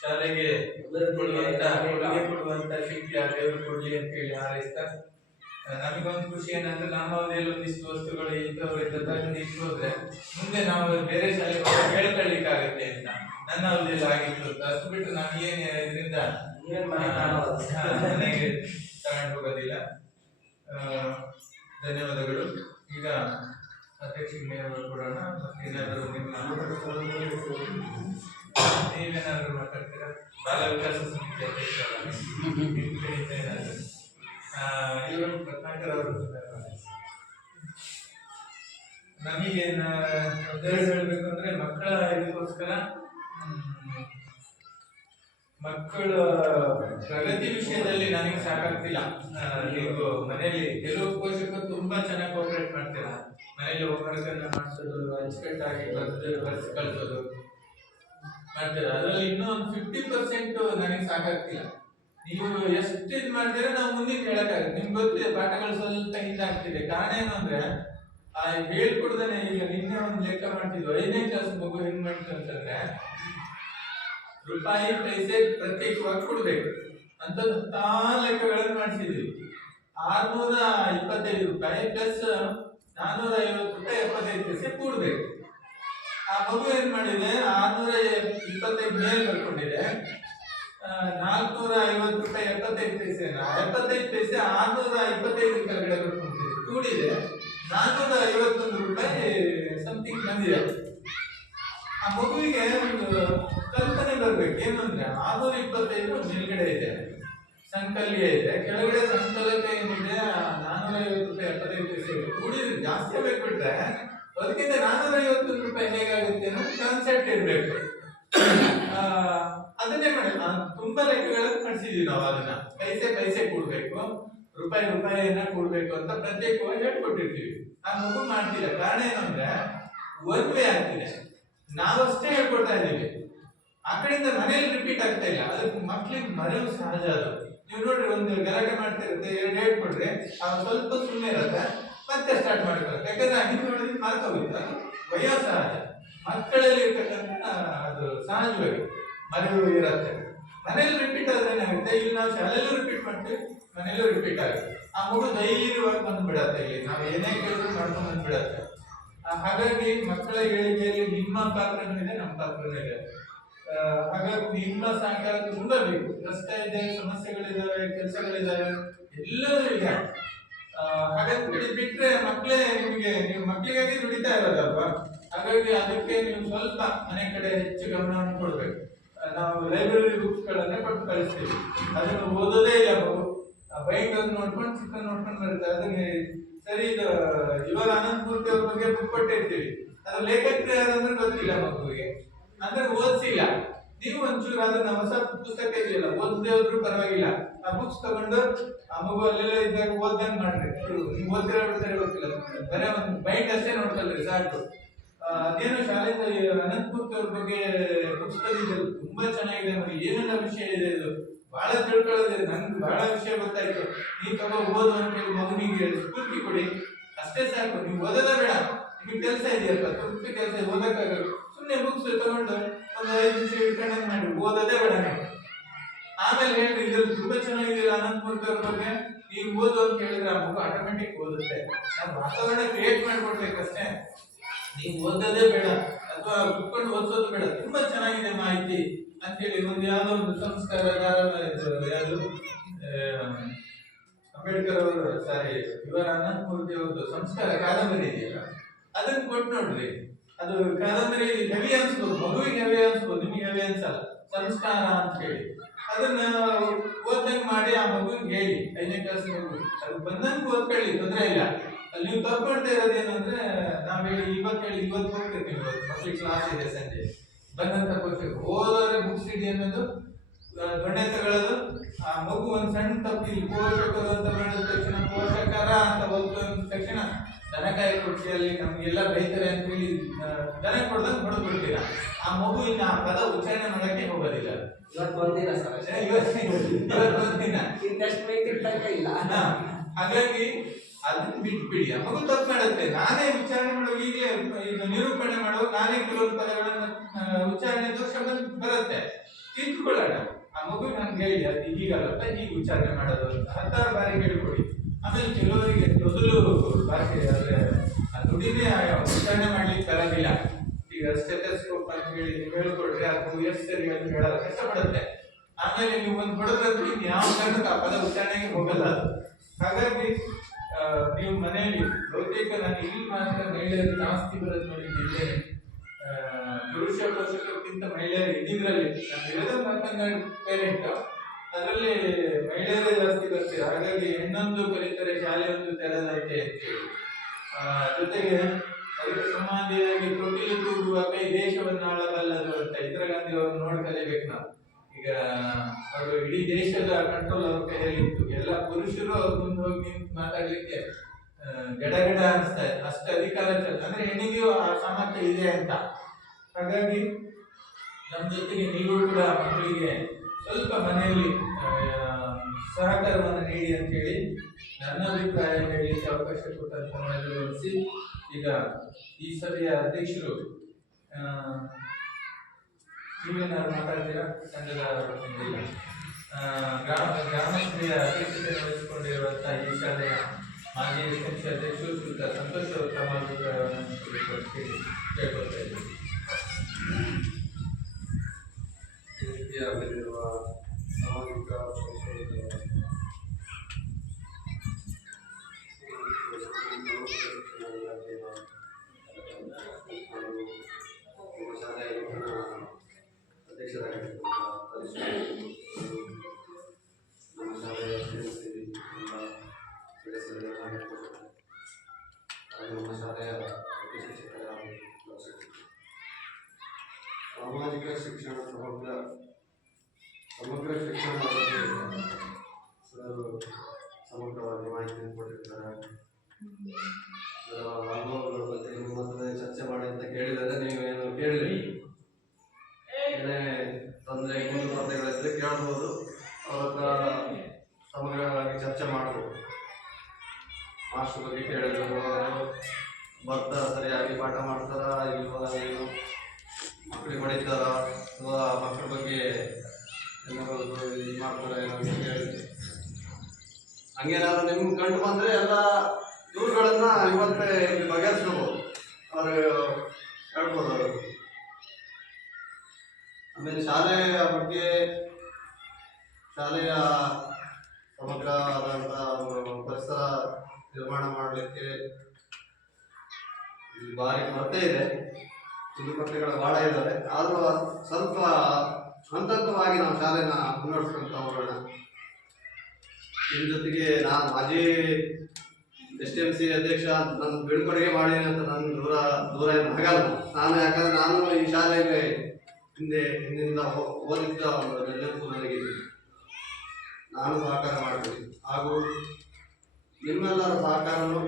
ಶಾಲೆಗೆ ಕೊಡುವಂತ ಶಕ್ತಿ ಆ ದೇವರು ಕೊಡ್ಲಿ ಅಂತ ಹೇಳಿ ಹಾರೈಸ್ತಾ, ನಮಗೊಂದು ಖುಷಿ ಏನಂದ್ರೆ ನಮ್ಮ ಅವಧಿಯಲ್ಲಿ ಒಂದಿಷ್ಟು ವಸ್ತುಗಳು ಇಂಥವು ಇಷ್ಟು ಹೋದ್ರೆ ಮುಂದೆ ನಾವು ಬೇರೆ ಶಾಲೆಗೆ ಹೇಳ್ಕೊಳ್ಳಿಕ್ಕಾಗತ್ತೆ ಅಂತ ನನ್ನ ಅವಧಿಯಲ್ಲಿ ಆಗಿತ್ತು ಅಂತ. ಅಷ್ಟು ಬಿಟ್ಟು ನಮಗೇನು ಇದರಿಂದ ಮನೆಗೆ ತಗೊಂಡು ಹೋಗೋದಿಲ್ಲ. ಧನ್ಯವಾದಗಳು. ಈಗ ಅಧ್ಯಕ್ಷರಿಗೆ ನೇರವಾಗಿ ಕೊಡೋಣ. ಏನಾದರೂ ನೀವೇನಾದರೂ ಮಾತಾಡ್ತೀರಾ? ಬಾಲ ವಿಕಾಸ ಸಮಿತಿ ಅಧ್ಯಕ್ಷ ಏನಾದರೂ ಇವರು ರತ್ನಾಕರ್ ಅವರು ನಮಗೆ ಹೇಳಬೇಕು ಅಂದ್ರೆ ಮಕ್ಕಳ ಇದಕ್ಕೋಸ್ಕರ ಮಕ್ಕಳ ಪ್ರಗತಿ ವಿಷಯದಲ್ಲಿ ನನಗೆ ಸಾಕಾಗ್ತಿಲ್ಲ. ನೀವು ಮನೆಯಲ್ಲಿ ಕೆಲವು ಪೋಷಕರು ತುಂಬಾ ಚೆನ್ನಾಗಿ ಕೋಆಪರೇಟ್ ಮಾಡ್ತೀರಾ, ಮನೆಯಲ್ಲಿ ಹೋಮ್ವರ್ಕ್ ಅನ್ನ ಮಾಡಿಸೋದು, ಅಚ್ಚುಕಟ್ಟಾಗಿ ಬರ್ಸಿ ಕಳ್ಸೋದು ಮಾಡ್ತೀರಾ. ಅದರಲ್ಲಿ ಇನ್ನೂ ಒಂದು 50% ನನಗೆ ಸಾಕಾಗ್ತಿಲ್ಲ. ನೀವು ಎಷ್ಟು ಇದು ಮಾಡಿದ್ರೆ ನಾವು ಮುಂದೆ ಕೇಳಕ್ಕಾಗುತ್ತೆ. ನಿಮ್ಗೆ ಗೊತ್ತಿದೆ ಪಾಠಗಳು ಸ್ವಲ್ಪ ಹಿಂದಾಗ್ತಿದೆ. ಕಾರಣ ಏನು ಅಂದ್ರೆ ಆ ಹೇಳ್ಕೊಡ್ದೇನೆ. ಈಗ ನಿನ್ನೆ ಒಂದು ಲೆಕ್ಕ ಮಾಡ್ತಿದ್ವು, 5ನೇ ಕ್ಲಾಸ್ ಮಗು ಹೆಂಗ್ ಮಾಡ್ತು ಅಂತಂದ್ರೆ ರೂಪಾಯಿ ಪೈಸೆ ಪ್ರತ್ಯೇಕವಾಗಿ ಕೊಡ್ಬೇಕು ಅಂತದ್ದು 10 ಲೆಕ್ಕಗಳನ್ನು ಮಾಡಿಸಿದ್ವಿ. 625 ರೂಪಾಯಿ ಪ್ಲಸ್ 450 ರೂಪಾಯಿ 75 ಪೈಸೆ ಕೂಡ್ಬೇಕು. ಆ ಮಗು ಏನ್ ಮಾಡಿದೆ, 625 ಮೇಲೆ ಬರ್ಕೊಂಡಿದೆ, 450 ರೂಪಾಯಿ 75 ಪೈಸೆ 75 ಪೈಸೆ 625 ಕೆಳಗಡೆ ಬರ್ಕೊಂಡಿದೆ, ಕೂಡಿದೆ 451 ರೂಪಾಯಿ ಸಮಥಿಂಗ್ ಬಂದಿದೆ. ಆ ಮಗುವಿಗೆ ಒಂದು ಕಲ್ಪನೆ ಬರ್ಬೇಕು. ಏನು ಅಂದ್ರೆ 625 ಮೇಲ್ಗಡೆ ಇದೆ, ಸಂಕಲ್ಯ ಇದೆ, ಕೆಳಗಡೆ ಸಂಕಲಕ ಏನಿದೆ 450 ರೂಪಾಯಿ 75 ಪೈಸೆ ಕೂಡಿದ್ರೆ ಜಾಸ್ತಿ ಬೇಕ್ಬಿಟ್ರೆ ಅದಕ್ಕಿಂತ 451 ರೂಪಾಯಿ ಹೇಗಾಗುತ್ತೆ ಅನ್ನೋ ಕಾನ್ಸೆಪ್ಟ್ ಇರ್ಬೇಕು. ಅದನ್ನೇ ಮಾಡಿ ತುಂಬಾ ಲೆಕ್ಕಗಳನ್ನು ಮಾಡಿಸಿದೀವಿ ನಾವು. ಅದನ್ನ ಪೈಸೆ ಕೂಡ್ಬೇಕು, ರೂಪಾಯಿಯನ್ನ ಕೂಡ್ಬೇಕು ಅಂತ ಪ್ರತ್ಯೇಕವಾಗಿ ಹೇಳ್ಕೊಟ್ಟಿರ್ತೀವಿ. ಆ ಮಗು ಮಾಡ್ತಿಲ್ಲ. ಕಾರಣ ಏನಂದ್ರೆ ಒನ್ ವೇ ಆಗ್ತಿದೆ. ನಾವಷ್ಟೇ ಹೇಳ್ಕೊಡ್ತಾ ಇದ್ದೀವಿ, ಆ ಕಡೆಯಿಂದ ಮನೇಲಿ ರಿಪೀಟ್ ಆಗ್ತಾ ಇಲ್ಲ. ಅದಕ್ಕೆ ಮಕ್ಳಿಗೆ ಮರೆಯು ಸಹಜ. ಅದು ನೀವು ನೋಡ್ರಿ, ಒಂದು ಗಲಾಟೆ ಮಾಡ್ತಿರುತ್ತೆ, 2 ಹೇಳ್ಕೊಡ್ರಿ, ಸ್ವಲ್ಪ ಸುಮ್ಮನೆ ಇರುತ್ತೆ, ಮತ್ತೆ ಸ್ಟಾರ್ಟ್ ಮಾಡ್ಕೊಳ್ತಾರೆ. ಯಾಕಂದ್ರೆ ಹಿಂದೆ ನೋಡಿದ್ರೆ ಮರ್ತೋಗುತ್ತೆ. ಅದು ವಯೋಸಹಜ, ಮಕ್ಕಳಲ್ಲಿ ಇರ್ತಕ್ಕಂಥ ಅದು ಸಹಜವಾಗಿ ಮರೆಯು ಇರುತ್ತೆ. ಮನೇಲಿ ರಿಪೀಟ್ ಆದ್ರೆ ಏನಾಗುತ್ತೆ, ಇಲ್ಲಿ ನಾವು ಶಾಲೆಯಲ್ಲೂ ರಿಪೀಟ್ ಮಾಡ್ತೀವಿ, ಮನೆಯಲ್ಲೂ ರಿಪೀಟ್ ಆಗುತ್ತೆ. ಆ ಮಗು ಧೈರ್ಯವಾಗಿ ಬಂದ್ಬಿಡತ್ತೆ. ಇಲ್ಲಿ ನಾವು ಏನೇ ಕೇಳಿದ್ರು ಮಾಡ್ಕೊಂಡು ಬಂದ್ಬಿಡತ್ತೆ. ಹಾಗಾಗಿ ಮಕ್ಕಳ ಏಳಿಗೆಯಲ್ಲಿ ನಿಮ್ಮ ಪಾತ್ರನೂ ಇದೆ, ನಮ್ಮ ಪಾತ್ರನೂ ಇದೆ. ಹಾಗಾಗಿ ನಿಮ್ಮ ಸಹಕಾರ ತುಂಬಾ ಬೇಕು. ಕಷ್ಟ ಇದೆ, ಸಮಸ್ಯೆಗಳಿದ್ದಾವೆ, ಕೆಲಸಗಳಿದ್ದಾವೆ, ಎಲ್ಲವೂ ಇದೆ. ಹಾಗಾಗಿ ಬಿಟ್ರೆ ಮಕ್ಕಳೇ ನೀವು ಮಕ್ಕಳಿಗಾಗಿ ದುಡಿತಾ ಇರೋದಲ್ವಾ. ಹಾಗಾಗಿ ಅದಕ್ಕೆ ನೀವು ಸ್ವಲ್ಪ ಮನೆ ಕಡೆ ಹೆಚ್ಚು ಗಮನವನ್ನು ಕೊಡ್ಬೇಕು. ನಾವು ಲೈಬ್ರರಿ ಬುಕ್ಸ್ ಗಳನ್ನೇ ಕೊಟ್ಟು ಕಳಿಸ್ತೀವಿ, ಅದನ್ನು ಓದೋದೇ ಇಲ್ಲ ಮಗು. ಬೈಕ್ ನೋಡ್ಕೊಂಡು ಚಿಕ್ಕ ನೋಡ್ಕೊಂಡು ಬರುತ್ತೆ. ಅದನ್ನ ಸರಿ ಇದು ಇವರ ಕೊಟ್ಟಿರ್ತೀವಿ, ಅದು ಲೇಖಕರು ಯಾರಂದ್ರೆ ಗೊತ್ತಿಲ್ಲ ಮಗುವಿಗೆ, ಅಂದ್ರೆ ಓದಿಸಿಲ್ಲ. ನೀವು ಒಂಚೂರು ಅದನ್ನ ಹೊಸ ಪುಸ್ತಕ ಇದೆಯಲ್ಲ, ಓದದೇ ಹೋದ್ರು ಪರವಾಗಿಲ್ಲ, ಆ ಬುಕ್ಸ್ ತಗೊಂಡು ಆ ಮಗು ಅಲ್ಲೆಲ್ಲ ಇದ್ದಾಗ ಓದಂಗ್ ಮಾಡ್ರಿ. ನೀವು ಓದಿರೋ ಬಿಡ್ತಾರೆ ಗೊತ್ತಿಲ್ಲ, ಬರೀ ಒಂದು ಬೈಟ್ ಅಷ್ಟೇ ನೋಡ್ಕೊಳ್ರಿ ಸಾಕು. ಅದೇನೋ ಶಾಲೆಯಿಂದ ಅನಂತಮೂರ್ತಿ ಅವ್ರ ಬಗ್ಗೆ ಬುಕ್ಸ್ ತಂದಿದ್ರು, ತುಂಬಾ ಚೆನ್ನಾಗಿದೆ ನೋಡಿ, ಏನೆಲ್ಲ ವಿಷಯ ಇದೆ, ಇದು ಬಹಳ ತಿಳ್ಕೊಳ್ಳೋದಿದೆ, ನನ್ಗೆ ಬಹಳ ವಿಷಯ ಗೊತ್ತಾಯ್ತು, ನೀವು ತಗೋ ಓದು ಅಂತ ಹೇಳಿ ಮಗುವಿಗೆ ಸ್ಫೂರ್ತಿ ಕೊಡಿ. ಅಷ್ಟೇ ಸಾಕು, ನೀವು ಓದೋದೇ ಬೇಡ, ನಿಮಗೆ ಕೆಲಸ ಇದೆಯಲ್ಲ, ತುರ್ತು ಕೆಲಸ ಓದಕ್ಕಾಗಲ್ಲ, ಸುಮ್ಮನೆ ಬುಕ್ಸ್ ತಗೊಂಡು ಒಂದು 5 ನಿಮಿಷ ಇಟ್ಕೊಂಡಂಗೆ ಮಾಡಿ, ಓದೋದೇ ಬೇಡ ನೀವು. ಆಮೇಲೆ ಹೇಳ್ರಿ ಇದ್ರಲ್ಲಿ ತುಂಬಾ ಚೆನ್ನಾಗಿದೆಯಲ್ಲ ಅನಂತಮೂರ್ತಿ ಅವ್ರ ಬಗ್ಗೆ, ಈಗ ಓದು ಅಂತ ಹೇಳಿದ್ರೆ ಆ ಮಗು ಆಟೋಮೆಟಿಕ್ ಓದುತ್ತೆ. ನಾವು ವಾತಾವರಣ ಕ್ರಿಯೇಟ್ ಮಾಡ್ಕೊಡ್ಬೇಕಷ್ಟೇ, ನೀವು ಓದೋದೇ ಬೇಡ ಅಥವಾ ಕುತ್ಕೊಂಡು ಓದಿಸೋದು ಬೇಡ, ತುಂಬಾ ಚೆನ್ನಾಗಿದೆ ಮಾಹಿತಿ ಅಂತೇಳಿ ಒಂದು ಯಾವ್ದೋ ಒಂದು ಸಂಸ್ಕಾರ ಯಾವುದು ಅಂಬೇಡ್ಕರ್ ಅವರು ಸಾರಿ ಇವರ ಅನಂತಮೂರ್ತಿ ಅವ್ರದ್ದು ಸಂಸ್ಕಾರ ಕಾದಂಬರಿ ಇದೆಯಲ್ಲ, ಅದನ್ನ ಕೊಟ್ಟು ನೋಡ್ರಿ. ಅದು ಕಾದಂಬರಿ ಹೆವಿ ಅನ್ಸ್ಬೋದು, ಮಗುವಿಗೆ ಹೆವಿ ಅನ್ಸ್ಬೋದು, ನಿಮಗೆ ಹೆವಿ ಅನ್ಸಲ್ಲ. ಸಂಸ್ಕಾರ ಅಂತ ಹೇಳಿ ಅದನ್ನ ಓದಂಗ್ ಮಾಡಿ ಆ ಮಗುವಿಗೆ ಹೇಳಿ, 5ನೇ ಕ್ಲಾಸ್ ಮಗು ಅದು ಬಂದಂಗೆ ಓದ್ಕೊಳ್ಳಿ, ತೊಂದರೆ ಇಲ್ಲ. ಅಲ್ಲಿ ನೀವು ತಪ್ಪು ಮಾಡ್ತಾ ಇರೋದೇನಂದ್ರೆ, ನಾವ್ ಹೇಳಿ ಇವತ್ತು ಹೋಗ್ತಿರ್ತೀವಿ, ಮಕ್ಳಿಗೆ ಕ್ಲಾಸ್ ಇದೆ ಸಂಜೆ, ಬಂದಂತ ಪೋಷಕರು ಓದೋದ್ರೆ ಬುಕ್ಸ್ ಇಡಿ ಅನ್ನೋದು ದೊಣ್ಣೆ ತಗೊಳ್ಳೋದು. ಆ ಮಗು ಒಂದ್ ಸಣ್ಣ ತಪ್ಪಿ ಪೋಷಕರು ಅಂತ ಮಾಡಿದ ತಕ್ಷಣ ಪೋಷಕರ ಅಂತ ಓದ್ತು ಅಂದ ತಕ್ಷಣ ದನಕಾಯಿ ಕೊಟ್ಟಿಯಲ್ಲಿ ನಮ್ಗೆಲ್ಲ ಬೈತಾರೆ ಅಂತ ಹೇಳಿ ದನ ಕೊಡ್ದಂಗೆ ಹೊಡೆದು ಬಿಡ್ತೀರ. ಆ ಮಗು ಇನ್ನು ಆ ಪದ ಉಚ್ಚಾರಣೆ ಮಾಡಕ್ಕೆ ಹೋಗೋದಿಲ್ಲ. ಇವತ್ತು ಒಂದಿನ ಸರ್, ಇವತ್ತು ಒಂದಿನ ಇಂಟೆಸ್ಟ್ ಬೇಕಿದ್ದಾಗ ಇಲ್ಲ. ಹಾಗಾಗಿ ಅದನ್ನ ಬಿಟ್ಬಿಡಿ. ಆ ಮಗು ತಪ್ಪು ಮಾಡುತ್ತೆ, ನಾನೇ ಉಚ್ಚಾರಣೆ ಮಾಡುವ, ಈಗಲೇ ಈಗ ನಿರೂಪಣೆ ಮಾಡುವ ನಾನೇ ಕೆಲವೊಂದು ಪದಗಳನ್ನ ಉಚ್ಚಾರಣೆ ದೋಷ ಬರುತ್ತೆ, ತಿದ್ದುಕೊಳ್ಳೋಣ. ಆ ಮಗು ನನ್ಗೆ ಹೇಳಿ ಅದು ಹೀಗಲ್ಲಪ್ಪ, ಹೀಗೆ ಉಚ್ಚಾರಣೆ ಮಾಡೋದು ಅಂತ 10 ಬಾರಿ ಹೇಳಿಕೊಡಿ. ಆಮೇಲೆ ಕೆಲವರಿಗೆ ಮೊದಲು ಭಾಷೆ ಅಂದ್ರೆ ಆ ನುಡಿನೇ ಉಚ್ಚಾರಣೆ ಮಾಡ್ಲಿಕ್ಕೆ ತರೋದಿಲ್ಲ. ಈಗ ಸ್ಟೆಥೋಸ್ಕೋಪ್ ಅಂತ ಹೇಳಿ ನೀವು ಹೇಳ್ಕೊಡ್ರಿ, ಅದು ಎಷ್ಟು ಸರಿ ಅಂತ ಹೇಳೋದು ಕಷ್ಟಪಡುತ್ತೆ. ಆಮೇಲೆ ನೀವು ಒಂದು ಹೊಡೆದ್ರೆ ಯಾವ ಕಾರಣಕ್ಕೆ ಆ ಪದ ಉಚ್ಚಾರಣೆಗೆ ಹೋಗಲ್ಲ ಅದು. ಹಾಗಾಗಿ ನೀವು ಮನೆಯಲ್ಲಿ ಬಹುತೇಕ ನಾನು ಇಲ್ಲಿ ಮಾತ್ರ ಮಹಿಳೆಯರು ಜಾಸ್ತಿ ಬರೋದು ನೋಡಿದ್ದೇನೆ. ಪುರುಷ ಪೋಷಕರಿಗಿಂತ ಮಹಿಳೆಯರು ಇದ್ರಲ್ಲಿ ನಾನು ಇರೋದು ಮಾತನಾಡಿ ಪೇರೆಂಟ್, ಅದರಲ್ಲಿ ಮಹಿಳೆಯರೇ ಜಾಸ್ತಿ ಬರ್ತೀರ. ಹಾಗಾಗಿ ಹೆಣ್ಣೊಂದು ಕಲಿತರೆ ಶಾಲೆಯೊಂದು ತೆರೆದೈತೆ ಅಂತೇಳಿ, ಜೊತೆಗೆ ಅದಕ್ಕೆ ಸಮಾಧಿಯಾಗಿ ತೊಟ್ಟಿಲು ತೂಗುವ ಕೈ ದೇಶವನ್ನು ಆಳಬಲ್ಲದು ಅಂತ ಇಂದಿರಾ ಗಾಂಧಿ ಅವರು ನೋಡಿ ಕಲಿಬೇಕು ನಾವು. ಈಗ ಅವರು ಇಡೀ ದೇಶದ ಕಂಟ್ರೋಲ್ ಅವ್ರ ಕೈಯಲ್ಲಿತ್ತು, ಎಲ್ಲ ಪುರುಷರು ಅವ್ರ ಮುಂದೆ ಹೋಗಿ ನಿಂತು ಮಾತಾಡ್ಲಿಕ್ಕೆ ಗಡಗಡ ಅನಿಸ್ತಾ ಇದೆ, ಅಷ್ಟು ಅಧಿಕಾರ ಅಂದ್ರೆ ಹೆಣ್ಣಿಗೂ ಆ ಸಾಮರ್ಥ್ಯ ಇದೆ ಅಂತ. ಹಾಗಾಗಿ ನಮ್ಮ ಜೊತೆಗೆ ನೀವು ಕೂಡ ಮಕ್ಕಳಿಗೆ ಸ್ವಲ್ಪ ಮನೆಯಲ್ಲಿ ಸಹಕಾರವನ್ನು ನೀಡಿ ಅಂತ ಹೇಳಿ ನನ್ನ ಅಭಿಪ್ರಾಯ ಹೇಳಲಿಕ್ಕೆ ಅವಕಾಶ ಕೊಟ್ಟಂತ ಗಮನಿಸಿ. ಈಗ ಈ ಸಭೆಯ ಅಧ್ಯಕ್ಷರು ನೀವೇನಾದ್ರು ಮಾತಾಡ್ತೀರಾ? ಸಂಘದ ಗ್ರಾಮಸಭೆಯ ಅಧ್ಯಕ್ಷತೆ ವಹಿಸಿಕೊಂಡಿರುವಂತಹ ಈ ಶಾಲೆಯ ಮಾಜಿ ಅಧ್ಯಕ್ಷ ಅಧ್ಯಕ್ಷರು ಶ್ರೀಯುತ ಸಂತೋಷ್ ಅವರು ತಮ್ಮ ಅಭಿಪ್ರಾಯವನ್ನು ಕೇಳ್ಕೊಳ್ತಾ ಇದ್ದೀವಿ. ರೀತಿಯಾಗಲಿರುವ ಸಾಮಾಜಿಕ ಶಾಲೆಯ ಅಧ್ಯಕ್ಷರಾಗಿರ್ತಕ್ಕಂಥ ನಮ್ಮ ಶಾಲೆಯ ನಮ್ಮ ಶಾಲೆಯ ಸಾಮಾಜಿಕ ಶಿಕ್ಷಣ ಸಮಗ್ರ ಶಿಕ್ಷಣ ಸರ್ ಸಮಗ್ರವಾಗಿ ಮಾಹಿತಿಯನ್ನು ಕೊಟ್ಟಿರ್ತಾರೆ. ಅದರ ಅನುಭವಗಳ ಬಗ್ಗೆ ನಿಮ್ಮ ಹತ್ರ ಚರ್ಚೆ ಮಾಡಿ ಅಂತ ಕೇಳಿದರೆ ನೀವೇನು ಕೇಳಿರಿ, ಏನೇ ತೊಂದರೆ ತೊಂದರೆಗಳಿದ್ರೆ ಕೇಳ್ಬೋದು, ಅವ್ರ ಹತ್ರ ಸಮಗ್ರವಾಗಿ ಚರ್ಚೆ ಮಾಡ್ಬೋದು. ಮಾಸ್ಟರ್ ಬಗ್ಗೆ ಕೇಳಿದ್ರು, ಬರ್ತಾ ಸರಿಯಾಗಿ ಪಾಠ ಮಾಡ್ತಾರ ಇಲ್ವಾ, ಏನು ಮಕ್ಕಳಿಗೆ ಹೊಡಿತಾರ ಅಥವಾ ಮಕ್ಕಳ ಬಗ್ಗೆ ಏನಾದ್ರು ಇದು ಮಾಡ್ತಾರೆ ಏನೋ ಕೇಳಿದ್ರು. ಹಂಗೇನಾದ್ರು ನಿಮ್ಗೆ ಕಂಡು ಬಂದರೆ ಎಲ್ಲ ದೂರುಗಳನ್ನು ಇವತ್ತೇ ಬಗೆಹರಿಸ್ಕೋಬೋದು, ಅವ್ರು ಹೇಳ್ಬೋದು ಅವರು. ಆಮೇಲೆ ಶಾಲೆಯ ಬಗ್ಗೆ, ಶಾಲೆಯ ಸಮಗ್ರವಾದಂಥ ಒಂದು ಪರಿಸರ ನಿರ್ಮಾಣ ಮಾಡಲಿಕ್ಕೆ ಭಾರಿ ಕೊರತೆ ಇದೆ, ಕೊರತೆಗಳು ಭಾಳ ಇದ್ದಾವೆ. ಆದರೂ ಸ್ವಲ್ಪ ಹಂತವಾಗಿ ನಾವು ಶಾಲೆನ ಮುನ್ನಡೆಸ್ಕೊಂತ ಹೋಗೋಣ. ನಿಮ್ಮ ಜೊತೆಗೆ ನಾನು ಮಾಜಿ STMC ಅಧ್ಯಕ್ಷ ಅಂತ ನಾನು ಬೀಳ್ಕೊಡುಗೆ ಮಾಡಿ ಅಂತ ನಾನು ದೂರ ಏನು ಆಗಲ್ಲ. ನಾನು ಯಾಕಂದ್ರೆ ನಾನು ಈ ಶಾಲೆಗೆ ಹಿಂದಿನಿಂದ ಓದಿದ್ದ ಒಂದು ನೆನಪು ನನಗಿದೆ. ನಾನು ಸಹಕಾರ ಮಾಡ್ತೀನಿ ಹಾಗೂ ನಿಮ್ಮೆಲ್ಲರ ಸಹಕಾರನು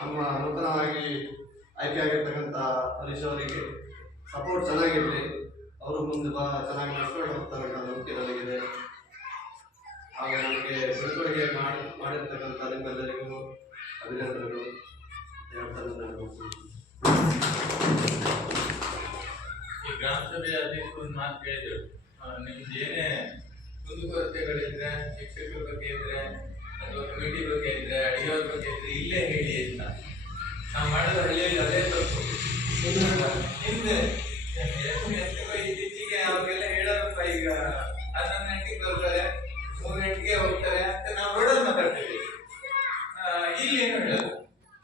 ನಮ್ಮ ನೂತನವಾಗಿ ಆಯ್ಕೆಯಾಗಿರ್ತಕ್ಕಂಥ ಹರೀಶ್ ಅವರಿಗೆ ಸಪೋರ್ಟ್ ಚೆನ್ನಾಗಿರಲಿ. ಅವರು ಮುಂದೆ ಚೆನ್ನಾಗಿ ನಡ್ಕೊಂಡು ಹೋಗ್ತಾರೆ ಅನ್ನೋ ನಂಬಿಕೆ ನನಗಿದೆ. ಹಾಗೂ ನನಗೆ ಬೀಳ್ಕೊಡುಗೆ ಮಾಡಿರ್ತಕ್ಕಂಥ ನಿಮ್ಮೆಲ್ಲರಿಗೂ ಅಭಿನಂದನೆಗಳು ಹೇಳ್ತಾರೆ. ಈ ಗ್ರಾಮ ಸಭೆಯ ಅಧ್ಯಕ್ಷರು ಒಂದು ಮಾತು ಹೇಳಿದ್ರು, ನಿಮ್ದು ಏನೇ ಕುಂದುಕೊರತೆಗಳಿದ್ರೆ, ಶಿಕ್ಷಕರ ಬಗ್ಗೆ ಇದ್ರೆ ಅಥವಾ ಕಮಿಟಿ ಬಗ್ಗೆ ಇದ್ರೆ, ಅಡಿಗೆಯವ್ರ ಬಗ್ಗೆ ಇದ್ರೆ ಇಲ್ಲೇ ಹೇಳಿ ಅಂತ. ನಾವು ಮಾಡೋದು ಹಳ್ಳಿಯಲ್ಲಿ ಅದೇ ತಪ್ಪು. ಹಿಂದೆ ಇತ್ತೀಚೆಗೆ ಅವ್ರಿಗೆಲ್ಲ ಹೇಳೋದಪ್ಪ, ಈಗ 11 ಗಂಟೆಗೆ ಬರ್ತಾರೆ, 3 ಗಂಟೆಗೆ ಹೋಗ್ತಾರೆ ಅಂತ ನಾವು ರೋಡಲ್ಲಿ ಮಾತಾಡ್ತೀವಿ. ಇಲ್ಲಿ ಏನು ಹೇಳೋದು,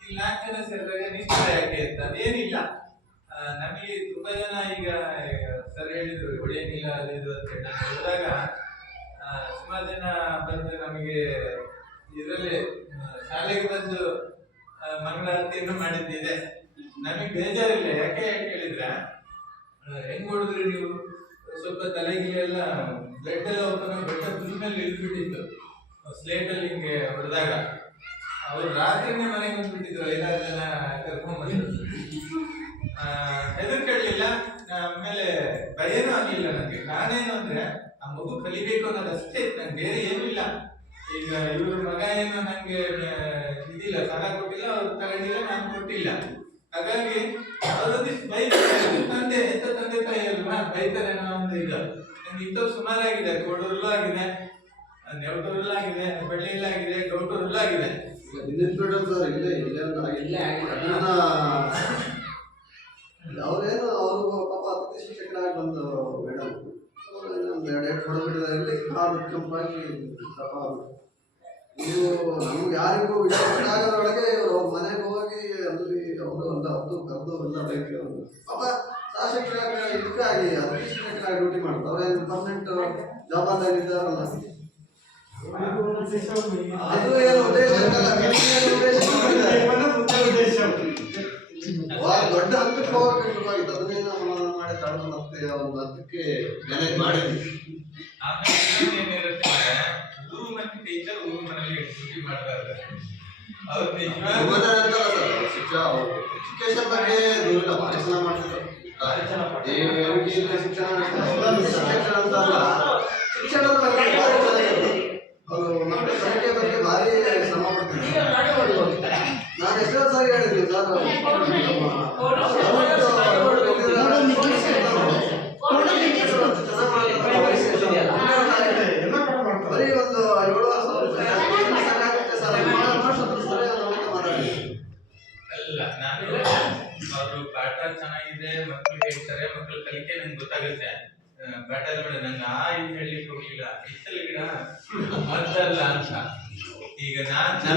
ಇಲ್ಲಿ 4 ಜನ ಸೇರಿದಾಗ ನಿಶ್ಚಯ ಯಾಕೆ ಅಂತ ಅದೇನಿಲ್ಲ. ನಮಗೆ ತುಂಬಾ ಜನ ಈಗ ಸರ್ ಹೇಳಿದ್ರು ಹೊಡೆಯಂಗಿಲ್ಲ ಅದು ಇದು ಅಂತ ಹೇಳಿ. ನಾನು ಹೋದಾಗ ಸುಮಾರು ಜನ ಬಂದು ನಮಗೆ ಇದರಲ್ಲಿ ಶಾಲೆಗೆ ಬಂದು ಮಂಗಳಾರತಿಯನ್ನು ಮಾಡಿದ್ದಿದೆ. ನಮಗೆ ಬೇಜಾರಿಲ್ಲ. ಯಾಕೆ ಹೇಳಿದ್ರೆ, ಹೆಂಗ್ ಹೊಡೆದ್ರಿ ನೀವು, ಸ್ವಲ್ಪ ತಲೆಗಿಲೆಲ್ಲ ಬ್ಲಡ್ ಎಲ್ಲ ಓಪನ್ ಬೆಟ್ಟ ಫುಲ್ ಮೇಲೆ ಇಳ್ಬಿಟ್ಟಿತ್ತು ಸ್ಲೇಟಲ್ಲಿ ಹಿಂಗೆ ಹೊಡೆದಾಗ. ಅವ್ರು ರಾತ್ರಿನೇ ಮನೆಗೆ ಬಂದ್ಬಿಟ್ಟಿದ್ರು, 5-6 ಜನ ಕರ್ಕೊಂಡ್ಬಂದ್ರು. ಹೆದರ್ಕೊಳ್ಳಿಲ್ಲ, ಆಮೇಲೆ ಭಯನೂ ಆಗ್ಲಿಲ್ಲ ನನಗೆ. ನಾನೇನು ಅಂದ್ರೆ ಆ ಮಗು ಕಲಿಬೇಕು ಅನ್ನೋದಷ್ಟೇ ಇತ್ತು, ನಂಗೆ ಬೇರೆ ಏನೂ ಇಲ್ಲ. ಈಗ ಇವ್ರ ಮಗ ಏನು ನಂಗೆ ಇದಿಲ್ಲ, ಸಾಲ ಕೊಟ್ಟಿಲ್ಲ, ಅವ್ರು ತಗೊಂಡಿಲ್ಲ, ನಾನು ಕೊಟ್ಟಿಲ್ಲ. ಹಾಗಾಗಿ ಅವರೊಂದಿಷ್ಟು ಬೈತಾರೆ. ತಂದೆ ಎಂತ ತಂದೆ ತಾಯಿ ಅಲ್ವಾ, ಬೈತಾರೆ ಅನ್ನೋ ಒಂದು ಇದು ನಂಗೆ ಇಂಥವು ಸುಮಾರಾಗಿದೆ. ಕೋಡೂರಲ್ಲೂ ಆಗಿದೆ, ನೆವಟೂರಲ್ಲೂ ಆಗಿದೆ, ಬಳ್ಳಿಯಲ್ಲೂ ಆಗಿದೆ, ಗೌಟೂರಲ್ಲೂ ಆಗಿದೆ. ಅವ್ರೇನು ಅವರು ಪಾಪ ಅತಿಥಿ ಶಿಕ್ಷಕರಾಗಿ ಬಂದು ಮೇಡಮ್ ಒಂದು 2 ಹೊಡೆದ್ಬಿಟ್ಟಿದ್ದಾರೆ. ಕಾಲು ಕೆಂಪಾಗಿ ಪಾಪ ನೀವು ನಮ್ಗೆ ಯಾರಿಗೂ ಆಗದ್ರೊಳಗೆ ಇವರು ಅವ್ರ ಮನೆಗೆ ಹೋಗಿ ಅಲ್ಲಿ ಅವರು ಒಂದು 10 ಕರೆದು ಎಲ್ಲ ಬೈಕ್ ಪಾಪ ಶಿಕ್ಷಕ ಇದಕ್ಕಾಗಿ ಅತಿಥಿ ಶಿಕ್ಷಕರಾಗಿ ಡ್ಯೂಟಿ ಮಾಡ್ತಾರೆ. ಅವ್ರೇನು ಪರ್ಮನೆಂಟ್ ಜವಾಬ್ದಾರಿ ಇದ್ದಾರಲ್ಲ, ಅದು ಏನು ಉದ್ದೇಶ ದೊಡ್ಡ ಹಂತಕ್ಕೆ ಹೋಗಬೇಕಾಗಿತ್ತು. ಅದನ್ನೇನು ಸಮಾಧಾನ ಮಾಡಿ ತಡೆದು ಮತ್ತೆ ಒಂದು ಹಂತಕ್ಕೆ ಮ್ಯಾನೇಜ್ ಮಾಡಿದ್ವಿ. ಊರು ಮತ್ತೆ ಟೀಚರ್ ಊರು ಮನೆಯಲ್ಲಿ ಡ್ಯೂಟಿ ಮಾಡ್ತಾರೆ. ಎಜುಕೇಶನ್ ಬಗ್ಗೆ ದೂರ ಭಾರಿ ಚೆನ್ನಾಗಿ ಮಾಡ್ತಿದ್ರು. ಶಿಕ್ಷಣ ಅಂತ ಅಲ್ಲ, ಶಿಕ್ಷಣದ ಬಗ್ಗೆ ಭಾರಿ ಚೆನ್ನಾಗಿತ್ತು. ಅವರು ಮಕ್ಕಳ ಸಂಖ್ಯೆ ಬಗ್ಗೆ ಭಾರಿ ಶ್ರಮ ಪಡ್ತಿದ್ರು. ನಾನು ಎಷ್ಟೋ ಸಾರಿ ಹೇಳಿದ್ವಿ ಸರ್, ಬರೀ ಒಂದು 7,000 ಅಲ್ಲ, ನಾನು ಅವರು ಪಾಠ ಚೆನ್ನಾಗಿದೆ, ಮಕ್ಕಳು ಹೇಳ್ತಾರೆ, ಮಕ್ಕಳ ಕಲಿಕೆ ನಂಗೆ ಗೊತ್ತಾಗುತ್ತೆ. ಪಾಠ ನೋಡಿ ನಂಗೆ ಇದು ಹೇಳಲಿಕ್ಕೆ ಹೋಗ್ಲಿಲ್ಲ, ಇತ್ತಲ ಗಿಡ ಮದ್ದಲ್ಲ ಅಂತ. ಈಗ ನಾನು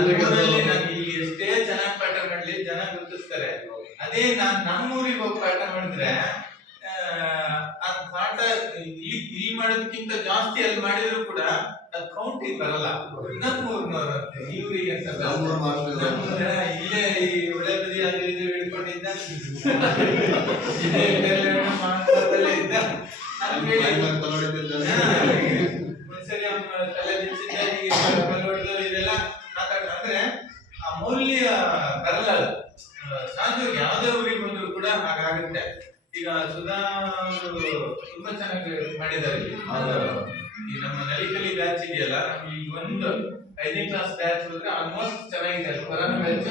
ಇಲ್ಲಿ ಎಷ್ಟೇ ಚೆನ್ನಾಗಿ ಪಾಠ ಮಾಡ್ಲಿ ಜನ ಗುರುತಿಸ್ತಾರೆ. ಅದೇ ನಾನ್ ನಮ್ಮೂರಿಗೆ ಹೋಗಿ ಪಾಠ ಮಾಡಿದ್ರೆ ಆ ಪಾಠ ಇಲ್ಲಿ ಮಾಡೋದಕ್ಕಿಂತ ಜಾಸ್ತಿ ಅಲ್ಲಿ ಮಾಡಿದ್ರು ಕೂಡ ಅದು ಕೌಂಟಿಗೆ ಬರಲ್ಲ. ನಮ್ಮೂರ್ನವ್ರಂತೆ ಇವ್ರಿಗೆ ಅಂತ ಇಲ್ಲೇ ಈ ಒಳ್ಳೆ ಬದಿ ಅದು ಇದು ಹಿಡ್ಕೊಂಡಿದ್ದ ಇದ್ದ ಒಂದ್ಸರಿ ತಲೆ ಬಿಚ್ಚಿದ್ದ ಇದೆಲ್ಲ ಮಾತಾಡ್ತಾರೆ. ಆ ಮೌಲ್ಯ ಬರಲ್ಲ. ಸಹಜ ಯಾವುದೇ ಊರಿಗೆ ಬಂದ್ರು ಕೂಡ ಹಾಗಾಗುತ್ತೆ. ಈಗ ಸುಧಾ ತುಂಬಾ ಚೆನ್ನಾಗಿ ಮಾಡಿದ್ದಾರೆ. ಈ ನಮ್ಮ ನಲಿಕಲಿ ಬ್ಯಾಚ್ ಇದೆಯಲ್ಲ, ಈಗ ಒಂದು 5ನೇ ಕ್ಲಾಸ್ ಬ್ಯಾಚ್ ಹೋದ್ರೆ ಆಲ್ಮೋಸ್ಟ್ ಚೆನ್ನಾಗಿದೆ. ಕೊರೋನಾ ಬ್ಯಾಚ್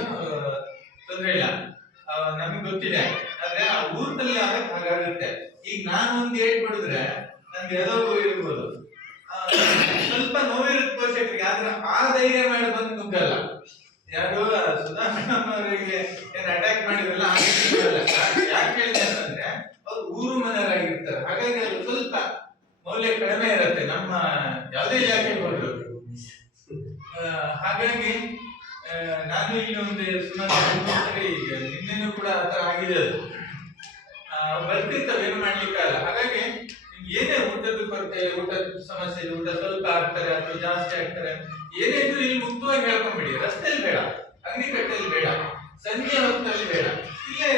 ತೊಂದ್ರೆ ಇಲ್ಲ, ನಮ್ಗೆ ಗೊತ್ತಿದೆ. ಆದ್ರೆ ಆ ಊರಲ್ಲಿ ಆದಾಗ ಹಾಗಾಗುತ್ತೆ. ಈಗ ನಾನು ಒಂದು ಏಟ್ ಮಾಡಿದ್ರೆ ನನ್ಗೆ ಎಲ್ಲೋ ಇರ್ಬೋದು, ಸ್ವಲ್ಪ ನೋವಿರುತ್ತೆ ಪೋಷಕರಿಗೆ. ಆದ್ರೆ ಆ ಧೈರ್ಯ ಮಾಡಿ ಬಂದು ನುಗ್ಗಲ್ಲ. ಯಾರು ಸುಧಾ ಮೇಡಮ್ ಅವರಿಗೆ ಏನ್ ಅಟ್ಯಾಕ್ ಮಾಡಿದ್ರಲ್ಲ, ಯಾಕೆ ಹೇಳಿದೆ ಅಂತಂದ್ರೆ ಅವ್ರು ಊರು ಮನೆಯವರಾಗಿರ್ತಾರೆ. ಹಾಗಾಗಿ ಅದು ಸ್ವಲ್ಪ ಮೌಲ್ಯ ಕಡಿಮೆ ಇರುತ್ತೆ ನಮ್ಮ ಯಾವುದೇ ಇಲಾಖೆ ಹೋದ್ರು. ಹಾಗಾಗಿ ನಾನು ಇಲ್ಲಿ ಒಂದು ಸುಮಾರು ಈಗ ನಿನ್ನೆನೂ ಕೂಡ ಆತರ ಆಗಿದೆ. ಅದು ಬರ್ತಿರ್ತವೆ, ಏನು ಮಾಡ್ಲಿಕ್ಕಲ್ಲ. ಹಾಗಾಗಿ ಏನೇ ಊಟದ ಕೊರತೆ, ಊಟದ ಸಮಸ್ಯೆ, ಊಟ ಸ್ವಲ್ಪ ಆಗ್ತಾರೆ ಅಥವಾ ಜಾಸ್ತಿ ಆಗ್ತಾರೆ, ಏನೇ ಇದ್ರು ಇಲ್ಲಿ ಮುಕ್ತವಾಗಿ ಹೇಳ್ಕೊಂಡ್ಬಿಡಿ. ರಸ್ತೆಯಲ್ಲಿ ಬೇಡ, ಅಗ್ನಿಕಟ್ಟೆಯಲ್ಲಿ ಬೇಡ, ಸಂಜೆ ಹೊತ್ತಲ್ಲಿ ಬೇಡ, ಇಲ್ಲೇ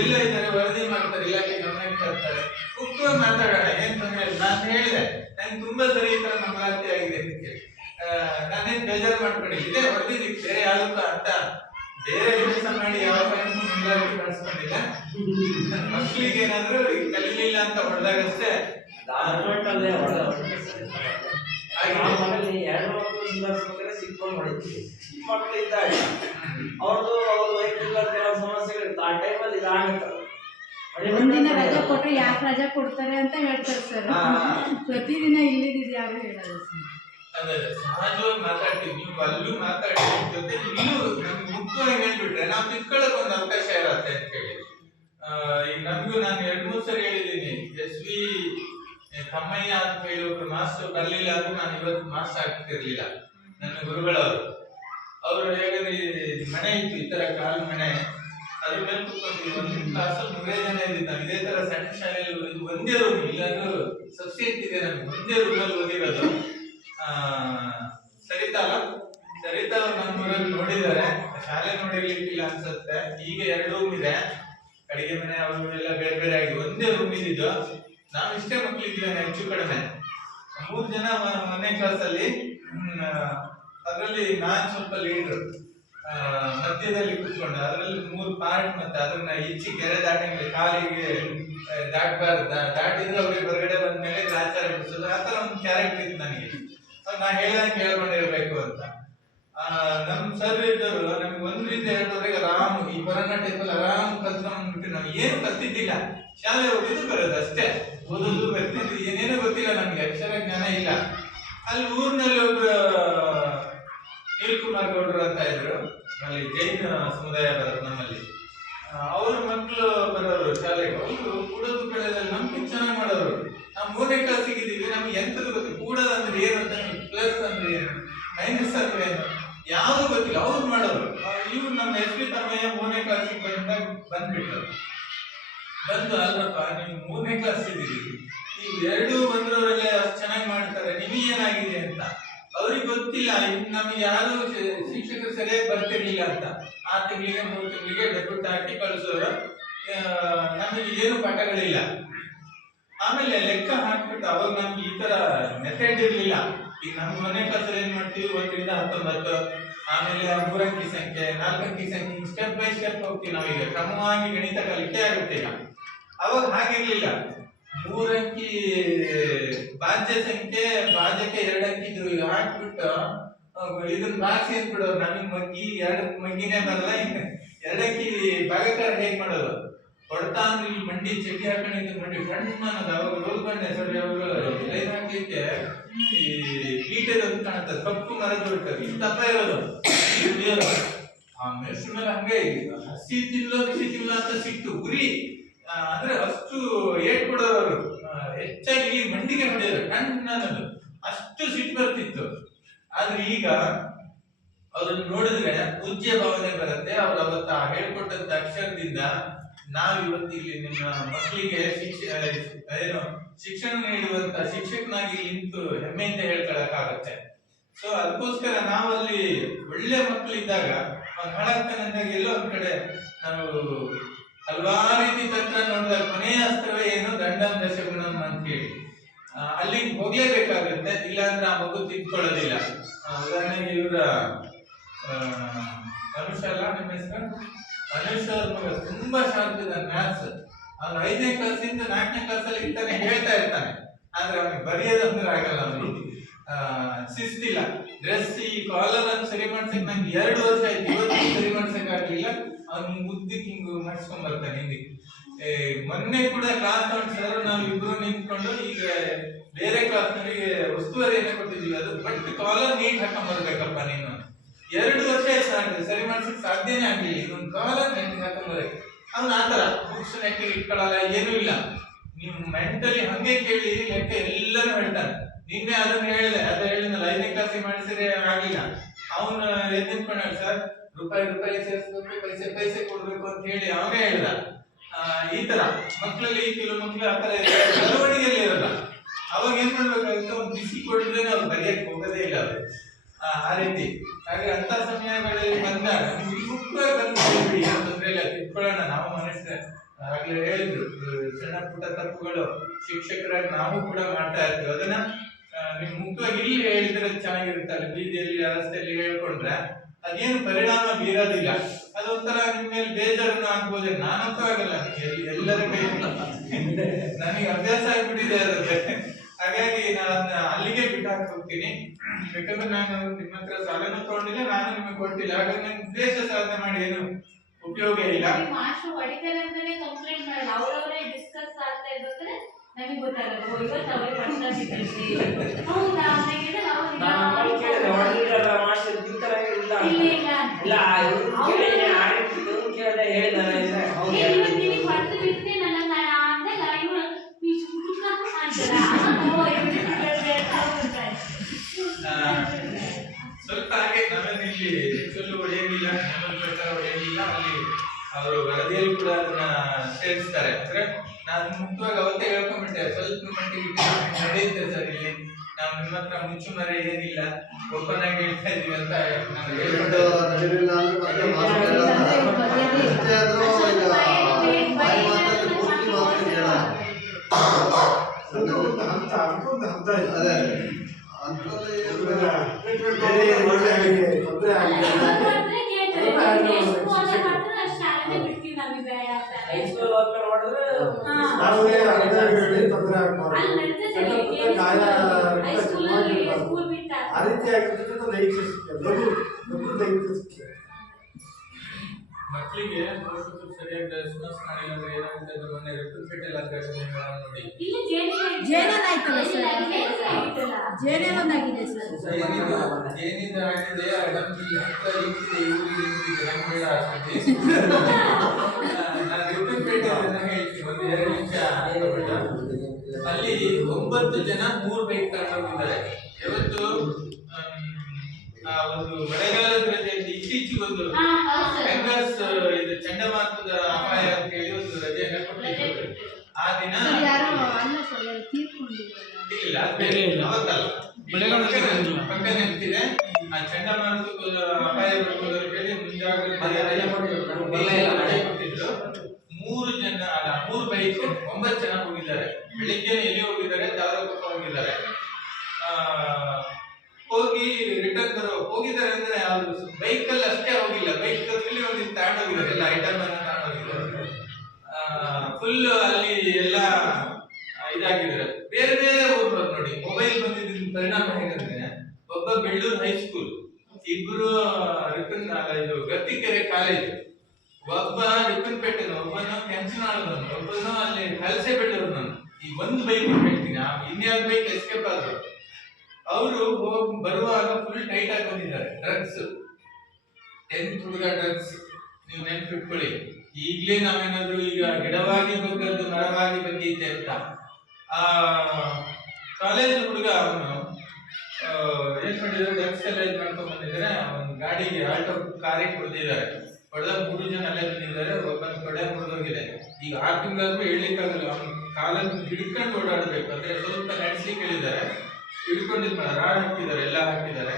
ಎಲ್ಲ ಇದ್ದಾರೆ ವರದಿ ಮಾಡ್ತಾರೆ, ಇಲಾಖೆ ಗಮನಕ್ಕೆ ತರ್ತಾರೆ, ಮುಖ್ಯವಾಗಿ ಮಾತಾಡೋಣ, ಏನ್ ತೊಂದರೆ ಇಲ್ಲ. ನಾನು ಹೇಳಿದೆ ನಂಗೆ ತುಂಬಾ ಸರಿ ಈ ತರ ಮಂಗಳಾರತಿ ಆಗಿದೆ ಅಂತ. ನಾನೇನ್ ಬೇಜಾರು ಮಾಡ್ಕೊಳ್ಳಿ, ಇದೇ ವರದಿ ಬೇರೆ ಯಾವ್ದಕ್ಕ ಅಂತ ಬೇರೆ ಕೆಲಸ ಮಾಡಿ ಯಾವ ಕಾರಣಕ್ಕೂ ಮಂಗಳಾರತಿ ಕಳಿಸ್ಕೊಂಡಿಲ್ಲ. ನನ್ನ ಮಕ್ಳಿಗೆ ಏನಾದ್ರು ಕಲೀಲಿಲ್ಲ ಅಂತ ಹೊಡೆದಾಗಷ್ಟೇ. ಸಿಕ್ಕೊಂಡು ಮಾಡಿದ್ವಿ. ಚಿಕ್ಕ ಮಕ್ಕಳು ಇದ್ದಾಗ ಅವ್ರದ್ದು ವೈಯಕ್ತಿಕ ಕೆಲವು ಸಮಸ್ಯೆಗಳು ಇತ್ತು. ಆ ಟೈಮಲ್ಲಿ ಇದಾಗುತ್ತೆ. ಒಂದಿನ ರಜೆ ಕೊಟ್ರೆ ಯಾಕೆ ರಜೆ ಕೊಡ್ತಾರೆ ಅಂತ ಹೇಳ್ತಾರೆ ಸರ್. ಪ್ರತಿದಿನ ಇಲ್ಲಿದ್ದು ಯಾರು ಹೇಳಲ್ಲ ಸರ್. ಅದೇ ಸಹಜವಾಗಿ ಮಾತಾಡ್ತೀವಿ, ನೀವು ಅಲ್ಲೂ ಮಾತಾಡಿ, ಜೊತೆ ಇಲ್ಲೂ ನಮ್ಗೆ ಮುಖ್ಯವಾಗಿ ಹೇಳ್ಬಿಟ್ರೆ ನಾವು ತಿಳ್ಕೊಳ್ಳೋಕೆ ಒಂದು ಅವಕಾಶ ಇರತ್ತೆ ಅಂತ ಹೇಳಿ. ಈಗ ನಮಗೂ ನಾನು 2-3 ಸರಿ ಹೇಳಿದ್ದೀನಿ, SV ಕಮ್ಮಯ್ಯ ಅಂತ ಹೇಳಿ ಒಬ್ರು ಮಾಸ್ಟರ್ ಬರ್ಲಿಲ್ಲ ಅಂದ್ರೆ ನಾನು ಇವತ್ತು ಮಾಸ್ಟರ್ ಆಗ್ತಿರ್ಲಿಲ್ಲ. ನನ್ನ ಗುರುಗಳವರು ಅವರು ಹೇಗೆ ಮನೆ ಇತ್ತು, ಈ ತರ ಕಾಲು ಮನೆ, ಅದ್ರ ಮೇಲೆ ಕೂತ್ಕೊಂಡಿದ್ವಿ. ಒಂದು ಕ್ಲಾಸಲ್ಲಿ 3 ಜನ ಇದ್ದಿದ್ದು. ನಾವು ಇದೇ ತರ ಸಣ್ಣ ಶಾಲೆಯಲ್ಲಿ ಒಂದೇ ರೂಮ್, ಇಲ್ಲಾದ್ರೂ ಸಬ್ಸಿಡಿ ಇದೆ ನಮ್ಗೆ, ಒಂದೇ ರೂಮಲ್ಲಿ ಓದಿರೋದು. ಸರಿತಾ ಅವ್ರು ನಮ್ಮ ಊರಲ್ಲಿ ನೋಡಿದ್ದಾರೆ, ಶಾಲೆ ನೋಡಿರ್ಲಿಕ್ಕಿಲ್ಲ ಅನ್ಸುತ್ತೆ. ಈಗ 2 ರೂಮ್ ಇದೆ, ಅಡಿಗೆ ಮನೆ ಅವರು ಎಲ್ಲ ಬೇರೆ ಬೇರೆ ಆಗಿ ಒಂದೇ ರೂಮ್ ಇದ್ದಿದ್ದು. ನಾವು ಇಷ್ಟೇ ಮಕ್ಕಳಿದ್ವಿ, ಹೆಚ್ಚು ಕಡಿಮೆ 3 ಜನ 1ನೇ ಕ್ಲಾಸಲ್ಲಿ. ಅದರಲ್ಲಿ ನಾನು ಸ್ವಲ್ಪ ಲೀಡರ್, ಮಧ್ಯದಲ್ಲಿ ಕೂತ್ಕೊಂಡೆ. ಅದರಲ್ಲಿ 3 ಪಾರ್ಟ್, ಮತ್ತೆ ಅದನ್ನ ಈಚೆ ಗೆರೆ ದಾಟಂಗಿಲ್ಲ, ಕಾಲಿಗೆ ದಾಟಬಾರ್ದು, ದಾಟಿದ್ರೆ ಅವ್ರಿಗೆ ಹೊರಗಡೆ ಬಂದ್ಮೇಲೆ ಆಚಾರ ಬಿಡಿಸೋದು, ಆ ತರ ಒಂದು ಕ್ಯಾರೆಕ್ಟರ್ ಇತ್ತು ನನಗೆ. ನಾ ಹೇಳ್ದಂಗೆ ಕೇಳ್ಕೊಂಡಿರ್ಬೇಕು ಅಂತ. ನಮ್ ಸರ್ ಇದ್ದವರು ನಮ್ಗೆ 1ರಿಂದ 2ವರೆಗೆ ಆರಾಮ್ ಈ ಕೊರೋನಾ ಟೈಮಲ್ಲಿ ಆರಾಮ್ ಕಲ್ತ್ಕೊಂಡ್ಬಿಟ್ಟು ನಾವು ಏನು ಕಲ್ತಿದ್ದಿಲ್ಲ. ಶಾಲೆ ಹೋಗಿದ್ದು ಬರೋದು ಅಷ್ಟೇ, ಓದೋದು ಬರ್ತಿದ್ದು, ಏನೇನೋ ಗೊತ್ತಿಲ್ಲ ನಮ್ಗೆ, ಅಕ್ಷರ ಜ್ಞಾನ ಇಲ್ಲ. ಅಲ್ಲಿ ಊರಿನಲ್ಲಿ ಒಬ್ರು ನೀಲ್ಕುಮಾರ್ ಗೌಡ್ರು ಅಂತ ಇದ್ರು, ಅಲ್ಲಿ ಜೈನ ಸಮುದಾಯ ಬರೋದು ನಮ್ಮಲ್ಲಿ. ಅವ್ರ ಮಕ್ಕಳು ಬರೋರು ಶಾಲೆಗೆ, ಅವರು ಕೂಡೋದು ಕಳೆದಲ್ಲಿ ನಮ್ಗೆ ಚೆನ್ನಾಗಿ ಮಾಡೋರು. ನಾವು 3ನೇ ಕ್ಲಾಸಿಗೆ ಇದ್ದೀವಿ, ನಮ್ಗೆ ಎಂತದ್ದು ಗೊತ್ತಿಲ್ಲ. ಕೂಡೋದು ಅಂದ್ರೆ ಏನು ಅಂತ, ಪ್ಲಸ್ ಅಂದ್ರೆ ಏನು, ಮೈನಸ್ ಅಂದ್ರೆ ಏನು, ಯಾವುದು ಗೊತ್ತಿಲ್ಲ. ಅವ್ರು ಮಾಡೋರು. ಇವ್ರು ನಮ್ಮ SV ತಮ್ಮಯ್ಯ 3ನೇ ಕ್ಲಾಸಿಗೆ ಬಂದ್ಬಿಟ್ರು. ಬಂದು ಅಲ್ಲಪ್ಪ ನೀವು 3ನೇ ಕ್ಲಾಸ್ ಇದ್ದೀರಿ, ನೀವು 2 ಬಂದ್ರವರೆಲ್ಲ ಅಷ್ಟು ಚೆನ್ನಾಗಿ ಮಾಡ್ತಾರೆ, ನಿಮಗೇನಾಗಿದೆ ಅಂತ. ಅವ್ರಿಗೆ ಗೊತ್ತಿಲ್ಲ, ನಮ್ಗೆ ಯಾರು ಶಿಕ್ಷಕರು ಸರಿಯಾಗಿ ಬರ್ತಿರ್ಲಿಲ್ಲ ಅಂತ. 6 ತಿಂಗಳಿಗೆ 3 ತಿಂಗಳಿಗೆ ಡೆಬ್ಯೂಟ್ ಹಾಕಿ ಕಳಿಸೋರು. ನಮಗೆ ಏನು ಪಾಠಗಳಿಲ್ಲ. ಆಮೇಲೆ ಲೆಕ್ಕ ಹಾಕ್ಬಿಟ್ಟು ಅವಾಗ ನಮ್ಗೆ ಈ ತರ ಮೆಥಡ್ ಇರ್ಲಿಲ್ಲ. ಈಗ ನಮ್ಮ 1ನೇ ಕ್ಲಾಸಲ್ಲಿ ಏನ್ ಮಾಡ್ತೀವಿ, 1ರಿಂದ 19, ಆಮೇಲೆ 3 ಅಂಕಿ ಸಂಖ್ಯೆ, 4 ಅಂಕಿ ಸಂಖ್ಯೆ, ಸ್ಟೆಪ್ ಬೈ ಸ್ಟೆಪ್ ಹೋಗ್ತೀವಿ. ನಾವೀಗ ಕ್ರಮವಾಗಿ ಗಣಿತ ಕಲಿಕೆ ಆಗುತ್ತೆ. ಈಗ ಅವಾಗ ಹಾಗಿರ್ಲಿಲ್ಲ. 3 ಅಂಕಿ ಭಾಜ್ಯ ಸಂಖ್ಯೆ, ಭಾಜ್ಯಕ್ಕೆ 2 ಅಂಕಿದ್ರು ಹಾಕ್ಬಿಟ್ಟು ಇದನ್ನ ಬಾಕ್ಸ್ ಏನ್ ಬಿಡೋರು. ನಮಗೆ ಮಗ್ಗಿ 2 ಮಗ್ಗಿನೇ ಬರಲ್ಲ, 2 ಅಂಕಿ ಭಾಗಕಾರ ಹೇಗ್ ಮಾಡೋದು, ಹೊಡ್ತಾ ಅಂದ್ರೆ ಇಲ್ಲಿ ಮಂಡಿ ಚಟ್ಟಿ ಹಾಕೊಂಡಿದ್ದು ಮಂಡಿ ಕಣ್ಣು ಅನ್ನೋದು. ಅವಾಗ ರೋಲ್ ಬಂಡೆ ಸರಿ, ಅವರು ಲೈನ್ ಹಾಕ್ಲಿಕ್ಕೆ ಈ ಕೀಟದ ಅಂತ ಕಾಣುತ್ತೆ, ಕಪ್ಪು ಮರದ ಬಿಡ್ತಾರೆ, ಇಷ್ಟು ದಪ್ಪ ಇರೋದು. ಆ ಮೆಣಸಿನ ಮೇಲೆ ಹಂಗೆ ಹಸಿ ತಿನ್ನೋ ಬಿಸಿ ತಿನ್ನೋ ಅಂತ ಸಿಕ್ತು ಉರಿ. ಅಂದ್ರೆ ಅಷ್ಟು ಏಟ್ ಕೊಡೋರು ಅವರು. ಹೆಚ್ಚಾಗಿ ಮಂಡಿಗೆ ಹೊಡೆಯೋರು, ಕಣ್ಣು ಅನ್ನೋದು ಅಷ್ಟು ಸಿಟ್ಟು ಬರ್ತಿತ್ತು. ಆದ್ರೆ ಈಗ ಅವ್ರನ್ನ ನೋಡಿದ್ರೆ ಪೂಜ್ಯ ಭಾವನೆ ಬರುತ್ತೆ. ಅವ್ರು ಅವತ್ತ ಹೇಳ್ಕೊಟ್ಟಂತ ಅಕ್ಷರದಿಂದ ನಾವು ಇವತ್ತು ಇಲ್ಲಿ ನಿಮ್ಮ ಮಕ್ಕಳಿಗೆ ಶಿಕ್ಷಣ ನೀಡುವಂತ ಶಿಕ್ಷಕನಾಗಿ ನಿಂತು ಹೆಮ್ಮೆಯಿಂದ ಹೇಳ್ಕೊಳಕ್ಕಾಗತ್ತೆ. ಸೊ ಅದಕ್ಕೋಸ್ಕರ ನಾವಲ್ಲಿ ಒಳ್ಳೆ ಮಕ್ಕಳಿದ್ದಾಗ ಅವ್ನು ಹಾಳಾಗ್ತಾನಂದಾಗ ಎಲ್ಲೋ ಒಂದ್ ಕಡೆ ನಾವು ಹಲವಾರು ರೀತಿ ತಂತ್ರ ನೋಡಿದಾಗ ಕೊನೆಯ ಅಸ್ತ್ರವೇ ಏನು, ದಂಡಂ ದಶಗುಣಂ ಅಂತ ಹೇಳಿ ಅಲ್ಲಿಗೆ ಹೋಗ್ಲೇಬೇಕಾಗುತ್ತೆ. ಇಲ್ಲಾಂದ್ರೆ ಆ ಮಗು ತಿದ್ಕೊಳ್ಳೋದಿಲ್ಲ. ಉದಾಹರಣೆಗೆ ಇವರ ಅನುಷ ಅಲ್ಲ, ನಿಮ್ಮ ಹೆಸರು ಅನುಷ್ ಅವ್ರ ಮಗ ತುಂಬಾ ಶಾರ್ಪ್ ಇದ್ದಾನೆ ಮ್ಯಾಥ್ಸ್. ಅವ್ನು 5ನೇ ಕ್ಲಾಸಿಂದ 4ನೇ ಕ್ಲಾಸಲ್ಲಿ ಇರ್ತಾನೆ, ಹೇಳ್ತಾ ಇರ್ತಾನೆ. ಆದ್ರೆ ಅವ್ನಿಗೆ ಬರೆಯೋದಂದ್ರೆ ಆಗಲ್ಲ. ಅವ್ನಿಗೆ ಶಿಸ್ತಿಲ್ಲ. ಡ್ರೆಸ್ ಈ ಕಾಲರ್ ಅನ್ನು ಸರಿ ಮಾಡ್ಸಕ್ ನಂಗೆ 2 ವರ್ಷ ಆಯ್ತು, ಇವತ್ತು ಸರಿ ಮಾಡ್ಸಕ್ ಆಗ್ಲಿಲ್ಲ. ಅವ್ನು ಮುದ್ದಕ್ಕೆ ಹಿಂಗ್ ಮಾಡಿಸ್ಕೊಂಡ್ ಬರ್ತಾನೆ ಹಿಂದಿಗೆ. ಮೊನ್ನೆ ಕೂಡ ಕ್ಲಾಸ್ ಸರ್ ನಾವು ಇಬ್ರು ನಿಂತ್ಕೊಂಡು ಈಗ ಬೇರೆ ಕ್ಲಾಸ್ ನಲ್ಲಿ ಉಸ್ತುವಾರಿ ಏನೇ ಕೊಟ್ಟಿದೀವಿ, ಅದು ಬಟ್ ಕಾಲರ್ ನೀಟ್ ಹಾಕೊಂಡ್ ಬರ್ಬೇಕಪ್ಪ ನೀನು. 2 ವರ್ಷ ಆಯ್ತು ಸರಿ ಮಾಡ್ಸಕ್ ಸಾಧ್ಯನೇ ಆಗ್ಲಿಲ್ಲ. ಇನ್ನೊಂದು ಕಾಲರ್ ನೆಟ್ಟಿಗೆ ಹಾಕೊಂಡ್ ಬರಕ್ಕೆ ಅವ್ನು ಆತರ ಬುಕ್ಸ್ ನೆಟ್ಟಿಗೆ ಇಟ್ಕೊಳ್ಳಲ್ಲ, ಏನೂ ಇಲ್ಲ. ನೀವು ಮೆಂಟಲಿ ಹಂಗೆ ಕೇಳಿ ಲೆಕ್ಕ ಎಲ್ಲರೂ ಹೇಳ್ತಾನೆ. ನಿನ್ನೆ ಅದನ್ನ ಹೇಳಿದೆ, ಅದ ಹೇಳಿದ್ನಲ್ಲ 5ನೇ ಕ್ಲಾಸಿಗೆ ಮಾಡಿಸಿದ್ರೆ ಆಗ್ಲಿಲ್ಲ. ಅವನು ಎದ್ದಿಟ್ಕೊಂಡ ಸರ್ ರೂಪಾಯಿ ಸೇರಿಸ್ಬೇಕು, ಪೈಸೆ ಕೊಡ್ಬೇಕು ಅಂತ ಹೇಳಿ ಅವನೇ ಹೇಳ್ದ. ಈ ತರ ಮಕ್ಕಳಲ್ಲಿ ಕೆಲವು ಮಕ್ಕಳು ಆ ತರ ಬೆಳವಣಿಗೆಯಲ್ಲಿ ಇರಲ್ಲ. ಅವಾಗ ಏನ್ ಮಾಡ್ಬೇಕಾಗುತ್ತೆ, ಒಂದು ಬಿಸಿ ಕೊಡಿದ್ರೆ ಅವ್ರು ಬರೆಯಕ್ಕೆ ಹೋಗೋದೇ ಇಲ್ಲ. ಅವರು ಆ ರೀತಿ. ಹಾಗೆ ಅಂತ ಸಮಯಗಳಲ್ಲಿ ಬಂದಾಗ ಮುಖ್ಯವಾಗಿ ಬಂದ್ಬಿಡಿ, ತೊಂದರೆ ಇಲ್ಲ, ತಿಳ್ಕೊಳ್ಳೋಣ. ನಾವು ಮನುಷ್ಯ ಆಗ್ಲೇ ಹೇಳಿದ್ರು, ಸಣ್ಣ ಪುಟ್ಟ ತಪ್ಪುಗಳು ಶಿಕ್ಷಕರಾಗಿ ನಾವು ಕೂಡ ಮಾಡ್ತಾ ಇರ್ತೀವಿ. ಅದನ್ನ ನೀವು ಮುಖ್ಯವಾಗಿ ಇಲ್ಲಿ ಹೇಳಿದ್ರೆ ಚೆನ್ನಾಗಿರುತ್ತಲ್ಲ, ಬೀದಿಯಲ್ಲಿ ರಸ್ತೆಯಲ್ಲಿ ಹೇಳ್ಕೊಂಡ್ರೆ ಅದೇನು ಪರಿಣಾಮ ಬೀರೋದಿಲ್ಲ. ಅದೊಂಥರ ನಿಮ್ಮ ಮೇಲೆ ಬೇಜಾರನ್ನು ಆಗ್ಬೋದೇ, ನಾನಂತೂ ಆಗಲ್ಲ, ಎಲ್ಲರ ಕೈ ನನಗೆ ಅಭ್ಯಾಸ ಆಗ್ಬಿಟ್ಟಿದೆ ಅದಕ್ಕೆ. ಹಾಗಾಗಿ ನಾನು ಅಲ್ಲಿಗೆ ಬಿಟ್ಟಾಕ್ ಹೋಗ್ತೀನಿ. ಯಾಕಂದ್ರೆ ನಾನು ನಿಮ್ಮ ಹತ್ರ ಸಾಲನೂ ತಗೊಂಡಿಲ್ಲ, ನಾನು ನಿಮಗೆ ಕೊಟ್ಟಿಲ್ಲ. ಹಾಗಾಗಿ ನಂಗೆ ಉದ್ದೇಶ ಸಾಧನೆ ಮಾಡಿ ಏನು ಉಪಯೋಗ ಇಲ್ಲ. ಮಾಸ್ಟರ್ ಹೊಡಿತಾರೆ ಅಂತಾನೆ ಕಂಪ್ಲೇಂಟ್ ಮಾಡಲ್ಲ, ಅವರವರೇ ಡಿಸ್ಕಸ್ ಆಗ್ತಾ ಇರ್ಬೇಕಾದ್ರೆ ನಮಗೆ ಗೊತ್ತಾಗಲ್ಲ, ಇವತ್ತು ಅವರೇ ಮಾಡ್ತಾರೆ ಹೌದಾ ಅಂತ ಕೇಳಿದ್ರೆ ನಾನು ಕೇಳಿದೆ ಹೊಡೆದಿದ್ರಲ್ಲ ಮಾಸ್ಟರ್ ಈ ತರ ಇಲ್ಲ ಇಲ್ಲ ಕೇಳಿದೆ ಹೇಳಿದಾರೆ ಅಂದ್ರೆ ಹೌದು ಇವತ್ತಿನ ಹೊಡೆದು ಬಿಟ್ಟೆ ನನ್ನ ಅಂದಾಗ ಇವರು ಈ ಸುಖ ಸ್ವಲ್ಪ ಹಾಗೆ ನಾವೇನು ಇಲ್ಲಿ ಹೆಚ್ಚು ಹೊಡೆಯಂಗಿಲ್ಲ, ನಮ್ಮ ಪ್ರಕಾರ ಹೊಡೆಯಂಗಿಲ್ಲ. ಅಲ್ಲಿ ಅವರು ವರದಿಯಲ್ಲಿ ಕೂಡ ಅದನ್ನ ಸೇರಿಸ್ತಾರೆ. ಅಂದ್ರೆ ನಾನು ಮುಖ್ಯವಾಗಿ ಅವತ್ತೇ ಹೇಳ್ಕೊಂಡ್ಬಿಟ್ಟೆ, ಸ್ವಲ್ಪ ಮಟ್ಟಿಗೆ ನಡೆಯುತ್ತೆ ಸರ್, ಇಲ್ಲಿ ನಾವು ನಿಮ್ಮ ಹತ್ರ ಮುಚ್ಚುಮರೆ ಏನಿಲ್ಲ, ಓಪನ್ ಆಗಿ ಹೇಳ್ತಾ ಇದೀವಿ ಅಂತ ನಾನು ಹೇಳ್ಬಿಟ್ಟು ಮಕ್ಕಳಿಗೆ ಪೋಷಕರು ಸರಿಯಾಗಿ ರೆಸ್ಪಾನ್ಸ್ ಮಾಡಿಲ್ಲ ಅಂದ್ರೆ ಏನಾಗುತ್ತೆ ಅಂದ್ರೆ ಮೊನ್ನೆ ರೆಪ್ರಿಪೇಟೆಲ್ ಘಟನೆಗಳನ್ನು ನೋಡಿ. ಜೇನೇನಾಯ್ತಲ್ಲ ಸರ್, ಜೇನೇನೊಂದಾಗಿದೆ ಸರ್, ಏನಿದಾಗಿದೆ ಅಡಂಬಿ ಹತ್ರ ಇಟ್ಟಿದೆ, ಇವ್ರಿಗೆ ಇಟ್ಟಿದೆ, ನಮ್ಗೆ ಬೇಡ ಅಷ್ಟೇ. ನಾನು ರೆಪ್ರಿಪೇಟೆಲ್ ಹೇಳ್ತೀನಿ, ಒಂದು 2 ನಿಮಿಷ. ಅಲ್ಲಿ 9 ಜನ 3 ಬೈಕ್ ತಗೊಂಡೋಗಿದ್ದಾರೆ. ಯಾವತ್ತು ಒಂದು ಮಳೆಗಾಲದ ರಜೆಯಲ್ಲಿ ಇತ್ತೀಚೆಗೆ ಒಂದು ಬೆಂಗಾಸ್ ಇದು ಚಂಡಮಾರುತದ ಅಪಾಯ ಅಂತ ಹೇಳಿ ಒಂದು ರಜೆಯನ್ನ ಕೊಟ್ಟಿದ್ರು. ಆ ದಿನ ಇಲ್ಲ, ಅವತ್ತಲ್ಲ, ಪಕ್ಕ ನಿಂತಿದೆ. ಆ ಚಂಡಮಾರುತ ಅಪಾಯ ಬರ್ಬೋದು ಹೇಳಿ ಮುಂಜಾಗ್ರತೆ ರಜೆ ಕೊಟ್ಟಿದ್ರು. 3 ಜನ ಅಲ್ಲ 3 ಬೈಕ್ 9 ಜನ ಹೋಗಿದ್ದಾರೆ. ಬೆಳಿಗ್ಗೆ ಎಲ್ಲಿ ಹೋಗಿದ್ದಾರೆ, ದಾವರಕೊಪ್ಪ ಹೋಗಿದ್ದಾರೆ. ಹೋಗಿ ರಿಟರ್ನ್ ಹೋಗಿದ್ದಾರೆ ಅಂದ್ರೆ ಅವರು ಬೈಕಲ್ಲಿ ಅಷ್ಟೇ ಹೋಗಿಲ್ಲ, ಬೈಕ್ ಅಲ್ಲಿ ಒಂದು ತಗೊಂಡೋಗಿದ್ದಾರೆ, ಎಲ್ಲ ಐಟಮ್ ಅನ್ನ ತಗೊಂಡೋಗಿದ್ದಾರೆ. ಫುಲ್ ಅಲ್ಲಿ ಎಲ್ಲ ಇದಾಗಿದ್ದಾರೆ. ಬೇರೆ ಬೇರೆ ಊರು ನೋಡಿ, ಮೊಬೈಲ್ ಬಂದಿದ್ದ ಪರಿಣಾಮ ಹೇಗಂದ್ರೆ, ಒಬ್ಬ ಬೆಳ್ಳೂರು ಹೈಸ್ಕೂಲ್, ಇಬ್ರು ಇದು ಗರ್ತಿಕೆರೆ ಕಾಲೇಜ್, ಒಬ್ಬ ರಿಪ್ಪನ್ಪೇಟೆನ, ಒಬ್ಬನು ಕೆಂಚನಾಳದವನು, ಒಬ್ಬನು ಅಲ್ಲಿ ಕಲಸೆ ಬೆಳ್ಳೂರ್ನವನು. ಈ ಒಂದು ಬೈಕ್ ಹೇಳ್ತೀನಿ, ಇನ್ಯಾರ ಬೈಕ್ ಎಸ್ಕೇಪ್ ಆದ್ರು. ಅವರು ಹೋಗಿ ಬರುವಾಗ ಫುಲ್ ಟೈಟ್ ಆಗಿ ಬಂದಿದ್ದಾರೆ. ಡ್ರಗ್ಸ್ 10th ಹುಡುಗ ಡ್ರಗ್ಸ್, ನೀವು ನೆನ್ಪಿಟ್ಕೊಳ್ಳಿ. ಈಗಲೇ ನಾವೇನಾದ್ರು ಈಗ ಗಿಡವಾಗಿ ಬಗ್ಗದ್ದು ಮರವಾಗಿ ಬಂದಿದ್ದೆ ಅಂತ. ಆ ಕಾಲೇಜ್ ಹುಡುಗ ಅವನು ಏನ್ ಮಾಡಿದ್ರು, ಡ್ರಗ್ಸ್ ಎಲ್ಲ ಇದು ಮಾಡ್ಕೊಂಡ್ ಬಂದಿದ್ದಾರೆ. ಒಂದು ಗಾಡಿಗೆ ಆಲ್ಟೋ ಕಾರಿಗೆ ಹೊಡೆದಿದ್ದಾರೆ. ಹೊಡೆದ 3 ಜನ ಅಲ್ಲೇ ಬಂದಿದ್ದಾರೆ, ಒಬ್ಬನ ಕಡೆ ಮುರಿದೋಗಿದೆ. ಈಗ 6 ತಿಂಗಳಾದ್ರೂ ಹೇಳಲಿಕ್ಕಾಗಲ್ಲ, ಅವನ ಕಾಲನ್ನು ಹಿಡ್ಕೊಂಡು ಓಡಾಡ್ಬೇಕು. ಅಂದ್ರೆ ಸ್ವಲ್ಪ ನಡೆಸ್ಲಿಕ್ಕೆ ಹೇಳಿದ್ದಾರೆ, ಹಿಡ್ಕೊಂಡಿದ್ ರಾಡ್ ಹಾಕಿದ್ದಾರೆ, ಎಲ್ಲ ಹಾಕಿದ್ದಾರೆ.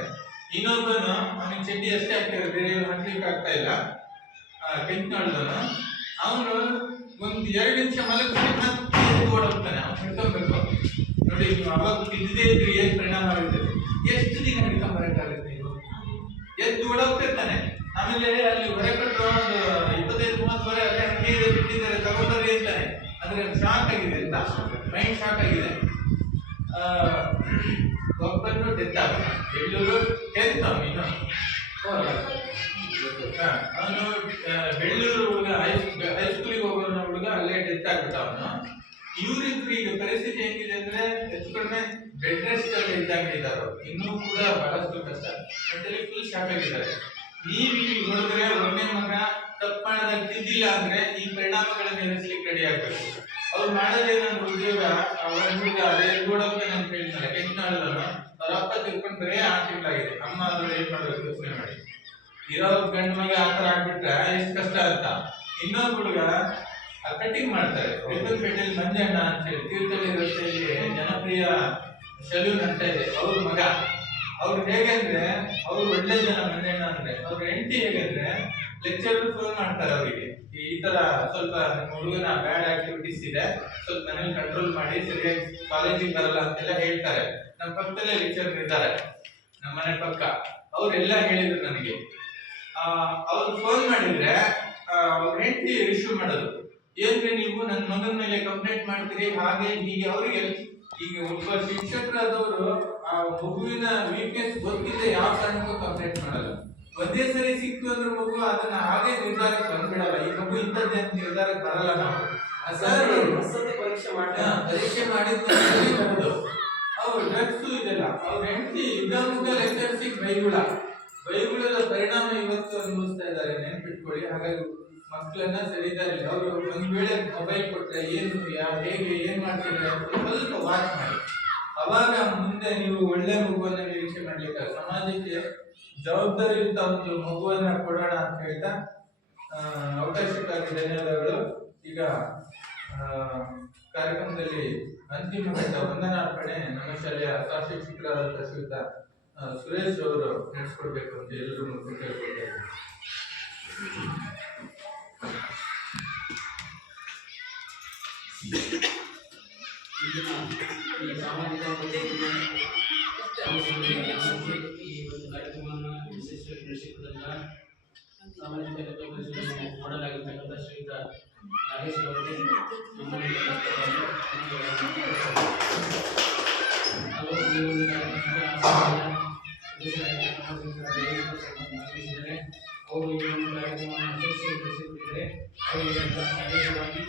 ಇನ್ನೊಬ್ಬನು ಅವನಿಗೆ ಚಡ್ಡಿ ಅಷ್ಟೇ ಹಾಕಿದ್ದಾರೆ, ಬೇರೆ ಏನು ಹಾಕ್ಲಿಕ್ಕೆ ಆಗ್ತಾ ಇಲ್ಲ. ಕೆಂಚನಾಳದವನು, ಅವನು ಒಂದು 2 ನಿಮಿಷ ಮಲಗಿ ಓಡೋಗ್ತಾನೆ. ಅವ್ನು ಹಿಡ್ಕೊಬೇಕು ನೋಡಿ. ನೀವು ಅವಾಗ ಬಿದ್ದಿದೆ ಇದ್ರೆ ಏನ್ ಪರಿಣಾಮ ಆಗುತ್ತೆ, ಎಷ್ಟು ದಿನ ಹಿಡ್ಕೊಂಡ್ ಬರಕ್ಕಾಗುತ್ತೆ? ನೀವು ಎದ್ದು ಓಡೋಗ್ತಿರ್ತಾನೆ. ಆಮೇಲೆ ಅಲ್ಲಿ ಹೊರೆ ಕಟ್ಟರು ಒಂದು 25-30 ವರೆ ಅಲ್ಲೇ ಹಂಗೆ ಬಿಟ್ಟಿದ್ದಾರೆ, ತಗೊಂಡ್ರಿ ಅಂತಾನೆ. ಅಂದ್ರೆ ಶಾಕ್ ಆಗಿದೆ ಅಂತ, ಮೈಂಡ್ ಶಾಕ್ ಆಗಿದೆ. ಒಬ್ಬನು ಡೆತ್ ಆಗ, ಬೆಳ್ಳೂರು 10th ಇನ್ನು ಅವನು ಬೆಳ್ಳೂರು ಹುಡುಗ ಹೈಸ್ಕೂಲಿಗೆ ಹೋಗೋನ ಹುಡುಗ ಅಲ್ಲೇ ಡೆತ್ ಆಗ್ಬಿಟ್ಟ ಅವನು. ಇವ್ರಿಬ್ರು ಈಗ ಪರಿಸ್ಥಿತಿ ಹೆಂಗಿದೆ ಅಂದ್ರೆ ಹೆಚ್ಚು ಕಡಿಮೆ ಬೆಡ್ ರೆಸ್ಟ್ ಅಲ್ಲಿ ಇದ್ದಂಗೆ ಇದ್ದಾರೆ. ಇನ್ನೂ ಕೂಡ ಬಹಳಷ್ಟು ಕಷ್ಟ, ಮೆಂಟಲಿ ಫುಲ್ ಶಾಕ್ ಆಗಿದ್ದಾರೆ. ನೀವು ಈಗ ನೋಡಿದ್ರೆ ಒಂದೇ ಮಗ ತಪ್ಪು ಮಾಡಿದಾಗ ತಿದ್ದಿಲ್ಲ ಅಂದ್ರೆ ಈ ಪರಿಣಾಮಗಳನ್ನ ಎದುರಿಸಲಿಕ್ಕೆ ರೆಡಿ ಆಗ್ಬೇಕು. ಅವ್ರು ಮಾಡೋದೇನಂದ್ರೆ ಉದ್ಯೋಗ, ಅವರ ಹುಡುಗ ಅದೇ ಗೂಡಪ್ಪ ಅಂತ ಹೇಳಿದ್ನಲ್ಲ ಕೆಂಚನಾಳದವನು, ಅವ್ರ ಅಪ್ಪ ತಿಳ್ಕೊಂಡು ಬರೇ 6 ತಿಂಗಳಾಗಿದೆ. ಅಮ್ಮ ಆದ್ರೂ ಏನ್ ಮಾಡ್ಬೇಕು ಯೋಚನೆ ಮಾಡಿ. ಇರೋ ಗಂಡು ಮಗ ಆತರ ಆಗ್ಬಿಟ್ರೆ ಎಷ್ಟು ಕಷ್ಟ ಅಂತ. ಇನ್ನೊಬ್ಬ ಹುಡುಗ ಕಟಿಂಗ್ ಮಾಡ್ತಾರೆ, ರಿಪ್ಪನ್ಪೇಟೆಯಲ್ಲಿ ಮಂಜಣ್ಣ ಅಂತ ಹೇಳಿ ತೀರ್ಥಹಳ್ಳಿ ರಸ್ತೆಯಲ್ಲಿ ಜನಪ್ರಿಯ ಸಲೂನ್ ಅಂತ ಇದೆ, ಅವ್ರ ಮಗ. ಅವ್ರು ಹೇಗಂದ್ರೆ ಅವ್ರು ಒಳ್ಳೆ ಜನ ಮಂಜಣ್ಣ ಅಂದ್ರೆ ಅವ್ರ ಹೆಂಡತಿ ಹೇಗಂದ್ರೆ ಲೆಕ್ಚರ್ ಫೋನ್ ಮಾಡ್ತಾರೆ ಅವರಿಗೆ ಈ ತರ ಸ್ವಲ್ಪ ನಿಮ್ಮ ಹುಡುಗನ ಬ್ಯಾಡ್ ಆಕ್ಟಿವಿಟೀಸ್ ಇದೆ, ಸ್ವಲ್ಪ ಮನೇಲಿ ಕಂಟ್ರೋಲ್ ಮಾಡಿ, ಸರಿಯಾಗಿ ಕಾಲೇಜಿಗೆ ಬರಲ್ಲ ಅಂತೆಲ್ಲ ಹೇಳ್ತಾರೆ. ನಮ್ಮ ಪಕ್ಕದಲ್ಲೇ ಲೆಕ್ಚರ್ ಇದ್ದಾರೆ, ನಮ್ಮ ಮನೆ ಪಕ್ಕ. ಅವರೆಲ್ಲ ಹೇಳಿದ್ರು ನನಗೆ. ಅವ್ರು ಫೋನ್ ಮಾಡಿದ್ರೆ ಅವ್ರ ಹೆಂಡತಿ ರಿಶ್ಯೂ ಮಾಡೋದು, ಏನ್ರಿ ನೀವು ನನ್ನ ಮಗನ ಮೇಲೆ ಕಂಪ್ಲೇಂಟ್ ಮಾಡ್ತೀರಿ ಹಾಗೆ ಹೀಗೆ. ಅವರಿಗೆ ಈಗ ಒಬ್ಬ ಶಿಕ್ಷಕರಾದವರು ಆ ಮಗುವಿನ ವೀಕ್ನೆಸ್ ಗೊತ್ತಿದೆ, ಯಾವ ಕಾರಣಕ್ಕೂ ಕಂಪ್ಲೇಂಟ್ ಮಾಡಲ್ಲ. ಒಂದೇ ಸರಿ ಸಿಕ್ತು ಅಂದ್ರೆ ಮಗು ಅದನ್ನ ಹಾಗೆ ನಿರ್ಧಾರಕ್ಕೆ ಬಂದ್ಬಿಡಲ್ಲ. ಈ ಮಗು ಇಂಥದ್ದೇ ಅಂತ ನಿರ್ಧಾರಕ್ಕೆ ಬರಲ್ಲ ನಾವು. ಪರೀಕ್ಷೆ ಮಾಡಿದ್ದು ಅವ್ರು ಡ್ರಗ್ಸ್ ಇದೆಲ್ಲ ಅವ್ರ ಹೆಂಡತಿ ಯುಗಾಮುಗ ಲೆಕ್ಚರ್ಸಿಗೆ ಬೈಗುಳದ ಪರಿಣಾಮ ಇವತ್ತು ಅನುಭವಿಸ್ತಾ ಇದ್ದಾರೆ, ನೆನ್ಪಿಟ್ಕೊಳ್ಳಿ. ಹಾಗಾಗಿ ಮಕ್ಕಳನ್ನ ಸರಿದಾರಿ ಅವರು ಒಂದ್ ವೇಳೆ ಮೊಬೈಲ್ ಕೊಟ್ರೆ ಏನು ಹೇಗೆ ಏನ್ ಮಾಡ್ತಿದ್ದಾರೆ ಸ್ವಲ್ಪ ವಾಚ್ ಮಾಡಿ. ಅವಾಗ ಮುಂದೆ ನೀವು ಒಳ್ಳೆ ಮಗುವನ್ನ ನಿರೀಕ್ಷೆ ಮಾಡ್ಲಿಕ್ಕೆ, ಸಮಾಜಕ್ಕೆ ಜವಾಬ್ದಾರಿಯುತ ಒಂದು ಮಗುವನ್ನ ಕೊಡೋಣ ಅಂತ ಹೇಳ್ತಾ ಅವಕಾಶಕ್ಕಾಗಿ ಧನ್ಯವಾದಗಳು. ಈಗ ಕಾರ್ಯಕ್ರಮದಲ್ಲಿ ಅಂತಿಮ ಘಟ್ಟ ವಂದನಾರ್ಪಣೆ ನಮ್ಮ ಶಾಲೆಯ ಸಹಶಿಕ್ಷಕರಾದಂತಹ ಶ್ರೀಯುತ ಸುರೇಶ್ ಅವರು ನಡೆಸ್ಕೊಡ್ಬೇಕು ಅಂತ ಎಲ್ಲರೂ ಮುಖ್ಯ ಕೇಳ್ಕೊಳ್ತಾರೆ. ಸಾಮಾಜಿಕ ಈ ಒಂದು ಕಾರ್ಯಕ್ರಮವನ್ನು ಯಶಸ್ವಿಯಾಗಿ ನಡೆಸಿಕೊಡಲ್ಲ ಸಾಮಾಜಿಕ ಪರಿಶೀಲನೆ ಮಾಡಲಾಗಿರ್ತಕ್ಕಂಥ ಶ್ರೀಯುತ ನಾಗೇಶ್ ಅವರಿಗೆ ನಮ್ಮಲ್ಲಿ ಹಾಗೂ ಈ ಒಂದು ಕಾರ್ಯಕ್ರಮಕ್ಕೆ ಅವರು ಈ ಒಂದು ಕಾರ್ಯಕ್ರಮವನ್ನು ಯಶಸ್ವಿಯಾಗಿ ನಡೆಸಿಕೊಟ್ಟಿದ್ದಾರೆ. ಅವರಿಗೆ ಶಾಲೆಯವಾಗಿ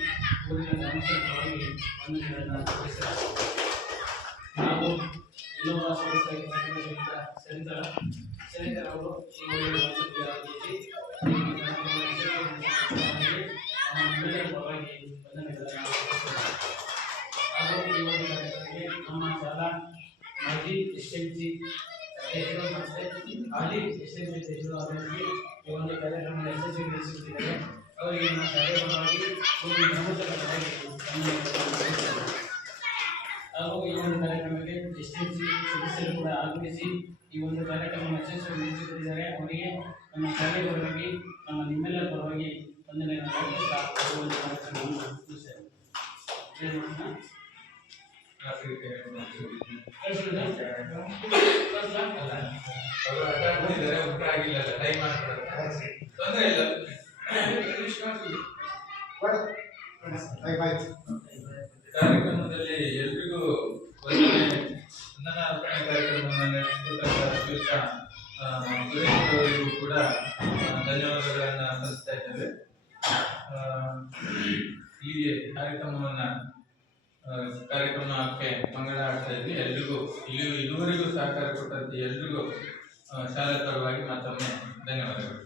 ಊರಿನ ಗ್ರಾಮಸ್ಥರವಾಗಿ ವಂದನೆಗಳನ್ನು ಸಲ್ಲಿಸುತ್ತಾರೆ. ಹಾಗೂ ಇನ್ನೊಬ್ಬ ಸದಸ್ಯರಾಗಿರ್ತಕ್ಕಂಥ ಸರಿತಾ ಅವರು ಈ ಊರಿನ ವಸತಿಗಾರರಾಗಿ ಪರವಾಗಿ ವಂದನೆಗಳನ್ನು ಹಾಗೂ ಈ ಒಂದು ಕಾರ್ಯಕ್ರಮಕ್ಕೆ ನಮ್ಮ ಶಾಲಾ ಮಾಜಿ ಎಸ್ಎಂಸಿ ಅಧ್ಯಕ್ಷರು ಮತ್ತು ಹಾಲಿ ಎಸ್ಎಂಸಿ ಅಧ್ಯಕ್ಷರು ಅವರಿಗೆ ಈ ಒಂದು ಕಾರ್ಯಕ್ರಮದ ಯಶಸ್ವಿ ನಡೆಸುತ್ತಿದ್ದಾರೆ. ಅವರಿಗೆ ನಮ್ಮ ಶಾಲೆಯ ಪರವಾಗಿ ಊರಿನ ಗ್ರಾಮಸ್ಥರ ಪರವಾಗಿ ವಂದನೆಗಳನ್ನು ಹಾಗೂ ಈ ಒಂದು ಕಾರ್ಯಕ್ರಮಕ್ಕೆ ಎಸ್ಎಂಸಿ ಸದಸ್ಯರು ಕೂಡ ಆಗಮಿಸಿ ಈ ಒಂದು ಕಾರ್ಯಕ್ರಮ ಯಶಸ್ವಿ ನಡೆಸಿಕೊಟ್ಟಿದ್ದಾರೆ. ಅವರಿಗೆ ನಮ್ಮ ಶಾಲೆಯ ಪರವಾಗಿ ನಮ್ಮ ನಿಮ್ಮೆಲ್ಲರ ಪರವಾಗಿ ವಂದನೆಗಳನ್ನು ಅರ್ಪಿಸುತ್ತಾ ಒಂದು ಕಾರ್ಯಕ್ರಮವನ್ನು ಮುಗಿಸುತ್ತೇವೆ. ತೊಂದರೆ ಇಲ್ಲ. ಕಾರ್ಯಕ್ರಮದಲ್ಲಿ ಎಲ್ರಿಗೂ ವಂದನಾರ್ಪಣೆ ಕಾರ್ಯಕ್ರಮವನ್ನು ನಡೆಸಿಕೊಟ್ಟಂತಹ ಶ್ರೀಯುತ ಸುರೇಶ್ ಅವರಿಗೂ ಕೂಡ ಧನ್ಯವಾದಗಳನ್ನು ಸಲ್ಲಿಸ್ತಾ ಇದ್ದೇವೆ. ಈ ಕಾರ್ಯಕ್ರಮಕ್ಕೆ ಮಂಗಳ ಆಡ್ತಾ ಇದ್ವಿ. ಎಲ್ರಿಗೂ ಇದುವರೆಗೂ ಸಹಕಾರ ಕೊಟ್ಟಂತೆ ಎಲ್ರಿಗೂ ಶಾಲಾ ಪರವಾಗಿ ಮತ್ತೊಮ್ಮೆ ಧನ್ಯವಾದಗಳು.